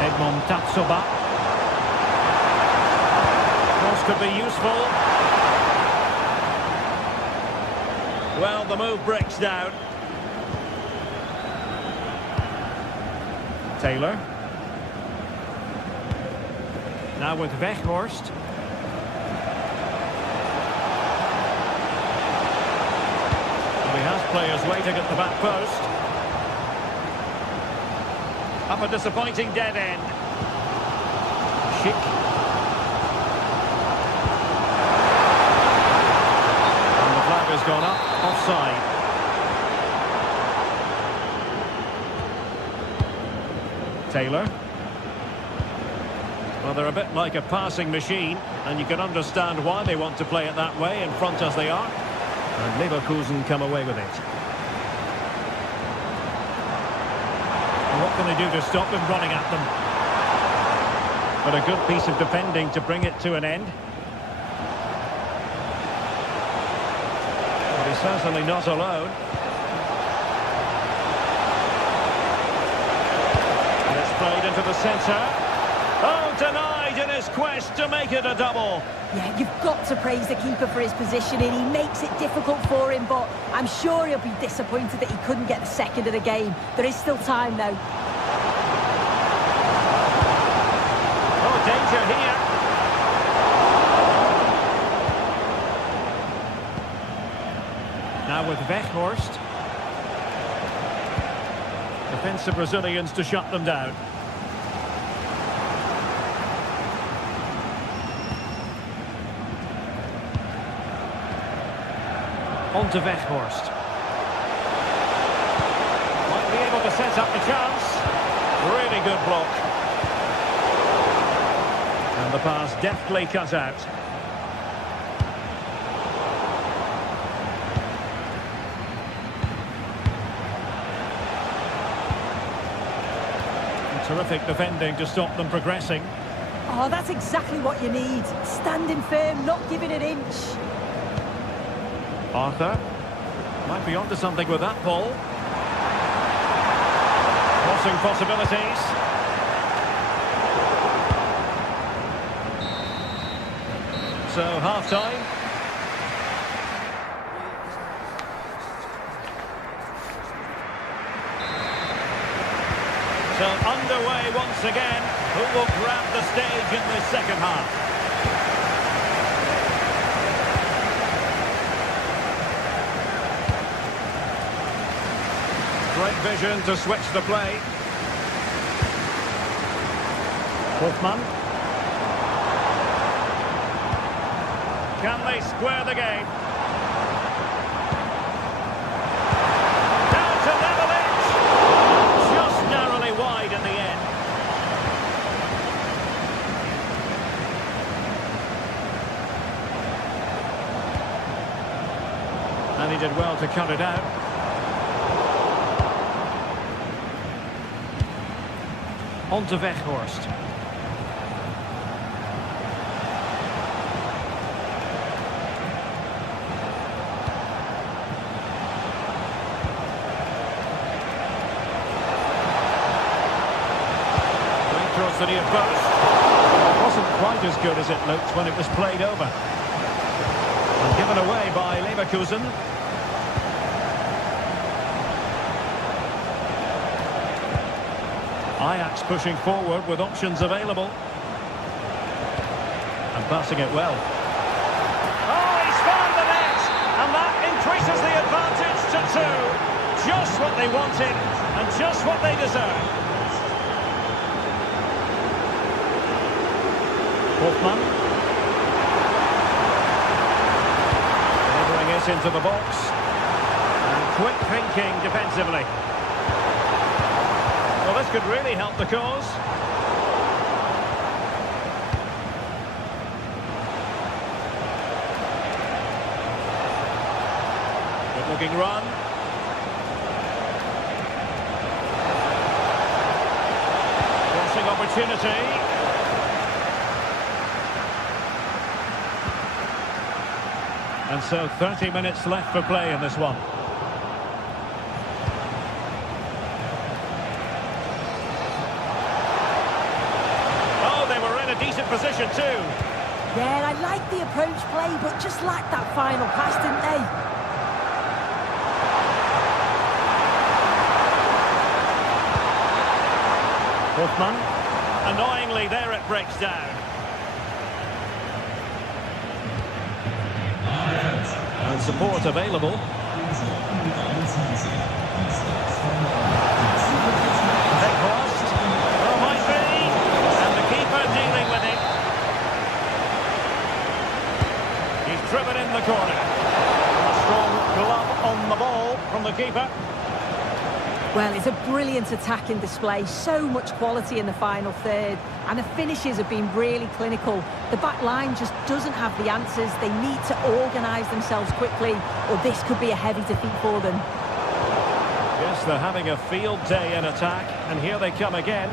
Edmond Tatsoba. Cross could be useful. Well, the move breaks down. Taylor. Now with Weghorst. Well, he has players waiting at the back post. Up a disappointing dead end. Schick. And the flag has gone up. Offside. Taylor. Well, they're a bit like a passing machine, and you can understand why they want to play it that way, in front as they are. And Leverkusen come away with it. And what can they do to stop them running at them? But a good piece of defending to bring it to an end. Certainly not alone. And it's played into the centre. Oh, denied in his quest to make it a double. Yeah, you've got to praise the keeper for his positioning. He makes it difficult for him, but I'm sure he'll be disappointed that he couldn't get the second of the game. There is still time, though. Oh, danger here. Now with Weghorst. Defensive Brazilians to shut them down. On to Weghorst. Might be able to set up the chance. Really good block. And the pass deftly cut out. And terrific defending to stop them progressing. Oh, that's exactly what you need. Standing firm, not giving an inch. Arthur might be onto something with that ball. Crossing possibilities. So half-time. So underway once again. Who will grab the stage in the second half? Great vision to switch the play. Hofmann. Can they square the game? Down to level it. Just narrowly wide in the end. And he did well to cut it out. On to Weghorst. Great cross to the near post. It wasn't quite as good as it looked when it was played over. And given away by Leverkusen. Ajax pushing forward with options available. And passing it well. Oh, he's found the net! And that increases the advantage to 2. Just what they wanted, and just what they deserve. Hofmann. Delivering it into the box. And quick thinking defensively. Well, this could really help the cause. Good-looking run. Crossing opportunity. And so 30 minutes left for play in this one. Decent position too. Yeah, I like the approach play, but just lacked that final pass, didn't they? Hofmann. Annoyingly, there it breaks down. And support available. Weghorst. Oh, might be. And the keeper dealing with it. He's driven in the corner. A strong glove on the ball from the keeper. Well, it's a brilliant attacking display. So much quality in the final third. And the finishes have been really clinical. The back line just doesn't have the answers. They need to organise themselves quickly, or this could be a heavy defeat for them. Yes, they're having a field day in attack, and here they come again.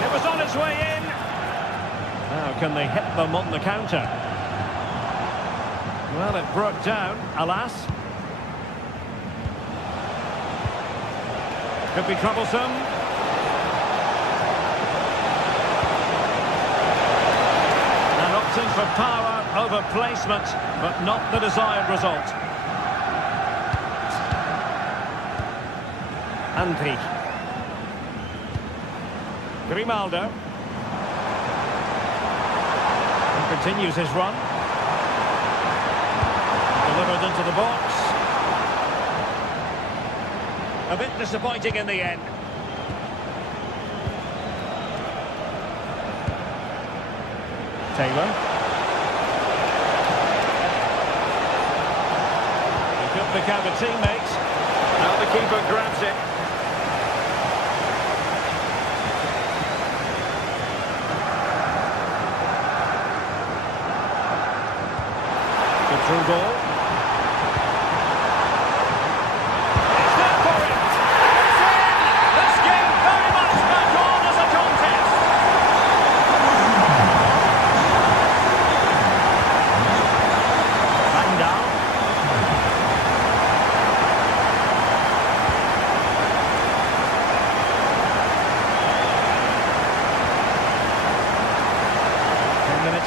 It was on its way in. Now, can they hit them on the counter? Well, it broke down, alas. Could be troublesome. And opting for power over placement, but not the desired result. Andri. Grimaldo. And continues his run. Delivered into the box. A bit disappointing in the end. Taylor. He could pick out a teammate. Now the keeper grabs it. Good through ball.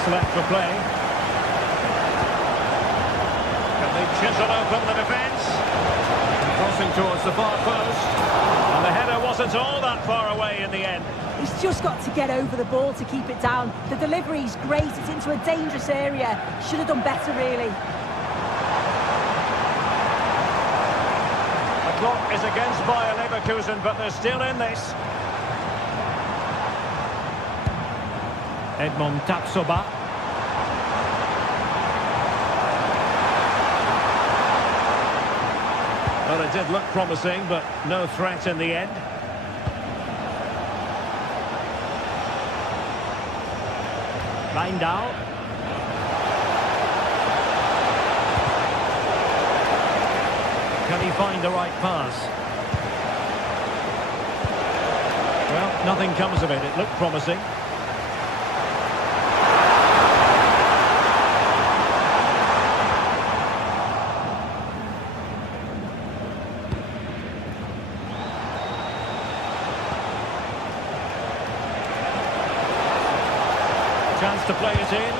Left for play. Can they chisel open the defence? Crossing towards the far post. And the header wasn't all that far away in the end. He's just got to get over the ball to keep it down. The delivery's great. It's into a dangerous area. Should have done better, really. The clock is against Bayer Leverkusen, but they're still in this. Edmond Tapsoba. Well, it did look promising, but no threat in the end. Bilbao. Can he find the right pass? Well, nothing comes of it. It looked promising. Chance to play it in.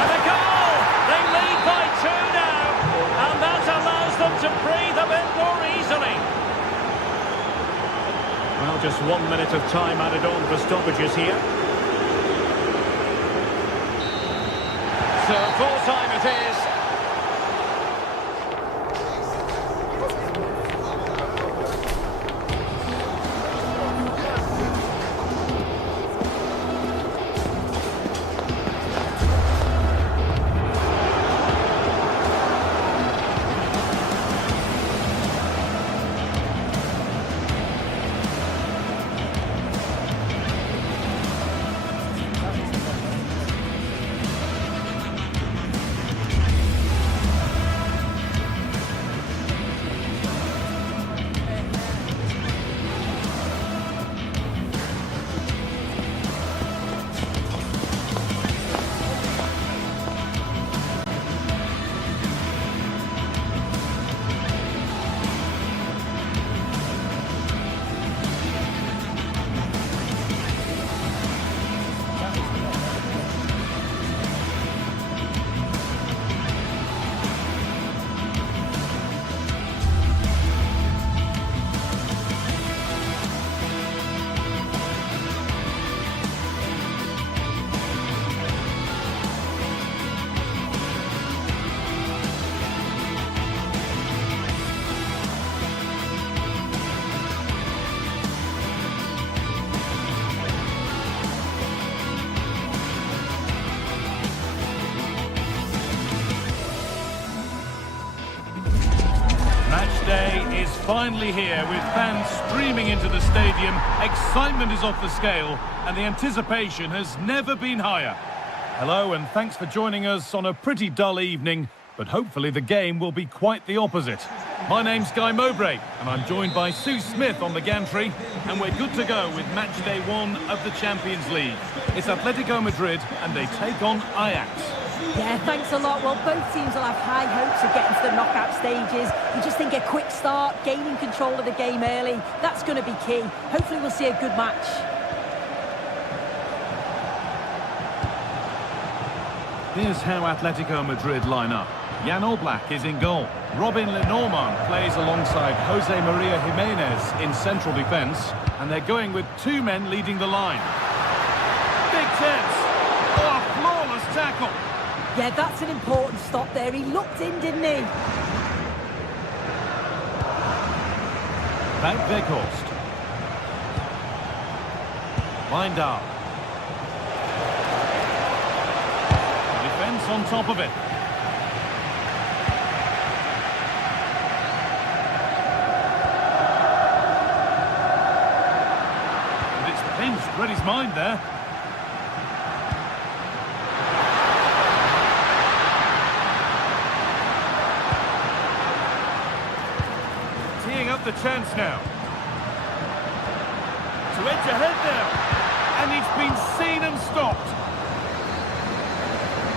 And a goal! They lead by 2 now. And that allows them to breathe a bit more easily. Well, just 1 minute of time added on for stoppages here. So full time it is. Day is finally here with fans streaming into the stadium. Excitement is off the scale and the anticipation has never been higher. Hello and thanks for joining us on a pretty dull evening, but hopefully the game will be quite the opposite. My name's Guy Mowbray, and I'm joined by Sue Smith on the gantry, and we're good to go with match day 1 of the Champions League. It's Atletico Madrid, and they take on Ajax. Yeah, thanks a lot. Well, both teams will have high hopes of getting to the knockout stages. You just think a quick start, gaining control of the game early, that's going to be key. Hopefully we'll see a good match. Here's how Atletico Madrid line up. Jan Oblak is in goal. Robin Lenormand plays alongside Jose Maria Jimenez in central defence, and they're going with 2 men leading the line. Big chance! Oh, a flawless tackle! Yeah, that's an important stop there. He looked in, didn't he? Back Weghorst. Wijndal. Defence on top of it. Read his mind there. Teeing up the chance now. To edge ahead now. And he's been seen and stopped.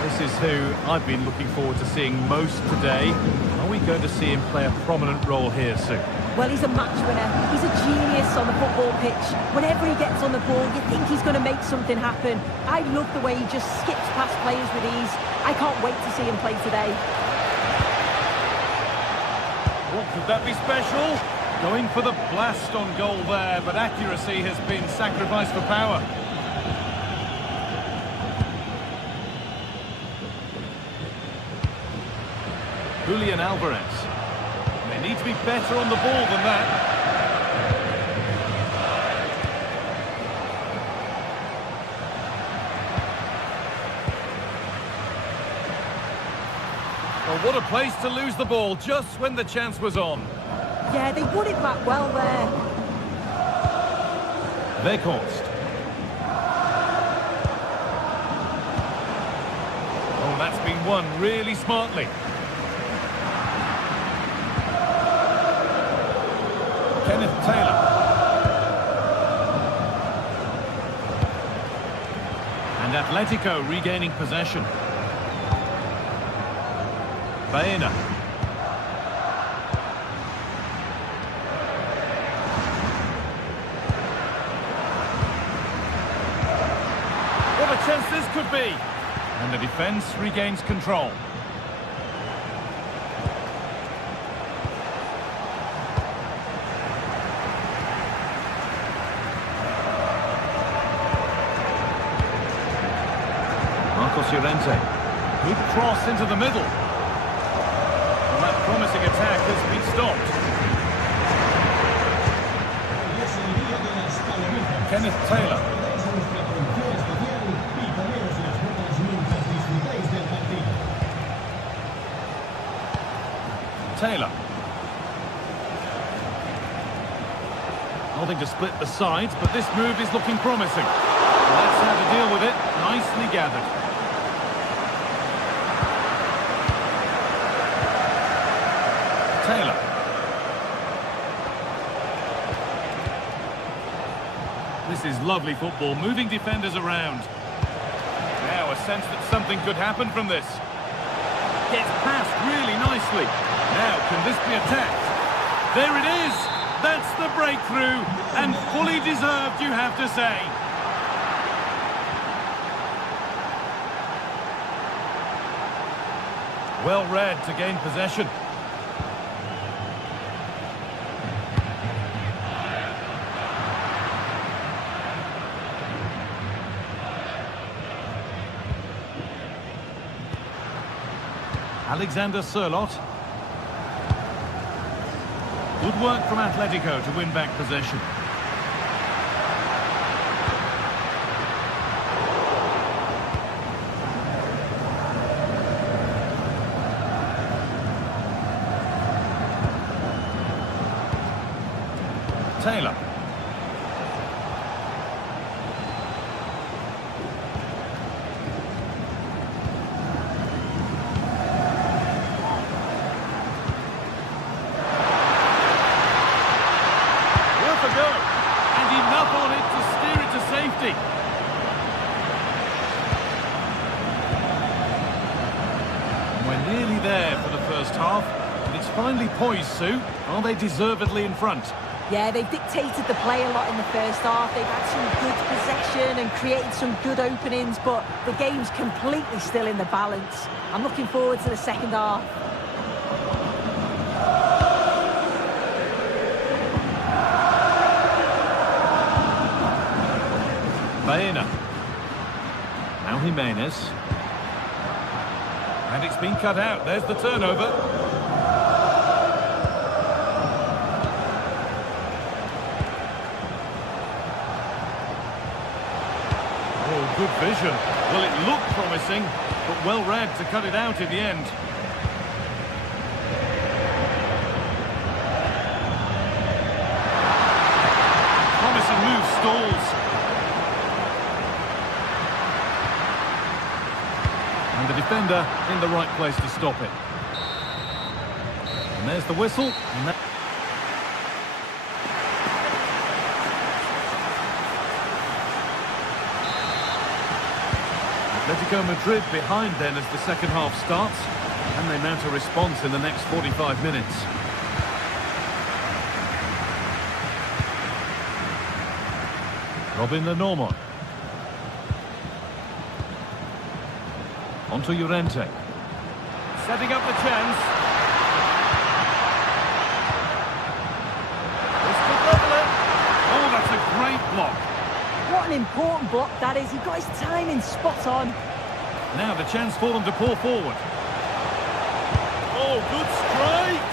This is who I've been looking forward to seeing most today. Are we going to see him play a prominent role here soon? Well, he's a match winner. He's a genius on the football pitch. Whenever he gets on the ball, you think he's going to make something happen. I love the way he just skips past players with ease. I can't wait to see him play today. What could that be special? Going for the blast on goal there, but accuracy has been sacrificed for power. Julian Alvarez. They need to be better on the ball than that. Well, what a place to lose the ball just when the chance was on. Yeah, they won it back well there. Weghorst. Oh, that's been won really smartly. Kenneth Taylor. And Atletico regaining possession. Baena. What a chance this could be. And the defence regains control. Llorente. Good cross into the middle. And that promising attack has been stopped. Kenneth Taylor. Taylor. Nothing to split the sides, but this move is looking promising. And that's how to deal with it. Nicely gathered. Taylor. This is lovely football, moving defenders around. Now a sense that something could happen from this. Gets past really nicely. Now, can this be attacked? There it is! That's the breakthrough, and fully deserved, you have to say. Well read to gain possession. Alexander Sørloth. Good work from Atletico to win back possession. Taylor. finely poised, Sue. Are they deservedly in front? Yeah, they've dictated the play a lot in the first half. They've had some good possession and created some good openings, but the game's completely still in the balance. I'm looking forward to the second half. Baena. Now Jimenez. And it's been cut out. There's the turnover. Oh, good vision. Well, it looked promising, but well read to cut it out in the end. Promising move stalls. And the defender in the right place to stop it. And there's the whistle. And that... Atletico Madrid behind then as the second half starts, and they mount a response in the next 45 minutes. Robin Lenormand. Onto Llorente. Setting up the chance. This could level it. Oh, that's a great block. What an important block that is. He got his timing spot on. Now the chance for them to pour forward. Oh, good strike.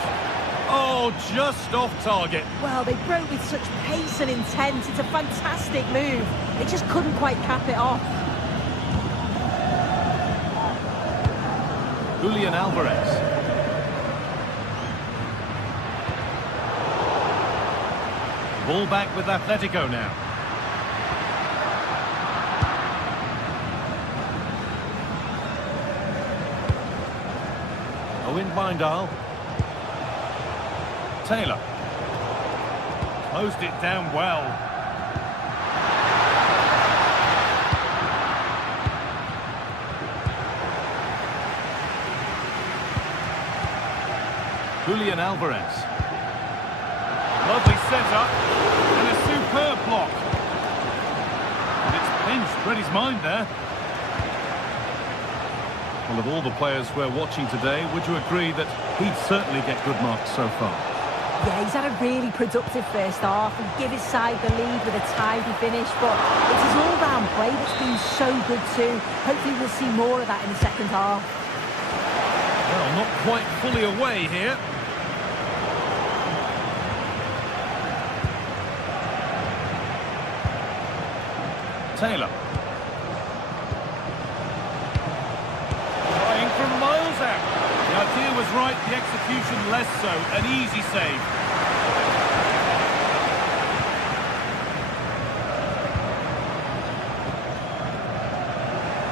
Oh, just off target. Well, they broke with such pace and intent. It's a fantastic move. They just couldn't quite cap it off. Julian Alvarez. Ball back with Atletico now. Owen Bindal. Taylor. Closed it down well. Julian Alvarez. Lovely setup and a superb block. And it's pinched, read his mind there. Well, of all the players we're watching today, would you agree that he'd certainly get good marks so far? Yeah, he's had a really productive first half and give his side the lead with a tidy finish, but it's his all-round play that's been so good too. Hopefully we'll see more of that in the second half. Well, not quite fully away here. Taylor. Trying from miles out. The idea was right, the execution less so. An easy save.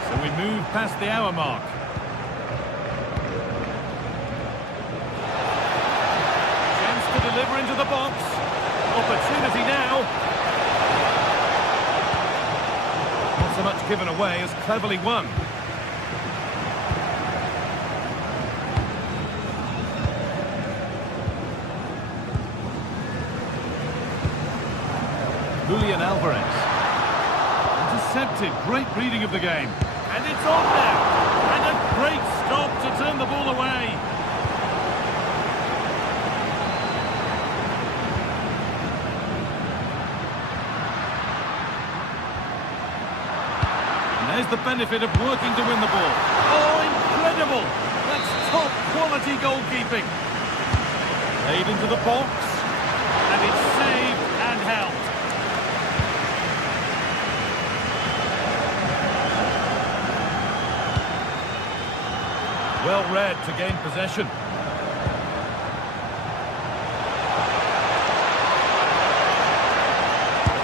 So we move past the hour mark. Chance to deliver into the box. Opportunity now. Not so much given away as cleverly won. Julian Alvarez. Intercepted. Great reading of the game. And it's on now. And a great stop to turn the ball away. And there's the benefit of working to win the ball. Oh, incredible. That's top quality goalkeeping. Played into the box. And it's saved and held. Well read to gain possession.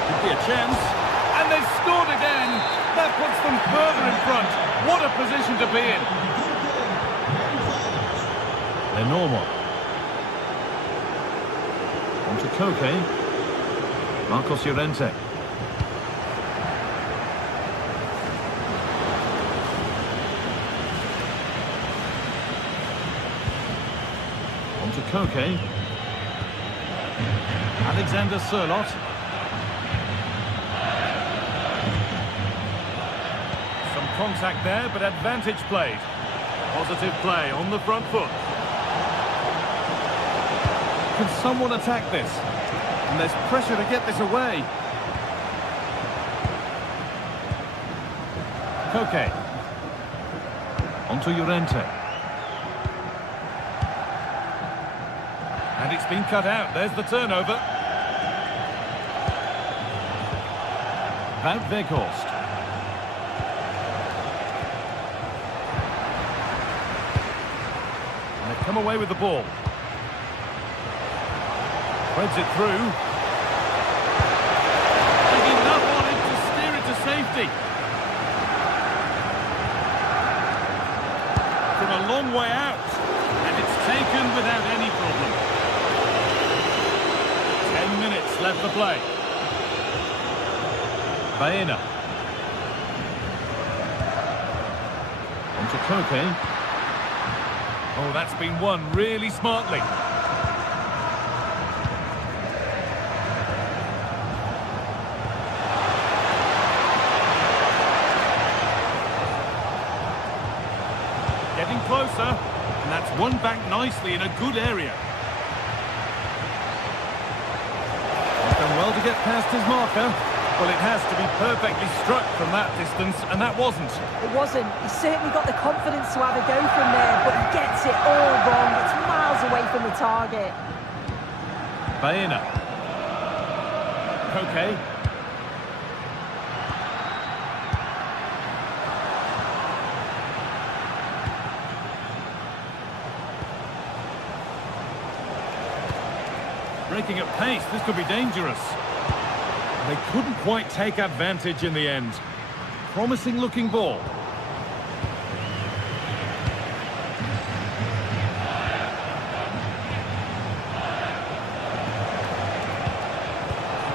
Could be a chance. And they've scored again. That puts them further in front. What a position to be in. They're normal. On to Koke. Marcos Llorente. Koke. Alexander Sørloth. Some contact there, but advantage played. Positive play on the front foot. Can someone attack this? And there's pressure to get this away. Koke. Onto Llorente. And it's been cut out. There's the turnover. Wout Weghorst. And they've come away with the ball. Threads it through. There's enough on it to steer it to safety. From a long way out. And it's taken without any problem. 10 minutes left to play. Baena. Onto Koke. Oh, that's been won really smartly. Getting closer, and that's won back nicely in a good area. He's done well to get past his marker. Well, it has to be perfectly struck from that distance, and that wasn't. It wasn't. He certainly got the confidence to have a go from there, but he gets it all wrong. It's miles away from the target. Baena. Koke. Breaking at pace, this could be dangerous. They couldn't quite take advantage in the end. Promising looking ball.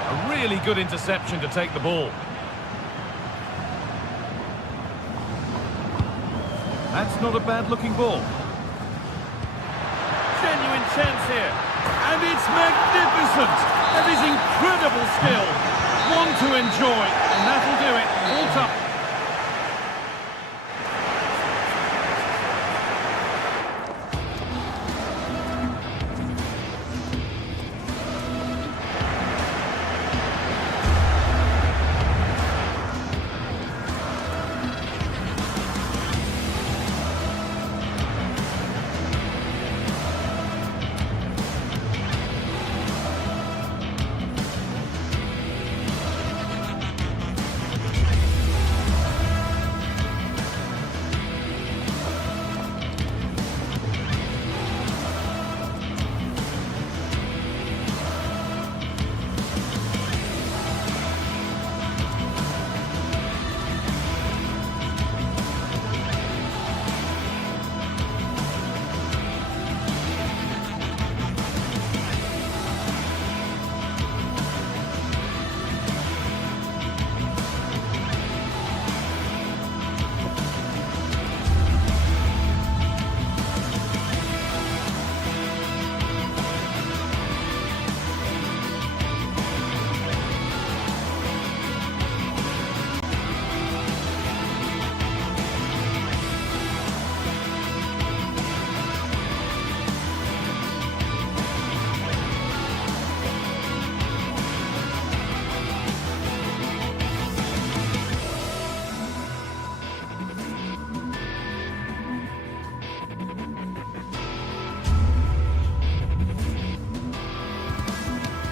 A really good interception to take the ball. That's not a bad looking ball. Genuine chance here. And it's magnificent! That is incredible skill. One to enjoy, and that'll do it. All time.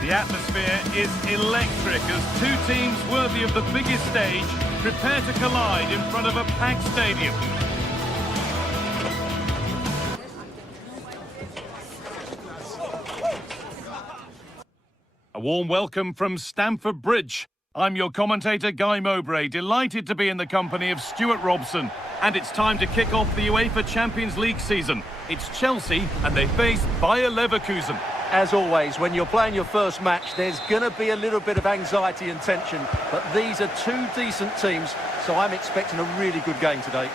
The atmosphere is electric as two teams worthy of the biggest stage prepare to collide in front of a packed stadium. A warm welcome from Stamford Bridge. I'm your commentator, Guy Mowbray, delighted to be in the company of Stuart Robson. And it's time to kick off the UEFA Champions League season. It's Chelsea and they face Bayer Leverkusen. As always, when you're playing your first match, there's going to be a little bit of anxiety and tension. But these are two decent teams, so I'm expecting a really good game today.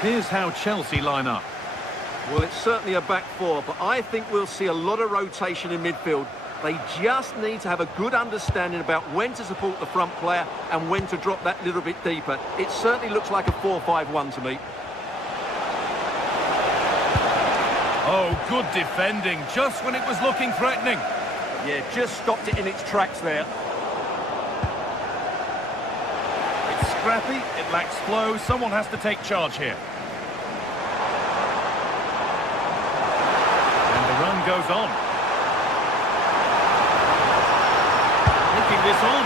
Here's how Chelsea line up. Well, it's certainly a back four, but I think we'll see a lot of rotation in midfield. They just need to have a good understanding about when to support the front player and when to drop that little bit deeper. It certainly looks like a 4-5-1 to me. Oh, good defending, just when it was looking threatening. Yeah, just stopped it in its tracks there. It's scrappy, it lacks flow, someone has to take charge here. And the run goes on. Taking this on.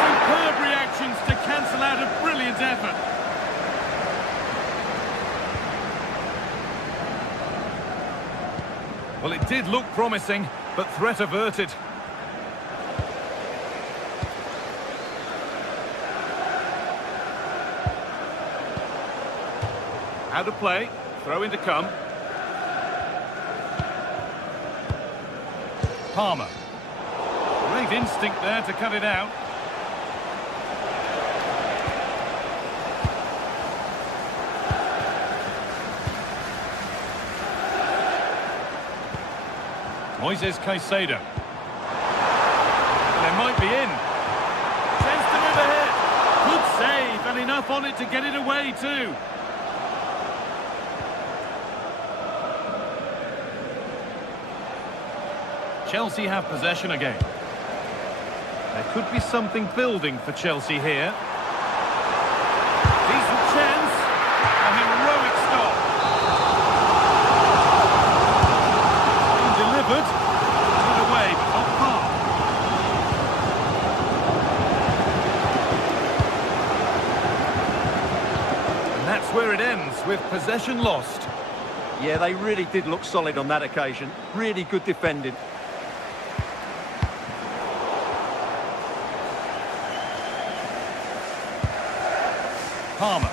Superb reactions to cancel out a brilliant effort. Well, it did look promising, but threat averted. Out of play, throw in to come. Palmer. Great instinct there to cut it out. Moises Caicedo. They might be in. Chance to move ahead. Good save, and enough on it to get it away too. Chelsea have possession again. There could be something building for Chelsea here. Decent chance. A heroic stop. Delivered. Put away, but not far. And that's where it ends, with possession lost. Yeah, they really did look solid on that occasion. Really good defending. Palmer.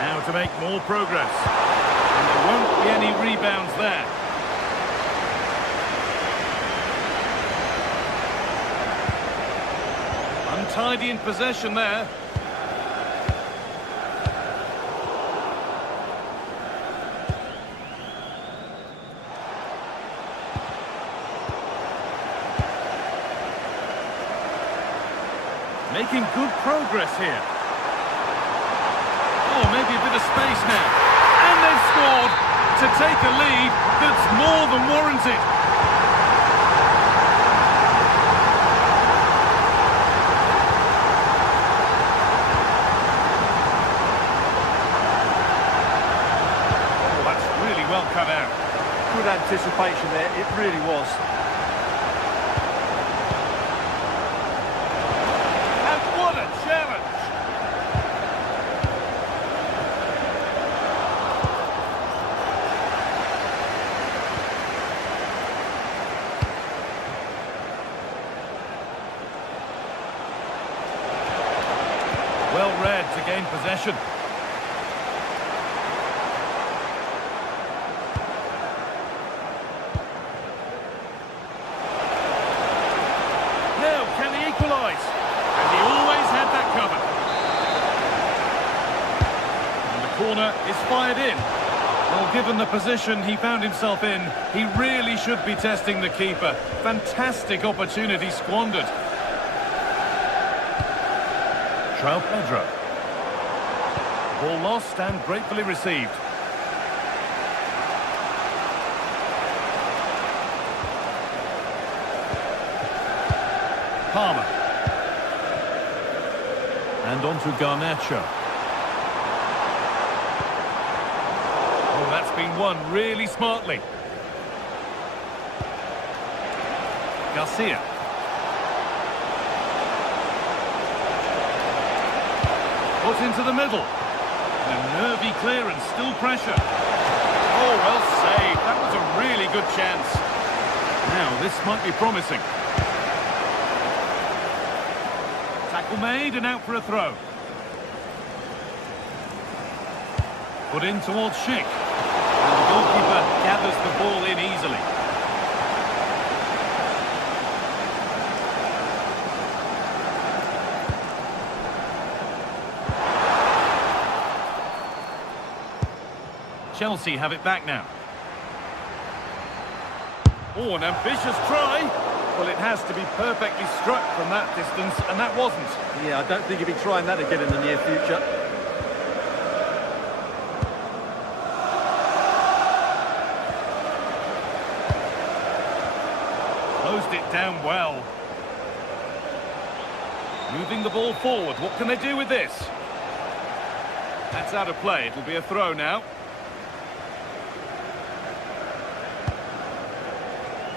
Now to make more progress. And there won't be any rebounds there. Untidy in possession there. Making good progress here. Oh, maybe a bit of space now. And they've scored to take a lead that's more than warranted. Oh, that's really well cut out. Good anticipation there, it really was. Well read to gain possession. Now, can he equalise? And he always had that covered. And the corner is fired in. Well, given the position he found himself in, he really should be testing the keeper. Fantastic opportunity squandered. João Pedro. Ball lost and gratefully received. Palmer. And on to Garnacho. Oh, that's been won really smartly. Garcia. Put into the middle. And a nervy clearance, still pressure. Oh, well saved. That was a really good chance. Now, this might be promising. Tackle made and out for a throw. Put in towards Schick. And the goalkeeper gathers the ball in easily. Chelsea have it back now. Oh, an ambitious try. Well, it has to be perfectly struck from that distance, and that wasn't. Yeah, I don't think he'll be trying that again in the near future. Closed it down well. Moving the ball forward. What can they do with this? That's out of play. It'll be a throw now.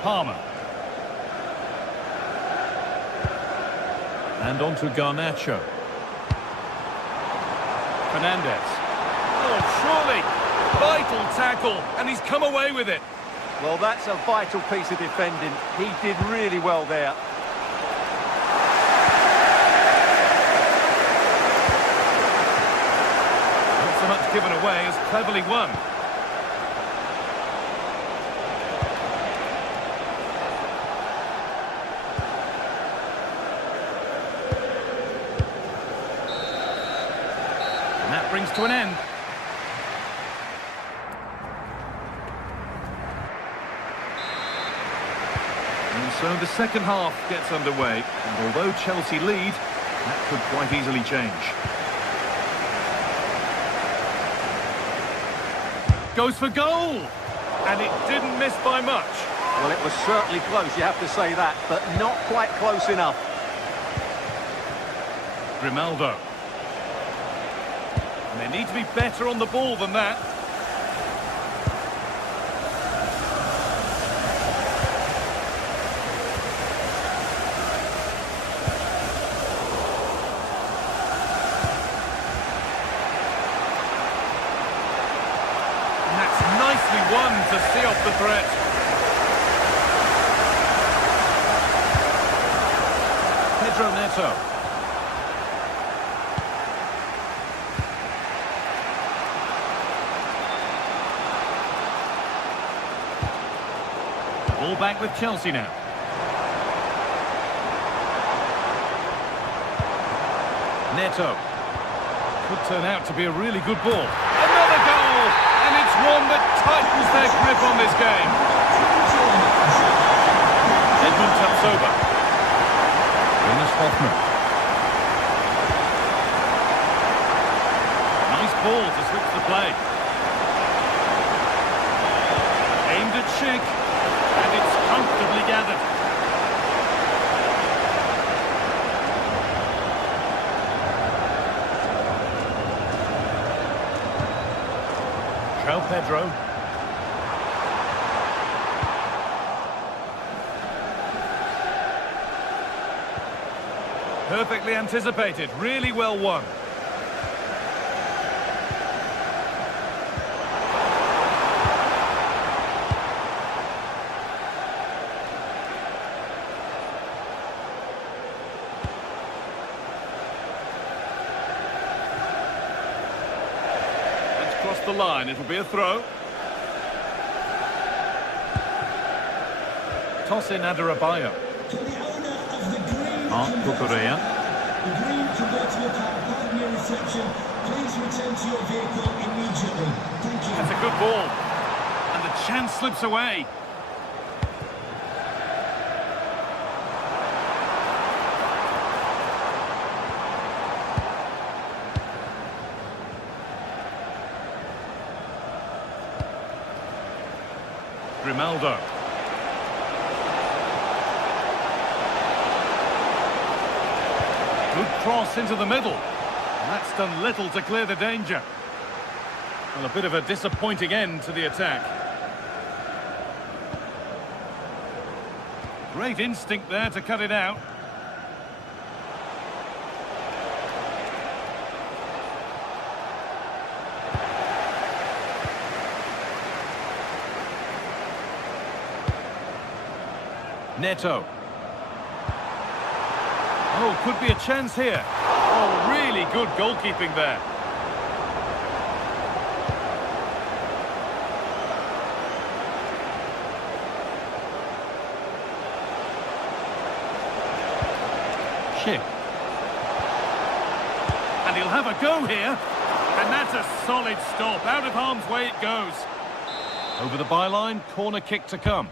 Palmer. And on to Garnacho. Fernandez. Oh, surely. Vital tackle, and he's come away with it. Well, that's a vital piece of defending. He did really well there. Not so much given away as cleverly won. And that brings to an end. And so the second half gets underway, and although Chelsea lead, that could quite easily change. Goes for goal! And it didn't miss by much. Well, it was certainly close, you have to say that, but not quite close enough. Grimaldo. And they need to be better on the ball than that. And that's nicely won to see off the threat. Pedro Neto. Ball back with Chelsea now. Neto. Could turn out to be a really good ball. Another goal! And it's one that tightens their grip on this game. Edmund Tapsoba. Jonas Hoffman. Nice ball to switch the play. Aimed at Schick. And it's comfortably gathered. João Pedro. Perfectly anticipated, really well won. Across the line, it'll be a throw. Toss in Adarabayo. Mark Cucurella. The green can go to a car, pardon your reception. Please return to your vehicle immediately. Thank you. That's a good ball. And the chance slips away. Grimaldo. Good cross into the middle. And that's done little to clear the danger. Well, a bit of a disappointing end to the attack. Great instinct there to cut it out. Neto. Oh, could be a chance here. Oh, really good goalkeeping there. Schick. And he'll have a go here. And that's a solid stop. Out of harm's way it goes. Over the byline, corner kick to come.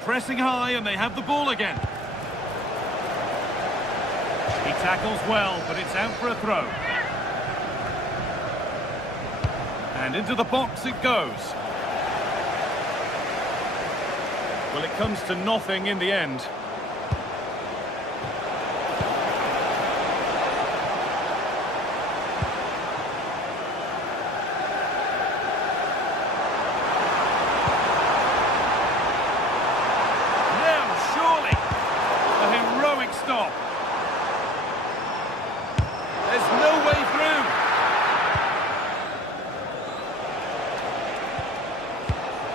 Pressing high, and they have the ball again. He tackles well, but it's out for a throw. And into the box it goes. Well, it comes to nothing in the end. Now, surely, a heroic stop. There's no way through.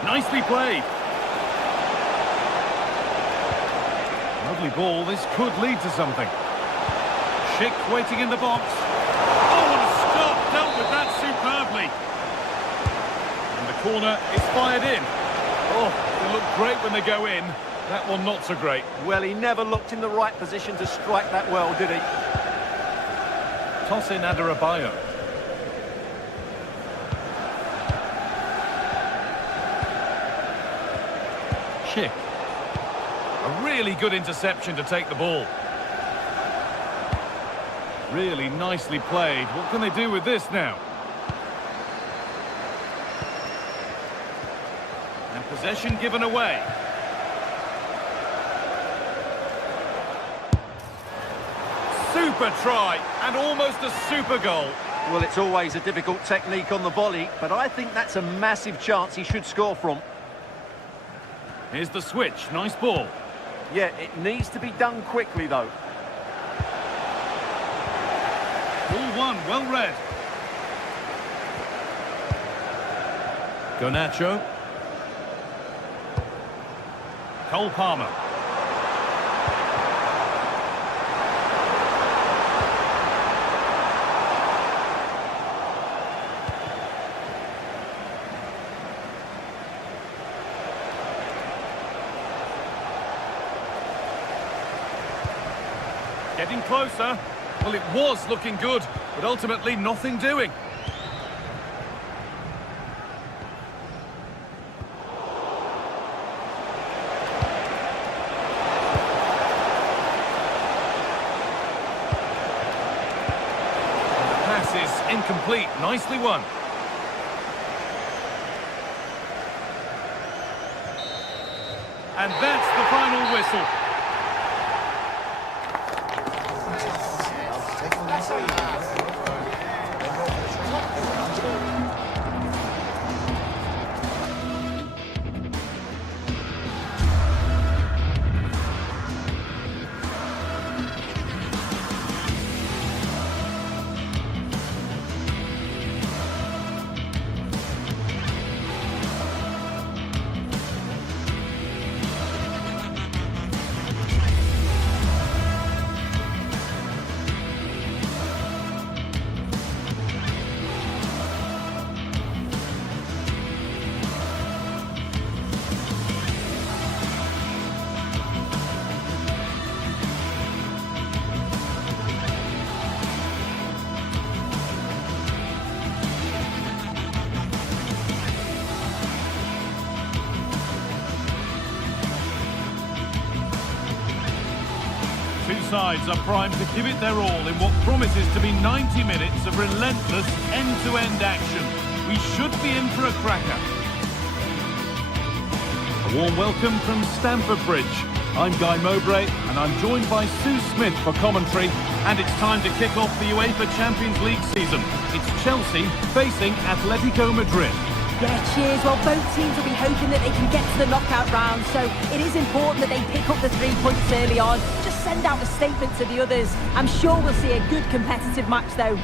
Nicely played. Lovely ball. This could lead to something. Schick waiting in the box. Oh, what a stop. Dealt with that superbly. And the corner is fired in. Oh, they look great when they go in. That one not so great. Well, he never looked in the right position to strike that well, did he? Toss in Adebayo. Schick. A really good interception to take the ball. Really nicely played. What can they do with this now? And possession given away. Super try, and almost a super goal. Well, it's always a difficult technique on the volley, but I think that's a massive chance he should score from. Here's the switch. Nice ball. Yeah, it needs to be done quickly, though. Ball one, well read. Garnacho. Cole Palmer. Getting closer. Well, it was looking good, but ultimately nothing doing. And the pass is incomplete. Nicely won. And that's the final whistle. Two sides are primed to give it their all in what promises to be 90 minutes of relentless end-to-end action. We should be in for a cracker. A warm welcome from Stamford Bridge. I'm Guy Mowbray and I'm joined by Sue Smith for commentary, and it's time to kick off the UEFA Champions League season. It's Chelsea facing Atletico Madrid. Yeah, cheers. Well, both teams will be hoping that they can get to the knockout round, so it is important that they pick up the 3 points early on. Just send out a statement to the others. I'm sure we'll see a good competitive match, though.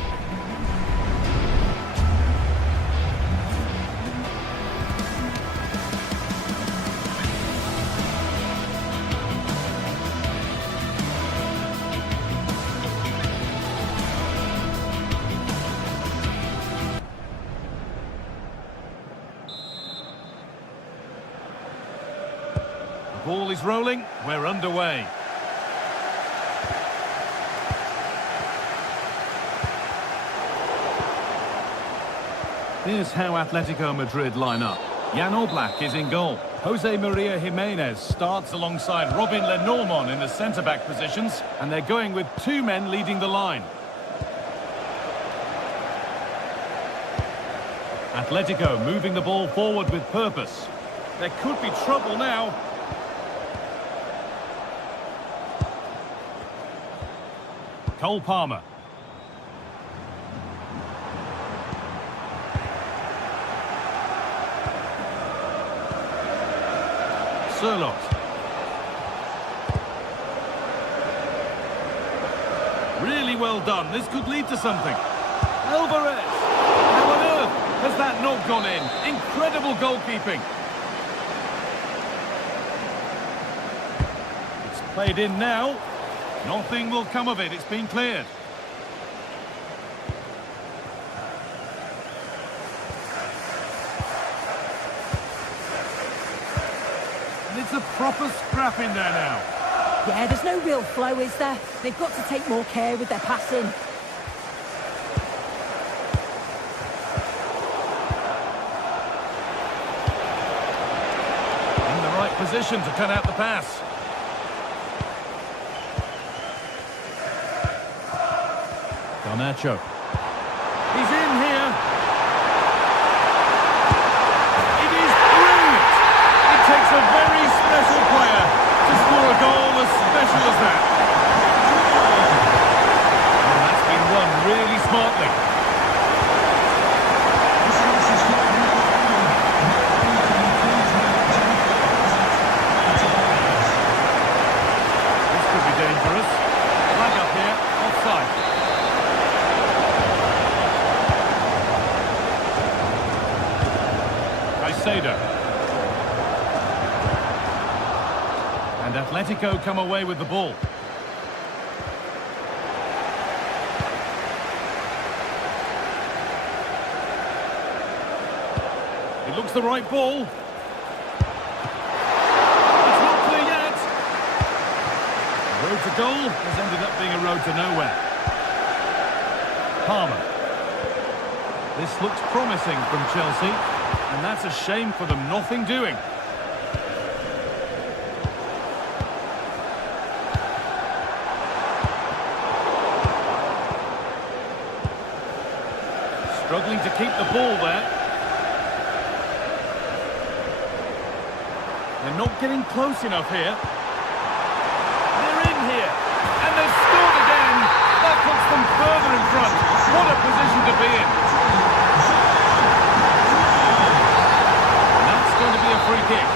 Ball is rolling, we're underway. Here's how Atletico Madrid line up. Jan Oblak is in goal. Jose Maria Jimenez starts alongside Robin Lenormand in the centre-back positions, and they're going with two men leading the line. Atletico moving the ball forward with purpose. There could be trouble now. Cole Palmer. Sherlock. Really well done. This could lead to something. Alvarez. How on earth has that not gone in? Incredible goalkeeping. It's played in now. Nothing will come of it. It's been cleared. And it's a proper scrap in there now. Yeah, there's no real flow, is there? They've got to take more care with their passing. In the right position to cut out the pass. Garnacho. He's in here. It is brilliant. It takes a very special player to score a goal as special as that. And that's been run really smartly. This could be dangerous. Flag up here, offside. And Atletico come away with the ball. It looks the right ball. It's not clear yet. The road to goal has ended up being a road to nowhere. Palmer. This looks promising from Chelsea. And that's a shame for them, nothing doing. Struggling to keep the ball there. They're not getting close enough here. They're in here. And they've scored again. That puts them further in front. What a position to be in. Going to be a free kick.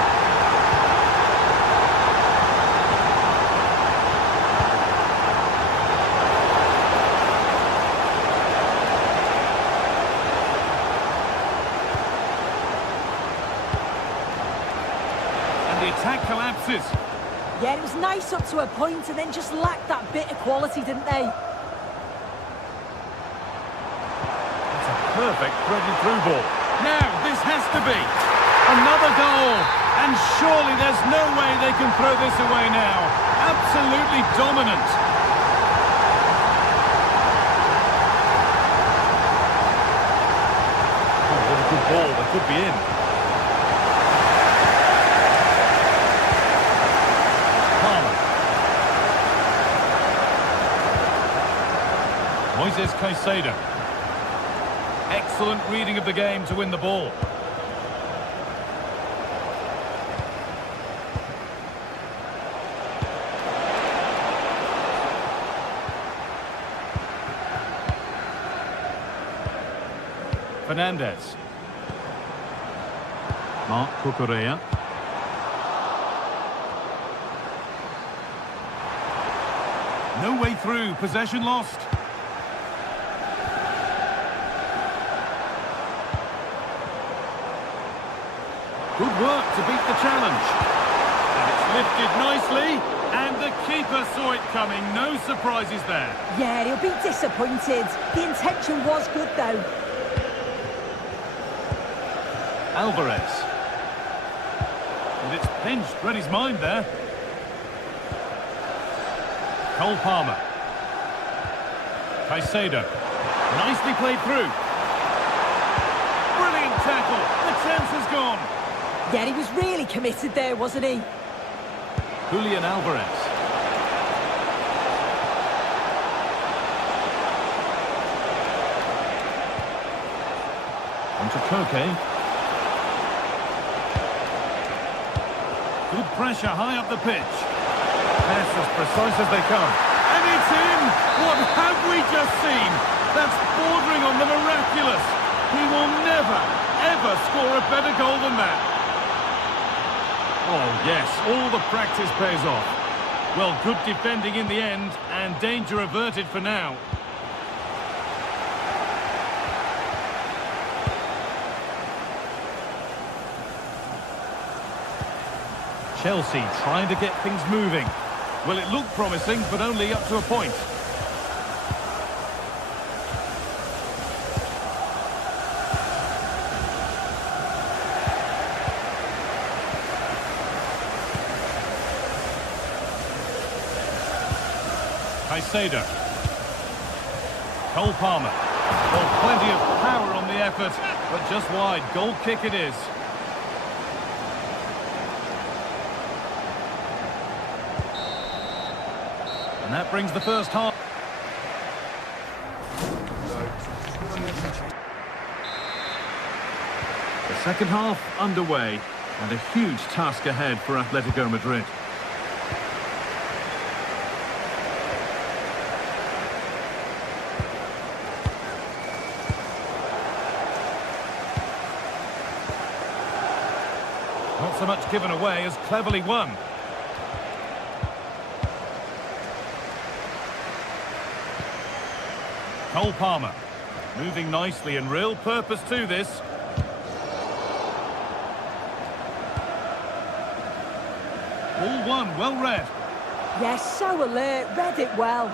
And the attack collapses. Yeah, it was nice up to a point and then just lacked that bit of quality, didn't they? It's a perfect threaded through ball. Now, this has to be. Another goal, and surely there's no way they can throw this away now. Absolutely dominant. Oh, what a good ball, that could be in. Palmer. Moises Caicedo. Excellent reading of the game to win the ball. Fernandez. Marc Cucurella. No way through, possession lost. Good work to beat the challenge. And it's lifted nicely, and the keeper saw it coming. No surprises there. Yeah, he'll be disappointed. The intention was good, though. Alvarez. And it's pinched, read his mind there. Cole Palmer. Caicedo. Nicely played through. chance is gone. Yeah, he was really committed there, wasn't he? Julian Alvarez. Onto Koke. Good pressure high up the pitch. Pass as precise as they come. And it's in! What have we just seen? That's bordering on the miraculous. He will never, ever score a better goal than that. Oh, yes, all the practice pays off. Well, good defending in the end, and danger averted for now. Chelsea trying to get things moving. Well, it looked promising, but only up to a point. Caicedo. Cole Palmer. Well, plenty of power on the effort, but just wide. Goal kick it is. And that brings the first half. The second half underway, and a huge task ahead for Atletico Madrid. Not so much given away as cleverly won. Cole Palmer, moving nicely and real purpose to this. All one, well read. Yes, so alert, read it well.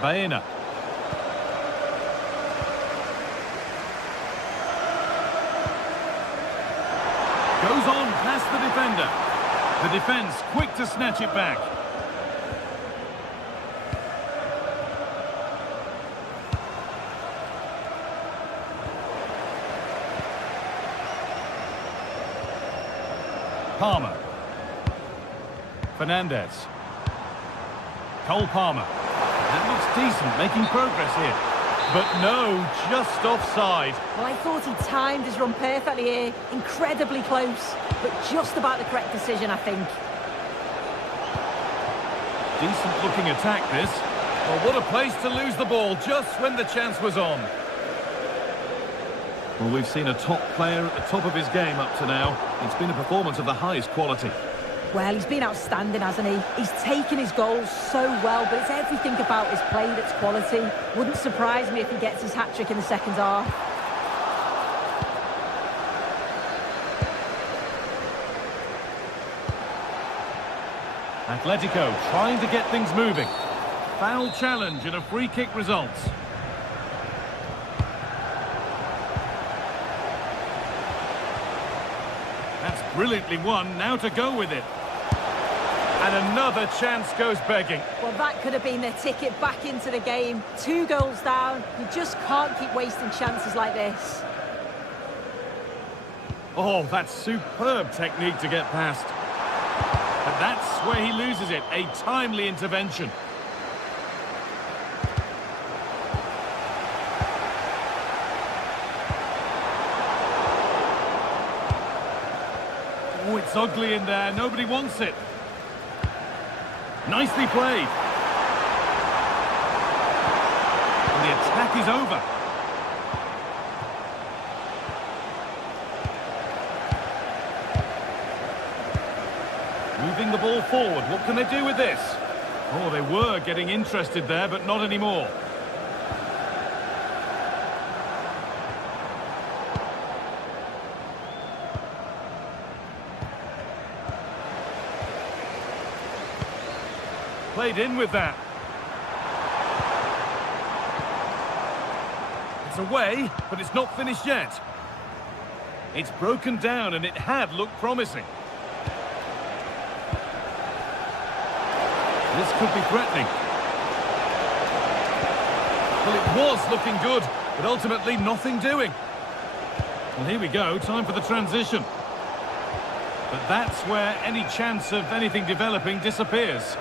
Baena. Goes on past the defender. The defence quick to snatch it back. Palmer. Fernandez. Cole Palmer. That looks decent, making progress here. But no, just offside. Well, I thought he timed his run perfectly here. Incredibly close, but just about the correct decision, I think. Decent looking attack, this. Well, what a place to lose the ball just when the chance was on. Well, we've seen a top player at the top of his game up to now. It's been a performance of the highest quality. Well, he's been outstanding, hasn't he? He's taken his goals so well, but it's everything about his play that's quality. Wouldn't surprise me if he gets his hat-trick in the second half. Atletico trying to get things moving. Foul challenge and a free kick results. That's brilliantly won, now to go with it. And another chance goes begging. Well, that could have been their ticket back into the game. 2 goals down. You just can't keep wasting chances like this. Oh, that's superb technique to get past. And that's where he loses it, a timely intervention. Oh, it's ugly in there, nobody wants it. Nicely played. And the attack is over. Moving the ball forward, what can they do with this? Oh, they were getting interested there, but not anymore. Played in with that. It's away, but it's not finished yet. It's broken down, and it had looked promising. This could be threatening. Well, it was looking good, but ultimately nothing doing. Well, here we go, time for the transition. But that's where any chance of anything developing disappears.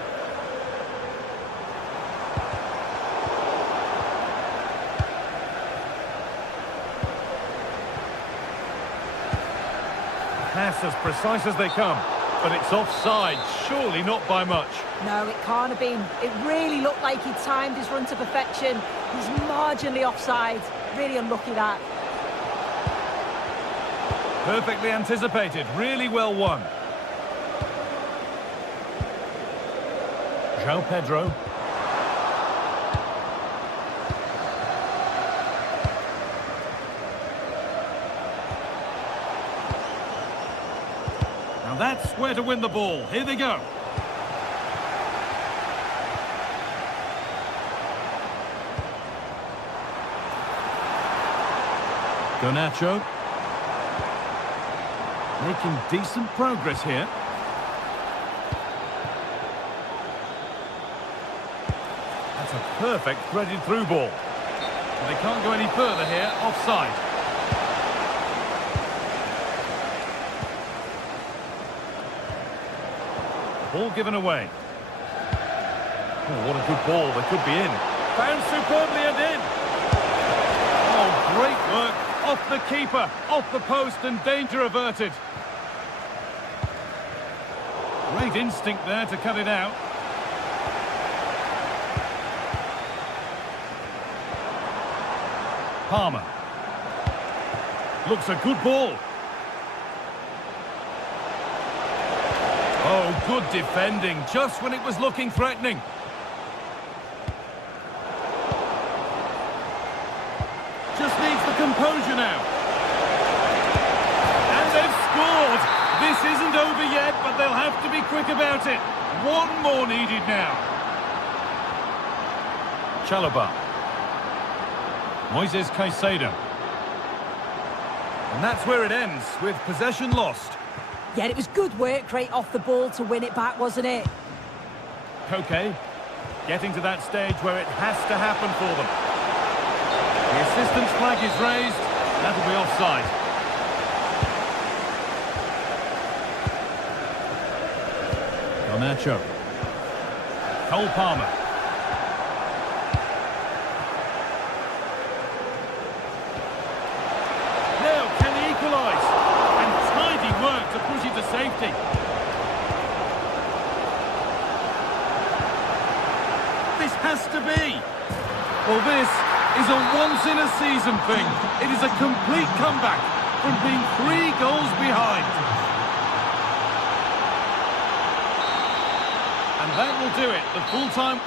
Pass as precise as they come, but it's offside, surely not by much. No, it can't have been. It really looked like he timed his run to perfection. He's marginally offside. Really unlucky that. Perfectly anticipated, really well won. João Pedro. Now that's where to win the ball. Here they go. Garnacho. Making decent progress here. That's a perfect threaded through ball. But they can't go any further here, offside. Ball given away. Oh, what a good ball, they could be in. Found superbly and in. Oh, great work. Off the keeper, off the post, and danger averted. Great instinct there to cut it out. Palmer. Looks a good ball. Oh, good defending, just when it was looking threatening. Just needs the composure now. And they've scored. This isn't over yet, but they'll have to be quick about it. One more needed now. Chalobah. Moises Caicedo. And that's where it ends, with possession lost. Yeah, it was good work great off the ball to win it back, wasn't it? Okay, getting to that stage where it has to happen for them. The assistant's flag is raised. That'll be offside. Garnacho. Cole Palmer. Now, can he equalise? And tidy work to push it to safety. This has to be. Well, this is a once-in-a-season thing. It is a complete comeback from being 3 goals behind. And that will do it. The full-time...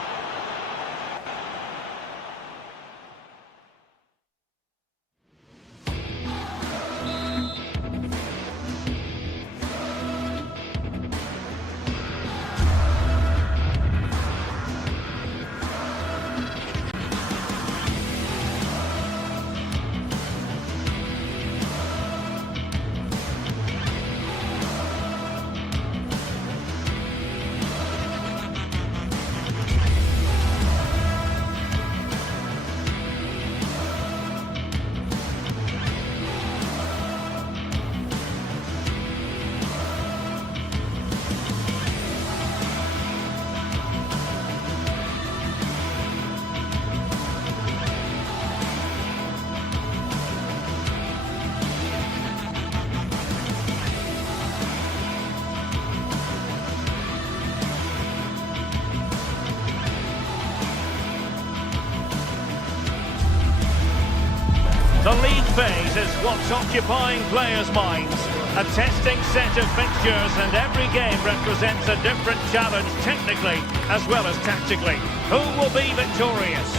The league phase is what's occupying players' minds. A testing set of fixtures, and every game represents a different challenge technically as well as tactically. Who will be victorious?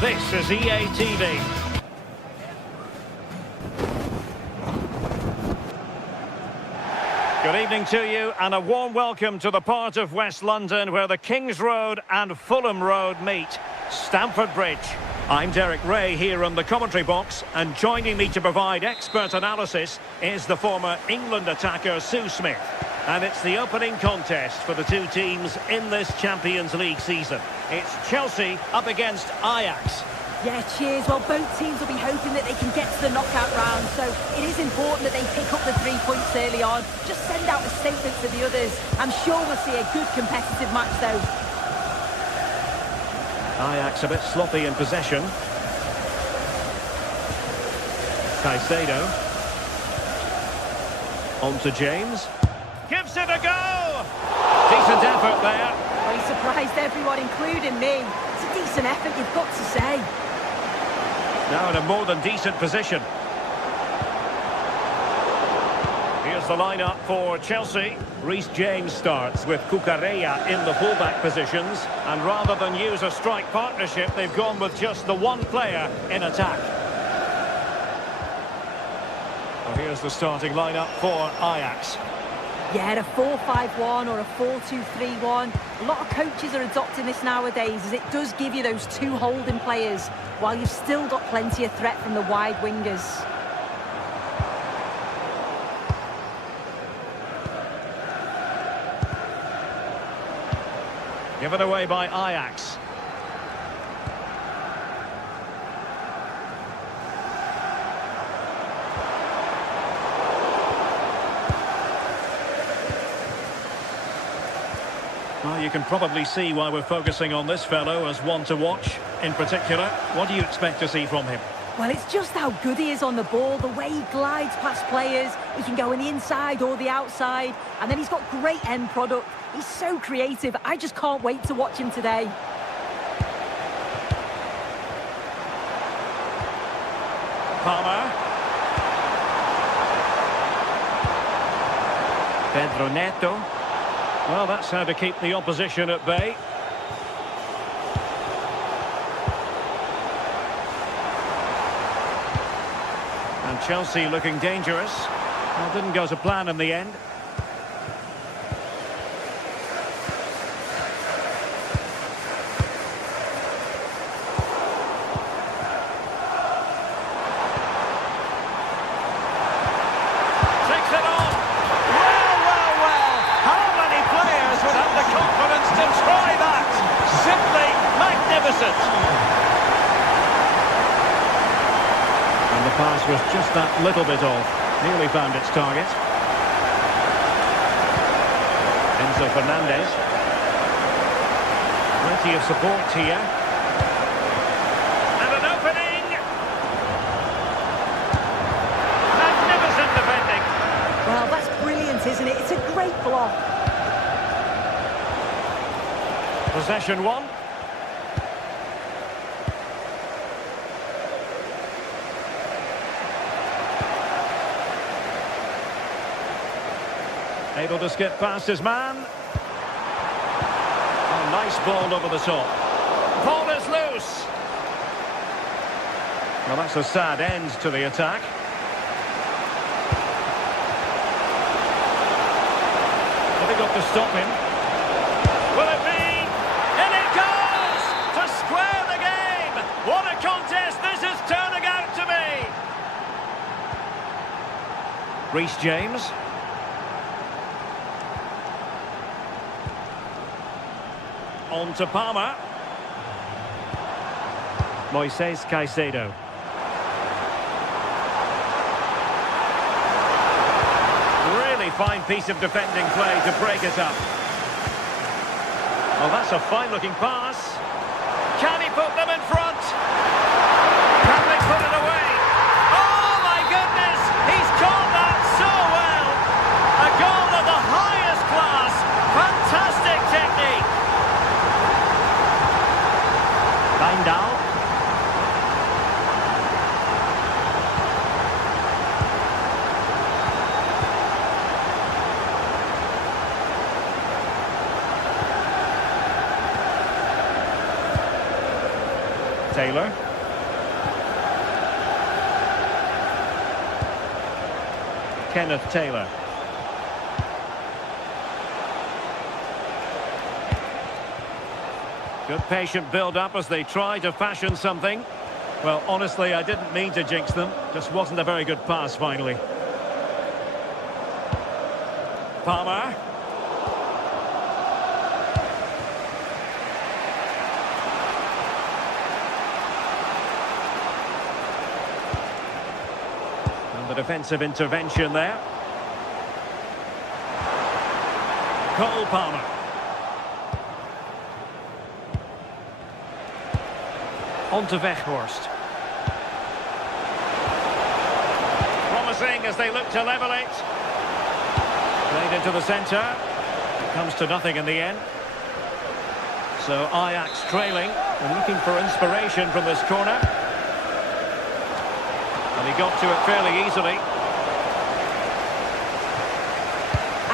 This is EA TV. Good evening to you, and a warm welcome to the part of West London where the Kings Road and Fulham Road meet, Stamford Bridge. I'm Derek Ray here on the commentary box, and joining me to provide expert analysis is the former England attacker Sue Smith. And it's the opening contest for the two teams in this Champions League season. It's Chelsea up against Ajax. Yeah, cheers. Well, both teams will be hoping that they can get to the knockout round, so it is important that they pick up the 3 points early on. Just send out a statement to the others. I'm sure we'll see a good competitive match, though. Ajax a bit sloppy in possession. Caicedo. On to James. Gives it a go! Decent effort there. Well, he surprised everyone, including me. It's a decent effort, you've got to say. Now in a more than decent position. Here's the lineup for Chelsea. Reece James starts with Cucurella in the fullback positions. And rather than use a strike partnership, they've gone with just the one player in attack. Well, here's the starting lineup for Ajax. Yeah, a 4-5-1 or a 4-2-3-1. A lot of coaches are adopting this nowadays, as it does give you those two holding players, while you've still got plenty of threat from the wide wingers. Given away by Ajax. Well, you can probably see why we're focusing on this fellow as one to watch. In particular, what do you expect to see from him? Well, it's just how good he is on the ball, the way he glides past players. He can go on the inside or the outside, and then he's got great end product. He's so creative. I just can't wait to watch him today. Palmer. Pedro Neto. Well, that's how to keep the opposition at bay. And Chelsea looking dangerous. Well, didn't go to plan in the end. And the pass was just that little bit off. Nearly found its target. Enzo Fernandez. Plenty of support here. And an opening! Magnificent defending. Well, that's brilliant, isn't it? It's a great block. Possession one. Able to skip past his man. Oh, nice ball over the top. Ball is loose. Well, that's a sad end to the attack. Difficult to stop him. Will it be? And it goes! To square the game! What a contest this is turning out to be! Reece James. On to Palmer. Moises Caicedo. Really fine piece of defending play to break it up. Well, that's a fine-looking pass. Can he put them in front? Can they put it away? Oh, my goodness! He's caught that so well! A goal of the highest class. Fantastic technique. Bilbao. Taylor. Kenneth Taylor. Good patient build-up as they try to fashion something. Well, honestly, I didn't mean to jinx them. Just wasn't a very good pass, finally. Palmer. the defensive intervention there. Cole Palmer. On to Weghorst. Promising as they look to level it. Played into the centre. It comes to nothing in the end. So Ajax trailing and looking for inspiration from this corner. And he got to it fairly easily.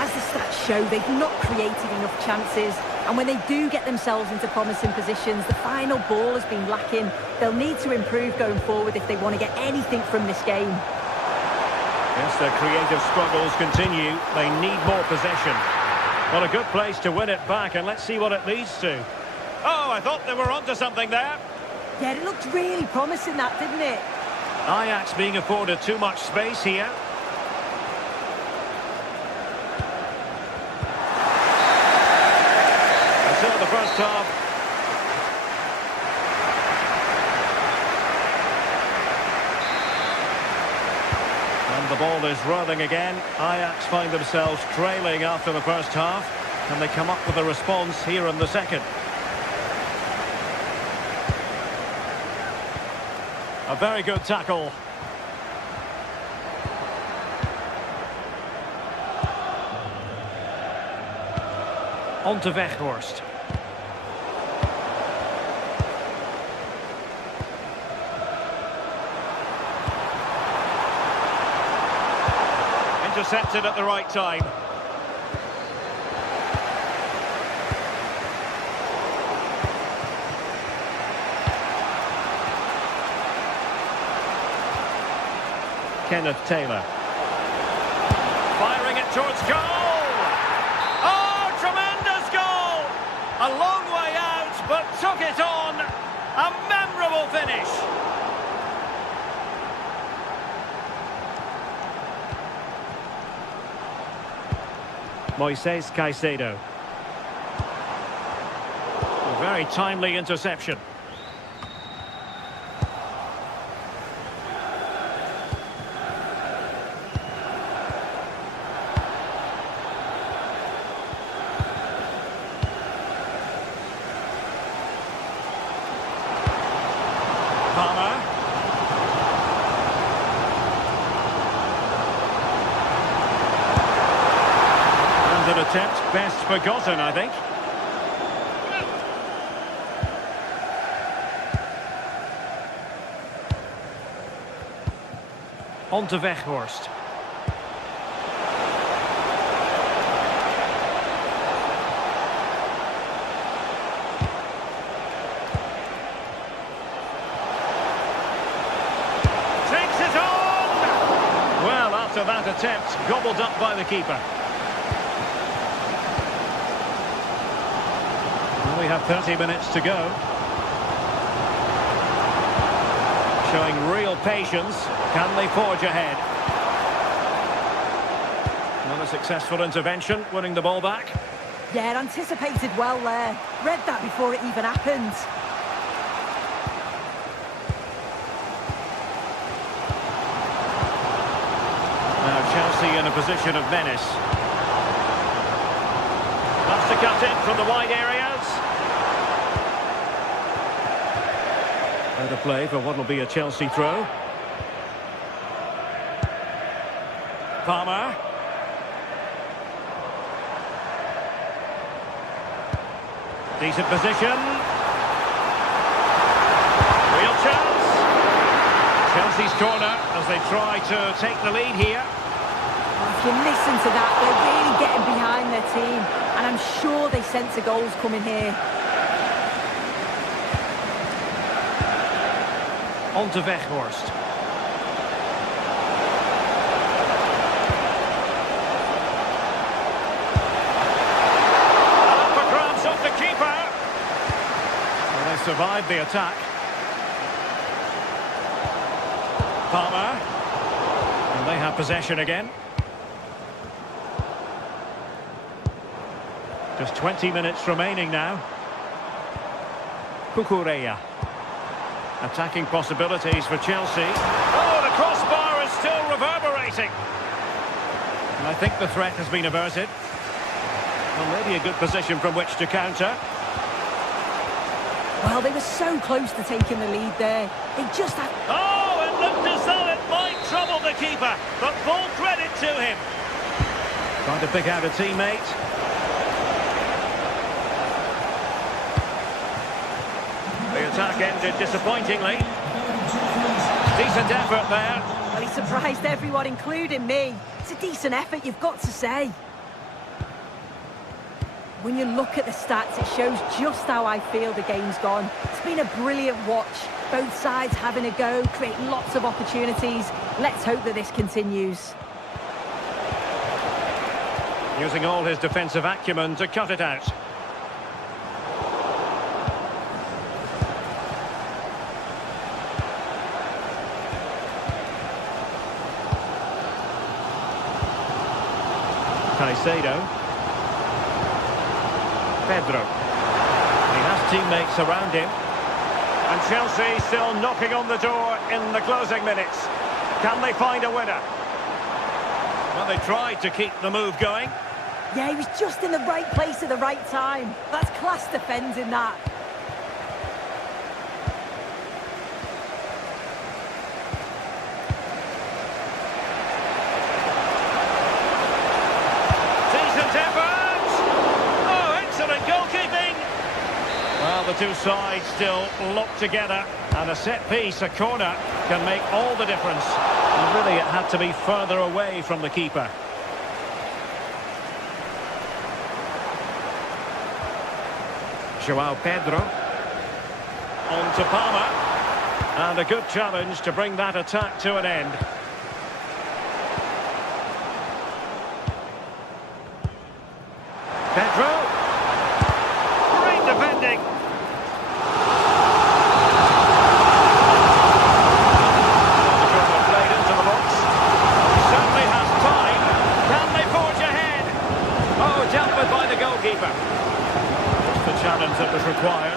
As the stats show, they've not created enough chances. And when they do get themselves into promising positions, the final ball has been lacking. They'll need to improve going forward if they want to get anything from this game. Yes, their creative struggles continue. They need more possession. Well, a good place to win it back, and let's see what it leads to. Oh, I thought they were onto something there. Yeah, it looked really promising, that, didn't it? Ajax being afforded too much space here. And so the first half. And the ball is rolling again. Ajax find themselves trailing after the first half. Can they come up with a response here in the second? A very good tackle. On to Weghorst. Intercepted at the right time. Kenneth Taylor. Firing it towards goal! Oh, tremendous goal! A long way out, but took it on. A memorable finish. Moises Caicedo. A very timely interception. Palmer. And an attempt best forgotten, I think. On to Weghorst. After that attempt, gobbled up by the keeper. Well, we have 30 minutes to go. Showing real patience. Can they forge ahead? Not a successful intervention, winning the ball back. Yeah, it anticipated well there. Read that before it even happened. Now Chelsea in a position of menace. Wants to cut in from the wide areas. Better play for what will be a Chelsea throw. Palmer. Decent position. Real chance. Chelsea's corner as they try to take the lead here. If you listen to that, they're really getting behind their team. And I'm sure they sense a goal's coming here. On to Weghorst. Up for grabs off the keeper. Well, they survived the attack. Palmer. And they have possession again. Just 20 minutes remaining now. Cucurella. Attacking possibilities for Chelsea. Oh, the crossbar is still reverberating. pressing. And I think the threat has been averted. Well, maybe a good position from which to counter. Well, they were so close to taking the lead there. They just had... Oh, it looked as though it might trouble the keeper, but full credit to him. Trying to pick out a teammate. The attack ended disappointingly. Decent effort there. Well, he surprised everyone, including me. It's a decent effort, you've got to say. When you look at the stats, it shows just how I feel the game's gone. It's been a brilliant watch. Both sides having a go, creating lots of opportunities. Let's hope that this continues. Using all his defensive acumen to cut it out. Caicedo. Pedro. He has teammates around him. And Chelsea still knocking on the door in the closing minutes. Can they find a winner? Well, they tried to keep the move going. Yeah, he was just in the right place at the right time. That's class defending, that. Decent effort! Oh, excellent goalkeeping! Well, the two sides still locked together. And a set piece, a corner, can make all the difference. And really, it had to be further away from the keeper. Joao Pedro. On to Palmer. And a good challenge to bring that attack to an end. Pedro. Great defending. Played into the box. He certainly has time. Can they forge ahead? Oh, dealt with by the goalkeeper. The challenge that was required.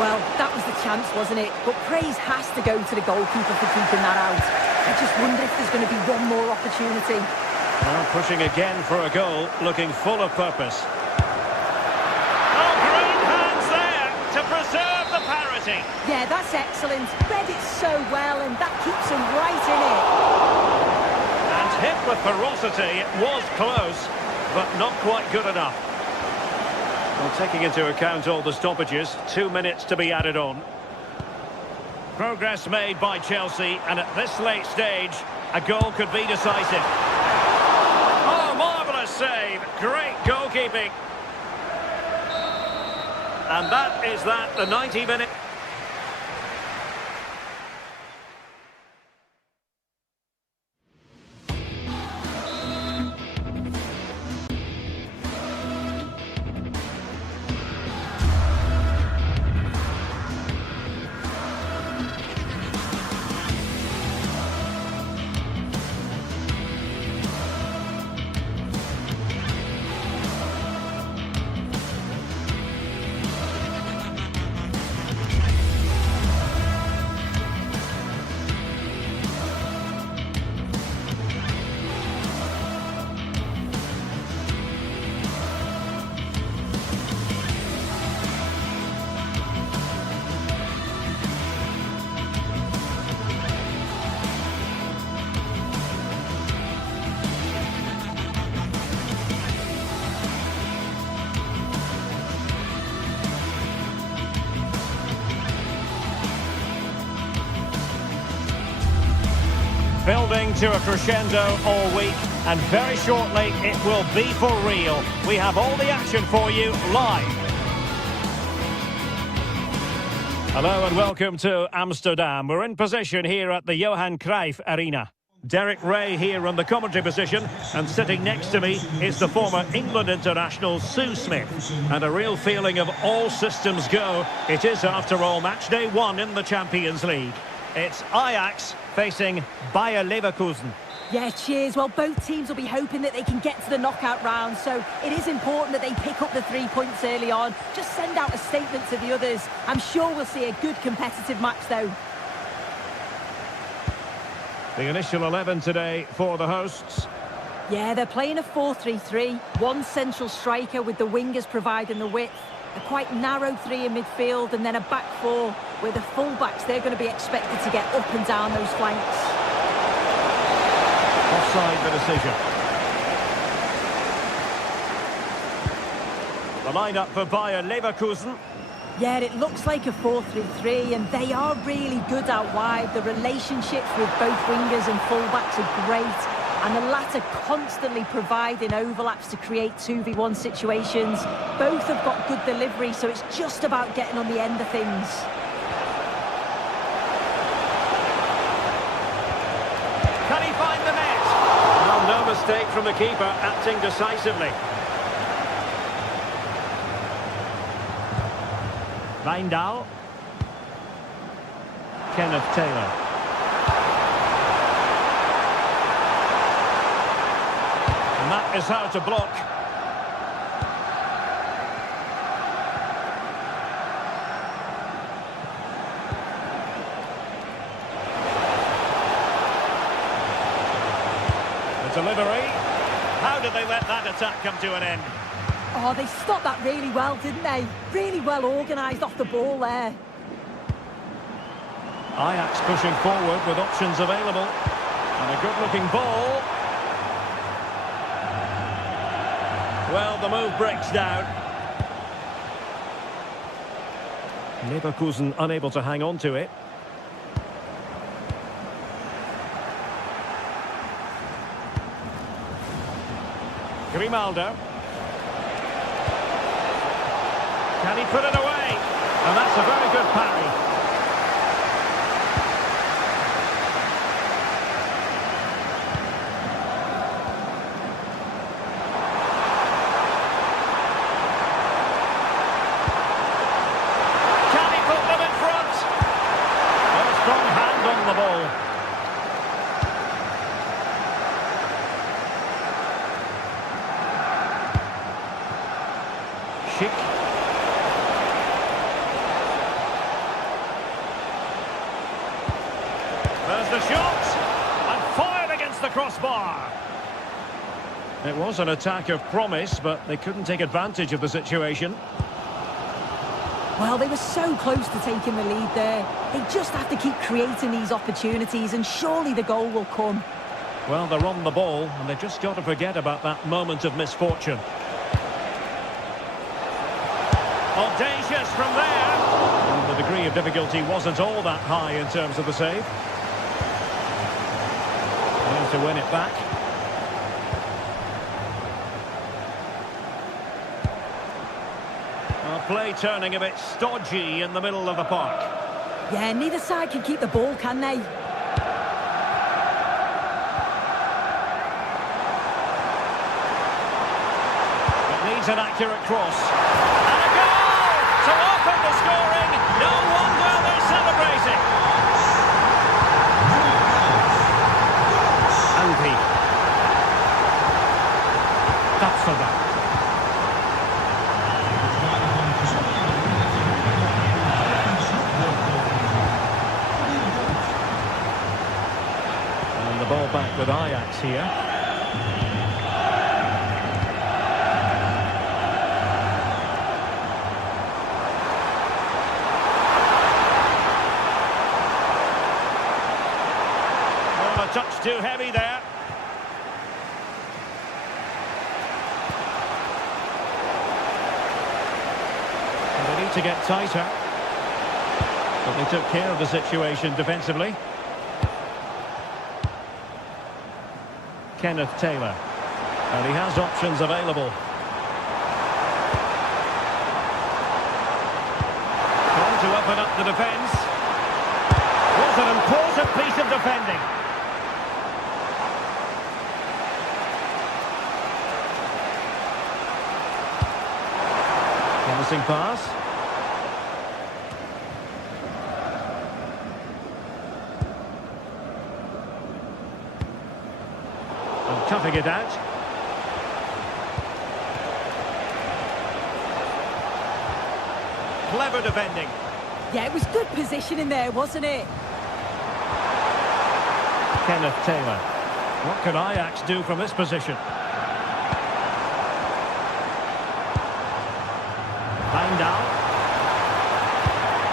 Well, that was the chance, wasn't it? But praise has to go to the goalkeeper for keeping that out. I just wonder if there's going to be one more opportunity. Well, pushing again for a goal, looking full of purpose. Oh, great hands there to preserve the parity. Yeah, that's excellent. Read it so well, and that keeps him right in it. And hit with ferocity, it was close, but not quite good enough. Well, taking into account all the stoppages, 2 minutes to be added on. Progress made by Chelsea, and at this late stage, a goal could be decisive. Oh, marvellous save. Great goalkeeping. And that is that, the 90-minute... Building to a crescendo all week, and very shortly it will be for real. We have all the action for you live. Hello and welcome to Amsterdam. We're in position here at the Johan Cruyff Arena. Derek Ray here on the commentary position, and sitting next to me is the former England international Sue Smith. And a real feeling of all systems go. It is, after all, match day 1 in the Champions League. It's Ajax facing Bayer Leverkusen. Yeah, cheers. Well, both teams will be hoping that they can get to the knockout round, so it is important that they pick up the 3 points early on. Just send out a statement to the others. I'm sure we'll see a good competitive match, though. The initial 11 today for the hosts. Yeah, they're playing a 4-3-3. One central striker with the wingers providing the width. A quite narrow three in midfield and then a back four where the full-backs, they're going to be expected to get up and down those flanks. Offside the decision. The lineup for Bayer Leverkusen. Yeah, it looks like a 4-3-3 and they are really good out wide. The relationships with both wingers and full-backs are great. And the latter constantly providing overlaps to create 2v1 situations. Both have got good delivery, so it's just about getting on the end of things. Can he find the net? Well, no mistake from the keeper, acting decisively. Bilbao. Kenneth Taylor. And that is how to block. The delivery. How did they let that attack come to an end? Oh, they stopped that really well, didn't they? Really well organised off the ball there. Ajax pushing forward with options available. And a good-looking ball. Well, the move breaks down. Leverkusen unable to hang on to it. Grimaldo. Can he put it away? And that's a very good parry. Can he put them in front? A strong hand on the ball. Schick. There's the shot, and fired against the crossbar. It was an attack of promise, but they couldn't take advantage of the situation. Well, they were so close to taking the lead there. They just have to keep creating these opportunities, and surely the goal will come. Well, they're on the ball, and they've just got to forget about that moment of misfortune. Audacious from there. And the degree of difficulty wasn't all that high in terms of the save. To win it back. Well, play turning a bit stodgy in the middle of the park. Yeah, neither side can keep the ball, can they? It needs an accurate cross. And a goal to open the scoring. No wonder they're celebrating. That's for that. And the ball back with Ajax here. Oh, a touch too heavy there. To get tighter, but they took care of the situation defensively. Kenneth Taylor, and he has options available. Trying to open up the defence. Was an important piece of defending. Promising pass. Toughing it out. Clever defending. Yeah, it was good positioning there, wasn't it? Kenneth Taylor. What can Ajax do from this position? Bilbao.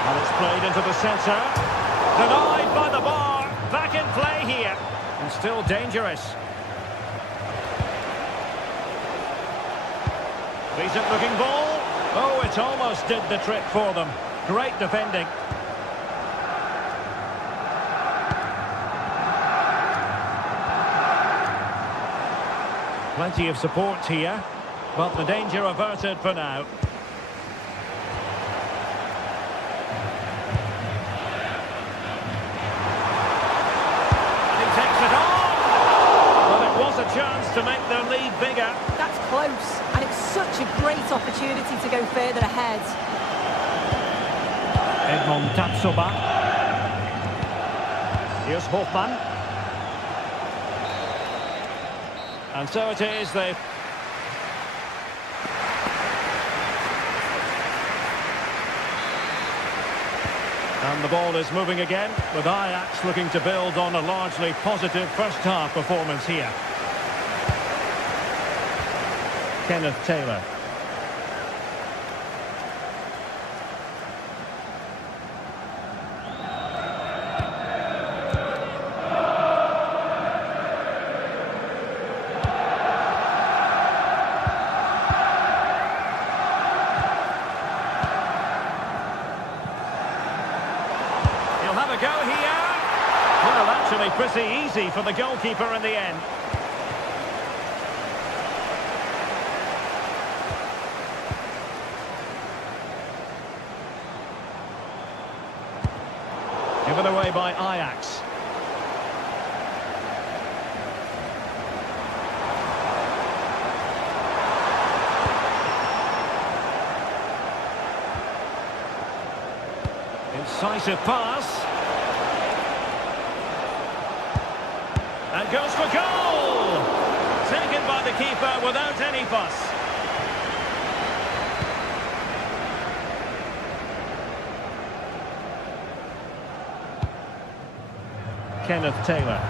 And it's played into the centre. Denied by the bar. Back in play here. And still dangerous. Decent looking ball. Oh, it almost did the trick for them. Great defending. Plenty of support here, but the danger averted for now. And he takes it on! Well, it was a chance to make their lead bigger. That's close, and it's such a great opportunity to go further ahead. Edmond Tapsoba. Here's Hofmann. And so it is, they... And the ball is moving again, with Ajax looking to build on a largely positive first-half performance here. Kenneth Taylor. Have a go here. Well, actually pretty easy for the goalkeeper in the end. Given away by Ajax. Incisive pass. And goes for goal! Taken by the keeper without any fuss. Kenneth Taylor.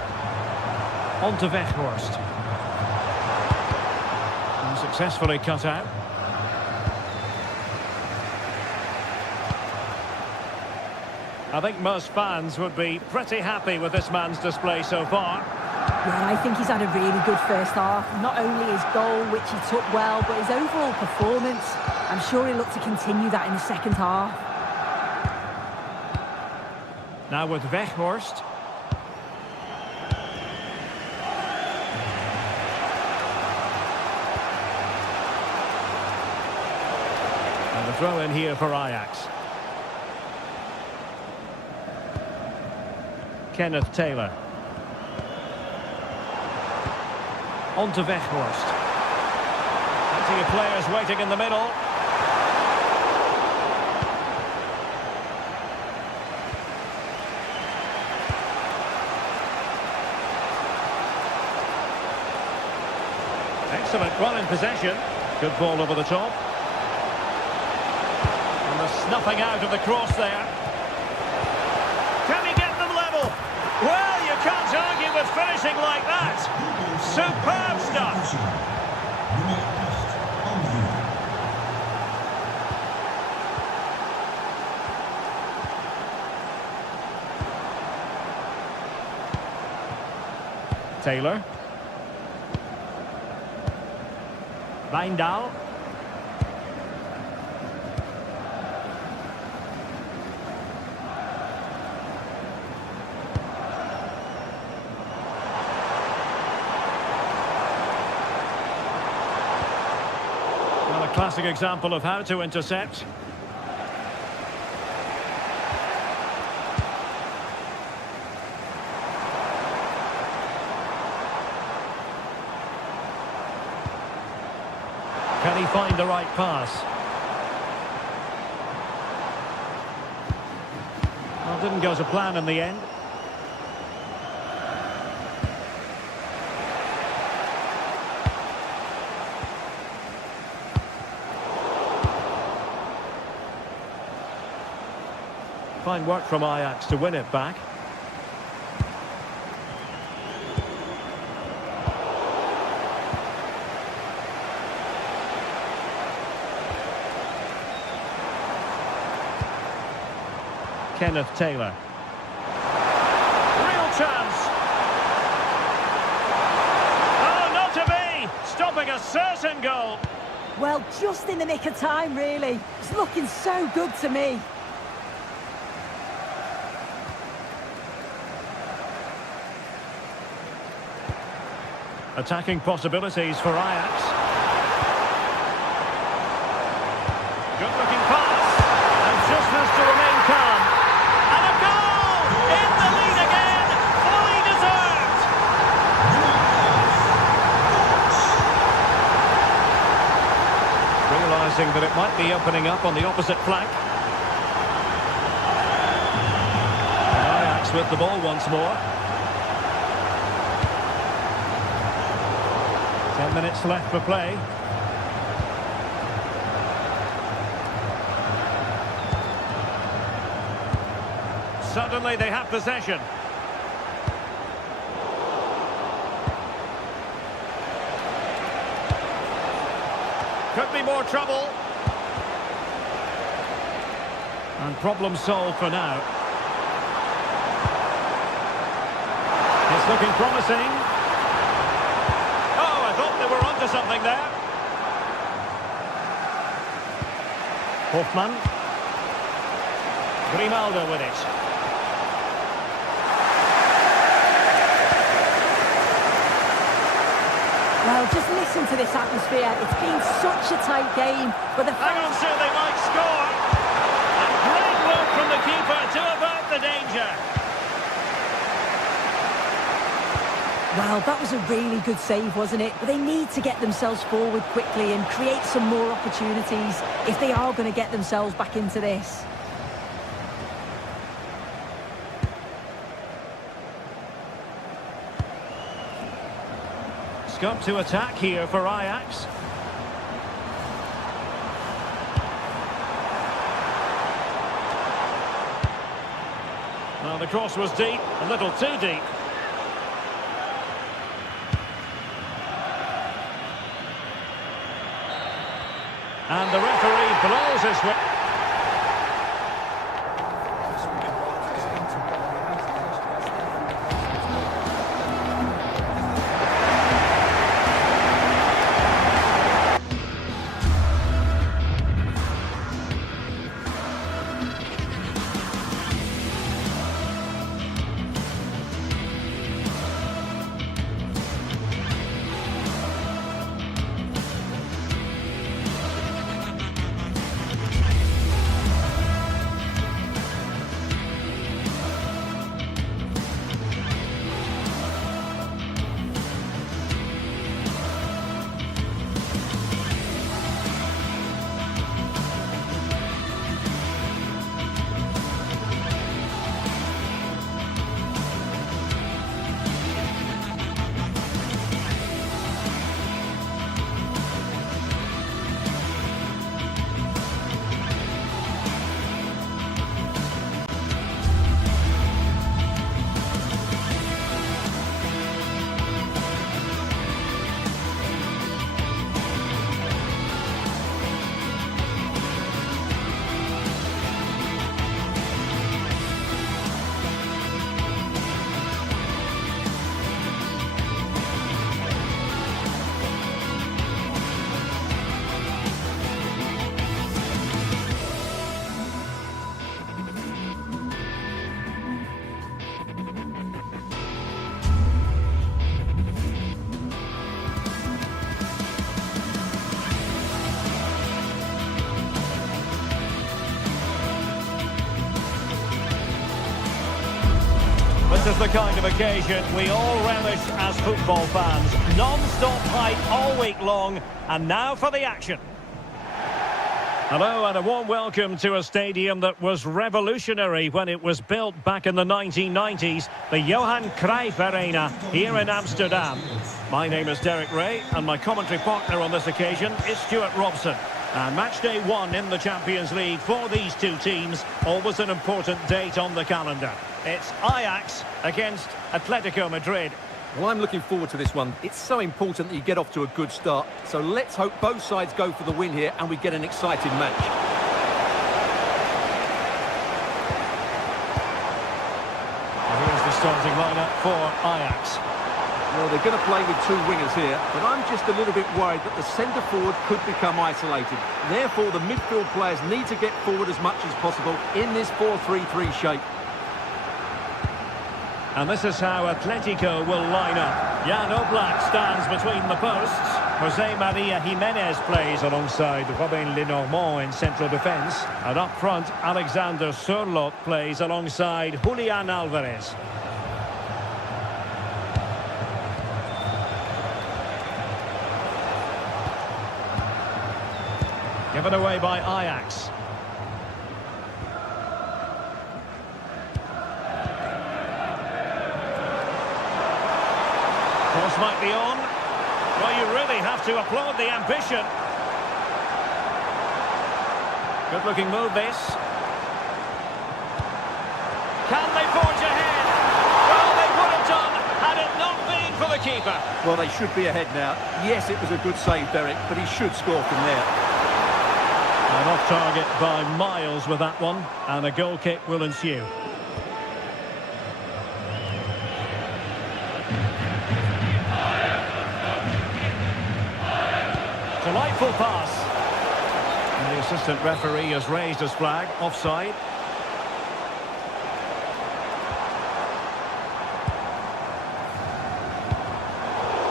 On to Weghorst. And successfully cut out. I think most fans would be pretty happy with this man's display so far. Yeah, I think he's had a really good first half. Not only his goal, which he took well, but his overall performance. I'm sure he'll look to continue that in the second half. Now with Weghorst. And the throw in here for Ajax. Kenneth Taylor. On to Weghorst. Plenty of players waiting in the middle. Excellent, well in possession. Good ball over the top. And the snuffing out of the cross there. Can he get them level? Well, you can't argue with finishing like that. Superb stuff. Taylor. Bilbao. Well, a classic example of how to intercept. Can he find the right pass? Well, didn't go to plan in the end. Fine work from Ajax to win it back. Kenneth Taylor. Real chance. Oh, not to be! Stopping a certain goal. Well, just in the nick of time, really. It's looking so good to me. Attacking possibilities for Ajax. Good-looking pass. And just has to remain calm. And a goal! In the lead again! Fully deserved! Realising that it might be opening up on the opposite flank. And Ajax with the ball once more. 10 minutes left for play. Suddenly they have possession. Could be more trouble. And problem solved for now. It's looking promising. We're onto something there. Hoffman. Grimaldo with it. Well, just listen to this atmosphere. It's been such a tight game, but the Hang on, sir, they might score. And great work from the keeper to avert the danger. Well, that was a really good save, wasn't it? But they need to get themselves forward quickly and create some more opportunities if they are going to get themselves back into this. Scope to attack here for Ajax. Well, the cross was deep, a little too deep. And the referee blows his way. This is the kind of occasion we all relish as football fans. Non-stop hype all week long, and now for the action. Hello and a warm welcome to a stadium that was revolutionary when it was built back in the 1990s, the Johan Cruyff Arena here in Amsterdam. My name is Derek Ray and my commentary partner on this occasion is Stuart Robson. And match day 1 in the Champions League for these two teams, always an important date on the calendar. It's Ajax against Atletico Madrid. Well, I'm looking forward to this one. It's so important that you get off to a good start. So let's hope both sides go for the win here and we get an exciting match. for Ajax. Well, they're going to play with two wingers here, but I'm just a little bit worried that the centre-forward could become isolated. Therefore, the midfield players need to get forward as much as possible in this 4-3-3 shape. And this is how Atletico will line up. Jan Oblak stands between the posts. Jose Maria Jimenez plays alongside Robin Lenormand in central defence. And up front, Alexander Sørloth plays alongside Julian Alvarez. Given away by Ajax. Cross might be on. Well, you really have to applaud the ambition. Good-looking move, this. Can they forge ahead? Well, they would have done had it not been for the keeper. Well, they should be ahead now. Yes, it was a good save, Derek, but he should score from there. And off target by miles with that one, and a goal kick will ensue. Delightful pass. And the assistant referee has raised his flag, offside.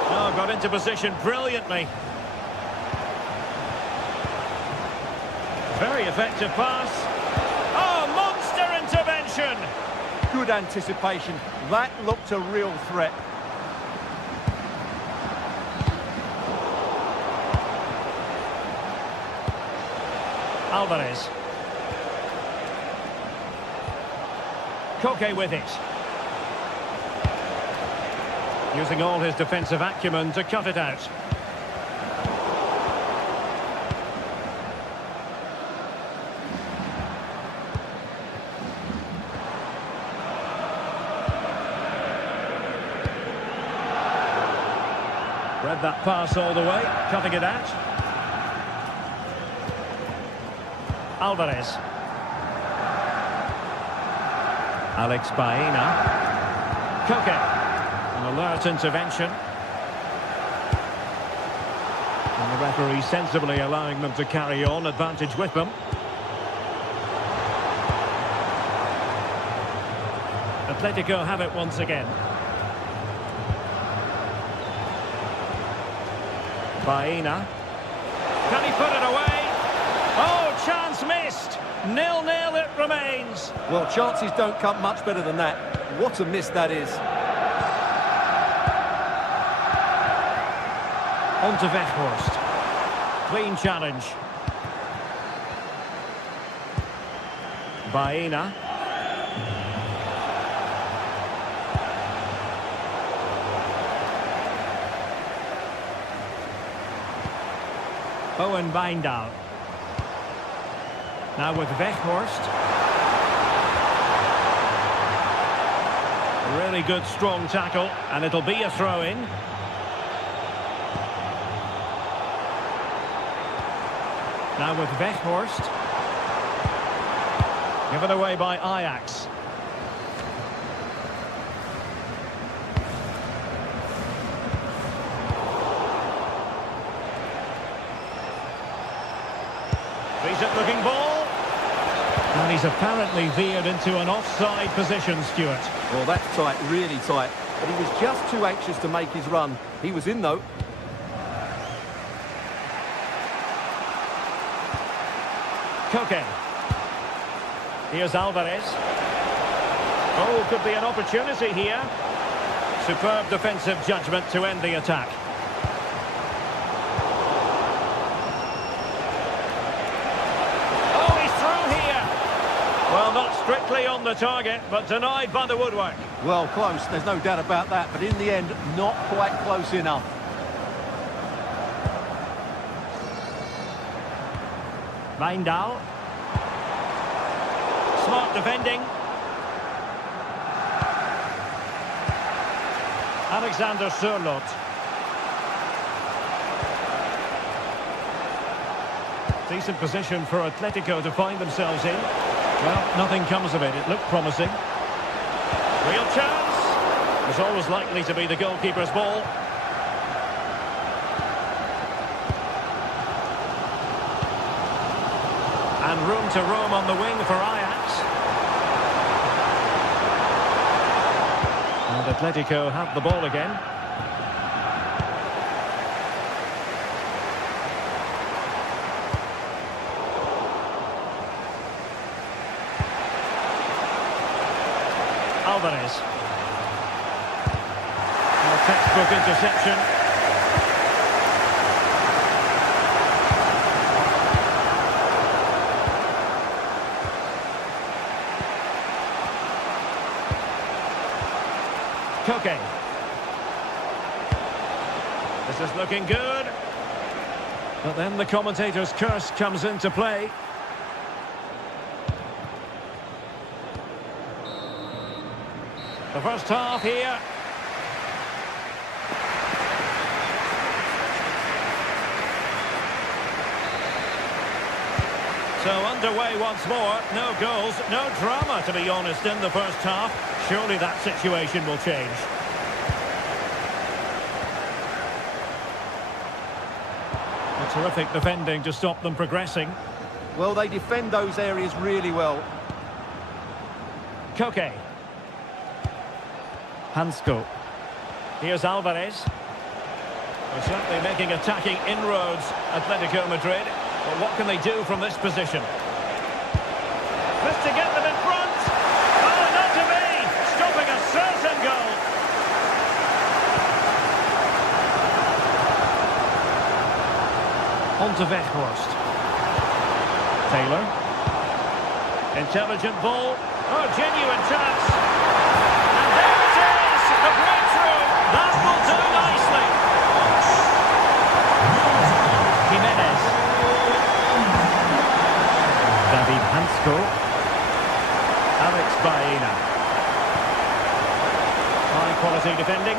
Oh, got into position brilliantly. Very effective pass. Oh, monster intervention! Good anticipation. That looked a real threat. Alvarez. Koke with it. Using all his defensive acumen to cut it out. Read that pass all the way, cutting it out. Alvarez. Alex Baena. Koke. An alert intervention. And the referee sensibly allowing them to carry on, advantage with them. Atletico have it once again. Baena. Can he put it away? Oh, chance missed. 0-0 it remains. Well, chances don't come much better than that. What a miss that is. On to Weghorst. Clean challenge. Baena. Owen Wijndal. Now with Weghorst. Really good strong tackle, and it'll be a throw-in. Now with Weghorst. Given away by Ajax. Decent-looking ball. And he's apparently veered into an offside position, Stuart. Well, that's tight, really tight. But he was just too anxious to make his run. He was in, though. Koke. Here's Alvarez. Oh, could be an opportunity here. Superb defensive judgment to end the attack. Oh, he's through here. Well, not strictly on the target, but denied by the woodwork. Well, close, there's no doubt about that. But in the end, not quite close enough. Wijndal. Smart defending. Alexander Sørloth. Decent position for Atletico to find themselves in. Well, nothing comes of it. It looked promising. Real chance. It's always likely to be the goalkeeper's ball. And room to roam on the wing for Ajax. And Atletico have the ball again. Alvarez. A textbook interception. Koke. This is looking good. But then the commentator's curse comes into play. The first half here. So underway once more. No goals, no drama, to be honest, in the first half. Surely that situation will change. A terrific defending to stop them progressing. Well, they defend those areas really well. Koke. Hansko. Here's Alvarez. They're certainly making attacking inroads, Atletico Madrid. But what can they do from this position? This to get them in front. Oh, not to be. Stopping a certain goal. On to Weghorst. Taylor. Intelligent ball. Oh, genuine chance. And there it is. A breakthrough. That will do nicely. Jimenez. David Hansko. Alex Baena. High quality defending.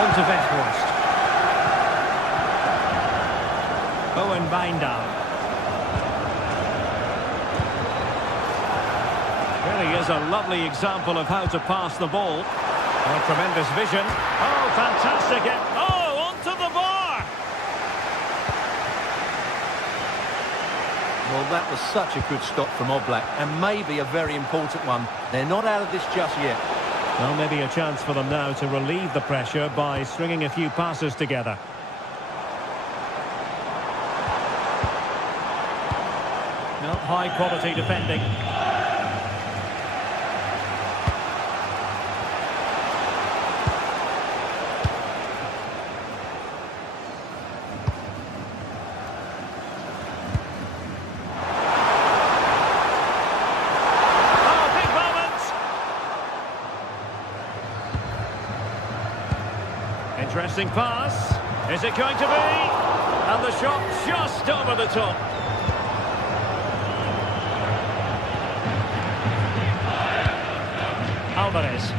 On to Weghorst. Owen Wijndal. Really is a lovely example of how to pass the ball. Oh, tremendous vision. Oh, fantastic. Oh, onto the bar. Well, that was such a good stop from Oblak, and maybe a very important one. They're not out of this just yet. Well, maybe a chance for them now to relieve the pressure by stringing a few passes together. No, high quality defending. Interesting pass. Is it going to be? And the shot just over the top. Alvarez.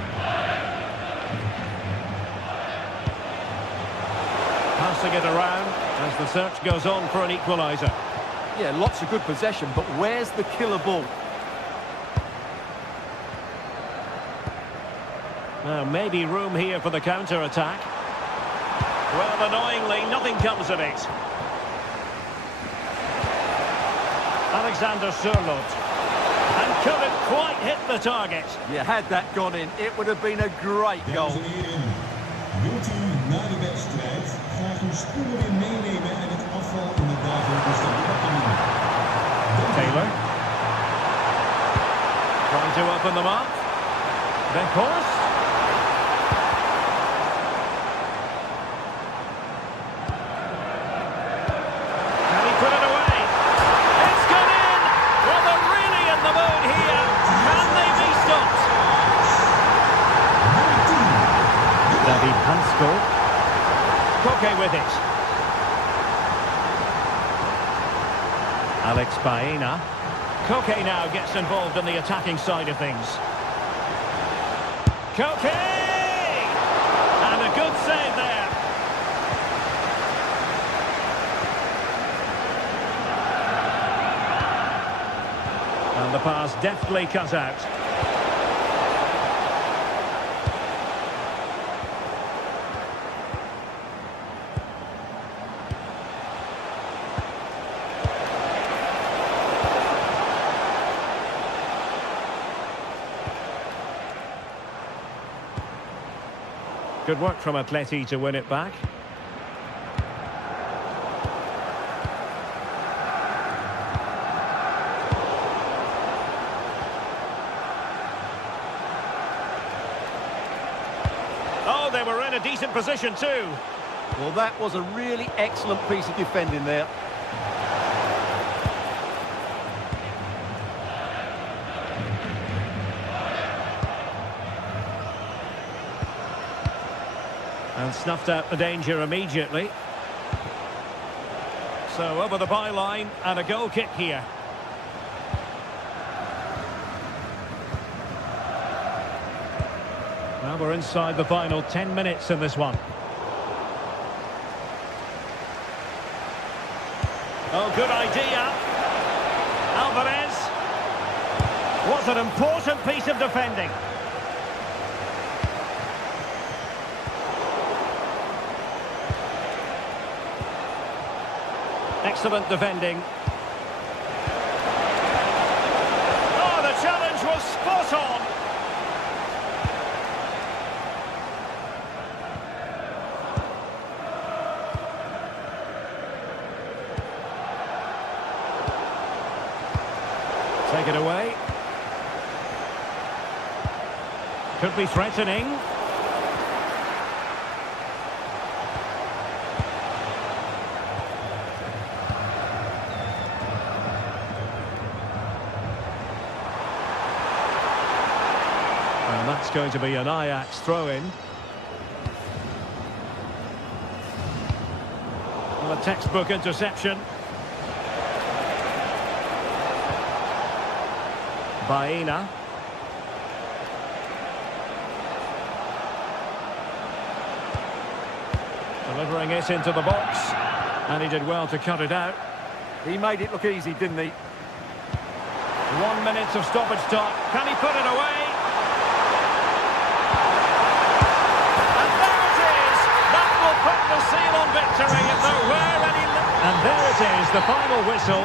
Passing it around as the search goes on for an equaliser. Yeah, lots of good possession, but where's the killer ball? Now, maybe room here for the counter-attack. Well, annoyingly, nothing comes of it. Alexander Sørloth. And could it quite hit the target? Yeah, had that gone in, it would have been a great goal. Dames en heren, wilt u na de wedstrijd graag uw spullen weer meenemen en het afval in de dagelijke stabiliteit? Taylor. Trying to open them up. Weghorst. Koke with it. Alex Baena. Koke now gets involved in the attacking side of things. Koke! And a good save there. And the pass pass deftly cut out. Good work from Atleti to win it back. Oh, they were in a decent position too. Well, that was a really excellent piece of defending there. And snuffed out the danger immediately. So over the byline and a goal kick here. Now we're inside the final 10 minutes in this one. Oh, good idea. Alvarez. What an important piece of defending. Excellent defending. Oh, the challenge was spot on. Take it away. Could be threatening. And that's going to be an Ajax throw-in. Well, a textbook interception. Baena. Delivering it into the box. And he did well to cut it out. He made it look easy, didn't he? 1 minute of stoppage time. Can he put it away? And there it is! That will put the seal on victory if there were any... And there it is, the final whistle.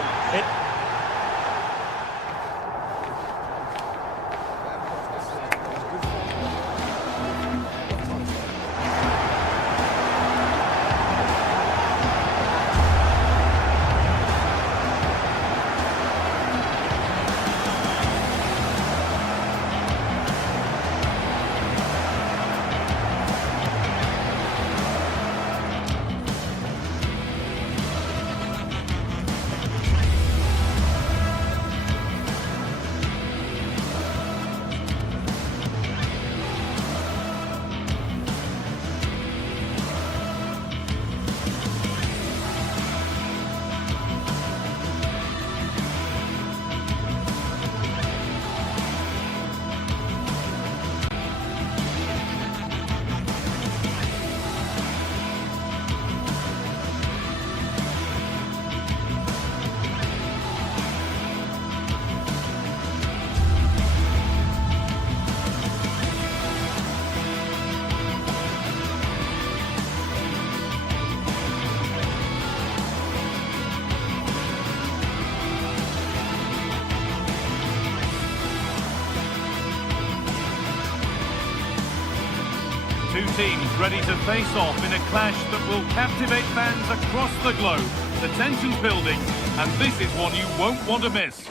Two teams ready to face off in a clash that will captivate fans across the globe. The tension's building, and this is one you won't want to miss.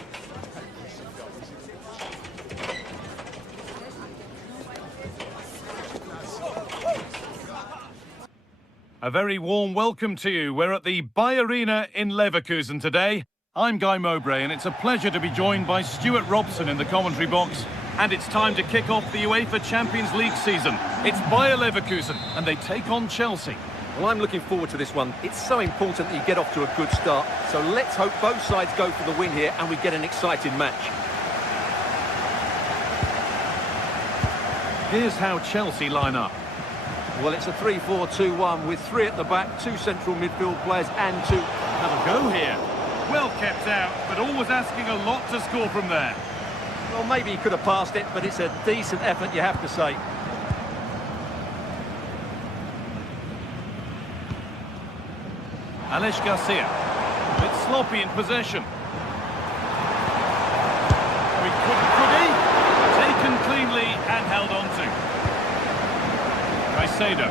A very warm welcome to you. We're at the Bay Arena in Leverkusen today. I'm Guy Mowbray, and it's a pleasure to be joined by Stuart Robson in the commentary box. And it's time to kick off the UEFA Champions League season. It's Bayer Leverkusen, and they take on Chelsea. Well, I'm looking forward to this one. It's so important that you get off to a good start. So let's hope both sides go for the win here and we get an exciting match. Here's how Chelsea line up. Well, it's a 3-4-2-1 with three at the back, two central midfield players and two... Have a go here. Well kept out, but always asking a lot to score from there. Well, maybe he could have passed it, but it's a decent effort, you have to say. Alex Garcia. A bit sloppy in possession. Could he? Taken cleanly and held on to. Caicedo.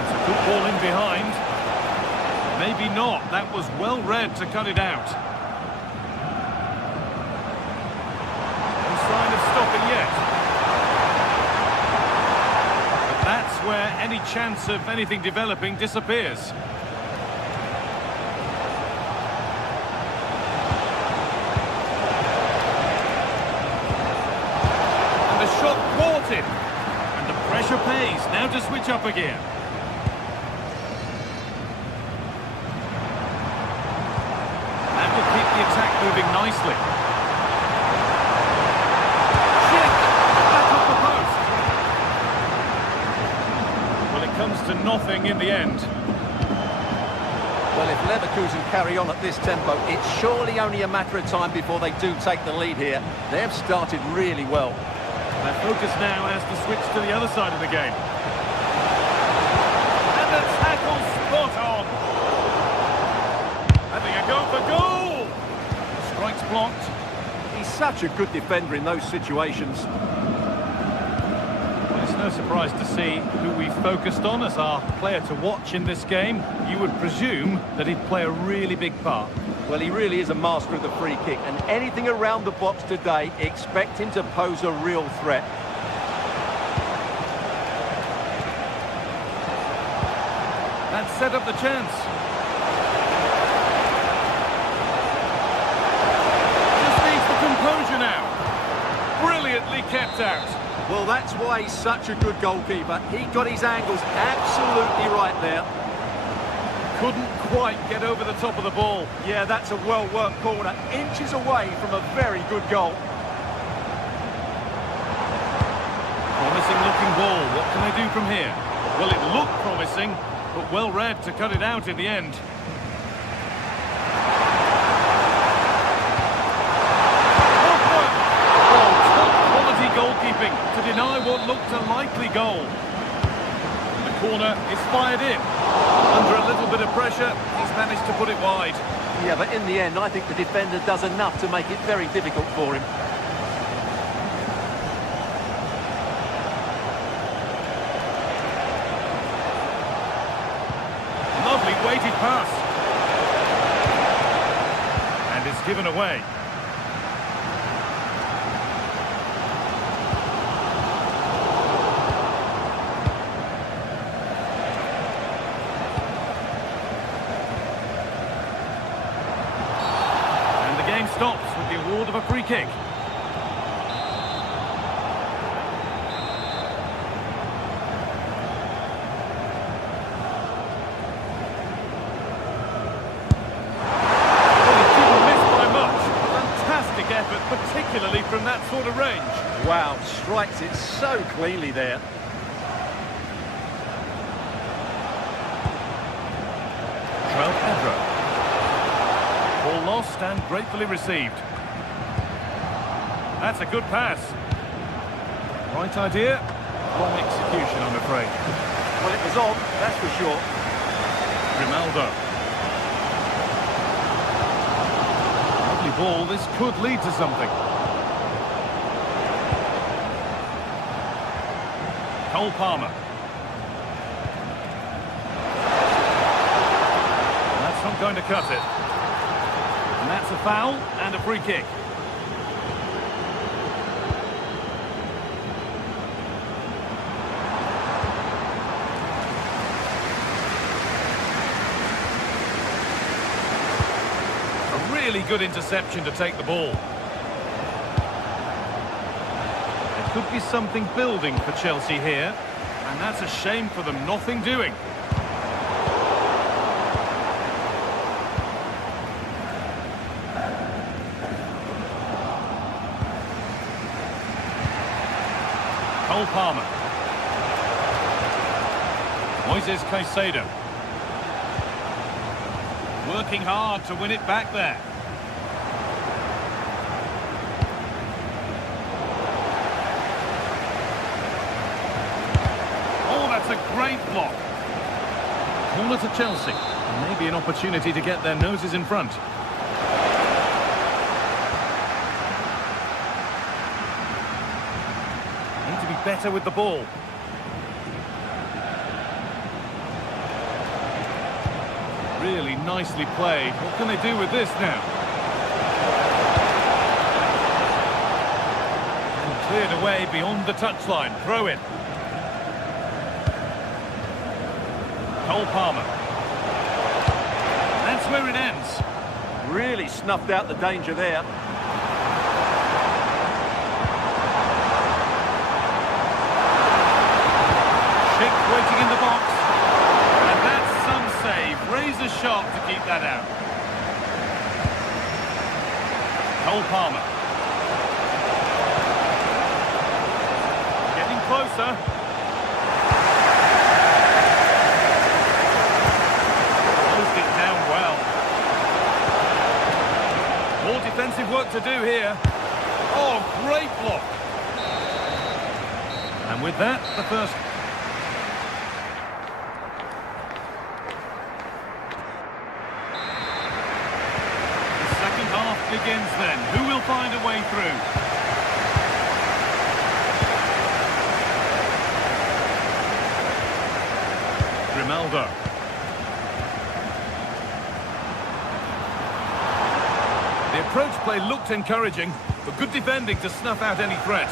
It's a good ball in behind. Maybe not. That was well read to cut it out. No sign of stopping yet. But that's where any chance of anything developing disappears. And the shot caught him. And the pressure pays. Now to switch up again. Attack moving nicely. Shit! Back off the post. Well, it comes to nothing in the end. Well, if Leverkusen carry on at this tempo, it's surely only a matter of time before they do take the lead here. They've started really well. Their focus now has to switch to the other side of the game. And the tackle spot on. Having a go for goal. Strikes blocked. He's such a good defender in those situations. Well, it's no surprise to see who we focused on as our player to watch in this game. You would presume that he'd play a really big part. Well, he really is a master of the free kick, and anything around the box today, expect him to pose a real threat. That set up the chance. Composure now. Brilliantly kept out. Well, that's why he's such a good goalkeeper. He got his angles absolutely right there. Couldn't quite get over the top of the ball. Yeah, that's a well-worked corner. Inches away from a very good goal. Promising looking ball. What can they do from here? Well, it looked promising, but well read to cut it out in the end. Goalkeeping to deny what looked a likely goal. The corner is fired in. Under a little bit of pressure, he's managed to put it wide. Yeah, but in the end, I think the defender does enough to make it very difficult for him. Lovely weighted pass. And it's given away. Stops with the award of a free kick. Well, he didn't miss by much. Fantastic effort, particularly from that sort of range. Wow, strikes it so cleanly there. Pedro. Ball lost and gratefully received. That's a good pass. Right idea, wrong execution, I'm afraid. Well, it was on, that's for sure. Grimaldo. Lovely ball, this could lead to something. Cole Palmer. That's not going to cut it. And that's a foul and a free kick. A really good interception to take the ball. There could be something building for Chelsea here, and that's a shame for them, nothing doing. Cole Palmer. Moises Caicedo. Working hard to win it back there. great block. Corner to Chelsea. Maybe an opportunity to get their noses in front. Need to be better with the ball. Really nicely played. What can they do with this now? And cleared away beyond the touchline. Throw in. Cole Palmer. That's where it ends. Really snuffed out the danger there. Schick waiting in the box. And that's some save. Razor sharp to keep that out. Cole Palmer. Getting closer. Closed it down well. More defensive work to do here. Oh, great block. And with that, the first... begins then. Who will find a way through? Grimaldo. The approach play looked encouraging, but good defending to snuff out any threat.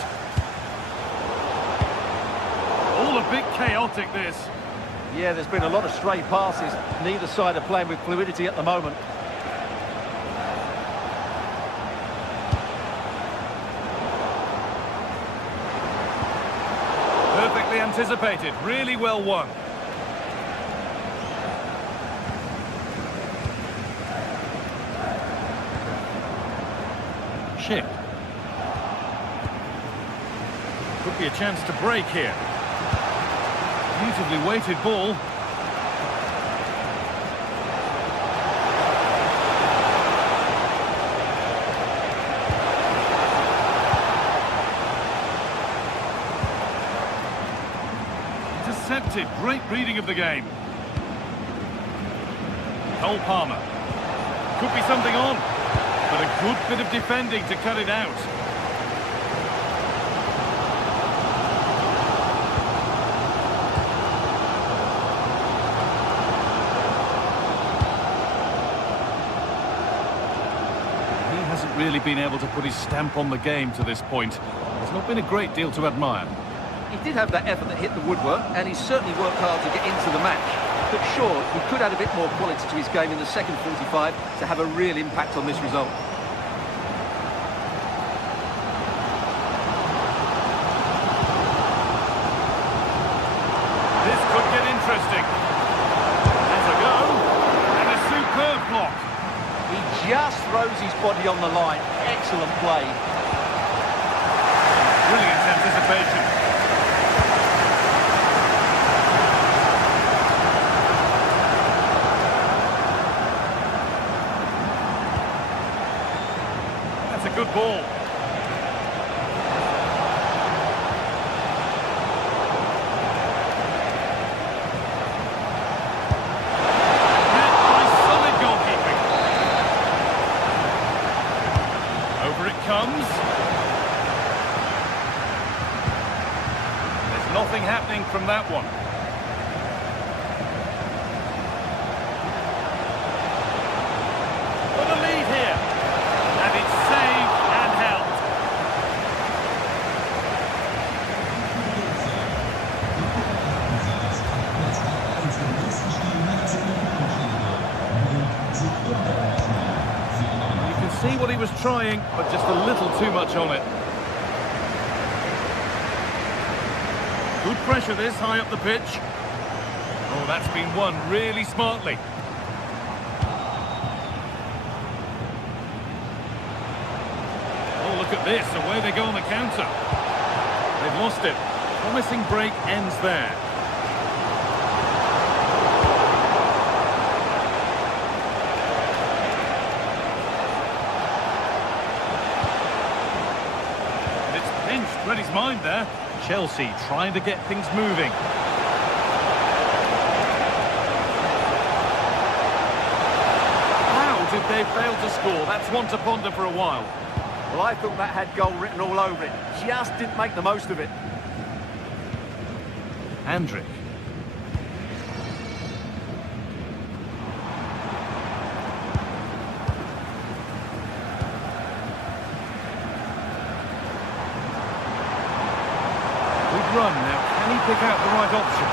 All a bit chaotic, this. Yeah, there's been a lot of stray passes. Neither side are playing with fluidity at the moment. Perfectly anticipated, really well won. Schick. Could be a chance to break here. Beautifully weighted ball. Intercepted. Great reading of the game. Cole Palmer. Could be something on, but a good bit of defending to cut it out. He hasn't really been able to put his stamp on the game to this point. There's not been a great deal to admire. He did have that effort that hit the woodwork, and he certainly worked hard to get into the match. But sure, he could add a bit more quality to his game in the second 45 to have a real impact on this result. This could get interesting. There's a go, and a superb block. He just throws his body on the line. Excellent play. Brilliant anticipation. That's a good ball. Met by solid goalkeeping. Over it comes. There's nothing happening from that one. For the lead here. And it's saved and held. You can see what he was trying, but just a little too much on it. Good pressure this, high up the pitch. Oh, that's been won really smartly. Oh, look at this, away they go on the counter. They've lost it. Promising break ends there. And it's pinched, read his mind there. Chelsea trying to get things moving. they failed to score. That's one to ponder for a while. Well, I thought that had goal written all over it. Just didn't make the most of it. Andrick. Good run now. Can he pick out the right option?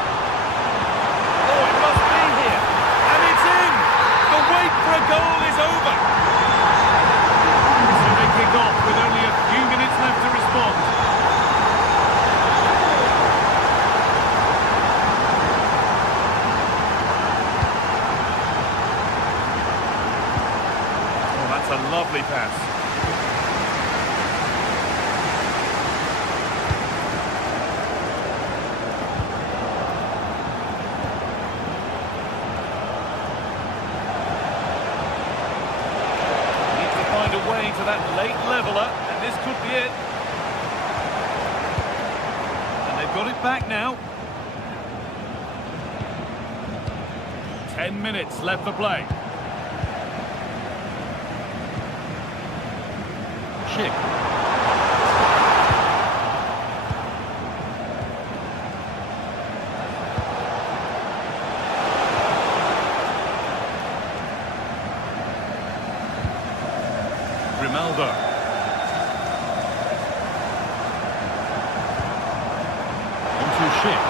Oh, it must be here. And it's in! The wait for a goal is over. So they kick off with only a few minutes left to respond. Oh, that's a lovely pass. Way to that late leveller, and this could be it. And they've got it back now. 10 minutes left for play. Chick. Ronaldo. Into Schick.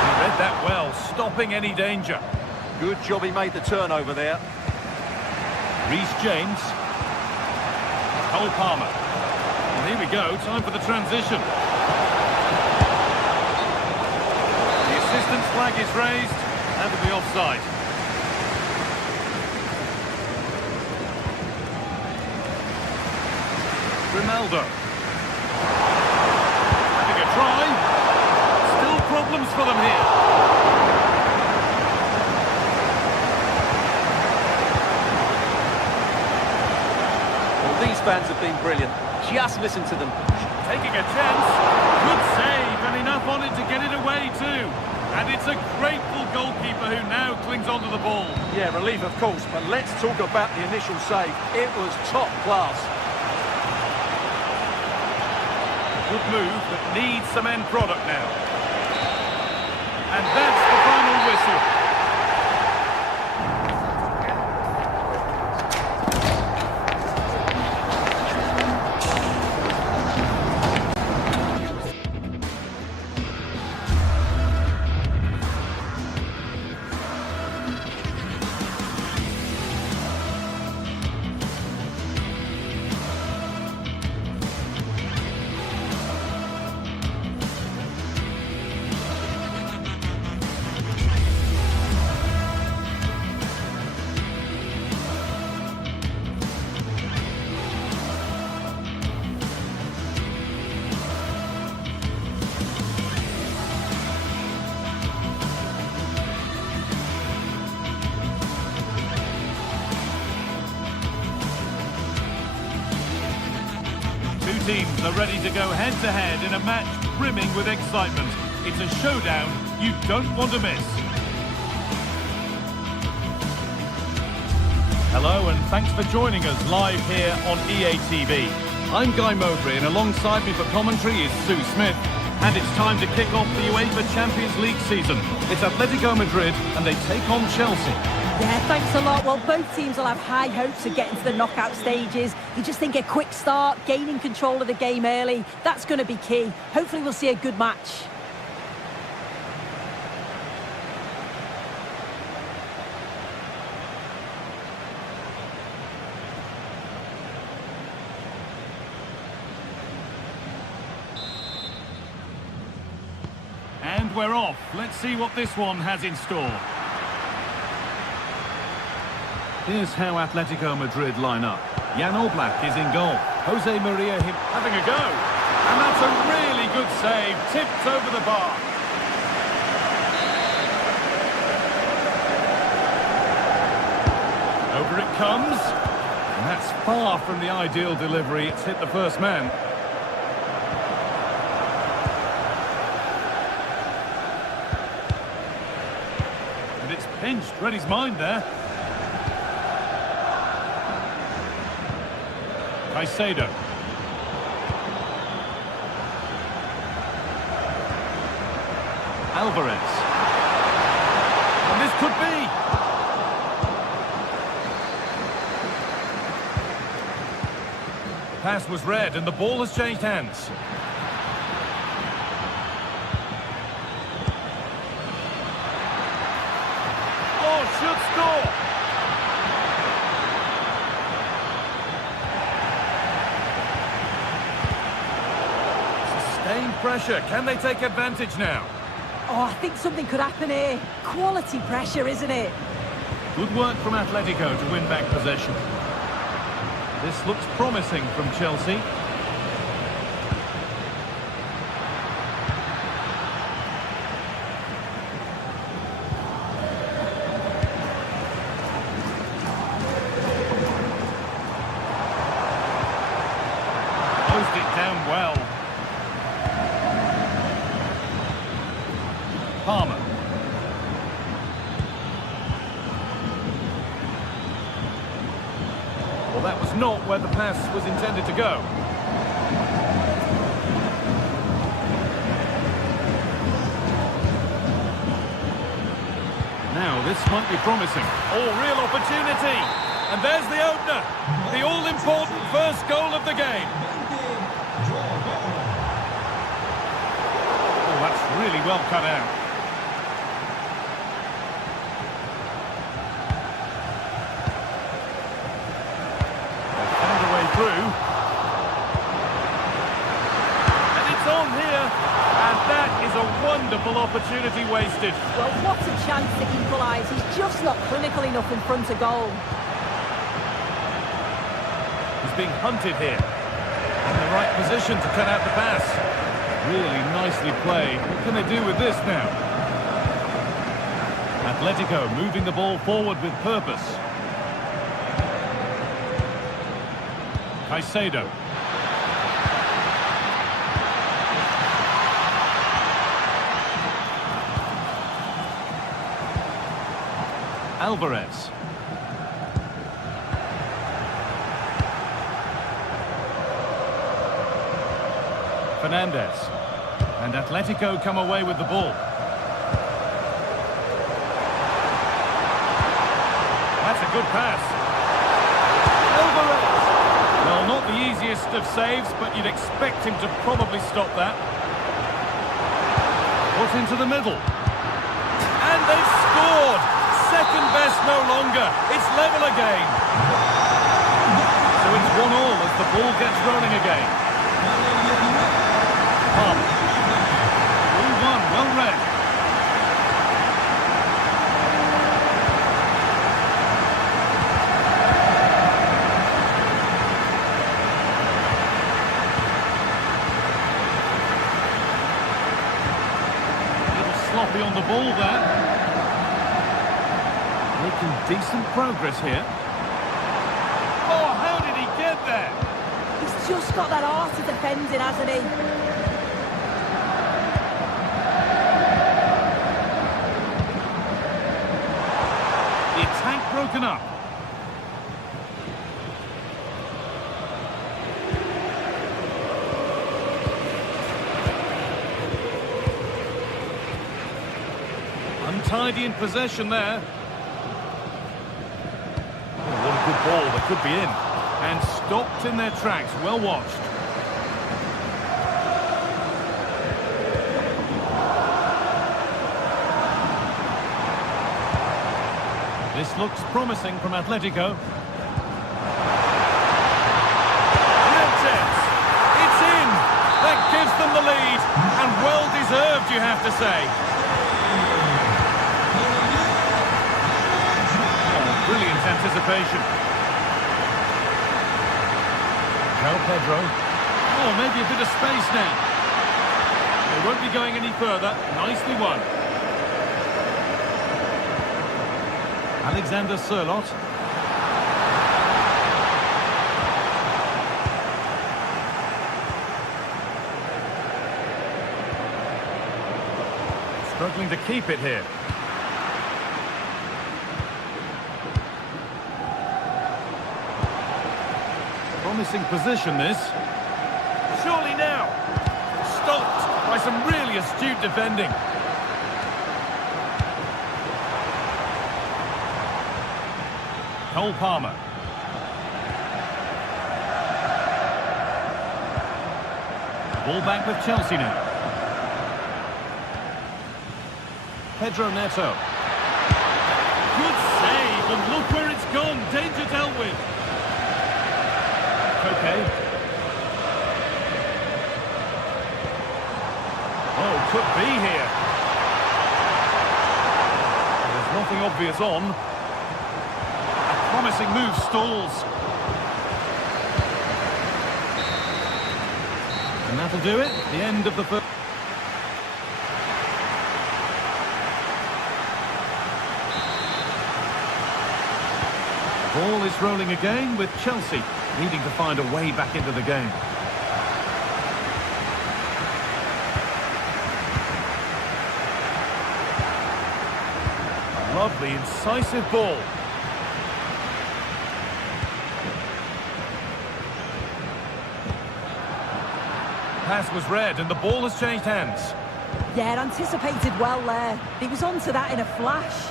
He read that well, stopping any danger. Good job he made the turnover there. Reece James. Cole Palmer. And here we go, time for the transition. The assistant's flag is raised. That'll be offside. Ronaldo. Having a try. Still problems for them here. Well, these fans have been brilliant. Just listen to them. Taking a chance. Good save and enough on it to get it away too. And it's a grateful goalkeeper who now clings onto the ball. Yeah, relief of course, but let's talk about the initial save. It was top class. Good move that needs some end product now. And that's the final whistle. Teams are ready to go head-to-head in a match brimming with excitement. It's a showdown you don't want to miss. Hello and thanks for joining us live here on EA TV. I'm Guy Mowbray and alongside me for commentary is Sue Smith. And it's time to kick off the UEFA Champions League season. It's Atletico Madrid and they take on Chelsea. Yeah, thanks a lot. Well, both teams will have high hopes of getting to the knockout stages. You just think a quick start, gaining control of the game early, that's going to be key. Hopefully we'll see a good match. And we're off. Let's see what this one has in store. Here's how Atletico Madrid line up. Jan Oblak is in goal. Jose Maria having a go. And that's a really good save. Tipped over the bar. Over it comes. And that's far from the ideal delivery. It's hit the first man. And it's pinched. Read his mind there. Caicedo. Alvarez. And this could be. The pass was read and the ball has changed hands. Oh, should score. Sustained pressure. Can they take advantage now? Oh, I think something could happen here. Quality pressure, isn't it? Good work from Atletico to win back possession. This looks promising from Chelsea. Closed it down well. Palmer. Well, that was not where the pass was intended to go. Now, this might be promising. Oh, real opportunity. And there's the opener. The all-important first goal of the game. Oh, that's really well cut out. Through. And it's on here, and that is a wonderful opportunity wasted. Well, what a chance to equalise. He's just not clinical enough in front of goal. He's being hunted here. In the right position to cut out the pass. Really nicely played. What can they do with this now? Atletico moving the ball forward with purpose. Caicedo. Alvarez. Fernandez. And Atletico come away with the ball. That's a good pass. Alvarez. Well, not the easiest of saves, but you'd expect him to probably stop that. Put into the middle. And they've scored! Second best no longer. It's level again. So it's 1-1 as the ball gets rolling again. Palmer. Ball one, well read. Sloppy on the ball there. Making decent progress here. Oh, how did he get there? He's just got that art of defending, hasn't he? The attack broken up. Untidy in possession there. Oh, what a good ball, that could be in. And stopped in their tracks, well watched. This looks promising from Atletico. It's in! That gives them the lead, and well deserved, you have to say. Brilliant anticipation. João Pedro. Oh, maybe a bit of space now. They won't be going any further. Nicely won. Alexander Sørloth. Struggling to keep it here. Promising position, this. Surely now. Stopped by some really astute defending. Cole Palmer. Ball back with Chelsea now. Pedro Neto. Good save, and look where it's gone. Danger dealt with. Okay. Oh, could be here. There's nothing obvious on. A promising move stalls. And that'll do it. The end of the first. Ball is rolling again with Chelsea needing to find a way back into the game. A lovely, incisive ball. Pass was read and the ball has changed hands. Yeah, anticipated well there. He was onto that in a flash.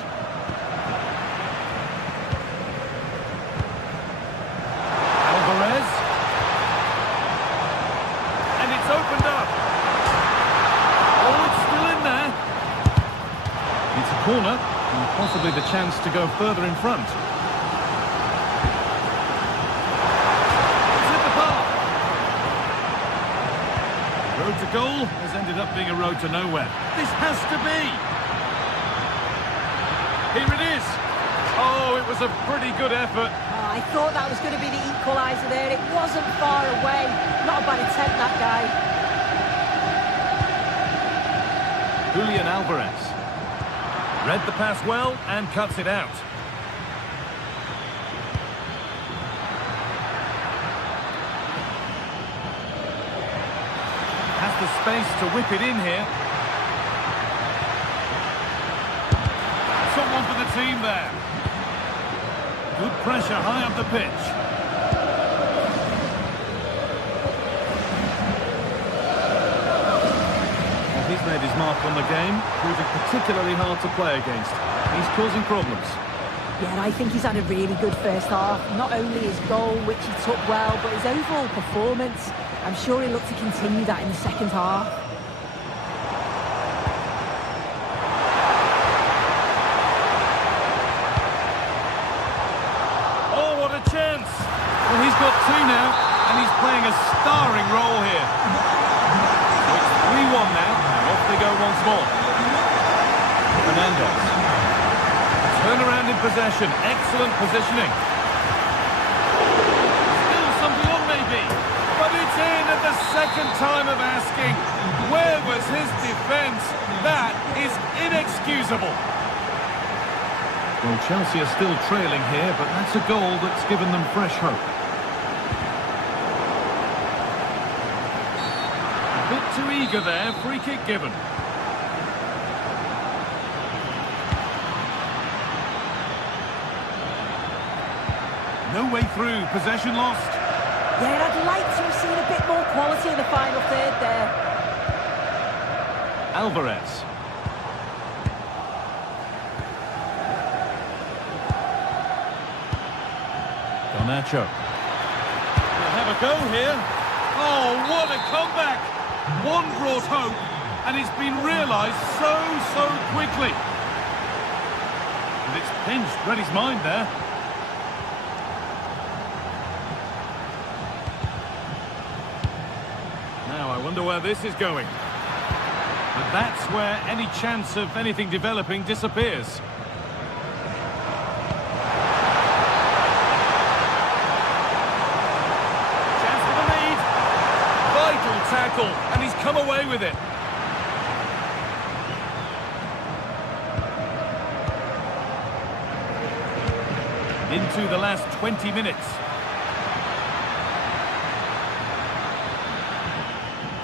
And it's opened up. Oh, it's still in there. It's a corner and possibly the chance to go further in front. It's in the park. Road to goal has ended up being a road to nowhere. This has to be. Here it is. Oh, it was a pretty good effort. I thought that was going to be the equaliser there. It wasn't far away. Not a bad attempt, that guy. Julian Alvarez. Read the pass well and cuts it out. Has the space to whip it in here. Someone for the team there. Good pressure high up the pitch. Well, he's made his mark on the game, proving particularly hard to play against. He's causing problems. Yeah, and I think he's had a really good first half. Not only his goal, which he took well, but his overall performance. I'm sure he'll look to continue that in the second half. Chance. Well, he's got two now, and he's playing a starring role here. So it's 3-1 now, and off they go once more. Fernandez. Turnaround in possession, excellent positioning. Still something on maybe, but it's in at the second time of asking. Where was his defence? That is inexcusable. Well, Chelsea are still trailing here, but that's a goal that's given them fresh hope. A bit too eager there, free kick given. No way through, possession lost. Yeah, and I'd like to have seen a bit more quality in the final third there. Alvarez. Nacho. We'll have a go here. Oh, what a comeback! One brought hope, and it's been realised so quickly. And it's pinched Reddy's mind there. Now I wonder where this is going. But that's where any chance of anything developing disappears. Tackle, and he's come away with it. Into the last 20 minutes.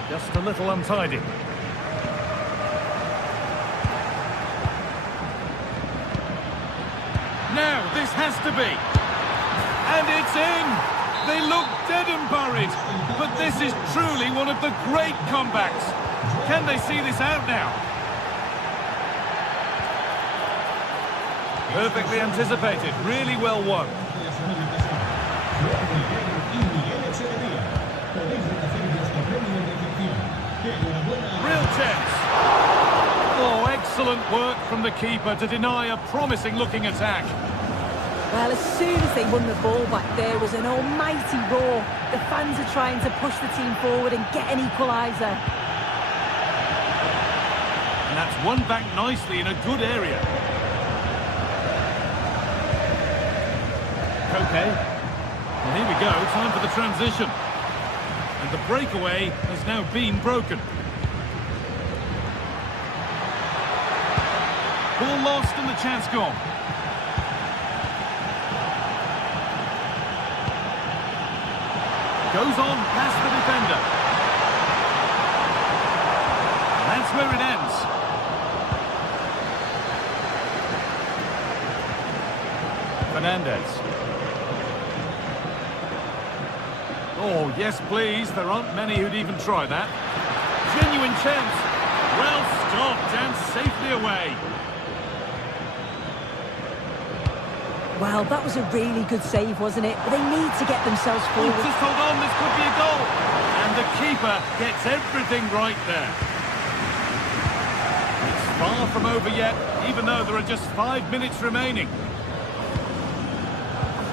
Just a little untidy. Now, this has to be. And it's in! They look dead and buried, but this is truly one of the great comebacks. Can they see this out now? Perfectly anticipated, really well won. Real chance. Oh, excellent work from the keeper to deny a promising-looking attack. Well, as soon as they won the ball back, there was an almighty roar. The fans are trying to push the team forward and get an equaliser. And that's won back nicely in a good area. Okay. Well, here we go, time for the transition. And the breakaway has now been broken. Ball lost and the chance gone. Goes on past the defender. And that's where it ends. Fernandez. Oh, yes, please. There aren't many who'd even try that. Genuine chance. Well stopped and safely away. Well, that was a really good save, wasn't it? But they need to get themselves Oh, forward. just hold on, this could be a goal. And the keeper gets everything right there. It's far from over yet, even though there are just 5 minutes remaining.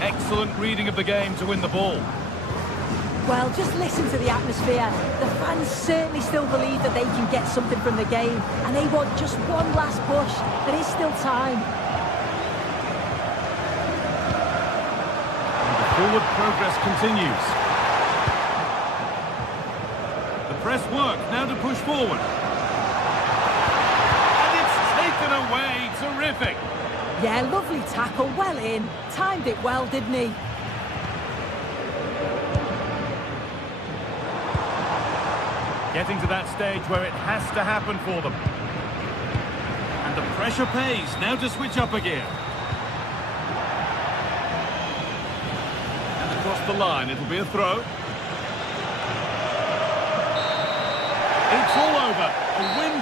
Excellent reading of the game to win the ball. Well, just listen to the atmosphere. The fans certainly still believe that they can get something from the game, and they want just one last push. There is still time. And the forward progress continues. The press work now to push forward. And it's taken away. Terrific. Yeah, lovely tackle, well in. Timed it well, didn't he? Getting to that stage where it has to happen for them. And the pressure pays. Now to switch up a gear. And across the line, it'll be a throw. It's all over. A win.